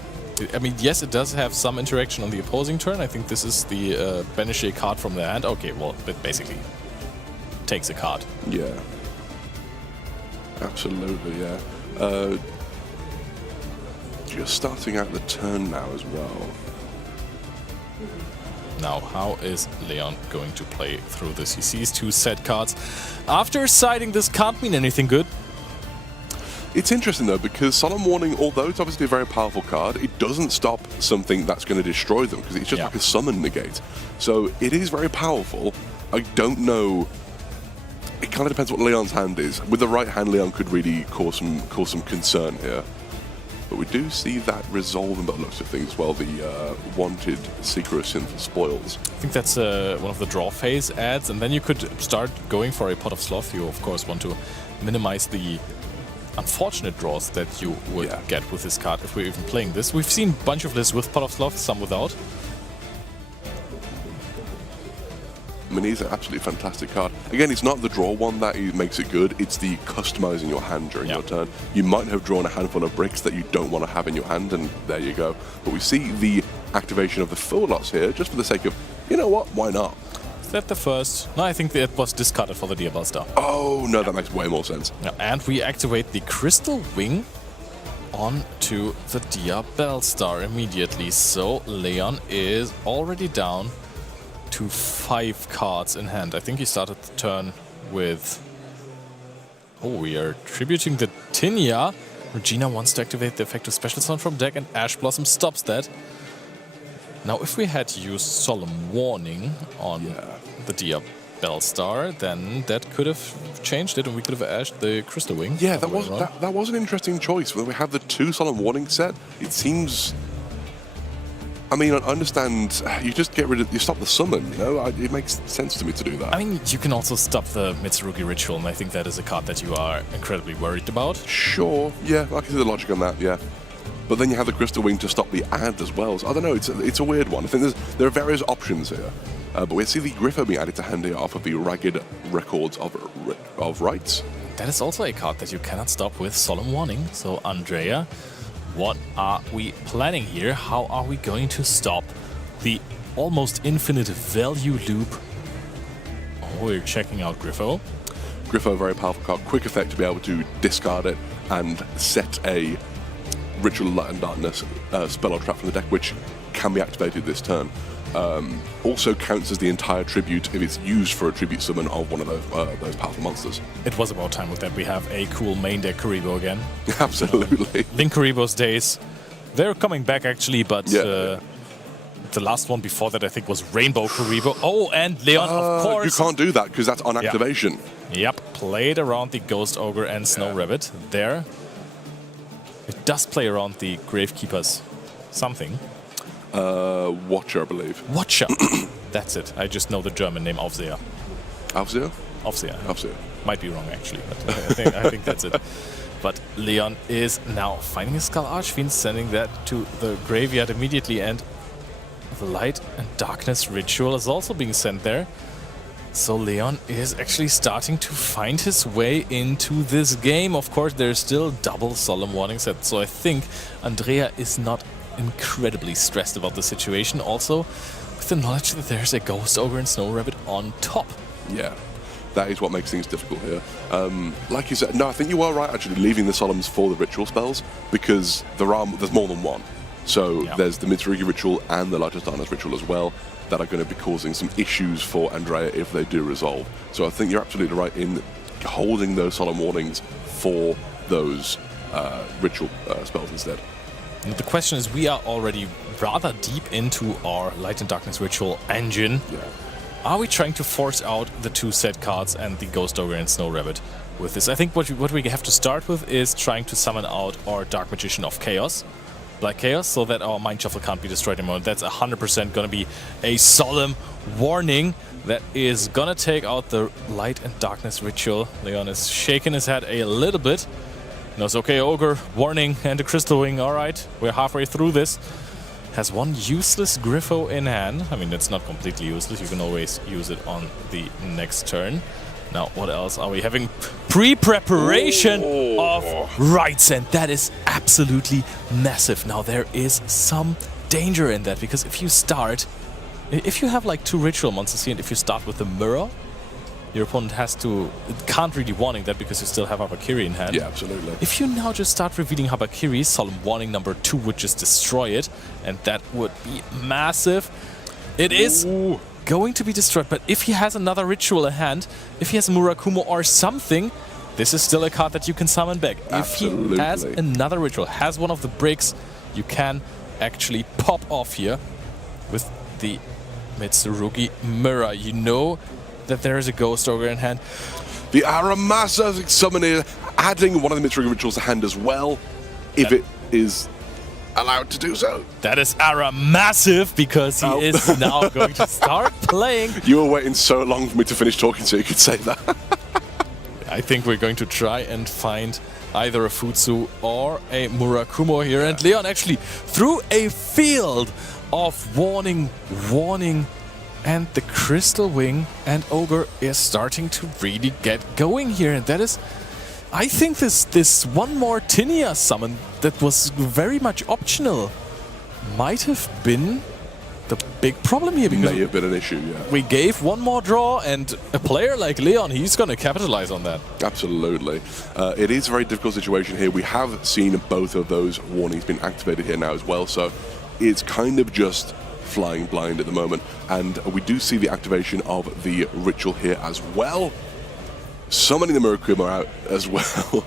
I mean, yes, it does have some interaction on the opposing turn. I think this is the banish a card from their hand. Okay, well, it basically takes a card. Yeah. Absolutely, yeah. Just starting out the turn now as well. Now, how is Leon going to play through this? He sees 2 set cards. After sighting, this can't mean anything good. It's interesting though, because Solemn Warning, although it's obviously a very powerful card, it doesn't stop something that's going to destroy them, because it's just like a summon negate. So it is very powerful. I don't know. It kind of depends what Leon's hand is. With the right hand, Leon could really cause some concern here. But we do see that resolving by the looks of things. Well, the wanted Seeker of Sinful Spoils. I think that's one of the draw phase ads, and then you could start going for a Pot of Sloth. You, of course, want to minimize the unfortunate draws that you would get with this card if we're even playing this. We've seen a bunch of lists with Pot of Sloth, some without. I mean, he's an absolutely fantastic card. Again, it's not the draw one that makes it good, it's the customizing your hand during your turn. You might have drawn a handful of bricks that you don't want to have in your hand, and there you go. But we see the activation of the full lots here, just for the sake of, you know what, why not? Is that the first? No, I think it was discarded for the Diabell Star. Oh, no, that makes way more sense. And we activate the Crystal Wing onto the Diabell Star immediately. So Leon is already down to 5 cards in hand. I think he started the turn with... Oh, we are tributing the Tinya. Regina wants to activate the effective special summon from deck, and Ash Blossom stops that. Now, if we had used Solemn Warning on the Diabell Star, then that could have changed it, and we could have ashed the Crystal Wing. Yeah, that was an interesting choice. When we have the 2 Solemn Warning set, it seems... I mean, I understand you just get rid of, you stop the summon, you know? It makes sense to me to do that. I mean, you can also stop the Mitsurugi Ritual, and I think that is a card that you are incredibly worried about. Sure, yeah, I can see the logic on that, yeah. But then you have the Crystal Wing to stop the ad as well. So I don't know, it's a weird one. I think there are various options here. But we see the Griffo being added to hand here off of the Ragged Records of Rights. That is also a card that you cannot stop with Solemn Warning. So, Andrea, what are we planning here? How are we going to stop the almost infinite value loop? Oh, we're checking out Griffo. Griffo, very powerful card. Quick effect to be able to discard it and set a Ritual of Light and Darkness spell or trap from the deck, which can be activated this turn. Also counts as the entire tribute if it's used for a tribute summon of one of those powerful monsters. It was about time with that we have a cool main deck Kuribo again. Absolutely. Link Kuribo's days, they're coming back actually, but the last one before that I think was Rainbow Kuribo. Oh, and Leon, of course. You can't do that because that's on activation. Yep, played around the Ghost Ogre and Snow Rabbit there. It does play around the Gravekeeper's something. Watcher, I believe. Watcher. That's it. I just know the German name Aufseher. Aufseher? Aufseher. Aufseher. Might be wrong actually, but I think that's it. But Leon is now finding a Skull Archfiend, sending that to the graveyard immediately, and the Light and Darkness Ritual is also being sent there. So Leon is actually starting to find his way into this game. Of course, there's still double Solemn Warning set, so I think Andrea is not incredibly stressed about the situation. Also, with the knowledge that there's a Ghost Ogre and Snow Rabbit on top. Yeah, that is what makes things difficult here. Like you said, no, I think you are right actually leaving the Solemns for the ritual spells, because there's more than one. So there's the Mitsurugi Ritual and the Light of Darkness Ritual as well that are going to be causing some issues for Andrea if they do resolve. So I think you're absolutely right in holding those Solemn Warnings for those ritual spells instead. And the question is, we are already rather deep into our Light and Darkness Ritual engine. Yeah. Are we trying to force out the 2 set cards and the Ghost Ogre and Snow Rabbit with this? I think what we have to start with is trying to summon out our Dark Magician of Chaos, Black Chaos, so that our Mind Shuffle can't be destroyed anymore. That's 100% going to be a Solemn Warning that is going to take out the Light and Darkness Ritual. Leon is shaking his head a little bit. Knows, okay, Ogre, Warning, and the Crystal Wing. All right, we're halfway through this. Has one useless Griffo in hand. I mean, it's not completely useless. You can always use it on the next turn. Now, what else are we having? Pre-preparation of rights, and that is absolutely massive. Now, there is some danger in that, because if you have like 2 ritual monsters here, and if you start with the Mirror, your opponent can't really warning that because you still have Habakiri in hand. Yeah, absolutely. If you now just start revealing Habakiri, solemn warning number 2 would just destroy it, and that would be massive. It is going to be destroyed, but if he has another ritual in hand, if he has a Murakumo or something, this is still a card that you can summon back. Absolutely. If he has another ritual, has one of the bricks, you can actually pop off here with the Mitsurugi Mirror. You know that there is a Ghost Ogre in hand. The Aramasa summoner adding one of the Mitsurugi rituals to hand as well, if it is allowed to do so. That is Ara massive because he is now going to start playing. You were waiting so long for me to finish talking so you could say that. I think we're going to try and find either a Futsu or a Murakumo here. And Leon actually threw a field of warning, and the Crystal Wing and Ogre is starting to really get going here. And that is, I think this one more Tinia summon that was very much optional might have been the big problem here, because may have been an issue, yeah. We gave one more draw, and a player like Leon, he's going to capitalize on that. Absolutely. It is a very difficult situation here. We have seen both of those warnings being activated here now as well, so it's kind of just flying blind at the moment. And we do see the activation of the ritual here as well. Summoning the Murakumo out as well,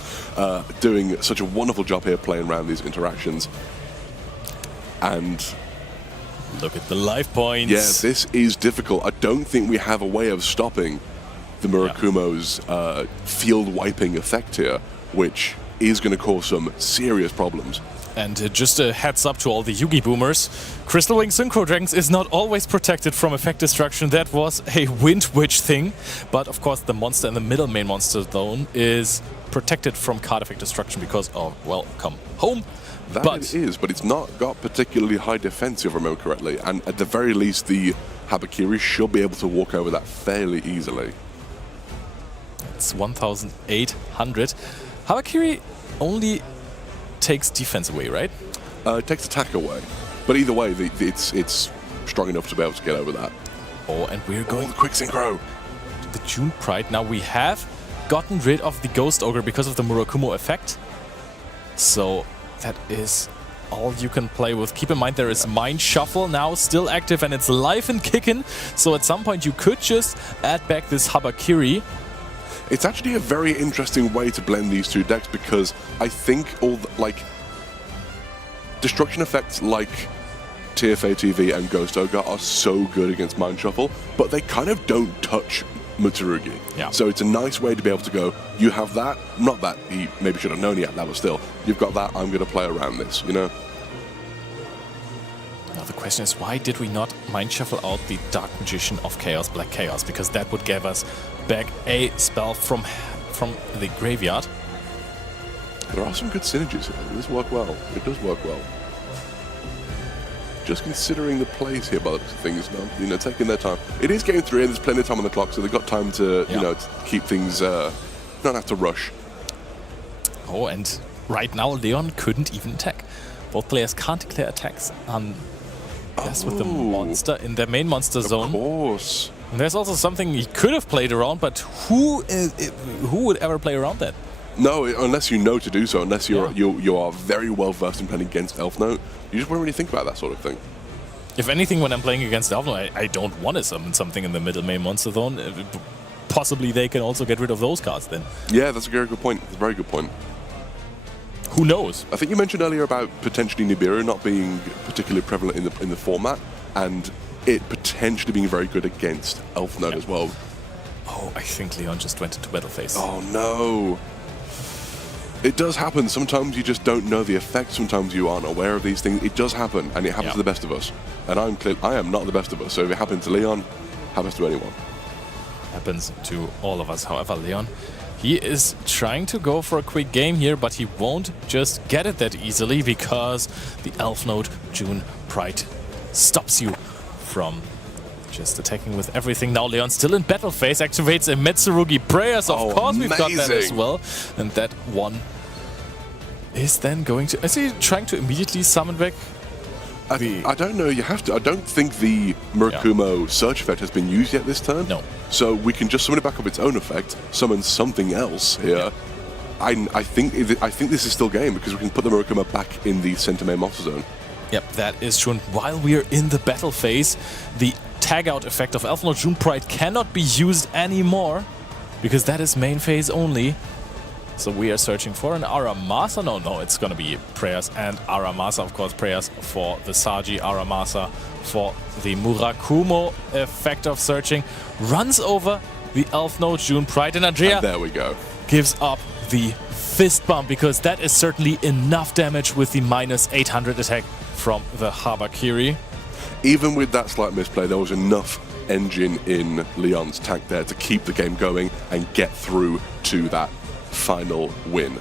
doing such a wonderful job here playing around these interactions. And look at the life points. yeah, this is difficult. I don't think we have a way of stopping the Murakumo's field wiping effect here, which is going to cause some serious problems. And just a heads up to all the Yugi boomers, Crystal Wing Synchro Dragons is not always protected from effect destruction. That was a Wind Witch thing. But of course the monster in the middle main monster zone is protected from card effect destruction because of, well, come home. That it is, but it's not got particularly high defense, if I remember correctly. And at the very least, the Habakiri should be able to walk over that fairly easily. It's 1,800. Habakiri only takes defense away, right? It takes attack away. But either way, it's strong enough to be able to get over that. Oh, and we're going the quick synchro. The June Pride. Now we have gotten rid of the Ghost Ogre because of the Murakumo effect. So that is all you can play with. Keep in mind there is Mind Shuffle now still active and it's live and kicking. So at some point you could just add back this Habakiri. It's actually a very interesting way to blend these two decks, because I think destruction effects like TFA TV and Ghost Ogre are so good against Mind Shuffle, but they kind of don't touch Mitsurugi. Yeah. So it's a nice way to be able to go, you have that, not that he maybe should have known he had that, but still, you've got that, I'm going to play around this, you know? Now the question is, why did we not Mind Shuffle out the Dark Magician of Chaos, Black Chaos? Because that would give us back a spell from the graveyard. There are some good synergies here. This work well. It does work well. Just considering the plays here by the things, you know, taking their time. It is game 3 and there's plenty of time on the clock, so they've got time to, you know, to keep things, not have to rush. Oh, and right now Leon couldn't even attack. Both players can't declare attacks on with the monster in their main monster zone. Of course. And there's also something he could have played around, but who would ever play around that? No, unless you know to do so, unless you are very well versed in playing against Elf Note, you just won't really think about that sort of thing. If anything, when I'm playing against Elf Note, I don't want to summon something in the middle main monster zone. Possibly they can also get rid of those cards then. Yeah, that's a very good point. That's a very good point. Who knows? I think you mentioned earlier about potentially Nibiru not being particularly prevalent in the format, and it potentially being very good against Elf Note as well. Oh, I think Leon just went into battle phase. Oh no. It does happen. Sometimes you just don't know the effect. Sometimes you aren't aware of these things. It does happen, and it happens to the best of us. And I am not the best of us. So if it happens to Leon, it happens to anyone. Happens to all of us. However, Leon, he is trying to go for a quick game here, but he won't just get it that easily because the Elf Note June Pride stops you from just attacking with everything. Now Leon still in battle phase, activates a Mitsurugi Prayers. Of course we've got that as well. And that one is then going to... Is he trying to immediately summon back I don't know. You have to. I don't think the Murakumo search effect has been used yet this turn. No. So we can just summon it back up its own effect, summon something else here. Yeah. I think this is still game because we can put the Murakumo back in the center main monster zone. Yep, that is true. And while we are in the battle phase, the tag-out effect of Elf Note June Pride cannot be used anymore because that is main phase only. So we are searching for an Aramasa. No, it's going to be prayers and Aramasa, of course. Prayers for the Saji, Aramasa for the Murakumo effect of searching. Runs over the Elf Note June Pride, and Andrea And there we go. gives up the fist bump because that is certainly enough damage with the minus 800 attack from the Habakiri. Even with that slight misplay, there was enough engine in Leon's tank there to keep the game going and get through to that final win.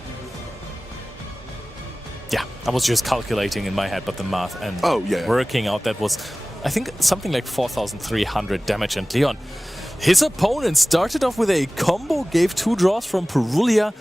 Yeah, I was just calculating in my head, but the math and working out, that was, I think, something like 4,300 damage. And Leon, his opponent started off with a combo, gave 2 draws from Perulia,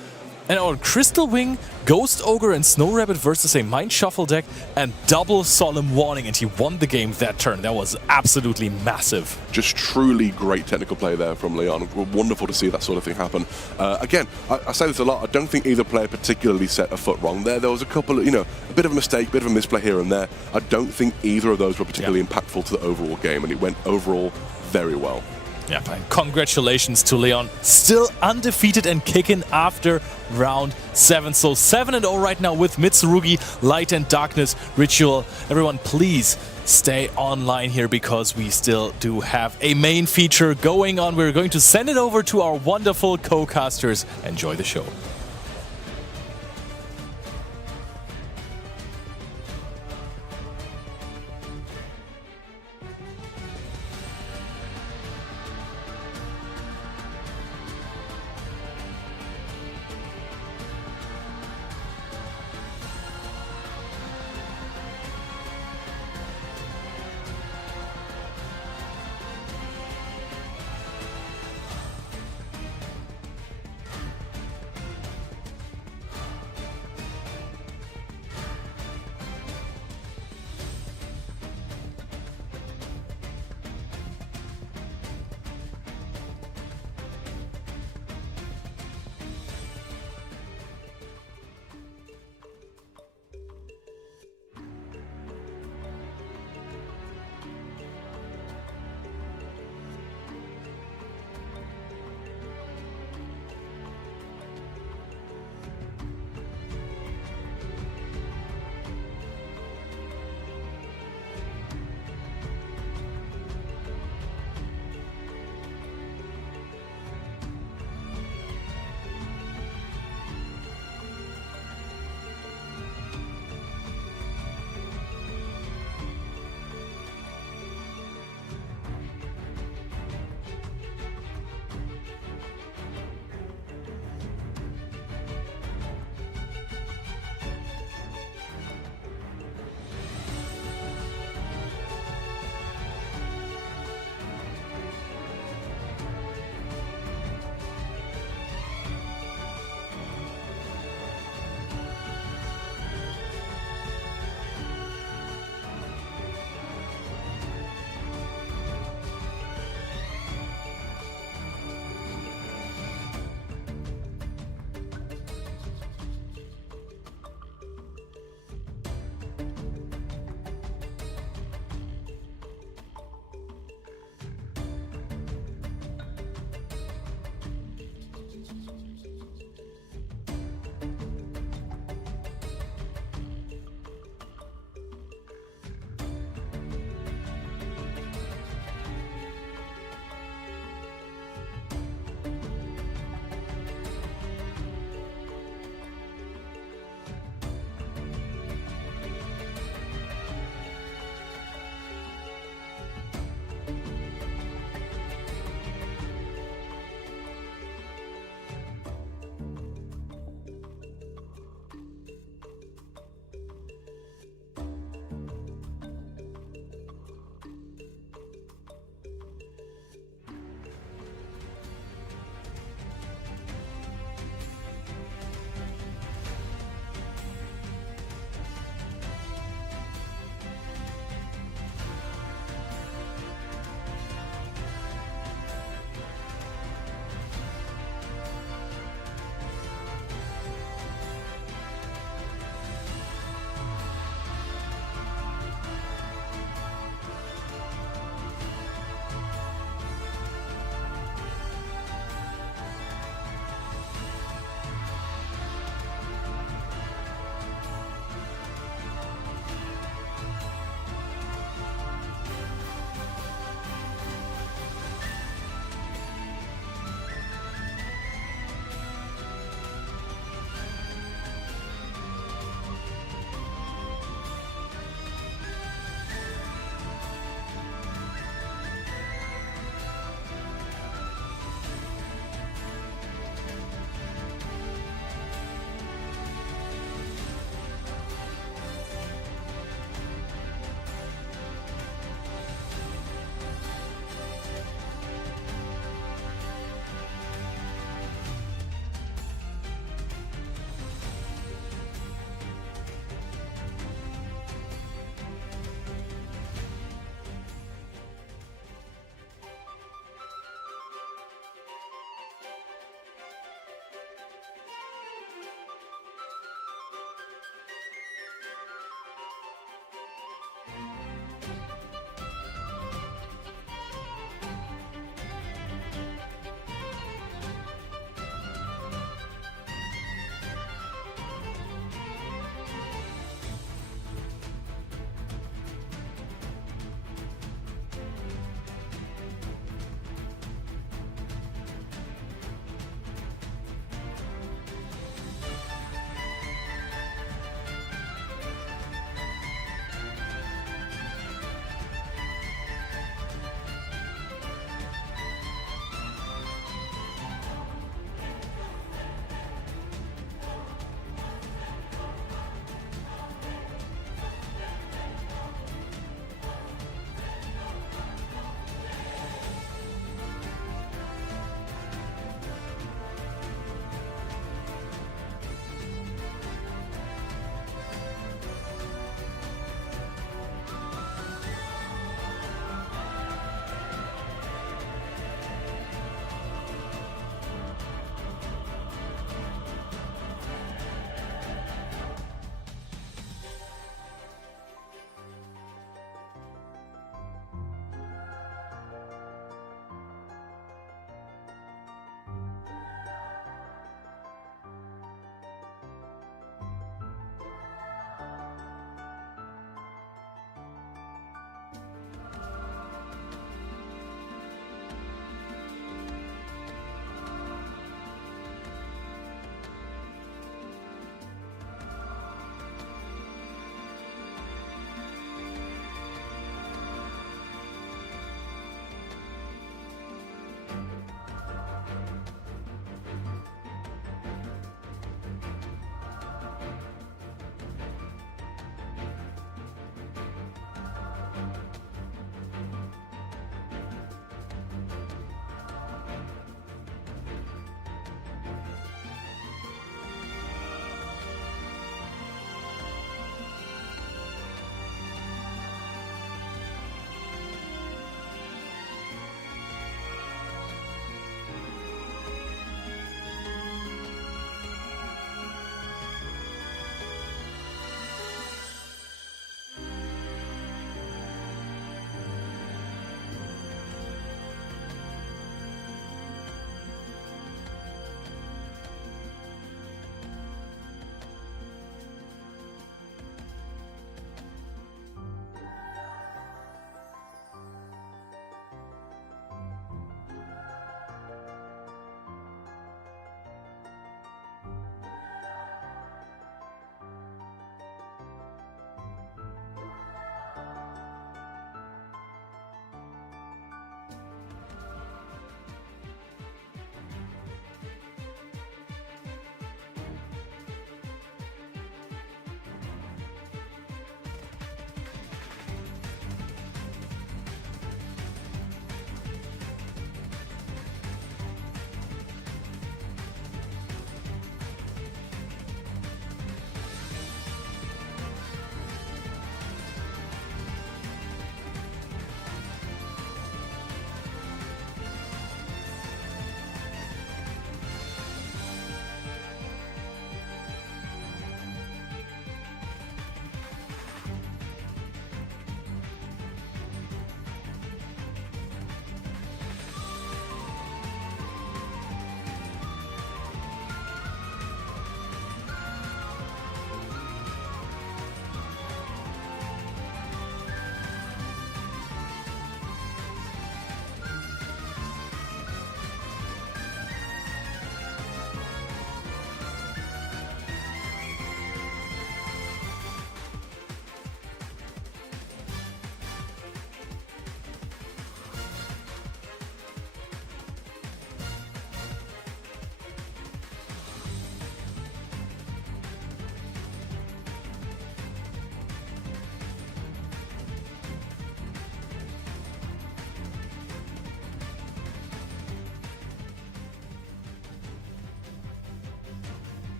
and on Crystal Wing, Ghost Ogre and Snow Rabbit versus a Mind Shuffle deck and double Solemn Warning, and he won the game that turn. That was absolutely massive. Just truly great technical play there from Leon. Wonderful to see that sort of thing happen. Again, I say this a lot, I don't think either player particularly set a foot wrong there. There was a couple of, a bit of a mistake, bit of a misplay here and there. I don't think either of those were particularly impactful to the overall game, and it went overall very well. Yeah, and congratulations to Leon. Still undefeated and kicking after round 7. So 7-0 right now with Mitsurugi, Light and Darkness Ritual. Everyone, please stay online here because we still do have a main feature going on. We're going to send it over to our wonderful co-casters. Enjoy the show.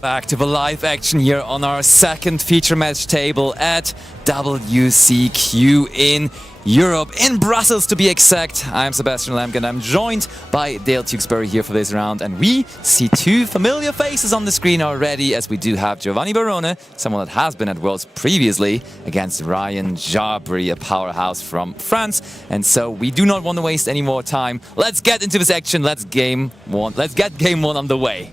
Back to the live action here on our second feature match table at WCQ in Europe, in Brussels to be exact. I'm Sebastian Lemke and I'm joined by Dale Tewksbury here for this round, and we see two familiar faces on the screen already, as we do have Giovanni Barone, someone that has been at Worlds previously, against Ryan Jabri, a powerhouse from France. And so we do not want to waste any more time. Let's get into this action. Let's get game one on the way.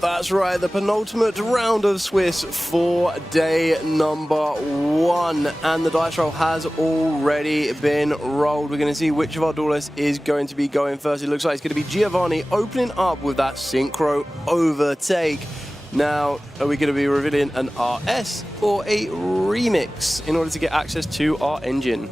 That's right, the penultimate round of Swiss for day number 1. And the dice roll has already been rolled. We're going to see which of our duelists is going to be going first. It looks like it's going to be Giovanni opening up with that synchro overtake. Now, are we going to be revealing an RS or a remix in order to get access to our engine?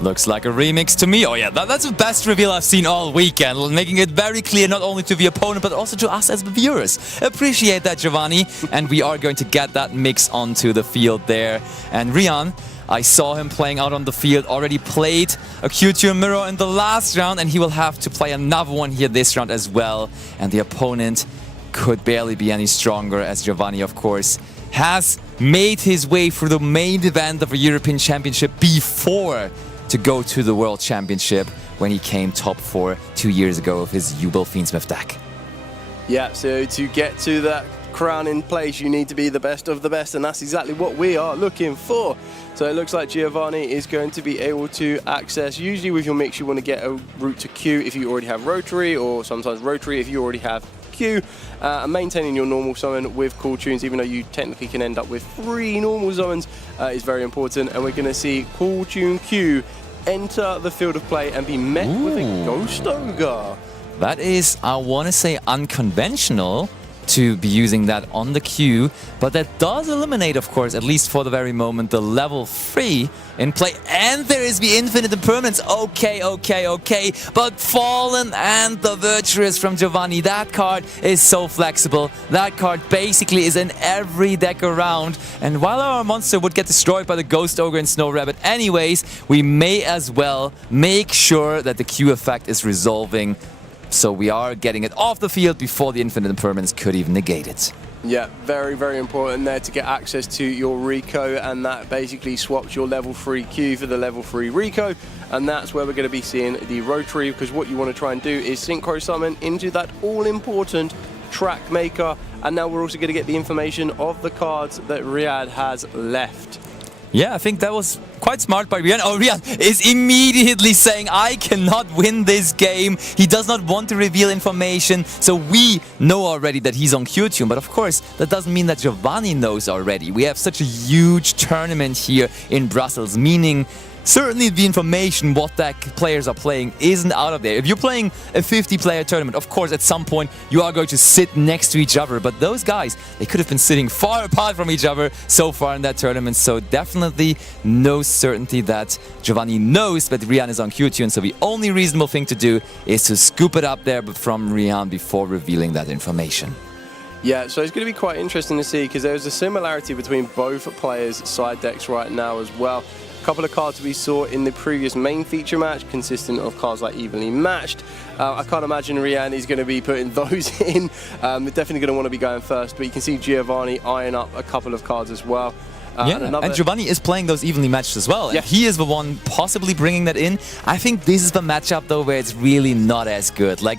Looks like a remix to me. Oh yeah, that's the best reveal I've seen all weekend, making it very clear not only to the opponent but also to us as the viewers. Appreciate that, Giovanni. And we are going to get that mix onto the field there. And Rian, I saw him playing out on the field, already played a Q2 mirror in the last round, and he will have to play another one here this round as well. And the opponent could barely be any stronger, as Giovanni, of course, has made his way through the main event of a European Championship before to go to the World Championship when he came top 4 2 years ago with his Jubel Fiendsmith deck. Yeah, so to get to that crown in place, you need to be the best of the best, and that's exactly what we are looking for. So it looks like Giovanni is going to be able to access, usually with your mix you want to get a route to Q if you already have rotary, or sometimes rotary if you already have Q, and maintaining your normal summon with cool tunes, even though you technically can end up with 3 normal summons, is very important. And we're going to see cool tune Q enter the field of play and be met with a Ghost Ogre. That is, I want to say, unconventional to be using that on the Q, but that does eliminate, of course, at least for the very moment, the level 3 in play. And there is the infinite impermanence. Okay. But Fallen and the Virtuous from Giovanni, that card is so flexible. That card basically is in every deck around. And while our monster would get destroyed by the Ghost Ogre and Snow Rabbit anyways, we may as well make sure that the Q effect is resolving. So we are getting it off the field before the infinite impermanence could even negate it. Yeah, very, very important there to get access to your Rico, and that basically swaps your level 3 Q for the level 3 Rico, and that's where we're going to be seeing the rotary, because what you want to try and do is synchro summon into that all-important track maker, and now we're also going to get the information of the cards that Riyad has left. Yeah, I think that was quite smart by Rian. Oh, Rian is immediately saying, I cannot win this game. He does not want to reveal information. So we know already that he's on Q-Tune. But of course, that doesn't mean that Giovanni knows already. We have such a huge tournament here in Brussels, meaning certainly the information what deck players are playing isn't out of there. If you're playing a 50-player tournament, of course, at some point you are going to sit next to each other. But those guys, they could have been sitting far apart from each other so far in that tournament. So definitely no certainty that Giovanni knows that Rian is on Q-Tune. So the only reasonable thing to do is to scoop it up there from Rian before revealing that information. Yeah, so it's going to be quite interesting to see, because there's a similarity between both players' side decks right now as well. Couple of cards we saw in the previous main feature match consistent of cards like Evenly Matched. I can't imagine Rian is going to be putting those in. They're definitely going to want to be going first, but you can see Giovanni eyeing up a couple of cards as well. And Giovanni is playing those Evenly Matched as well. And he is the one possibly bringing that in. I think this is the matchup, though, where it's really not as good. Like,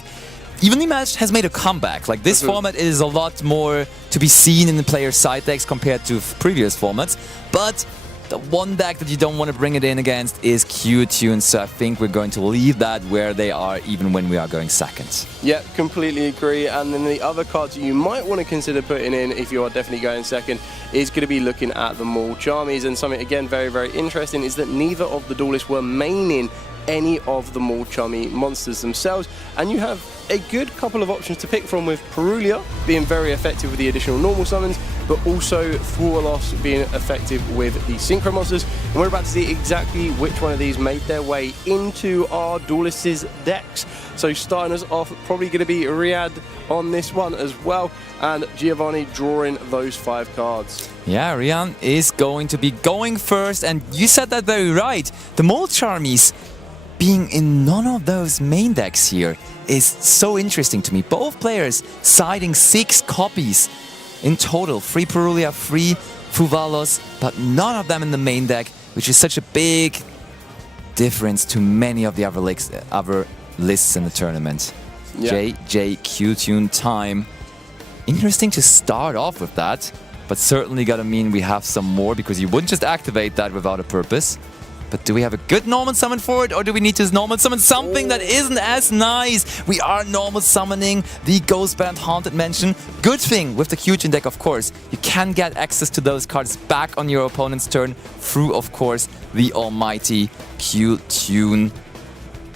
Evenly Matched has made a comeback. Like, this format is a lot more to be seen in the player's side decks compared to previous formats. But the one deck that you don't want to bring it in against is Q-Tune, so I think we're going to leave that where they are even when we are going second. Yeah, completely agree. And then the other cards you might want to consider putting in if you are definitely going second is going to be looking at the Maul Charmies. And something, again, very, very interesting is that neither of the duelists were maining any of the Maul Charmy monsters themselves, and you have a good couple of options to pick from, with Perulia being very effective with the additional normal summons, but also Fualos being effective with the synchro monsters. And we're about to see exactly which one of these made their way into our duelists' decks. So starting us off, probably going to be Riyad on this one as well, and Giovanni drawing those 5 cards. Yeah, Rian is going to be going first, and you said that very right. The Maul Charmies being in none of those main decks here is so interesting to me. Both players siding 6 copies in total. 3 Perulia, 3 Fuvalos, but none of them in the main deck, which is such a big difference to many of the other lists in the tournament. JJQ-Tune time. Interesting to start off with that, but certainly gotta mean we have some more, because you wouldn't just activate that without a purpose. But do we have a good normal summon for it, or do we need to normal summon something that isn't as nice? We are normal summoning the Ghostband Haunted Mansion. Good thing with the Q-Tune deck, of course, you can get access to those cards back on your opponent's turn through, of course, the almighty Q-Tune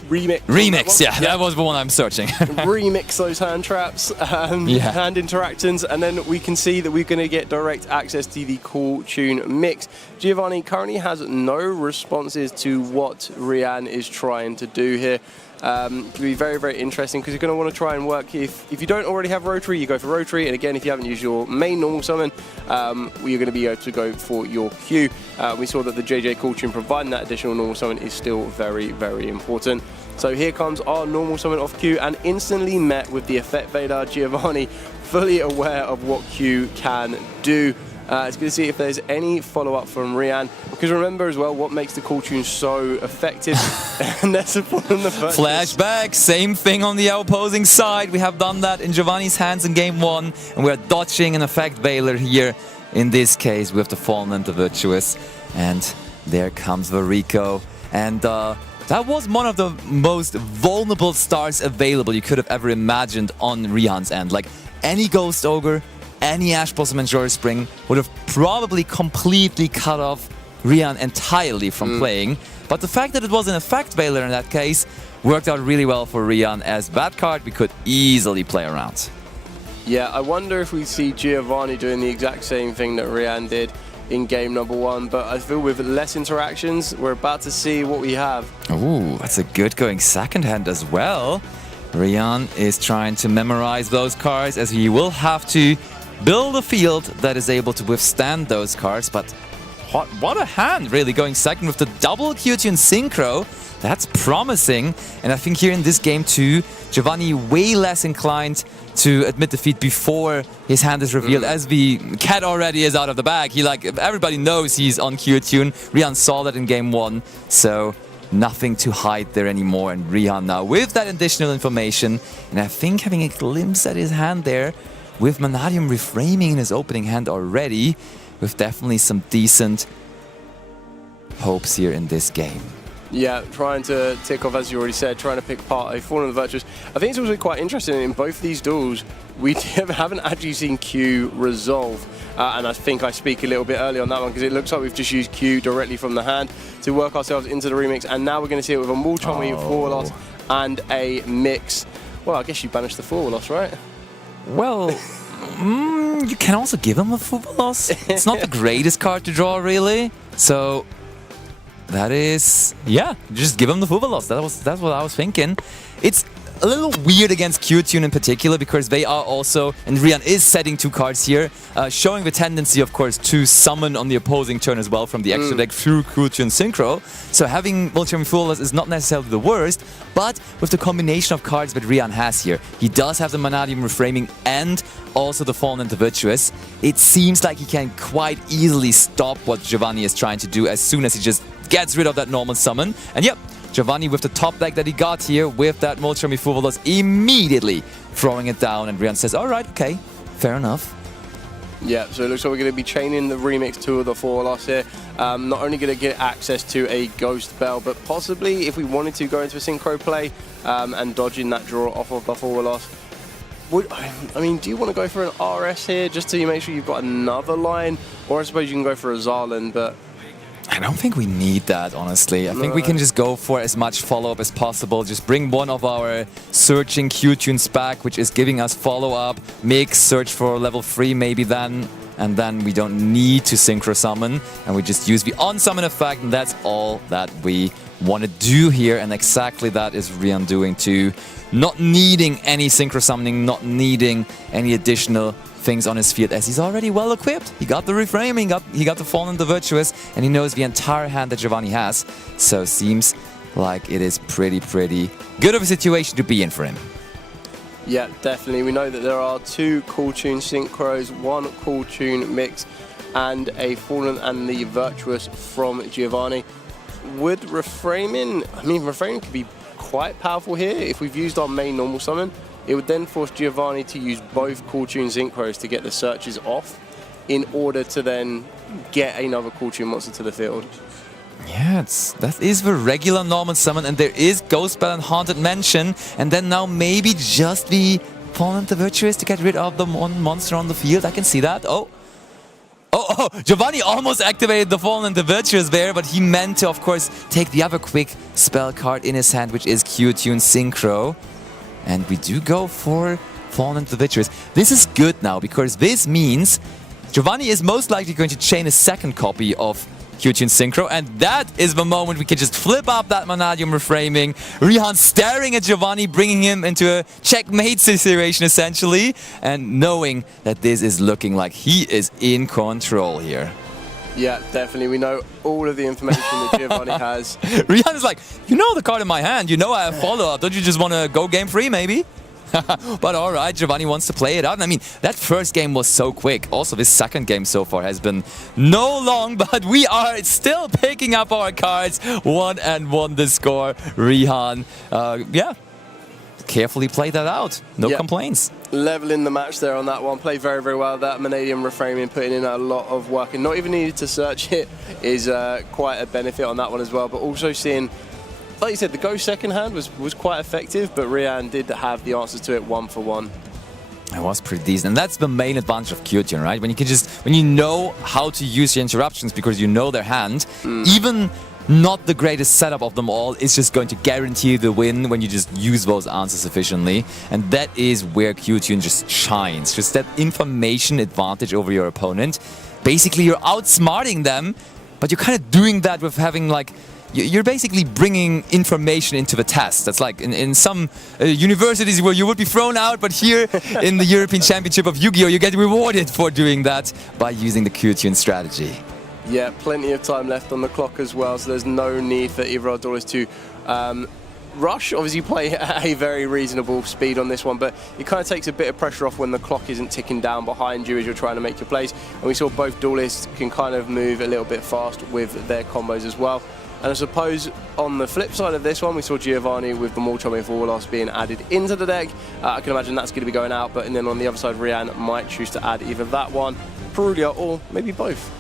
Remix, yeah, that was the one I'm searching. Remix those hand traps, hand interactions, and then we can see that we're going to get direct access to the Cool Tune mix. Giovanni currently has no responses to what Rian is trying to do here. It will be very, very interesting, because you're going to want to try and work, if you don't already have Rotary, you go for Rotary, and again, if you haven't used your main normal summon, you're going to be able to go for your Q. We saw that the JJ Cool Tune providing that additional normal summon is still very, very important. So here comes our normal summon off Q, and instantly met with the Effect Vader. Giovanni fully aware of what Q can do. It's good to see if there's any follow-up from Rian. Because remember as well, what makes the call tune so effective? And that's the Virtuous. Flashback, same thing on the opposing side. We have done that in Giovanni's hands in game 1. And we're dodging an effect Veiler here. In this case, with the Fallen and the Virtuous. And there comes Varico. And that was one of the most vulnerable stars available you could have ever imagined on Rihan's end. Like, any Ghost Ogre, any Ash Blossom and Jory Spring would have probably completely cut off Rihan entirely from playing. But the fact that it was an effect Veiler in that case worked out really well for Rihan, as that card we could easily play around. Yeah, I wonder if we see Giovanni doing the exact same thing that Rian did in game number 1, but I feel with less interactions, we're about to see what we have. Ooh, that's a good going second hand as well. Rian is trying to memorize those cards, as he will have to build a field that is able to withstand those cards. But what a hand, really, going second with the double Q-Tune Synchro. That's promising. And I think here in this game too, Giovanni way less inclined to admit defeat before his hand is revealed, as the cat already is out of the bag. Everybody knows he's on Q-Tune. Rihan saw that in game 1, so nothing to hide there anymore. And Rihan now with that additional information, and I think having a glimpse at his hand there, with Vanadium reframing in his opening hand already, with definitely some decent hopes here in this game. Yeah, trying to tick off, as you already said, trying to pick apart a Fallen and the Virtuous. I think it's also quite interesting in both these duels, we haven't actually seen Q resolve. And I think I speak a little bit early on that one, because it looks like we've just used Q directly from the hand to work ourselves into the remix. And now we're going to see it with a Mulchommy forward loss and a mix. Well, I guess you banished the forward loss, right? Well, you can also give him a forward loss. It's not the greatest card to draw, really. So that is, yeah, just give him the forward loss. That's what I was thinking. It's a little weird against Q-Tune in particular, because they are also, and Rihan is setting 2 cards here, showing the tendency, of course, to summon on the opposing turn as well from the extra deck through Q-Tune Synchro. So having Mulchommy Fullers is not necessarily the worst, but with the combination of cards that Rihan has here, he does have the Vanadium Reframing and also the Fallen and the Virtuous. It seems like he can quite easily stop what Giovanni is trying to do as soon as he just gets rid of that normal summon. And yep, Giovanni with the top deck that he got here with that Mulchommy Fuvolos immediately throwing it down, and Rihan says, alright, okay, fair enough. Yeah, so it looks like we're going to be chaining the remix to the forward loss here. Not only going to get access to a Ghost Bell, but possibly if we wanted to go into a Synchro play and dodging that draw off of the forward loss. I mean, do you want to go for an RS here just to make sure you've got another line? Or I suppose you can go for a Zarlan, but I don't think we need that, honestly. I think we can just go for as much follow-up as possible. Just bring one of our searching Q-Tunes back, which is giving us follow-up, mix, search for level 3 maybe then, and then we don't need to Synchro Summon, and we just use the on-summon effect, and that's all that we want to do here, and exactly that is Rihan doing too. Not needing any Synchro Summoning, not needing any additional things on his field, as he's already well equipped. He got the reframing, he got the Fallen and the Virtuous, and he knows the entire hand that Giovanni has. So seems like it is pretty good of a situation to be in for him. Yeah, definitely. We know that there are 2 Cool Tune Synchros, 1 Cool Tune Mix, and a Fallen and the Virtuous from Giovanni. Would reframing, I mean, reframing could be quite powerful here. If we've used our main normal summon, it would then force Giovanni to use both Cool Tune Synchros to get the searches off in order to then get another Cool Tune monster to the field. Yeah, that is the regular normal summon, and there is Ghost Bell and Haunted Mansion, and then now maybe just the Fallen and the Virtuous to get rid of the one monster on the field. I can see that. Oh, Giovanni almost activated the Fallen and the Virtuous there, but he meant to, of course, take the other quick spell card in his hand, which is Q-Tune Synchro. And we do go for Fallen and the Virtuous. This is good now, because this means Giovanni is most likely going to chain a second copy of Q-Tune Synchro, and that is the moment we can just flip up that Vanadium Reframing. Rihan staring at Giovanni, bringing him into a checkmate situation, essentially, and knowing that this is looking like he is in control here. Yeah, definitely. We know all of the information that Giovanni has. Rihan is like, you know the card in my hand, you know I have follow-up, don't you just want to go game 3 maybe? But all right, Giovanni wants to play it out. I mean, that first game was so quick. Also, this second game so far has been no long, but we are still picking up our cards. 1-1 the score. Rihan, yeah, carefully play that out. No complaints. Leveling the match there on that one. Played very, very well. That Manadium reframing, putting in a lot of work and not even needed to search it is quite a benefit on that one as well. But also seeing, like you said, the go second hand was quite effective, but Rihan did have the answers to it 1-for-1. It was pretty decent, and that's the main advantage of Kyutian, right? When you know how to use your interruptions because you know their hand, even not the greatest setup of them all is just going to guarantee the win when you just use those answers efficiently, and that is where Kyutian just shines. Just that information advantage over your opponent. Basically, you're outsmarting them, but you're kind of doing that with having like. You're basically bringing information into the test. That's like in some universities where you would be thrown out, but here in the European Championship of Yu-Gi-Oh! You get rewarded for doing that by using the Kyutian strategy. Yeah, plenty of time left on the clock as well, so there's no need for either of our duelists to rush. Obviously, play at a very reasonable speed on this one, but it kind of takes a bit of pressure off when the clock isn't ticking down behind you as you're trying to make your plays. And we saw both duelists can kind of move a little bit fast with their combos as well. And I suppose on the flip side of this one, we saw Giovanni with the World Championship Qualifier being added into the deck. I can imagine that's going to be going out, but and then on the other side, Rihan might choose to add either that one, Perulia, or maybe both.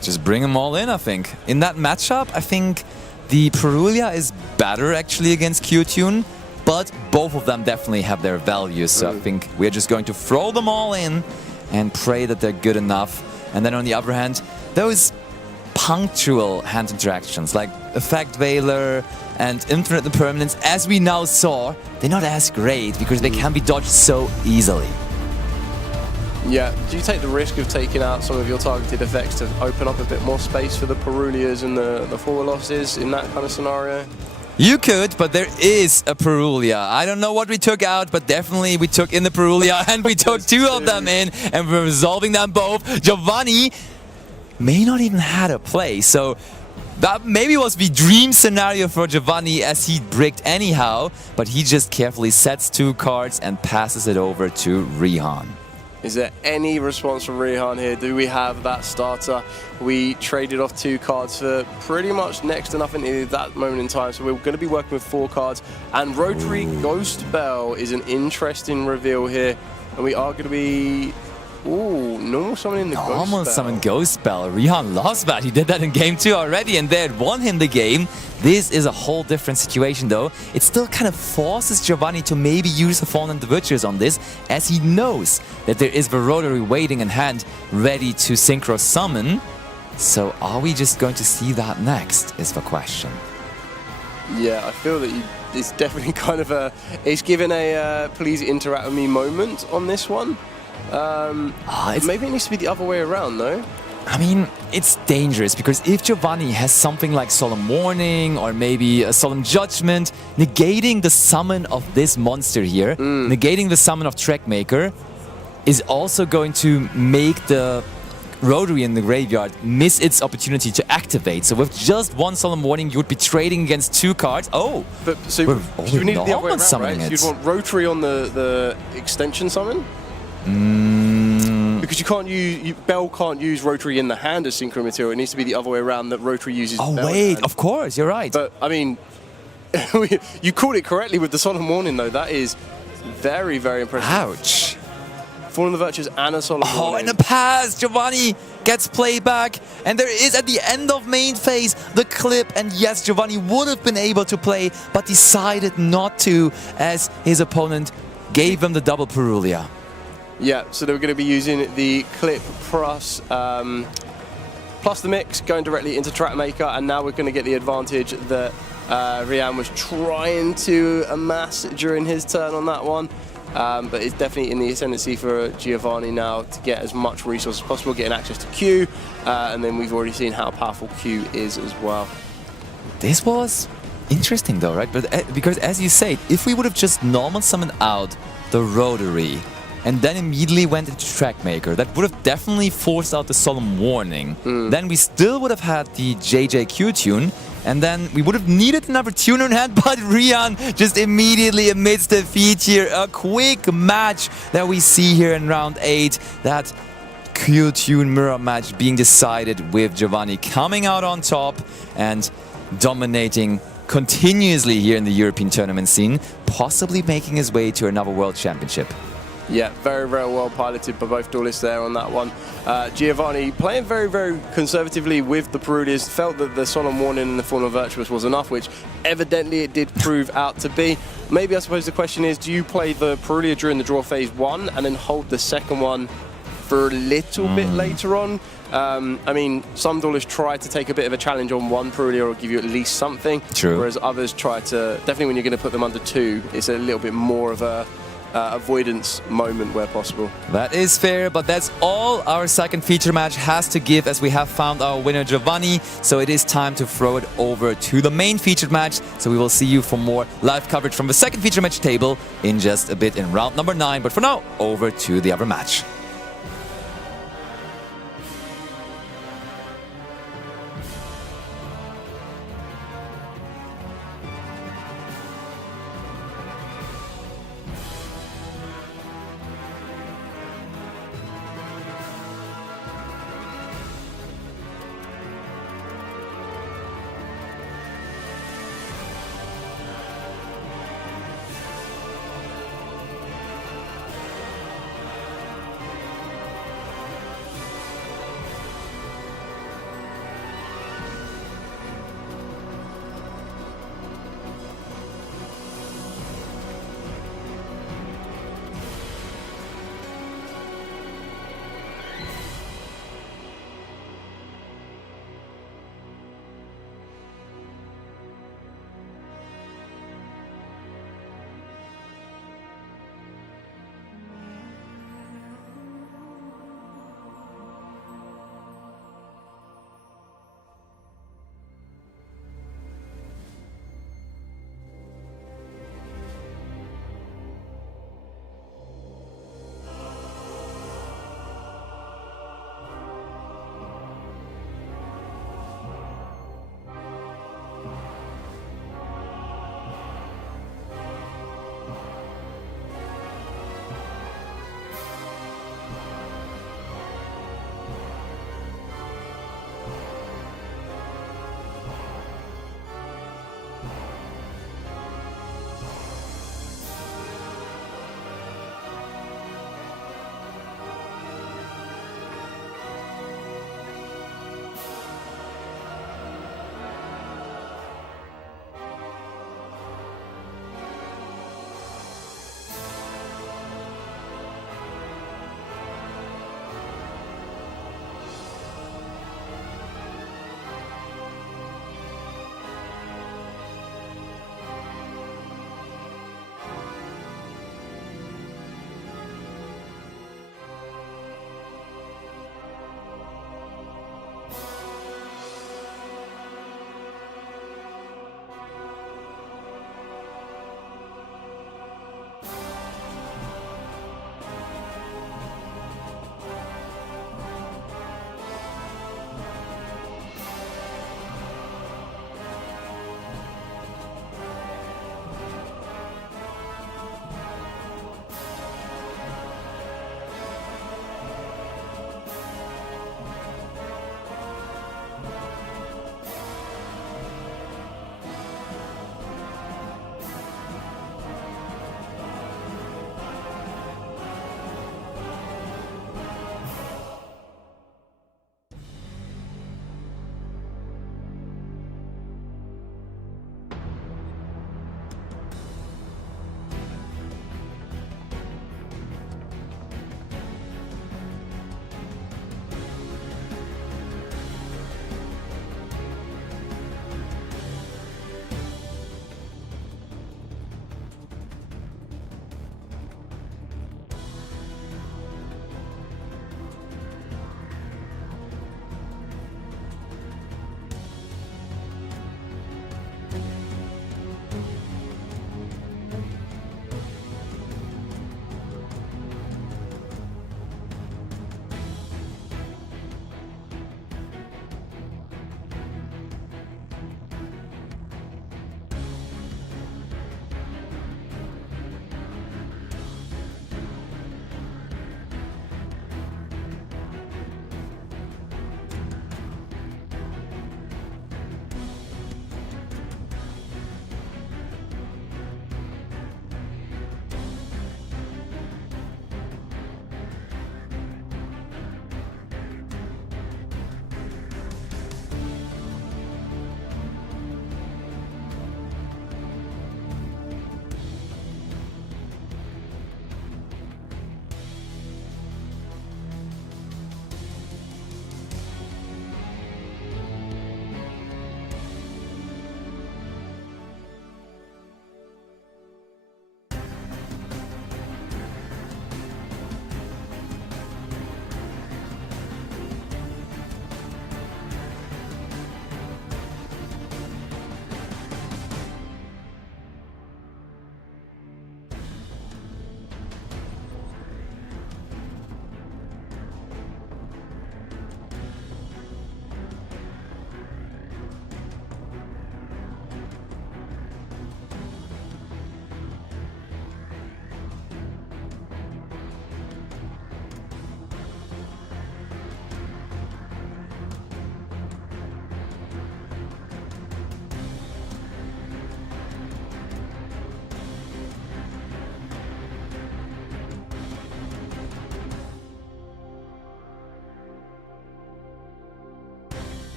Just bring them all in, I think. In that matchup, I think the Perulia is better actually against Kyutian, but both of them definitely have their values. So I think we're just going to throw them all in and pray that they're good enough. And then on the other hand, those punctual hand interactions like Effect Veiler and Infinite Impermanence, as we now saw, they're not as great because they can be dodged so easily. Yeah, do you take the risk of taking out some of your targeted effects to open up a bit more space for the Perulias and the forward losses in that kind of scenario? You could, but there is a Perulia. I don't know what we took out, but definitely we took in the Perulia and we took two of them in and we're resolving them both. Giovanni may not even had a play, so that maybe was the dream scenario for Giovanni as he bricked anyhow, but he just carefully sets two cards and passes it over to Rihan. Is there any response from Rihan here? Do we have that starter? We traded off two cards for pretty much next to nothing at that moment in time, so we're going to be working with 4 cards. And Rotary Ghost Bell is an interesting reveal here, and we are going to be... Ooh, normal summon in the Ghost Bell. Normal summon Ghost Bell. Rihan lost that. He did that in game 2 already, and they had won him the game. This is a whole different situation, though. It still kind of forces Giovanni to maybe use the Fallen Individuals on this, as he knows that there is the Rotary waiting in hand, ready to Synchro Summon. So are we just going to see that next, is the question. Yeah, I feel that it's definitely kind of a... It's given a please interact with me moment on this one. Maybe it needs to be the other way around, though. I mean, it's dangerous because if Giovanni has something like Solemn Warning or maybe a Solemn Judgment, negating the summon of this monster here, negating the summon of Trackmaker, is also going to make the Rotary in the graveyard miss its opportunity to activate. So with just one Solemn Warning, you would be trading against 2 cards. Oh, but so you need the other way around, right? So you'd want Rotary on the extension summon? Because you can't use Bell can't use Rotary in the hand as synchro material. It needs to be the other way around, that Rotary uses. Oh Bell wait, of course, you're right. But I mean, you called it correctly with the Solemn Warning, though. That is very, very impressive. Ouch. Fallen the Virtues and a Solemn Warning. Oh, and the pass, Giovanni gets playback, and there is at the end of main phase the clip, and yes, Giovanni would have been able to play, but decided not to, as his opponent gave him the double Perulia. Yeah, so they were going to be using the clip plus the mix, going directly into Trackmaker, and now we're going to get the advantage that Rihan was trying to amass during his turn on that one. But it's definitely in the ascendancy for Giovanni now to get as much resource as possible, getting access to Q, and then we've already seen how powerful Q is as well. This was interesting though, right? But because as you say, if we would have just normal summoned out the Rotary, and then immediately went into Trackmaker, that would have definitely forced out the Solemn Warning. Then we still would have had the JJQ tune, And then we would have needed another tuner in hand, but Rian just immediately admits defeat here. A quick match that we see here in round 8. That cool tune mirror match being decided with Giovanni coming out on top and dominating continuously here in the European tournament scene, possibly making his way to another World Championship. Yeah, very, very well piloted by both duelists there on that one. Giovanni playing very, very conservatively with the Perulias, felt that the solemn warning in the form of Virtuous was enough, which evidently it did prove out to be. Maybe I suppose the question is, do you play the Perulia during the draw phase 1 and then hold the second one for a little bit later on? I mean, some duelists try to take a bit of a challenge on one Perulia or give you at least something. True. Whereas others try to, definitely when you're going to put them under 2, it's a little bit more of a avoidance moment where possible. That is fair, but that's all our second feature match has to give, as we have found our winner Giovanni. So it is time to throw it over to the main featured match. So we will see you for more live coverage from the second feature match table in just a bit in round number 9. But for now, over to the other match.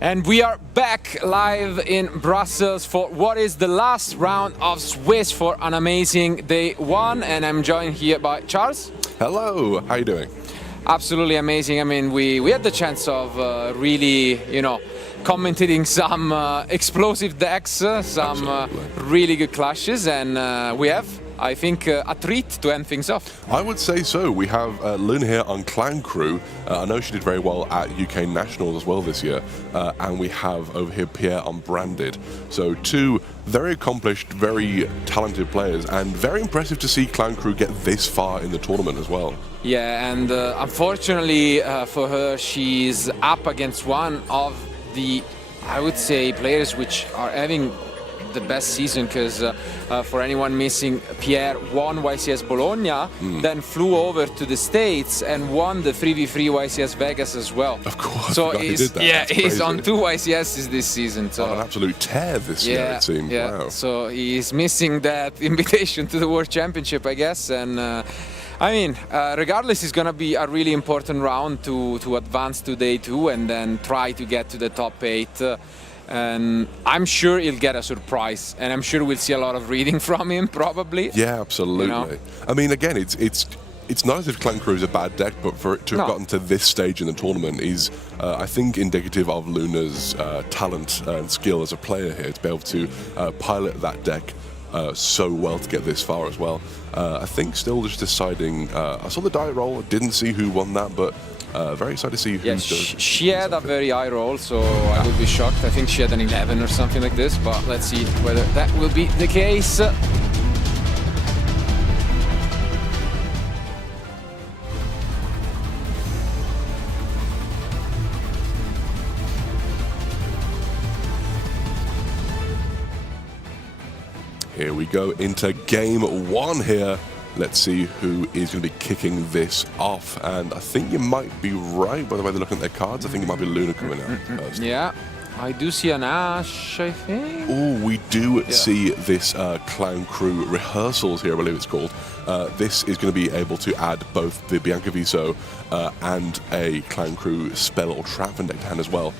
And we are back live in Brussels for what is the last round of Swiss for an amazing day one. And I'm joined here by Charles. Hello, how you doing? Absolutely amazing. I mean, we had the chance of really, commentating some explosive decks, some really good clashes, and we have, I think, a treat to end things off. I would say so. We have Luna here on Clown Crew. I know she did very well at UK Nationals as well this year. And we have over here Pierre on Branded. So two very accomplished, very talented players, and very impressive to see Clown Crew get this far in the tournament as well. Yeah, and unfortunately for her, she's up against one of the, I would say, players which are having the best season, because for anyone missing, Pierre won YCS Bologna, then flew over to the States and won the 3v3 YCS Vegas as well. Of course, so he's on 2 YCSs this season. So on an absolute tear this year, it seems. Yeah. Wow. So he's missing that invitation to the World Championship, I guess, and I mean, regardless, it's going to be a really important round to advance to day 2 and then try to get to the top 8. And I'm sure he'll get a surprise, and I'm sure we'll see a lot of reading from him, probably. Yeah, absolutely. I mean, again, it's not as if Clan Crew is a bad deck, but for it to have gotten to this stage in the tournament is, I think, indicative of Luna's talent and skill as a player here to be able to pilot that deck so well to get this far as well. I think still just deciding. I saw the die roll, didn't see who won that, but very excited to see who does. She had a very high roll, so I would be shocked. I think she had an 11 or something like this, but let's see whether that will be the case. Here we go into game 1 here. Let's see who is going to be kicking this off. And I think you might be right by the way they're looking at their cards. I think it might be Luna coming out first. Yeah, I do see an Ash, I think. Oh, we do see this Clown Crew rehearsals here, I believe it's called. This is going to be able to add both the Bianca Viso and a Clown Crew spell or trap from deck to hand as well.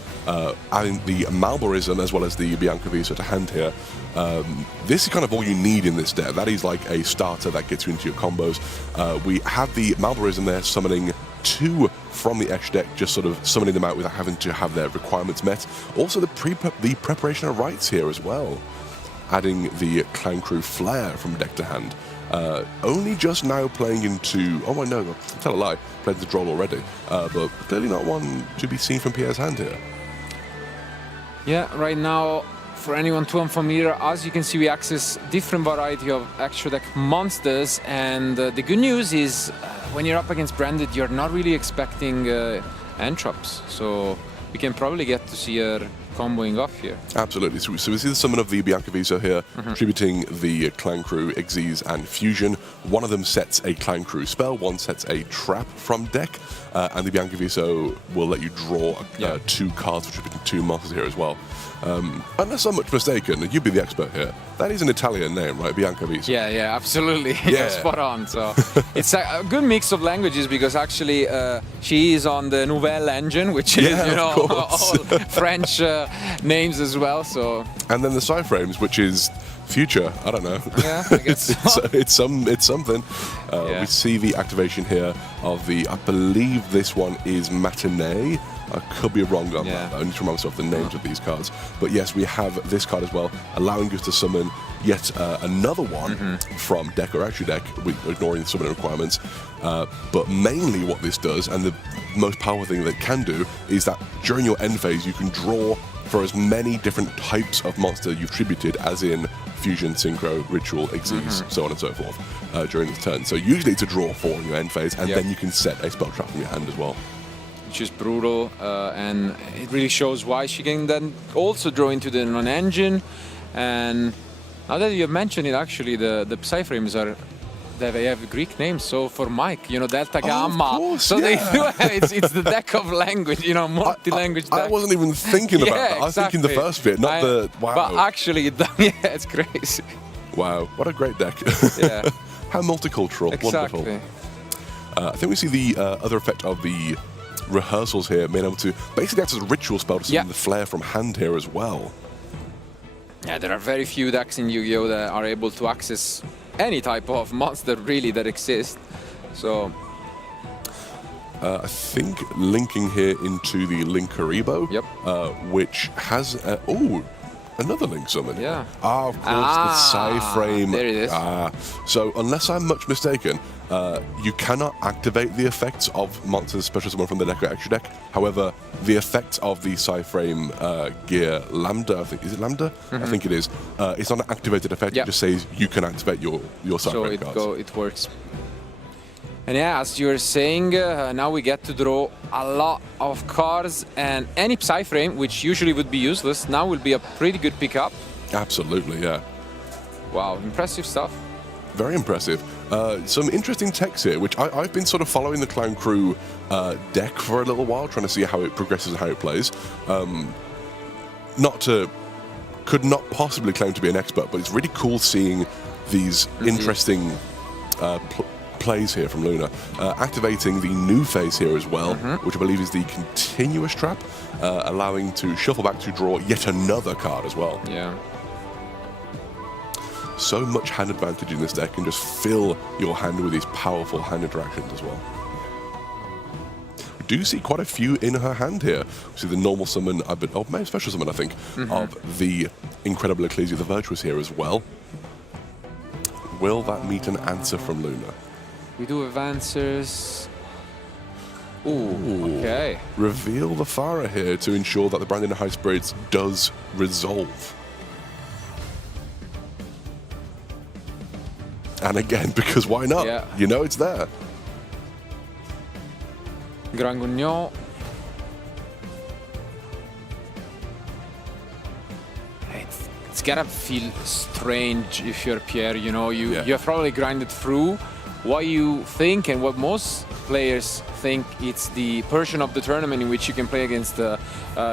Adding the Malborism as well as the Bianca Viso to hand here. This is kind of all you need in this deck. That is like a starter that gets you into your combos. We have the Malborism there summoning 2 from the Esh deck, just sort of summoning them out without having to have their requirements met. Also the preparation of rights here as well. Adding the Clown Crew Flare from deck to hand. Only just now playing into, oh no, I'll tell a lie, played the Droll already, but clearly not one to be seen from Pierre's hand here. Yeah, right now, for anyone too unfamiliar, as you can see, we access different variety of extra deck monsters, and the good news is when you're up against Branded, you're not really expecting Entrops, so we can probably get to see her comboing off here. Absolutely. So we see the summon of the Bianca Viso here, tributing the Clown Crew Xyz and Fusion. One of them sets a Clown Crew spell, one sets a trap from deck, and the Bianca Viso will let you draw 2 cards for tributing 2 monsters here as well. Unless I'm much mistaken, you'd be the expert here. That is an Italian name, right? Bianca Viso. Yeah, absolutely. Yeah. Spot on. So it's a good mix of languages, because actually she is on the Nouvelle engine, which is all French names as well. So and then the Cyframes, which is future. I don't know. Yeah, I guess so. it's something. We see the activation here of the. I believe this one is Matinee. I could be wrong on that. I need to remind myself the names of these cards. But yes, we have this card as well, allowing us to summon yet another one from deck or actually deck, ignoring the summoning requirements. But mainly what this does, and the most powerful thing that it can do, is that during your end phase, you can draw for as many different types of monster you've tributed, as in Fusion, Synchro, Ritual, Xyz, so on and so forth, during this turn. So usually it's a draw 4 in your end phase, and then you can set a spell trap from your hand as well. Which is brutal, and it really shows why she can then also draw into the non-engine. And now that you have mentioned it, actually, the Psyframes they have Greek names. So for Mike, Delta Gamma. Of course, so they do. It's the deck of language, multi-language deck. I wasn't even thinking about that. I was thinking the first bit, not the wow. But actually, it's crazy. Wow, what a great deck. Yeah. How multicultural. Exactly. Wonderful. I think we see the other effect of the rehearsals here, being able to basically act as a ritual spell to summon the flare from hand here as well. Yeah, there are very few decks in Yu-Gi-Oh! That are able to access any type of monster really that exists. So I think linking here into the Linkaribo, which has another Link summon. Yeah. Of course, the Psy-Frame. There it is. So unless I'm much mistaken, you cannot activate the effects of monsters special summon from the deck or extra deck. However, the effects of the Psy-Frame gear Lambda, I think, is it Lambda? I think it is. It's not an activated effect. It just says you can activate your Psy-Frame cards. So it works. And yeah, as you were saying, now we get to draw a lot of cards, and any Psy-Frame, which usually would be useless, now will be a pretty good pickup. Absolutely, yeah. Wow, impressive stuff. Very impressive. Some interesting text here, which I've been sort of following the Clown Crew deck for a little while, trying to see how it progresses and how it plays. Could not possibly claim to be an expert, but it's really cool seeing these interesting plays here from Luna. Activating the new phase here as well, which I believe is the continuous trap, allowing to shuffle back to draw yet another card as well. Yeah. So much hand advantage in this deck, and just fill your hand with these powerful hand interactions as well. We do see quite a few in her hand here. We see the normal summon, maybe special summon, I think, of the Incredible Ecclesia the Virtuous here as well. Will that meet an answer from Luna? We do have answers. Ooh, okay. Reveal the Farah here to ensure that the Branding High Spirits does resolve. And again, because why not? Yeah. You know it's there. Grand Guignon. It's gotta feel strange if you're Pierre, you know, you have probably grinded through what you think and what most players think it's the portion of the tournament in which you can play against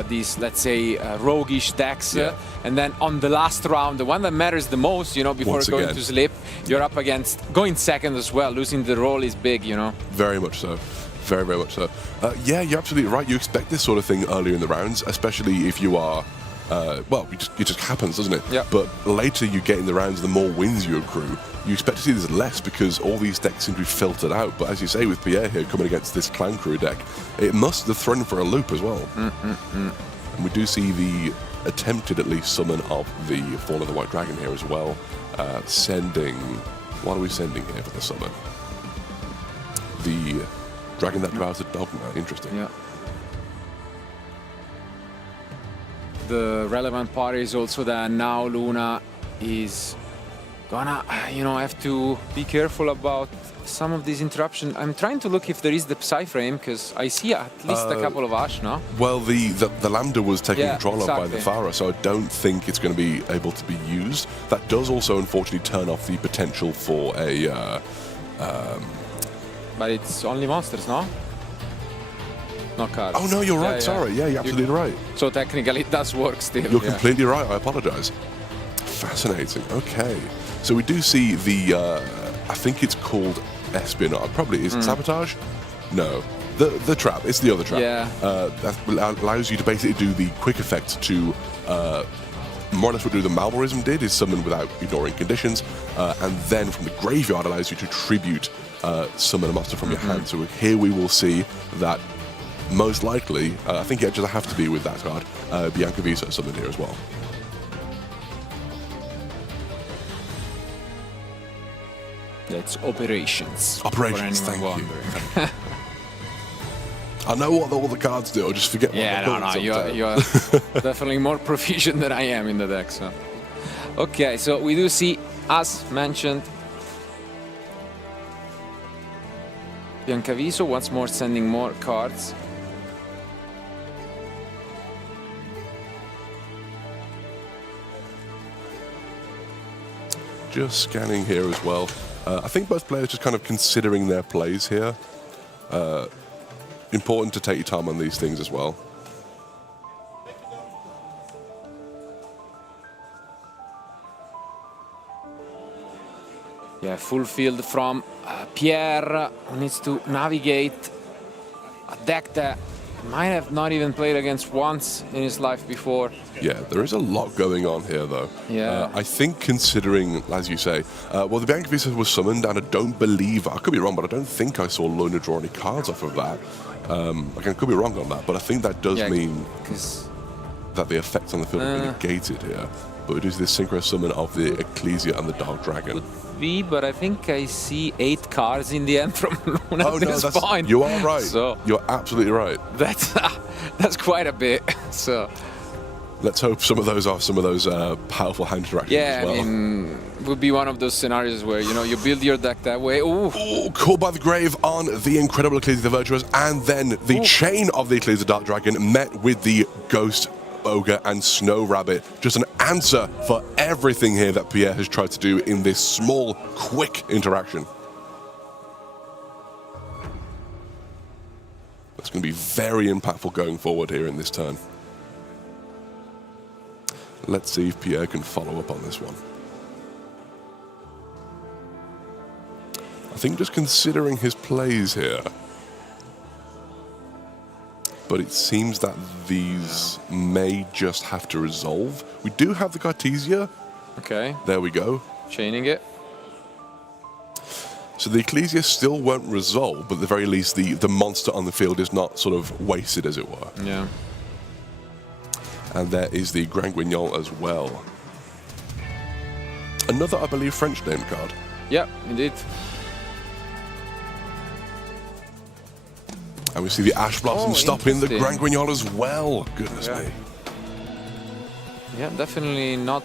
these, let's say, roguish decks. And then on the last round, the one that matters the most, you know, before going to sleep, you're up against going second as well. Losing the roll is big, you know. Very much so. Very, very much so. Yeah, you're absolutely right. You expect this sort of thing earlier in the rounds, especially if you are... well, it just happens, doesn't it? Yeah. But later you get in the rounds, the more wins you accrue, you expect to see this less because all these decks seem to be filtered out. But as you say, with Pierre here coming against this Clown Crew deck, it must have thrown for a loop as well. And we do see the attempted, at least, summon of the Fall of the White Dragon here as well. Sending... What are we sending here for the summon? The Dragon that drives the dogma. Interesting. Yeah. The relevant part is also that now Luna is gonna, you know, have to be careful about some of these interruptions. I'm trying to look if there is the Psy-Frame, because I see at least a couple of Ash, no? Well, the Lambda was taken control of by the Farah, so I don't think it's going to be able to be used. That does also, unfortunately, turn off the potential for a... but it's only monsters, no? Not cards. Oh, no, you're right. Sorry. Yeah, you're absolutely right. So technically it does work still. You're completely right. I apologize. Fascinating. Okay. So we do see the, I think it's called espionage. Probably. Is it sabotage? No. The trap. It's the other trap. Yeah. That allows you to basically do the quick effect to more or less what the Malborism did, is summon without ignoring conditions, and then from the graveyard allows you to tribute summon a monster from your hand. So here we will see that most likely, I think it just have to be with that card, Bianca Viso summoned here as well. That's operations. Operations, thank you. I know what all the cards do, I just forget what they're called. You're definitely more proficient than I am in the deck. So. Okay, so we do see, as mentioned, Bianca Viso once more sending more cards. Just scanning here as well. I think both players just kind of considering their plays here. Important to take your time on these things as well. Yeah, full field from Pierre, who needs to navigate a deck that might have not even played against once in his life before. Yeah, there is a lot going on here, though. Yeah. I think considering, as you say, well, the Bianca was summoned, and I don't believe, I could be wrong, but I don't think I saw Luna draw any cards off of that. Again, I could be wrong on that, but I think that does mean that the effects on the field are negated here. But it is this synchro summon of the Ecclesia and the Dark Dragon. But I think I see 8 cards in the end from Luna at this point. You are right. So you're absolutely right. That's quite a bit. So let's hope some of those are some of those powerful hand interactions as well. I mean, it would be one of those scenarios where, you know, you build your deck that way. Ooh. Ooh, called by the grave on the incredible Ecclesia the Virtuous, and then the chain of the Ecclesia Dark Dragon met with the Ghost Ogre and Snow Rabbit. Just an answer for everything here that Pierre has tried to do in this small, quick interaction. That's going to be very impactful going forward here in this turn. Let's see if Pierre can follow up on this one. I think just considering his plays here, but it seems that these may just have to resolve. We do have the Cartesia. Okay. There we go. Chaining it. So the Ecclesia still won't resolve, but at the very least the monster on the field is not sort of wasted, as it were. Yeah. And there is the Grand Guignol as well. Another, I believe, French name card. Yeah, indeed. And we see the Ash Blossom stopping the Grand Guignol as well. Goodness me. Yeah, definitely not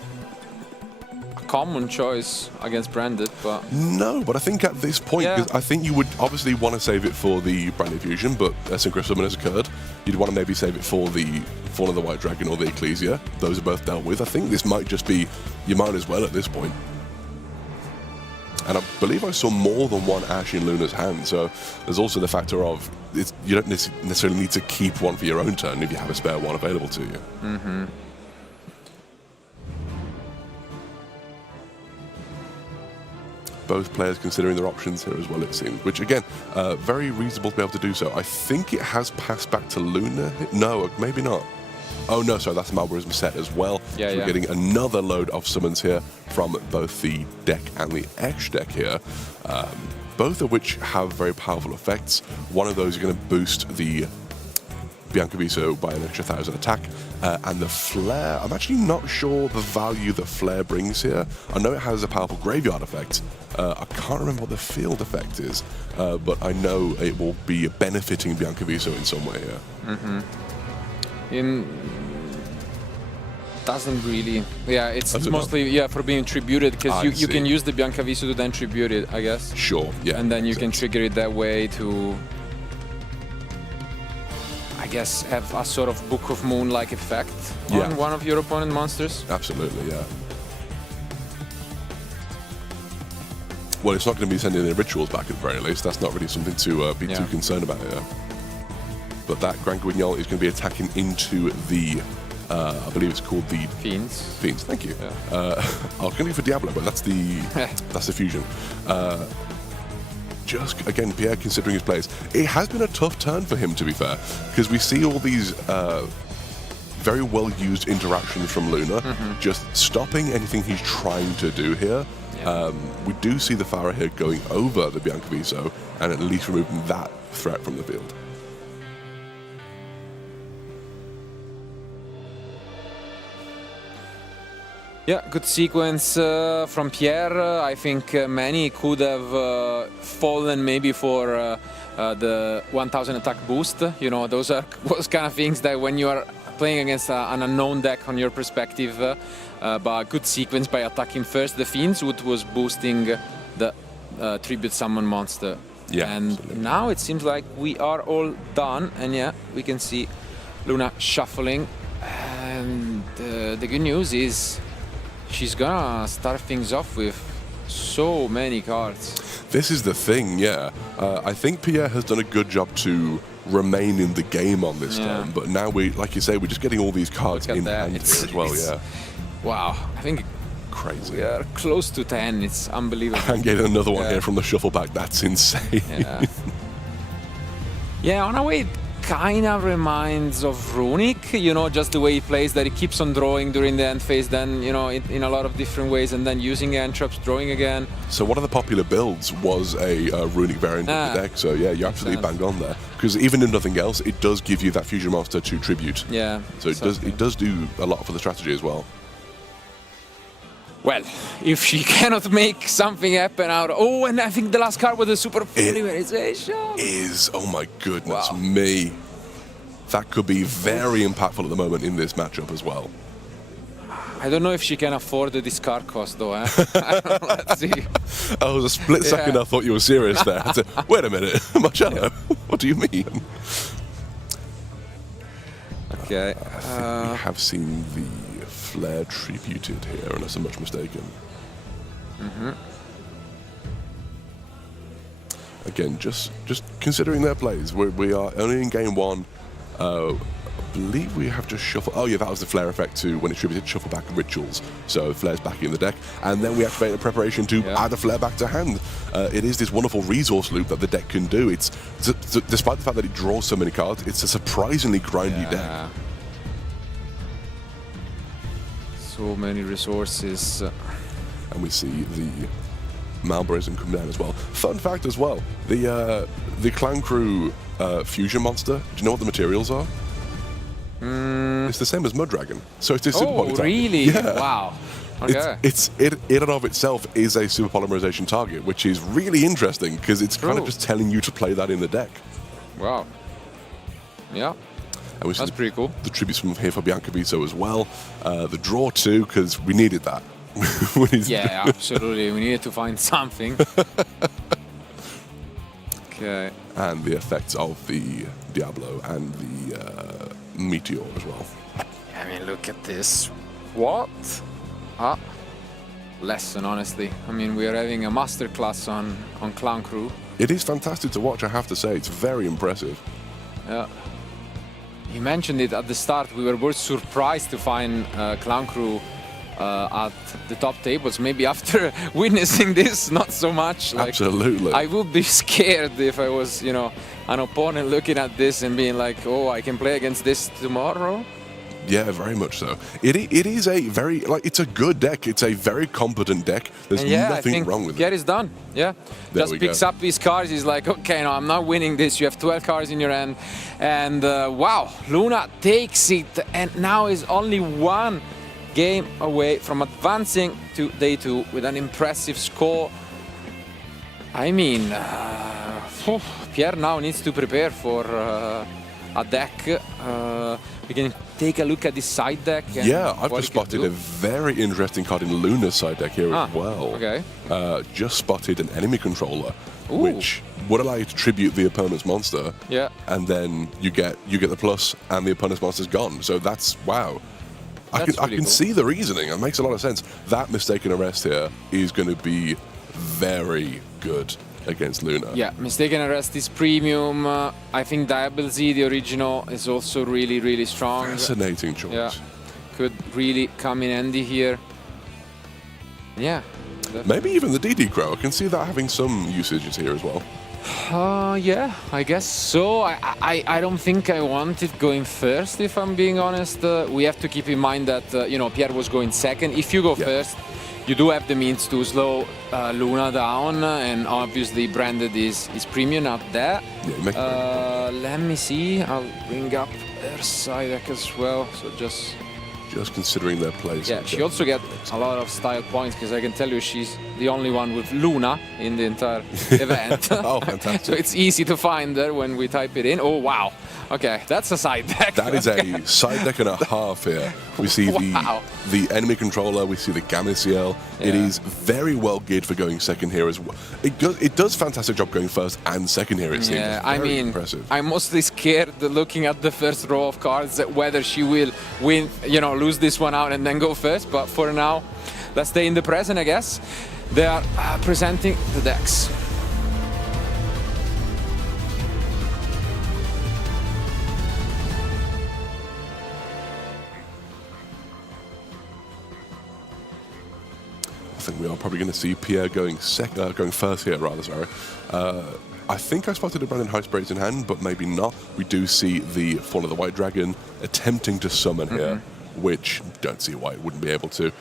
a common choice against Branded, but... No, but I think at this point, because I think you would obviously want to save it for the Branded Fusion, but a Synchro Summon has occurred. You'd want to maybe save it for the Fall of the White Dragon or the Ecclesia. Those are both dealt with. I think this might just be, you might as well at this point. And I believe I saw more than one Ash in Luna's hand, so there's also the factor of you don't necessarily need to keep one for your own turn if you have a spare one available to you. Mm-hmm. Both players considering their options here as well, it seems, which again, very reasonable to be able to do so. I think it has passed back to Luna. No, maybe not. Oh no, sorry, that's Malwarism set as well. Yeah, so we're getting another load of summons here from both the deck and the X deck here, both of which have very powerful effects. One of those is going to boost the Biancaviso by an extra 1,000 attack, and the Flare, I'm actually not sure the value that Flare brings here. I know it has a powerful graveyard effect. I can't remember what the field effect is, but I know it will be benefiting Biancaviso in some way here. Mm-hmm. Doesn't really. Yeah, it's mostly for being tributed, because you can use the Biancaviso to then tribute it, I guess. Sure, yeah. And then you can trigger it that way to, I guess, have a sort of Book of Moon-like effect on one of your opponent monsters. Absolutely, yeah. Well, it's not going to be sending the rituals back at the very least. That's not really something to be too concerned about here. But that Grand Guignol is going to be attacking into the, I believe it's called the Fiends. Fiends, thank you. Yeah. I was going to go for Diablo, but that's the fusion. Just again, Pierre considering his plays, it has been a tough turn for him, to be fair, because we see all these very well used interactions from Luna, just stopping anything he's trying to do here. Yeah. We do see the Farah here going over the Biancaviso and at least removing that threat from the field. Yeah, good sequence from Pierre. I think many could have fallen maybe for the 1000 attack boost. You know, those are those kind of things that when you are playing against an unknown deck on your perspective, but good sequence by attacking first the Fiends, which was boosting the Tribute Summon monster. Yeah, and absolutely. now it seems like we are all done, and yeah, we can see Luna shuffling. And the good news is she's gonna start things off with so many cards. This is the thing, yeah. I think Pierre has done a good job to remain in the game on this turn, but now we, like you say, we're just getting all these cards in hand here as well, yeah. Wow, I think crazy. We are close to 10, it's unbelievable. And getting another one here from the shuffle pack, that's insane. Yeah. Yeah, on a way, it kind of reminds of Runic, you know, just the way he plays, that he keeps on drawing during the end phase, then, you know, in a lot of different ways, and then using end traps, drawing again. So one of the popular builds was a Runic variant of the deck, so yeah, you're absolutely bang on there. Because even if nothing else, it does give you that Fusion Monster to tribute. Yeah. So it does do a lot for the strategy as well. Well, if she cannot make something happen out... Oh, and I think the last card was a super polymerization. Is, oh my goodness me. That could be very impactful at the moment in this matchup as well. I don't know if she can afford the discard cost though, eh? I don't know, let's see. I was a split second I thought you were serious there. I said, wait a minute, Marcello, what do you mean? Okay. I have seen the Flare tributed here, unless I'm much mistaken. Again, just considering their plays, we are only in game one. I believe we have to shuffle. Oh yeah, that was the Flare effect too, when it tributed shuffle back rituals. So Flare's back in the deck, and then we activate a preparation to add a Flare back to hand. It is this wonderful resource loop that the deck can do. It's despite the fact that it draws so many cards, it's a surprisingly grindy deck. So many resources. And we see the Malborism come down as well. Fun fact as well, the Clown Crew Fusion Monster, do you know what the materials are? It's the same as Mud Dragon. So it's a super poly target. Really? Yeah. Wow. Okay. It in and of itself is a super polymerization target, which is really interesting because it's kind of just telling you to play that in the deck. Wow. Yeah. And That's pretty cool. The tributes from here for Biancaviso as well. The draw too, because we needed that. Yeah, absolutely. We needed to find something. Okay. And the effects of the Diablo and the Meteor as well. I mean, look at this. What? Lesson, honestly. I mean, we are having a masterclass on Clown Crew. It is fantastic to watch, I have to say. It's very impressive. Yeah. You mentioned it at the start. We were both surprised to find Clown Crew at the top tables. Maybe after witnessing this, not so much. Like, absolutely. I would be scared if I was, you know, an opponent looking at this and being like, oh, I can play against this tomorrow. Yeah, very much so. It is a very, like, it's a good deck. It's a very competent deck. There's nothing wrong with it. Get it done. Yeah. Just picks up these cards. He's like, okay, no, I'm not winning this. You have 12 cards in your hand. And wow, Luna takes it. And now is only one game away from advancing to day 2 with an impressive score. I mean, Pierre now needs to prepare for a deck. We can take a look at this side deck. And yeah, I've just spotted a very interesting card in Luna's side deck here as well. Okay. Just spotted an enemy controller, which would allow you to tribute the opponent's monster. Yeah. And then you get the plus, and the opponent's monster's gone. So that's wow. I can see the reasoning. It makes a lot of sense. That mistaken arrest here is going to be very good against Luna. Yeah, mistaken arrest is premium. I think Diablo Z, the original, is also really, really strong. Fascinating choice. Yeah, could really come in handy here. Yeah. Definitely. Maybe even the DD Crow. I can see that having some usages here as well. Yeah, I guess so. I don't think I want it going first, if I'm being honest. We have to keep in mind that, you know, Pierre was going second. If you go first, you do have the means to slow Luna down, and obviously branded is premium up there. Yeah, let me see. I'll bring up her side deck as well. So just considering their plays. Yeah, she also gets a lot of style points because I can tell you she's the only one with Luna in the entire event. Oh, fantastic. So it's easy to find her when we type it in. Oh, wow. Okay, that's a side deck. That is a side deck and a half here. We see the enemy controller, we see the Gameciel. Yeah. It is very well geared for going second here as well. It does fantastic job going first and second here, it seems. Yeah, I mean, impressive. I'm mostly scared looking at the first row of cards whether she will win, you know, lose this one out and then go first. But for now, let's stay in the present, I guess. They are presenting the decks. I think we are probably going to see Pierre going first here, rather, sorry. I think I spotted a Branded High Spirits in hand, but maybe not. We do see the Fall of the White Dragon attempting to summon here, which don't see why it wouldn't be able to.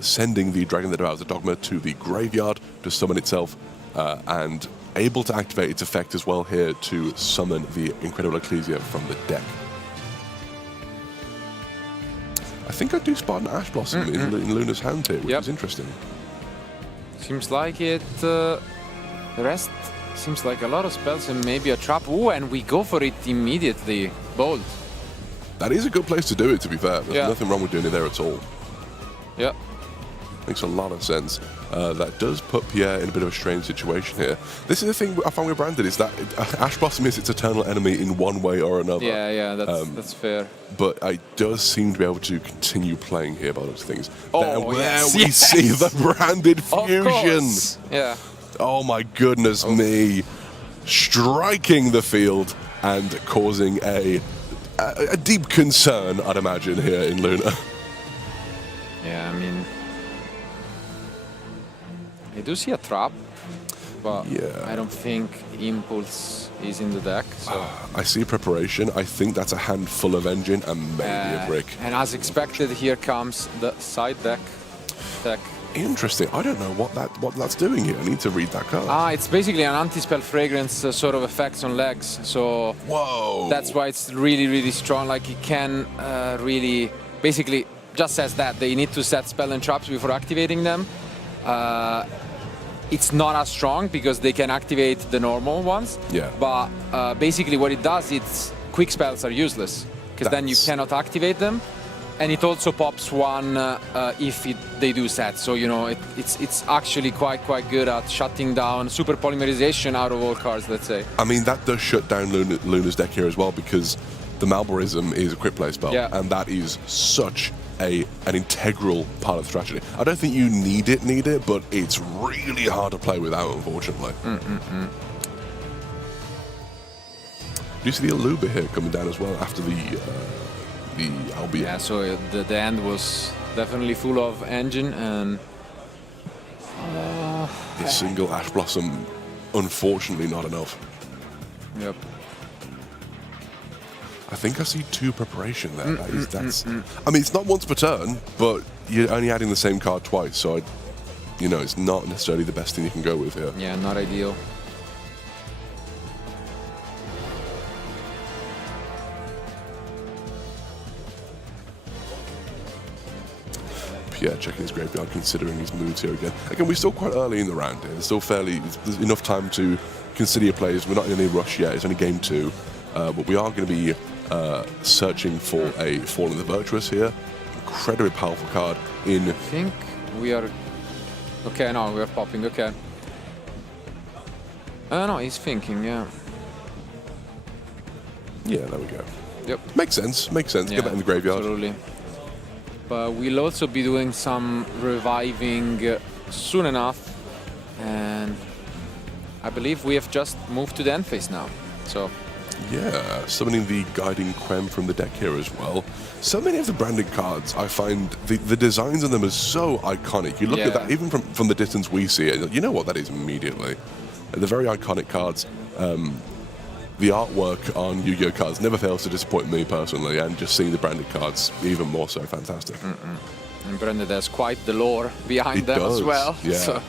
Sending the Dragon that devours the Dogma to the graveyard to summon itself, and able to activate its effect as well here to summon the Incredible Ecclesia from the deck. I think I do spot an Ash Blossom in Luna's hand here, which is interesting. Seems like it. The rest seems like a lot of spells and maybe a trap. Ooh, and we go for it immediately. Bold. That is a good place to do it, to be fair. There's nothing wrong with doing it there at all. Yeah. Makes a lot of sense. That does put Pierre in a bit of a strange situation here. This is the thing I found with Branded, is that Ash Blossom is its eternal enemy in one way or another. Yeah, that's fair. But it does seem to be able to continue playing here by those things. Oh, there we see the Branded Fusion. Of course. Yeah. Oh my goodness me. Striking the field and causing a deep concern, I'd imagine, here in Luna. Yeah, I mean, I do see a trap, but I don't think Impulse is in the deck. So I see Preparation. I think that's a handful of Engine and maybe a Brick. And as expected, here comes the side deck. Interesting. I don't know what that's doing here. I need to read that card. It's basically an anti-spell fragrance sort of effects on legs. So that's why it's really, really strong. Like it can really, basically just says that they need to set spell and traps before activating them. It's not as strong because they can activate the normal ones. Yeah. But basically what it does, it's quick spells are useless because then you cannot activate them. And it also pops one if they do set. So, you know, it's actually quite good at shutting down super polymerization out of all cards, let's say. I mean, that does shut down Luna's deck here as well, because the Malborism is a quick play spell. Yeah. And that is such an integral part of the strategy. I don't think you need it, but it's really hard to play without, unfortunately. Do you see the Aluba here coming down as well after the Albion? Yeah, so the end was definitely full of engine and... the single Ash Blossom, unfortunately not enough. Yep. I think I see 2 Preparation there. That's. I mean, it's not once per turn, but you're only adding the same card twice, so it's not necessarily the best thing you can go with here. Yeah, not ideal. Yeah, checking his graveyard, considering his moves here again. Again, we're still quite early in the round here. There's still there's enough time to consider your plays. We're not in any rush yet. It's only game 2. But we are going to be searching for a Fallen the Virtuous here. Incredibly powerful card in... I think we are... Okay, no, we are popping, okay. No, he's thinking, yeah. Yeah, there we go. Yep. Makes sense. Yeah, get that in the graveyard. Absolutely. But we'll also be doing some reviving soon enough, and I believe we have just moved to the end phase now. So yeah, summoning the Guiding Quem from the deck here as well. So many of the branded cards, I find the designs on them are so iconic. You look at that, even from the distance we see it, you know what that is immediately. They're very iconic cards. The artwork on Yu-Gi-Oh cards never fails to disappoint me personally, and just seeing the branded cards even more so fantastic. And branded has quite the lore behind them as well. Yeah. So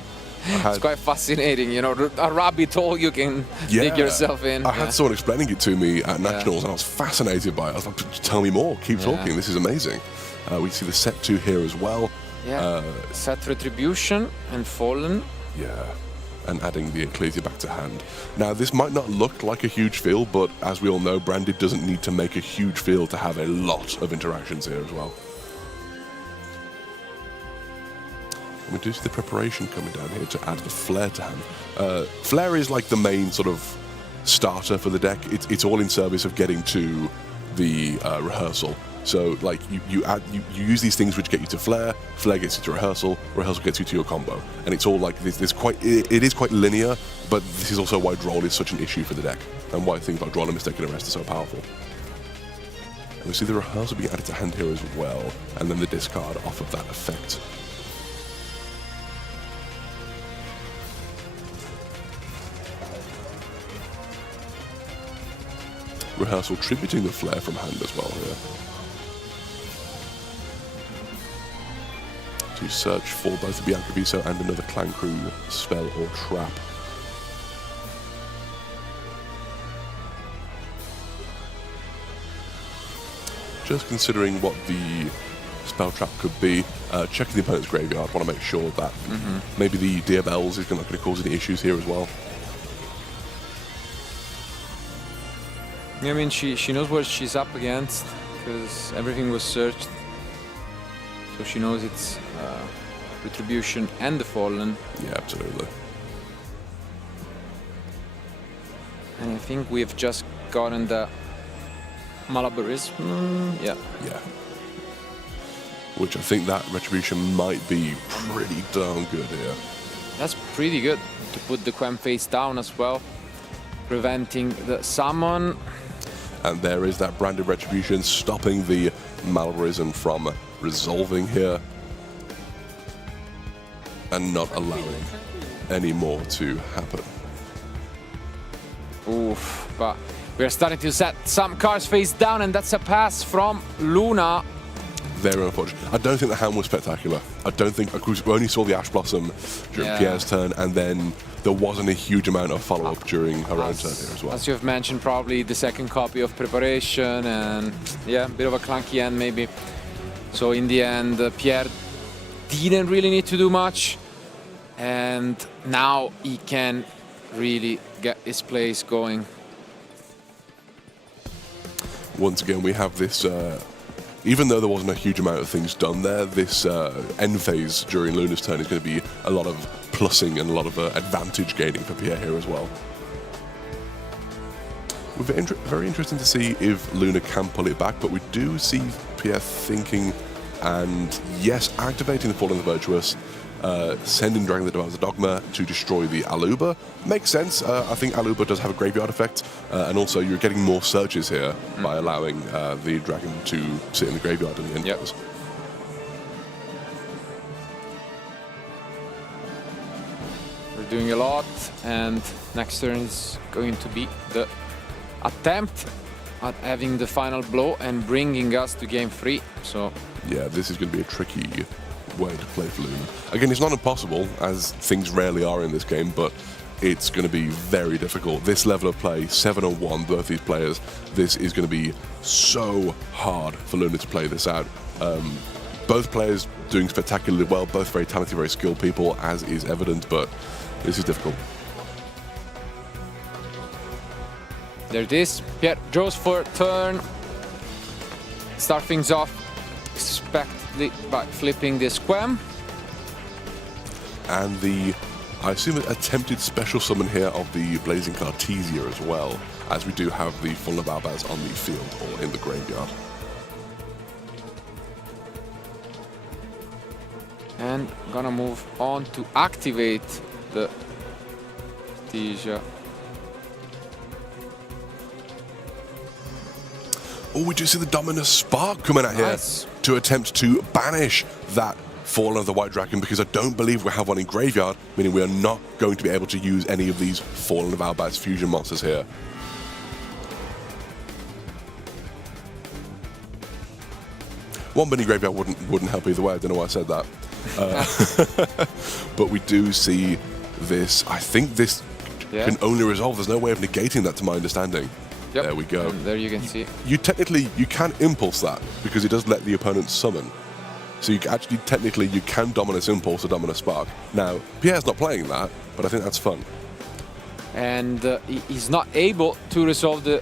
it's quite fascinating, a rabbit hole you can dig yourself in. I had someone explaining it to me at Nationals, and I was fascinated by it. I was like, tell me more, keep talking, this is amazing. We see the set 2 here as well. Yeah, set Retribution and Fallen. Yeah. And adding the Ecclesia back to hand. Now, this might not look like a huge field, but as we all know, Branded doesn't need to make a huge field to have a lot of interactions here as well. We do see the Preparation coming down here to add the Flare to hand. Flare is like the main sort of starter for the deck. It's all in service of getting to the Rehearsal. So, like, you use these things which get you to Flare gets you to Rehearsal gets you to your combo. And it's all like, it is quite linear, but this is also why Droll is such an issue for the deck, and why things like Droll and Mistaken Arrest are so powerful. And we see the Rehearsal being added to hand here as well, and then the discard off of that effect. rehearsal tributing the flare from hand as well here. To search for both the Bianca Viso and another Clan Crew spell or trap. Just considering what the spell trap could be, checking the opponent's graveyard, want to make sure that maybe the Dear Bells is not going to cause any issues here as well. I mean, she knows what she's up against because everything was searched. So she knows it's Retribution and the Fallen. Yeah, absolutely. And I think we've just gotten the Malabarism. Yeah. Yeah. Which I think that Retribution might be pretty darn good here. That's pretty good to put the Quem face down as well, preventing the summon. And there is that branded Retribution stopping the Malabarism from resolving here and not allowing any more to happen. Oof, but we're starting to set some cards face down, and that's a pass from Luna. Very unfortunate. I don't think the hand was spectacular. I don't think, of course, we only saw the Ash Blossom during Pierre's turn, and then there wasn't a huge amount of follow-up during her own turn here as well. As you've mentioned, probably the second copy of Preparation, and yeah, a bit of a clunky end maybe. So in the end, Pierre didn't really need to do much, and now he can really get his plays going. Once again, we have this, even though there wasn't a huge amount of things done there, this end phase during Luna's turn is going to be a lot of plussing and a lot of advantage gaining for Pierre here as well. Very interesting to see if Luna can pull it back, but we do see Pierre thinking and, yes, activating the Fallen the Virtuous, sending Dragon the Devours the Dogma to destroy the Aluba. Makes sense. I think Aluba does have a graveyard effect, and also you're getting more searches here by allowing the Dragon to sit in the graveyard in the end. Yep. We're doing a lot, and next turn is going to be the attempt at having the final blow and bringing us to game 3. So yeah, this is going to be a tricky way to play for Luna. Again, it's not impossible, as things rarely are in this game, but it's going to be very difficult. This level of play, 7-on-1, both these players, this is going to be so hard for Luna to play this out. Both players doing spectacularly well, both very talented, very skilled people, as is evident, but this is difficult. there it is. Pierre draws for turn. Start things off expectedly by flipping this Quem. And the, I assume, attempted special summon here of the Blazing Cartesia as well, as we do have the Fallen of Albaz on the field or in the graveyard. And gonna move on to activate the Cartesia. Oh, we do see the Dominus Spark coming out Nice. here to attempt to banish that Fallen of the White Dragon, because I don't believe we have one in graveyard, meaning we are not going to be able to use any of these Fallen of Albaz fusion monsters here. One mini graveyard wouldn't help either way. I don't know why I said that. But we do see this. I think this can only resolve. There's no way of negating that, to my understanding. Yep. There we go. And there you can see. You can impulse that, because it does let the opponent summon. So you actually, technically, you can Dominus Impulse or Dominus Spark. Now, Pierre's not playing that, but I think that's fun. And he's not able to resolve the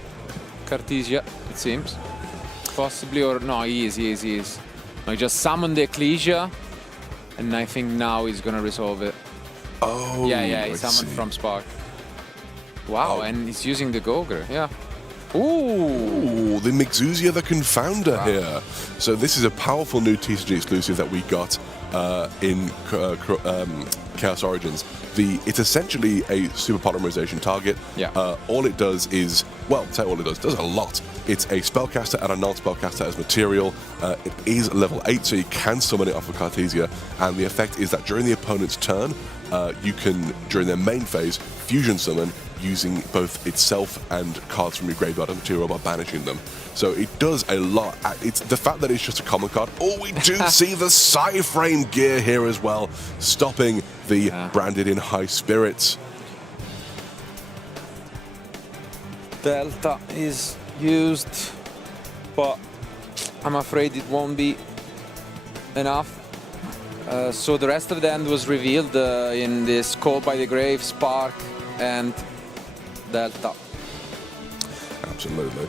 Cartesia, it seems. Possibly, or no, he is. No, he just summoned the Ecclesia, and I think now he's gonna resolve it. Oh, Yeah, he I summoned see. from Spark. Wow, Oh. and he's using the Gogre, yeah. Ooh! Ooh, the Mixuzia the Confounder here. So this is a powerful new TCG exclusive that we got in Chaos Origins. It's essentially a super polymerization target. Yeah. All it does is, well, tell you all it does a lot. It's a spellcaster and a non-spellcaster as material. It is level 8, so you can summon it off of Cartesia, and the effect is that during the opponent's turn, you can, during their main phase, fusion summon using both itself and cards from your graveyard and material by banishing them. So it does a lot. It's the fact that it's just a common card. Oh, we do see the Psy-Frame gear here as well, stopping the Branded in high spirits. Delta is used, but I'm afraid it won't be enough. So the rest of the end was revealed in this Call by the Grave, Spark, and Delta. Absolutely.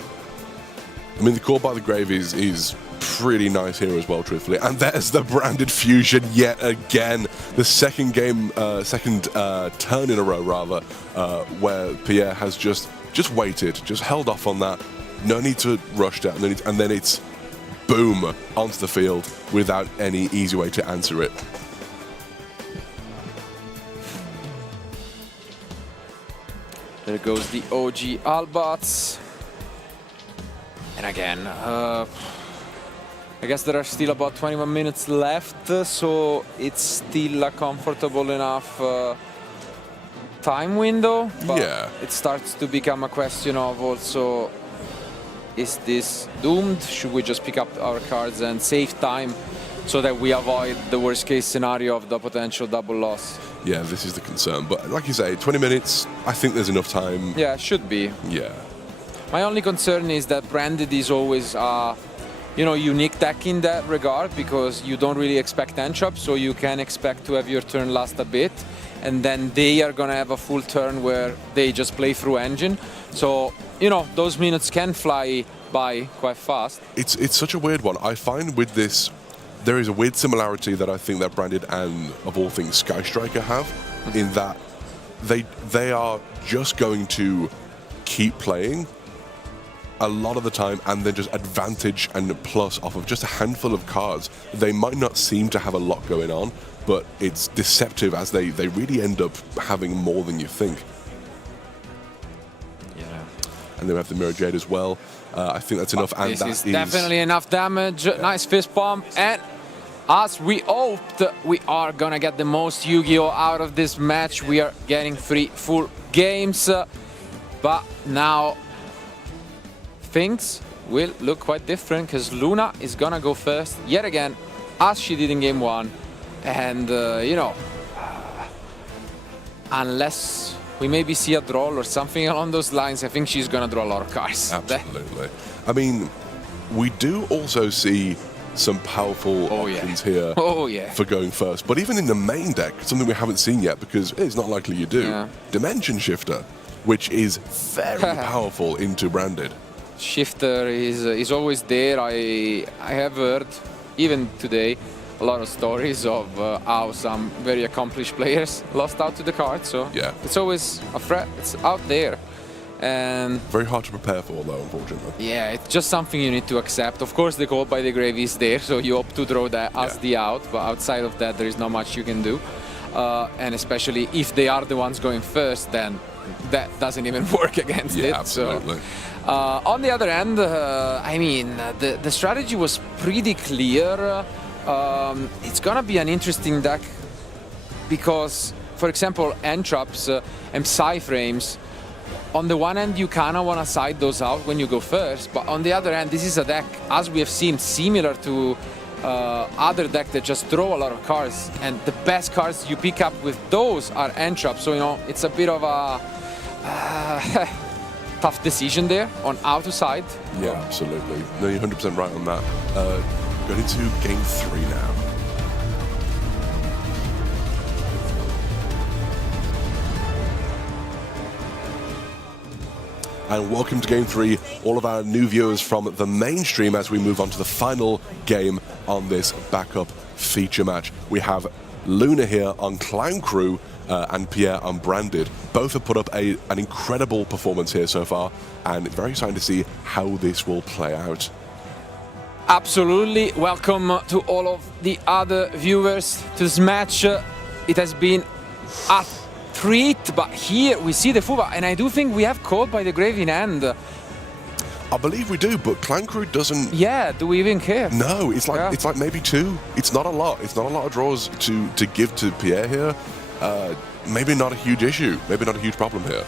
I mean, the Call by the Grave is pretty nice here as well, truthfully. And there's the Branded Fusion yet again. The second game, second turn in a row, rather, where Pierre has just waited, just held off on that. No need to rush down, and then it's boom onto the field without any easy way to answer it. There goes the OG Albats. And again, I guess there are still about 21 minutes left, so it's still a comfortable enough time window. But it starts to become a question of also, is this doomed? Should we just pick up our cards and save time so that we avoid the worst case scenario of the potential double loss? Yeah, this is the concern. But like you say, 20 minutes, I think there's enough time. Yeah, should be. Yeah. My only concern is that Branded is always unique deck in that regard, because you don't really expect end chop, so you can expect to have your turn last a bit, and then they are gonna have a full turn where they just play through engine. So, those minutes can fly by quite fast. It's such a weird one. I find with this, there is a weird similarity that I think that Branded and, of all things, Sky Striker have, in that they are just going to keep playing a lot of the time and then just advantage and plus off of just a handful of cards. They might not seem to have a lot going on, but it's deceptive as they really end up having more than you think. And then we have the Mirror Jade as well. I think that's enough. And this is definitely enough damage. Nice fist pump. And as we hoped, we are gonna get the most Yu-Gi-Oh out of this match. We are getting 3 full games. But now things will look quite different, because Luna is gonna go first yet again, as she did in game 1. And, unless we maybe see a draw or something along those lines, I think she's going to draw a lot of cards. Absolutely. I mean, we do also see some powerful options here for going first. But even in the main deck, something we haven't seen yet, because it's not likely you do, Dimension Shifter, which is very powerful into Branded. Shifter is always there. I have heard, even today, a lot of stories of how some very accomplished players lost out to the card, so it's always a threat. It's out there, and very hard to prepare for, though, unfortunately. Yeah, it's just something you need to accept. Of course, the Call by the Grave is there, so you opt to draw that as the out, but outside of that, there is not much you can do. And especially if they are the ones going first, then that doesn't even work against it. Absolutely. So, on the other hand, I mean, the strategy was pretty clear. It's gonna be an interesting deck because, for example, Entrops and Psy-Frames, on the one hand you kinda wanna side those out when you go first, but on the other hand this is a deck, as we have seen, similar to other deck that just draw a lot of cards, and the best cards you pick up with those are Entrops, so it's a bit of a tough decision there on how to side. Yeah, absolutely. No, you're 100% right on that. Going into game 3 now. And welcome to game 3, all of our new viewers from the mainstream, as we move on to the final game on this backup feature match. We have Luna here on Clown Crew and Pierre on Branded. Both have put up an incredible performance here so far, and it's very exciting to see how this will play out. Absolutely. Welcome to all of the other viewers to this match. It has been a treat, but here we see the Fuba, and I do think we have Called by the Grave in hand. I believe we do, but Clan Crew doesn't. Yeah, do we even care? No, it's like maybe 2. It's not a lot. It's not a lot of draws to give to Pierre here. Maybe not a huge issue. Maybe not a huge problem here.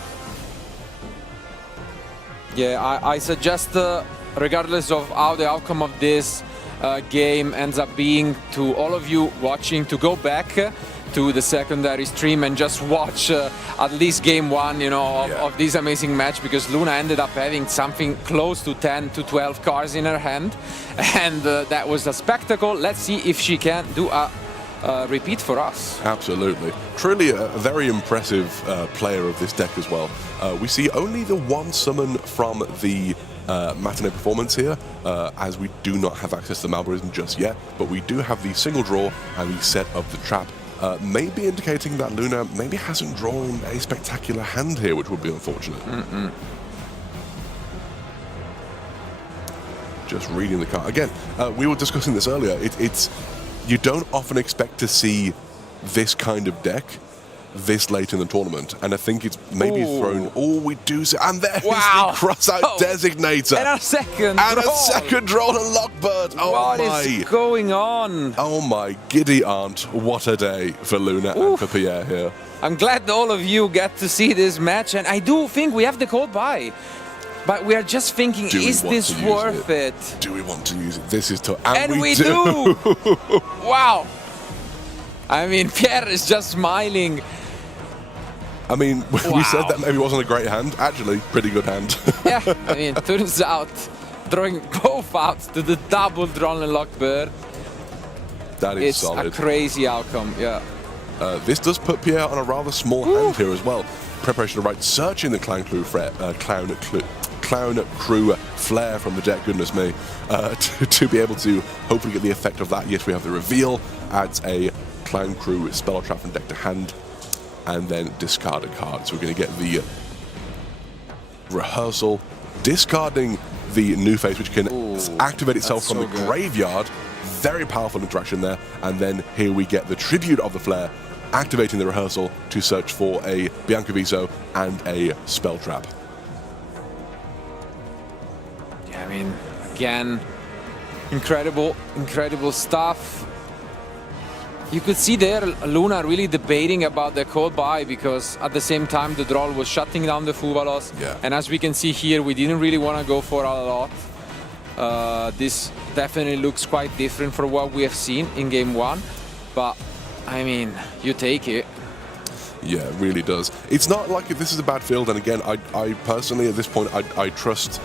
Yeah, I suggest, regardless of how the outcome of this game ends up being, to all of you watching, to go back to the secondary stream and just watch at least game one, you know, of this amazing match, because Luna ended up having something close to 10 to 12 cars in her hand, and that was a spectacle. Let's see if she can do a repeat for us. Absolutely. Truly a very impressive player of this deck as well. We see only the one summon from the matinee performance here, as we do not have access to the Malborism just yet, but we do have the single draw and the set of the trap. Maybe indicating that Luna maybe hasn't drawn a spectacular hand here, which would be unfortunate. Just reading the card. Again, we were discussing this earlier. It's you don't often expect to see this kind of deck this late in the tournament, and I think it's maybe thrown. Oh, we do see, and there's the cross-out designator. And a second draw to Lockbird. Oh what my! What is going on? Oh my giddy aunt! What a day for Luna and for Pierre here. I'm glad all of you get to see this match, and I do think we have the call by. But we are just thinking, is this worth it? Do we want to use it? This is tough. And we do! Wow! I mean, Pierre is just smiling. I mean, we said that maybe wasn't a great hand. Actually, pretty good hand. Yeah, I mean, turns out, throwing both out to the double drawn and locked bird. That is solid. It's a crazy outcome, yeah. This does put Pierre on a rather small hand here as well. Preparation to right, searching the Clown Crew flare from the deck, goodness me, to be able to hopefully get the effect of that. Yes, we have the reveal, adds a Clown Crew spell trap from deck to hand, and then discard a card. So we're going to get the rehearsal, discarding the new face, which can activate itself from the graveyard. Very powerful interaction there. And then here we get the tribute of the flare, activating the rehearsal to search for a Bianca Viso and a spell trap. Yeah, I mean, again, incredible stuff. You could see there Luna really debating about the call by, because at the same time the draw was shutting down the Fuvalos. Yeah. And as we can see here, we didn't really want to go for a lot. This definitely looks quite different from what we have seen in game one. But, I mean, you take it. Yeah, it really does. It's not like if this is a bad field, and again, I personally at this point, I trust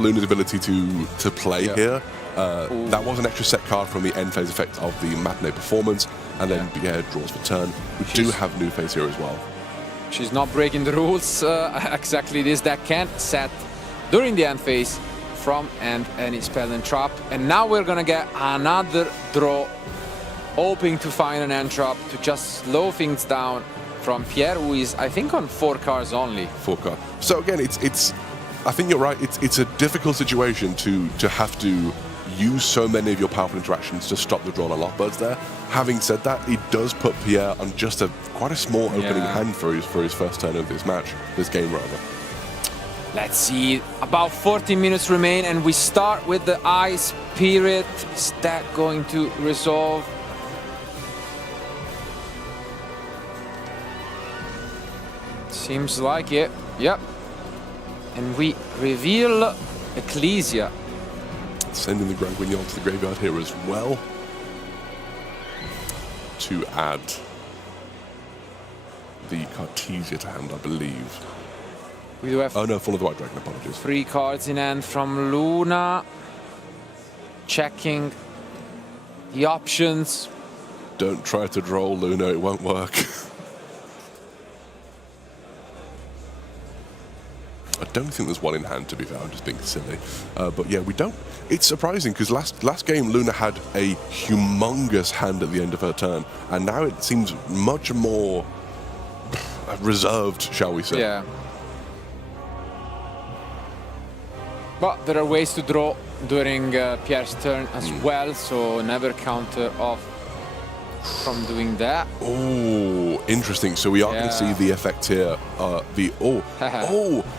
Luna's ability to play here. That was an extra set card from the end phase effect of the matinee performance, and then Pierre draws for turn. We do have new face here as well. She's not breaking the rules. Exactly this deck can't set during the end phase from end any spell and trap. And now we're gonna get another draw, hoping to find an end trap to just slow things down from Pierre, who is, I think, on 4 cards only. 4 cards. So again, it's I think you're right. It's a difficult situation to have to use so many of your powerful interactions to stop the draw on Lockbirds there. Having said that, it does put Pierre on just quite a small opening hand for his first turn of this match, this game rather. Let's see, about 40 minutes remain, and we start with the Ice Spirit. Is that going to resolve? Seems like it, yep. And we reveal Ecclesia. Sending the Grand Guignol to the graveyard here as well, to add the Cartesia to hand, I believe. We do have oh no, Fall of the White Dragon, apologies. 3 cards in hand from Luna. Checking the options. Don't try to draw, Luna, it won't work. I don't think there's one in hand, to be fair. I'm just being silly. But yeah, we don't. It's surprising because last game Luna had a humongous hand at the end of her turn, and now it seems much more reserved, shall we say? Yeah. But there are ways to draw during Pierre's turn as well, so never counter off from doing that. Oh, interesting. So we are going to see the effect here.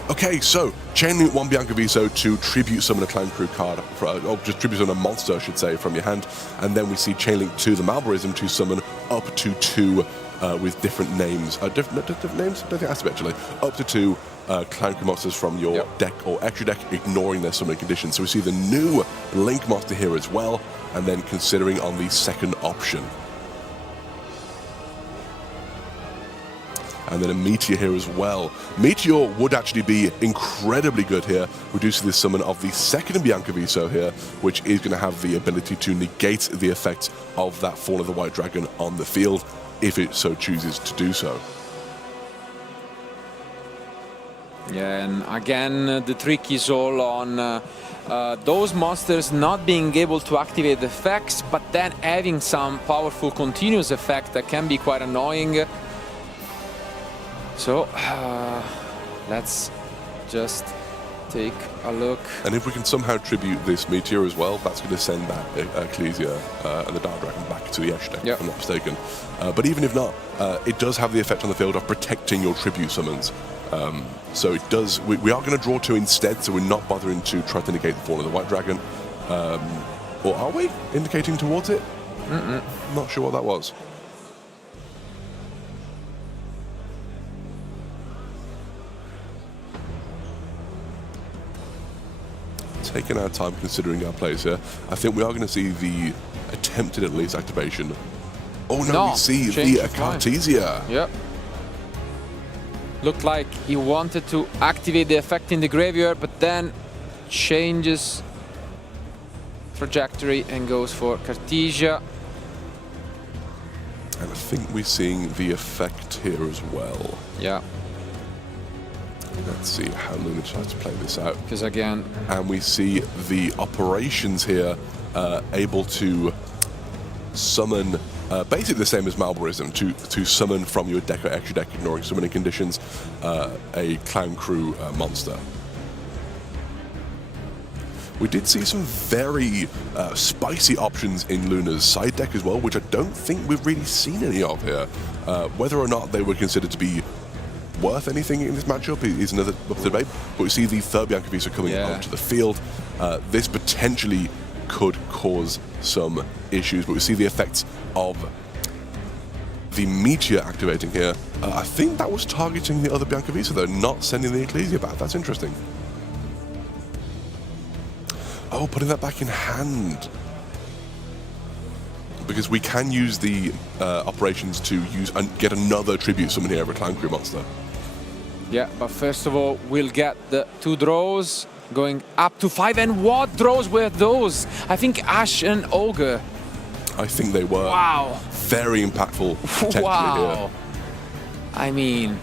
Okay, so chain link 1 Bianca Viso to tribute summon a Clown Crew card, or just tribute summon a monster, I should say, from your hand. And then we see chain link 2 the Malborism to summon up to 2 with different names. Different names? I don't think it has to be, actually. Up to 2 clown crew monsters from your deck or extra deck, ignoring their summoning conditions. So we see the new Link monster here as well, and then considering on the second option. And then a Meteor here as well. Meteor would actually be incredibly good here, reducing the summon of the second Biancaviso here, which is going to have the ability to negate the effect of that Fall of the White Dragon on the field, if it so chooses to do so. Yeah, and again, the trick is all on those monsters not being able to activate the effects, but then having some powerful continuous effect that can be quite annoying. So, let's just take a look. And if we can somehow tribute this Meteor as well, that's going to send that Ecclesia and the Dark Dragon back to the Edge deck, if I'm not mistaken. But even if not, it does have the effect on the field of protecting your tribute summons. So it does. We are going to draw 2 instead, so we're not bothering to try to negate the Fall of the White Dragon. Or are we indicating towards it? Not sure what that was. Taking our time considering our plays here. I think we are going to see the attempted at least activation. Oh no, we see the Cartesia. Yep. Looked like he wanted to activate the effect in the graveyard, but then changes trajectory and goes for Cartesia. And I think we're seeing the effect here as well. Yeah. Let's see how Luna tries to play this out. Because again... And we see the operations here able to summon, basically the same as Malborism, to summon from your deck or extra deck, ignoring summoning conditions, a Clown Crew monster. We did see some very spicy options in Luna's side deck as well, which I don't think we've really seen any of here. Whether or not they were considered to be worth anything in this matchup is another up to debate, but we see the third Biancaviso coming onto the field. This potentially could cause some issues, but we see the effects of the Meteor activating here. I think that was targeting the other Biancaviso though, not sending the Ecclesia back. That's interesting. Oh, putting that back in hand. Because we can use the operations to use and get another tribute summon here of a Clown Crew monster. Yeah, but first of all, we'll get the 2 draws going up to 5. And what draws were those? I think Ash and Ogre. I think they were. Wow. Very impactful potentially here. I mean,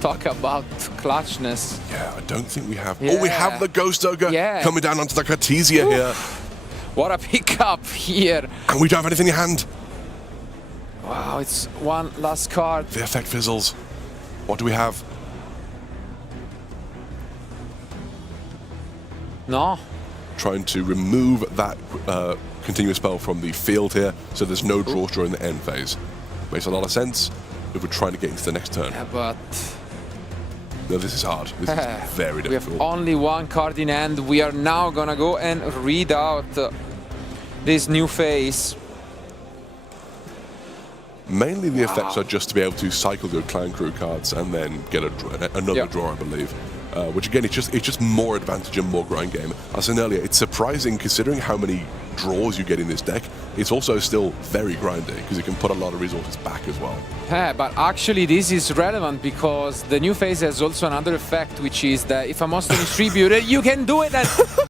talk about clutchness. Yeah, I don't think we have. Yeah. Oh, we have the Ghost Ogre coming down onto the Cartesia here. What a pickup here. And we don't have anything in hand. Wow, it's one last card. The effect fizzles. What do we have? No. Trying to remove that continuous spell from the field here, so there's no draws during the end phase. Makes a lot of sense if we're trying to get into the next turn. Yeah, but... No, this is hard. This is very difficult. We have only 1 card in hand. We are now gonna go and read out this new phase. Mainly the effects are just to be able to cycle your Clown Crew cards and then get another draw, I believe. Which again, it's just more advantage and more grind game. As I said earlier, it's surprising considering how many draws you get in this deck. It's also still very grindy because you can put a lot of resources back as well. Yeah, but actually this is relevant because the new phase has also another effect, which is that if a monster is distributed, you can do it at